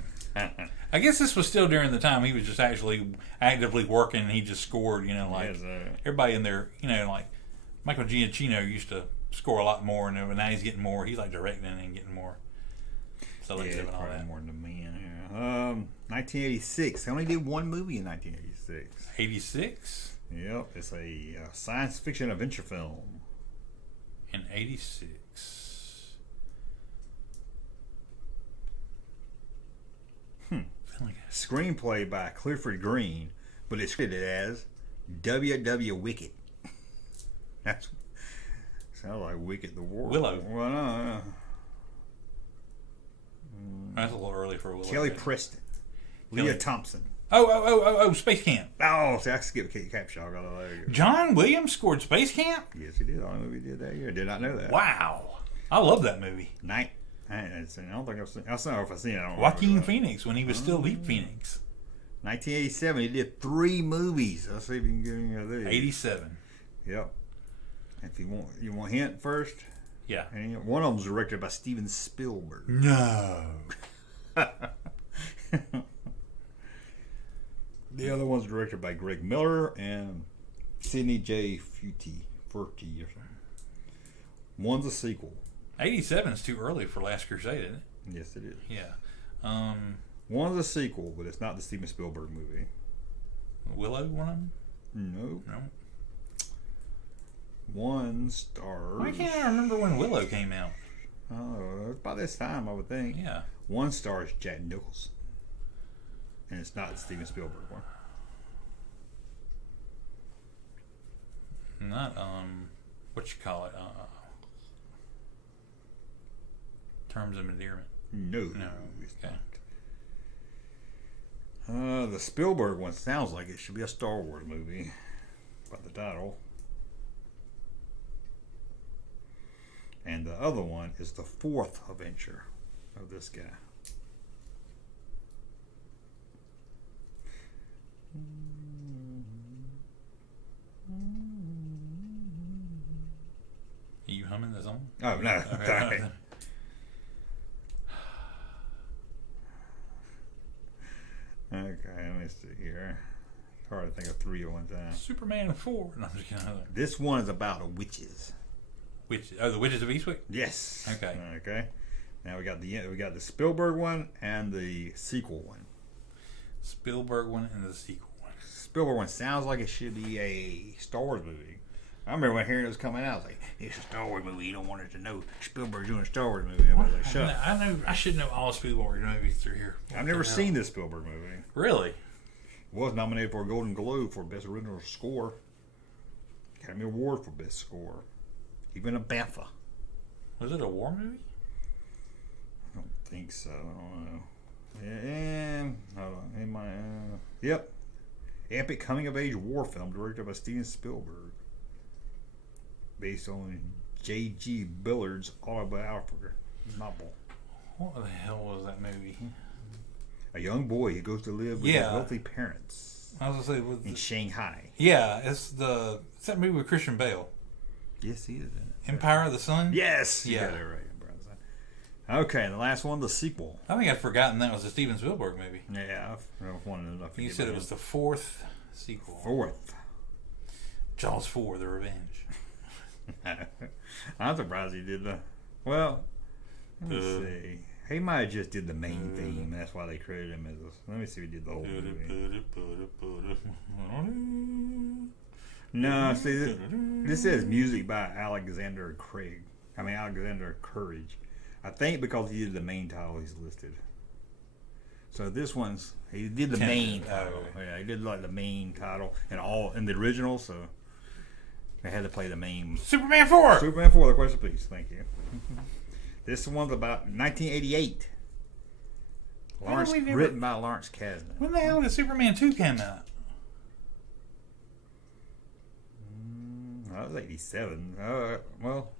I guess this was still during the time he was just actually actively working and he just scored, like everybody in there, like Michael Giacchino used to score a lot more and now he's getting more. He's like directing and getting more selective and all that. More than the man. Yeah. 1986. I only did one movie in 1986. 86? Yep. It's a science fiction adventure film. In 86. Screenplay by Clifford Green, but it's credited as W.W. Wicked. That's sounds like Wicked the War. Willow. Well, no. That's a little early for Willow. Kelly Preston. Leah Thompson. Oh, Space Camp. Oh, see, I skipped Kate Capshaw. John Williams scored Space Camp? Yes, he did. The only movie he did that year. Did not know that. Wow. I love that movie. I don't think I've seen it. I don't know if I've seen it. I don't Joaquin remember. Phoenix when he was still Leap Phoenix. 1987. He did 3 movies. Let's see if you can get any of these. 87. Yep. If you want a hint first? Yeah. And one of them was directed by Steven Spielberg. No. The other one's directed by Greg Miller and Sidney J. Futi or something. One's a sequel. 87 is too early for Last Crusade, isn't it? Yes, it is. Yeah. One's a sequel, but it's not the Steven Spielberg movie. Willow, one of them? No. No. One stars. Why can't I remember when Willow came out? Oh, it's by this time, I would think. Yeah. One stars Jack Nicholson. And it's not the Steven Spielberg one. Not, what you call it? Terms of Endearment. No. It's okay. The Spielberg one sounds like it should be a Star Wars movie by the title. And the other one is the 4th adventure of this guy. Gentleman that's on? Oh, no. Sorry. Okay, let me see here. It's hard to think of 3 at one time. Superman 4. No, I'm just kidding. This one is about witches. The Witches of Eastwick? Yes. Okay. Okay. Now we got the Spielberg one and the sequel one. Spielberg one and the sequel one. Spielberg one sounds like it should be a Star Wars movie. I remember when hearing it was coming out, I was like, it's a Star Wars movie. You don't want it to know Spielberg's doing a Star Wars movie. Everybody's like, shut up. I should know all Spielberg movies through here. I've never seen this Spielberg movie. Really? Was nominated for a Golden Globe for Best Original Score. Academy Award for Best Score. Even a BAFTA. Was it a war movie? I don't think so. I don't know. And hold on. Yep. Epic coming of age war film directed by Steven Spielberg. Based on J.G. Billard's autobiographical novel. What the hell was that movie? A young boy who goes to live with his wealthy parents. I was gonna say in Shanghai. Yeah, it's that movie with Christian Bale. Yes, he is in it. Empire of the Sun? Yes! You Yeah. got it right. Okay, and the last one, the sequel. I think I'd forgotten that was a Steven Spielberg movie. Yeah, You said it was the 4th sequel. 4th. Jaws 4, The Revenge. I'm surprised he did the... Well, let me see. He might have just did the main theme. That's why they credited him as a... Let me see if he did the whole movie. No, see, this says music by Alexander Courage. I think because he did the main title, he's listed. So this one's... He did the main title. Yeah, he did like the main title in the original, so... They had to play the main... Superman 4! Superman 4, the question, please. Thank you. This one's about 1988. Written by Lawrence Kasdan. When the hell did Superman 2 come out? That was 87. Well,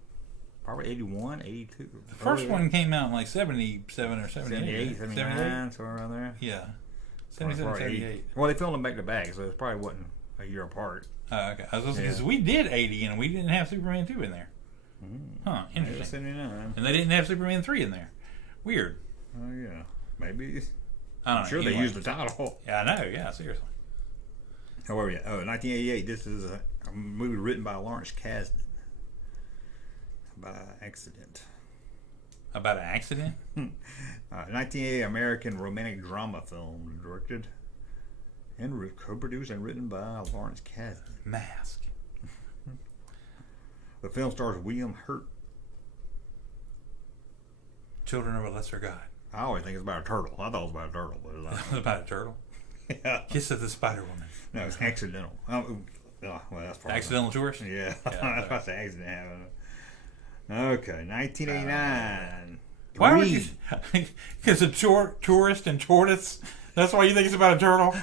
probably 81, 82. The first one came out in like 77 or 78, 79, somewhere around there. Yeah. 77, 78. Well, they filmed them back to back, so it probably wasn't a year apart. Oh, okay. I was because we did 80 and we didn't have Superman 2 in there. Huh, interesting. 79. And they didn't have Superman 3 in there. Weird. Oh, yeah. Maybe. I don't know. I'm sure they used the title. Yeah, I know. Yeah, seriously. Oh, where are we at? Oh, 1988. This is a movie written by Lawrence Kasdan. About an accident. About an accident? 1988 American romantic drama film directed and co-produced and written by Lawrence Kasdan. Mask. The film stars William Hurt. Children of a Lesser God. I always think it's about a turtle. I thought it was about a turtle, but it's not. About a turtle? Yeah. Kiss of the Spider Woman. No, it's accidental. Well, that's part Accidental Tourist? Yeah, that's what's the accident happened. Okay, 1989. Why would you? Because of tourist and tortoise. That's why you think it's about a turtle.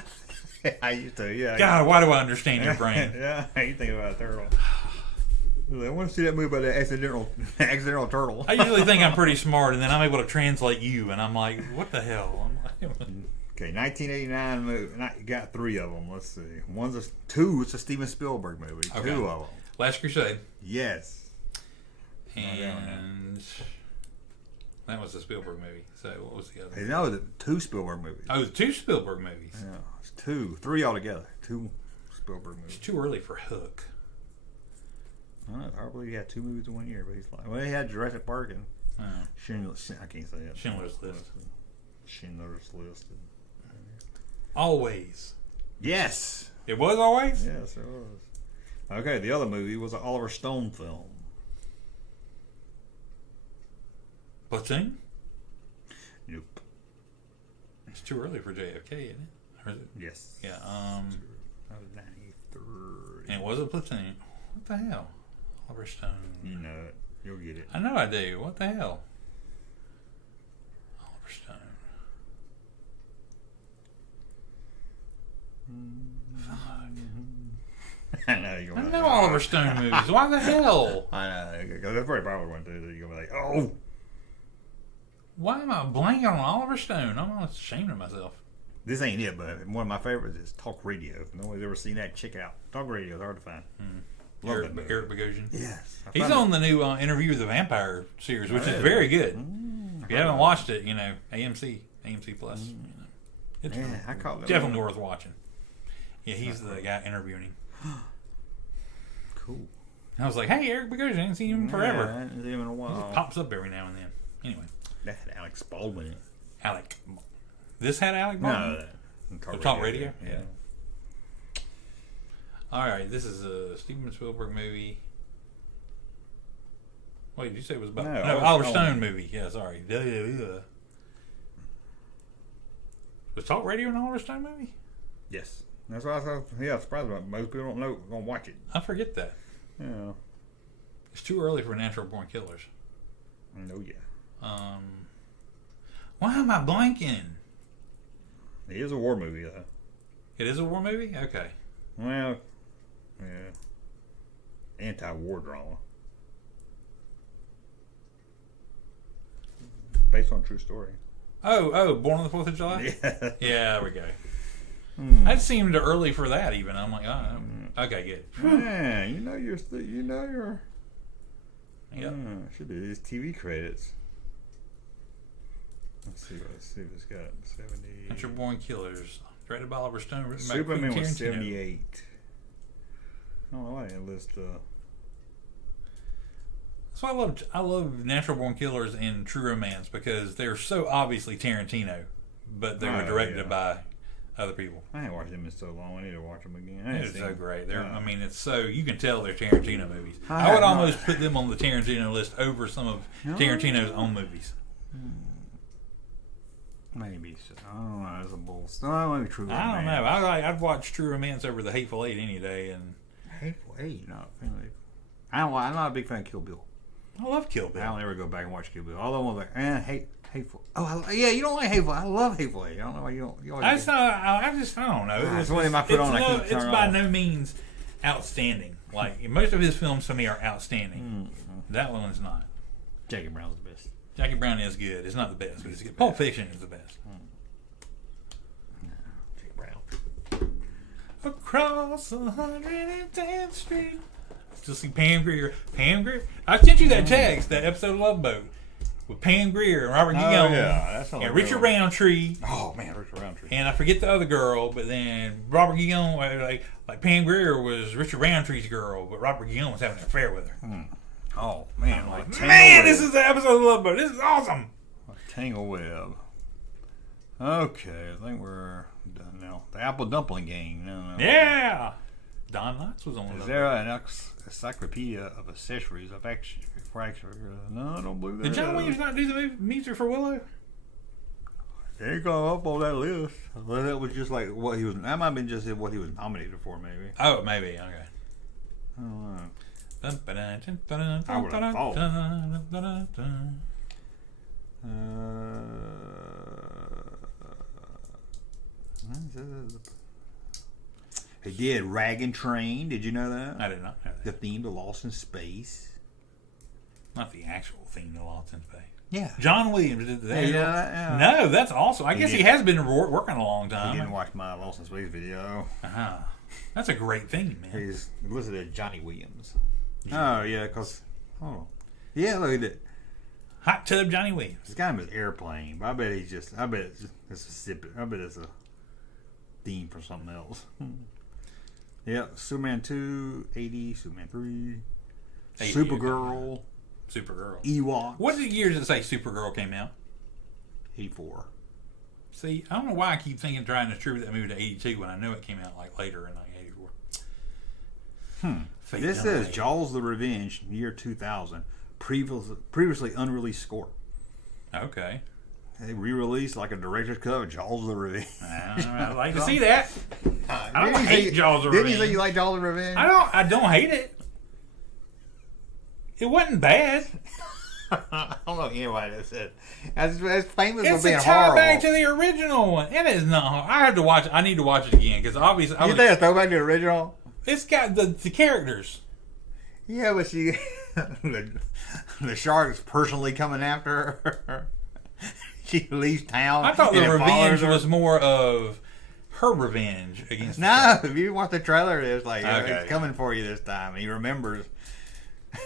I used to. Yeah. God, why do I understand your brain? Yeah, you think about a turtle. I want to see that movie about the accidental turtle. I usually think I'm pretty smart, and then I'm able to translate you, and I'm like, what the hell? Okay, 1989 movie. You got 3 of them. Let's see. It's a Steven Spielberg movie. Okay. 2 of them. Last Crusade. Yes. And that was a Spielberg movie. So what was the other? No, 2 Spielberg movies. Oh, 2 Spielberg movies. Yeah, it's 3 altogether. 2 Spielberg movies. It's too early for Hook. I believe he had 2 movies in 1 year, but he's like, well, he had Jurassic Park and Schindler's. I can't say it. Schindler's List. Schindler's List. Always. Yes. It was Always? Yes, it was. Okay, the other movie was an Oliver Stone film. Platoon? Nope. It's too early for JFK, isn't it? Or is it? Yes. Yeah. That was 93. And it was a Platoon. What the hell? Oliver Stone. You know it. You'll get it. I know I do. What the hell? Oliver Stone. I know you're I going know Oliver Stone movies. Why the hell? I know. That's probably one too. That you're gonna be like, oh. Why am I blanking on Oliver Stone? I'm almost ashamed of myself. This ain't it, but one of my favorites is Talk Radio. If nobody's ever seen that, check it out. Talk Radio is hard to find. Love Eric, that movie. Eric Bogosian. Yes. I He's found on the new Interview with the Vampire series, which is very good. If you haven't watched it, AMC Plus. It's I caught that. definitely worth watching. Yeah, he's the guy interviewing him. Cool. I was like, hey, Eric Bogosian, I ain't seen him in forever. I haven't seen him in a He while. just pops up every now and then. Anyway, That had Alex Baldwin in it. Alec. This had Alec Baldwin? No, Talk Radio? Yeah. All right, this is a Steven Spielberg movie. Wait, did you say it was about... No, Oliver Stone movie. Yeah, sorry. Was Talk Radio an Oliver Stone movie? Yes. That's what I thought. Yeah, I'm surprised about. Most people don't know. Gonna watch it. I forget that. Yeah. It's too early for Natural Born Killers. No, yeah. Why am I blanking? It is a war movie, though. It is a war movie? Okay. Well, yeah. Anti-war drama. Based on a true story. Oh, Born on the 4th of July? Yeah. Yeah, there we go. That seemed early for that even. I'm like, oh, okay, good. Man, you know you're. Yep. Should be these TV credits. Let's see if it's got 70. Natural Born Killers. Directed by Oliver Stone. Written by Superman Quentin was Tarantino. 78. I don't know why I didn't list. So I love Natural Born Killers and True Romance because they're so obviously Tarantino, but they were directed by other people. I ain't watched them in so long. I need to watch them again. It's so great. I mean, it's so you can tell they're Tarantino movies. I would almost put them on the Tarantino list over some of Tarantino's own movies. Maybe so. I don't know. It's a bull. No, maybe True Romance. I don't know. I'd watch True Romance over The Hateful Eight any day. And Hateful Eight, I'm not a big fan of Kill Bill. I love Kill Bill. I don't ever go back and watch Kill Bill. Although I was like, Hateful. Oh, yeah, you don't like Hateful. I love Hateful Eight. I don't know why you don't. You I don't know. It's one of my put on. It's by no means outstanding. Like most of his films to me are outstanding. That one's not. Jackie Brown's the best. Jackie Brown is good. It's not the best, but it's good. Pulp Fiction is the best. Jackie Brown. Across 110th Street. Still see Pam Grier. I sent you that text, that episode of Love Boat with Pam Grier and Robert Guillaume. That's and Richard Roundtree. Oh man, Richard Roundtree. And I forget the other girl, but then Robert Guillaume, like Pam Grier was Richard Roundtree's girl, but Robert Guillaume was having an affair with her. Oh man, This is the episode of Love Boat. This is awesome. Tangle Web. Okay, I think we're done now. The Apple Dumpling Gang. No. Yeah. Don Knotts was on Is Love there Boat. an encyclopedia of accessories of action? No, I don't believe that. Did John Williams not do the music for Willow? They ain't come up on that list. Well, that was just like what he was. That might have been just what he was nominated for, maybe. Oh, maybe. Okay. I don't know. I would have thought. He did Rag and Train. Did you know that? I did not know that. The theme to Lost in Space. Not the actual theme to Lost in Space. Yeah. John Williams did that. Yeah. No, that's awesome. I guess he did. has been working a long He time. didn't watch my Lost in Space video. That's a great theme, man. He's listed as Johnny Williams. Oh, yeah, because... Hold on. Yeah, look at it. Hot Tub Johnny Williams. It's got him as Airplane, but I bet it's a snippet. I bet it's a theme for something else. Yeah, Superman 2, 80, Superman 3, 80, Supergirl, Ewok. What year does it say Supergirl came out? 84. See, I don't know why I keep trying to attribute that movie to 82 when I know it came out like later in like 84. This says Jaws the Revenge, year 2000. Previously unreleased score. Okay. They re-released like a director's cut of Jaws the Revenge. I'd like to see that. I don't hate Jaws the Revenge. Didn't you say you like Jaws the Revenge? I don't hate it. It wasn't bad. I don't know anybody that said as famous it's for being a tie horrible. back to the original one. It is not. I have to watch it. I need to watch it again because obviously. You think it's throwback to the original? It's got the characters. Yeah, but she the shark's personally coming after her. She leaves town. I thought the revenge was more of her revenge against. No, if you watch the trailer, it's like Okay. it's coming for you this time. He remembers.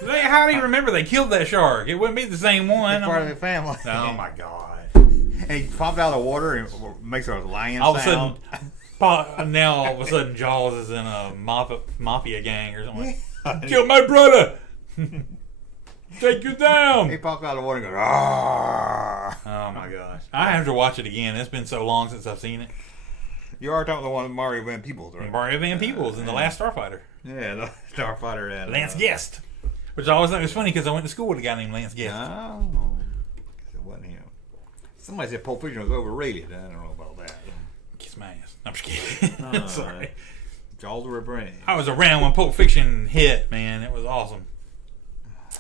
How do you remember they killed that shark? It wouldn't be the same one. It's part of the family. Oh my god! And he popped out of the water and makes a lion All of a sound. sudden, now all of a sudden, Jaws is in a mafia gang or something. Kill my brother. Take you down. He popped out of the water and goes, "Arr!" Oh my gosh! I have to watch it again. It's been so long since I've seen it. You are talking about the one with Mario Van Peebles, right? Mario Van Peebles in The Last Starfighter. Yeah, the Starfighter and Lance Guest. Which I always thought was funny because I went to school with a guy named Lance Guest. Oh, it wasn't him. Somebody said Pulp Fiction was overrated. I don't know about that. Kiss my ass. I'm just kidding. Sorry. Jaws of Revenge. I was around when Pulp Fiction hit, man. It was awesome.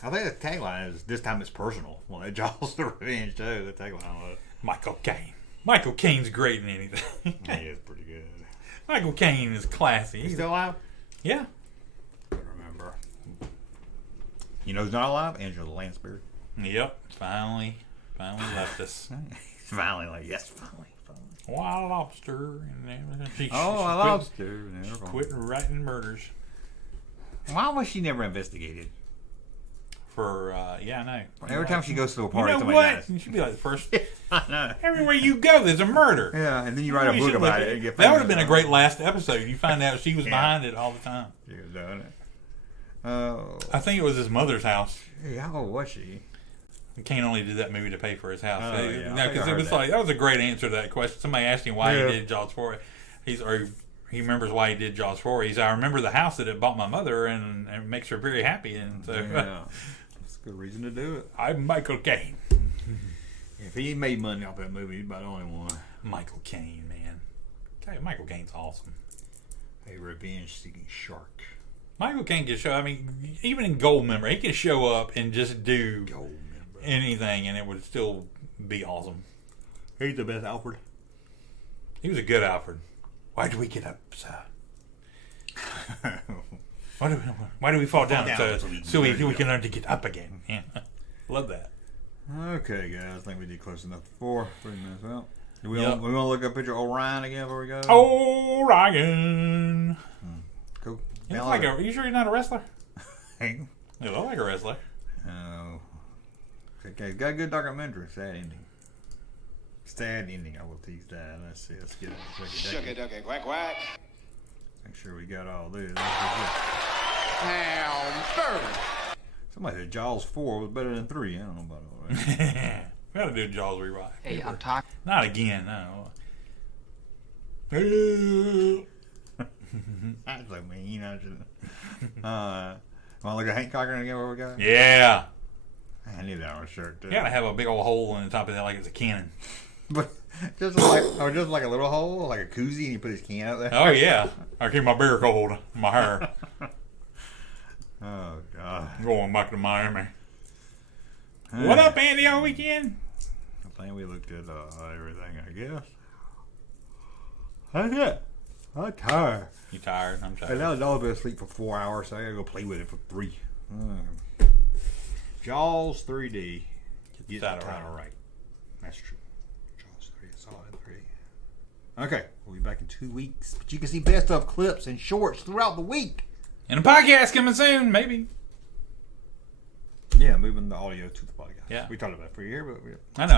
I think the tagline is "This time it's personal." Well, that Jaws of Revenge too. The tagline was. Michael Caine. Michael Caine's great in anything. He is pretty good. Michael Caine is classy. He's still alive? Yeah. I remember. You know who's not alive? Angela Lansbury. Yep. Finally left us. Finally, like, yes, finally. Wild lobster. And she lobster. Quit writing murders. Why was she never investigated? For, yeah, I know. Every time she goes to a party, you know somebody what? dies. You should be like the first. I know. Everywhere you go, there's a murder. Yeah, and then you write a You book should about look it. at And get that would have famous been a for it. great last episode. You find out she was behind it all the time. She was doing it. Oh. I think it was his mother's house. Hey, how old was she? Kane only did that movie to pay for his house. Oh, yeah. I No, think because I it heard was that. like that was a great answer to that question. Somebody asked him why Yeah. he did Jaws 4. He remembers why he did Jaws 4. He said, "I remember the house that it bought my mother, and it makes her very happy." And so, Yeah. That's a good reason to do it. I'm Michael Caine. If he made money off that movie, he's about the only one. Michael Caine, man. Okay, Michael Caine's awesome. A revenge-seeking shark. Michael Caine can show. I mean, even in Goldmember, he can show up and just do anything, and it would still be awesome. He's the best Alfred. He was a good Alfred. Why do we get up, sir? Why do we fall down, sir? So we can learn to get up again. Yeah. Love that. Okay, guys. I think we did close enough for 3 minutes out. Do we Yep. want to look up a picture of Orion again before we go? Orion. Cool. You look like you sure you're not a wrestler? Hey. You look like a wrestler. Oh. Okay, got a good documentary. Sad ending. Sad ending. I will tease that. Let's see. Let's get it. Shucky ducky quack quack. Make sure we got all this. Hamburger. Somebody said Jaws 4 was better than 3. I don't know about all that. We gotta do a Jaws rewrite. Hey, I'm talking. Not again, no. That's so mean. I should. Want to look at Hank Cochran again? What we got? Yeah. I need that on a shirt too. You gotta have a big old hole in the top of that like it's a cannon. But just like a little hole, like a koozie, and you put his can out there. Oh yeah. I keep my beer cold in my hair. Oh God. Going back to Miami. What up, Andy, all weekend? I think we looked at everything, I guess. That's it. I'm tired. You tired? I'm And tired. now the dog's been asleep for 4 hours, so I gotta go play with it for 3. Jaws 3D. Get the title right. That's true. Jaws 3. It's all in 3D. Okay, we'll be back in 2 weeks. But you can see best of clips and shorts throughout the week. And a podcast coming soon, maybe. Yeah, moving the audio to the podcast. Yeah. We talked about it for a year, but I know.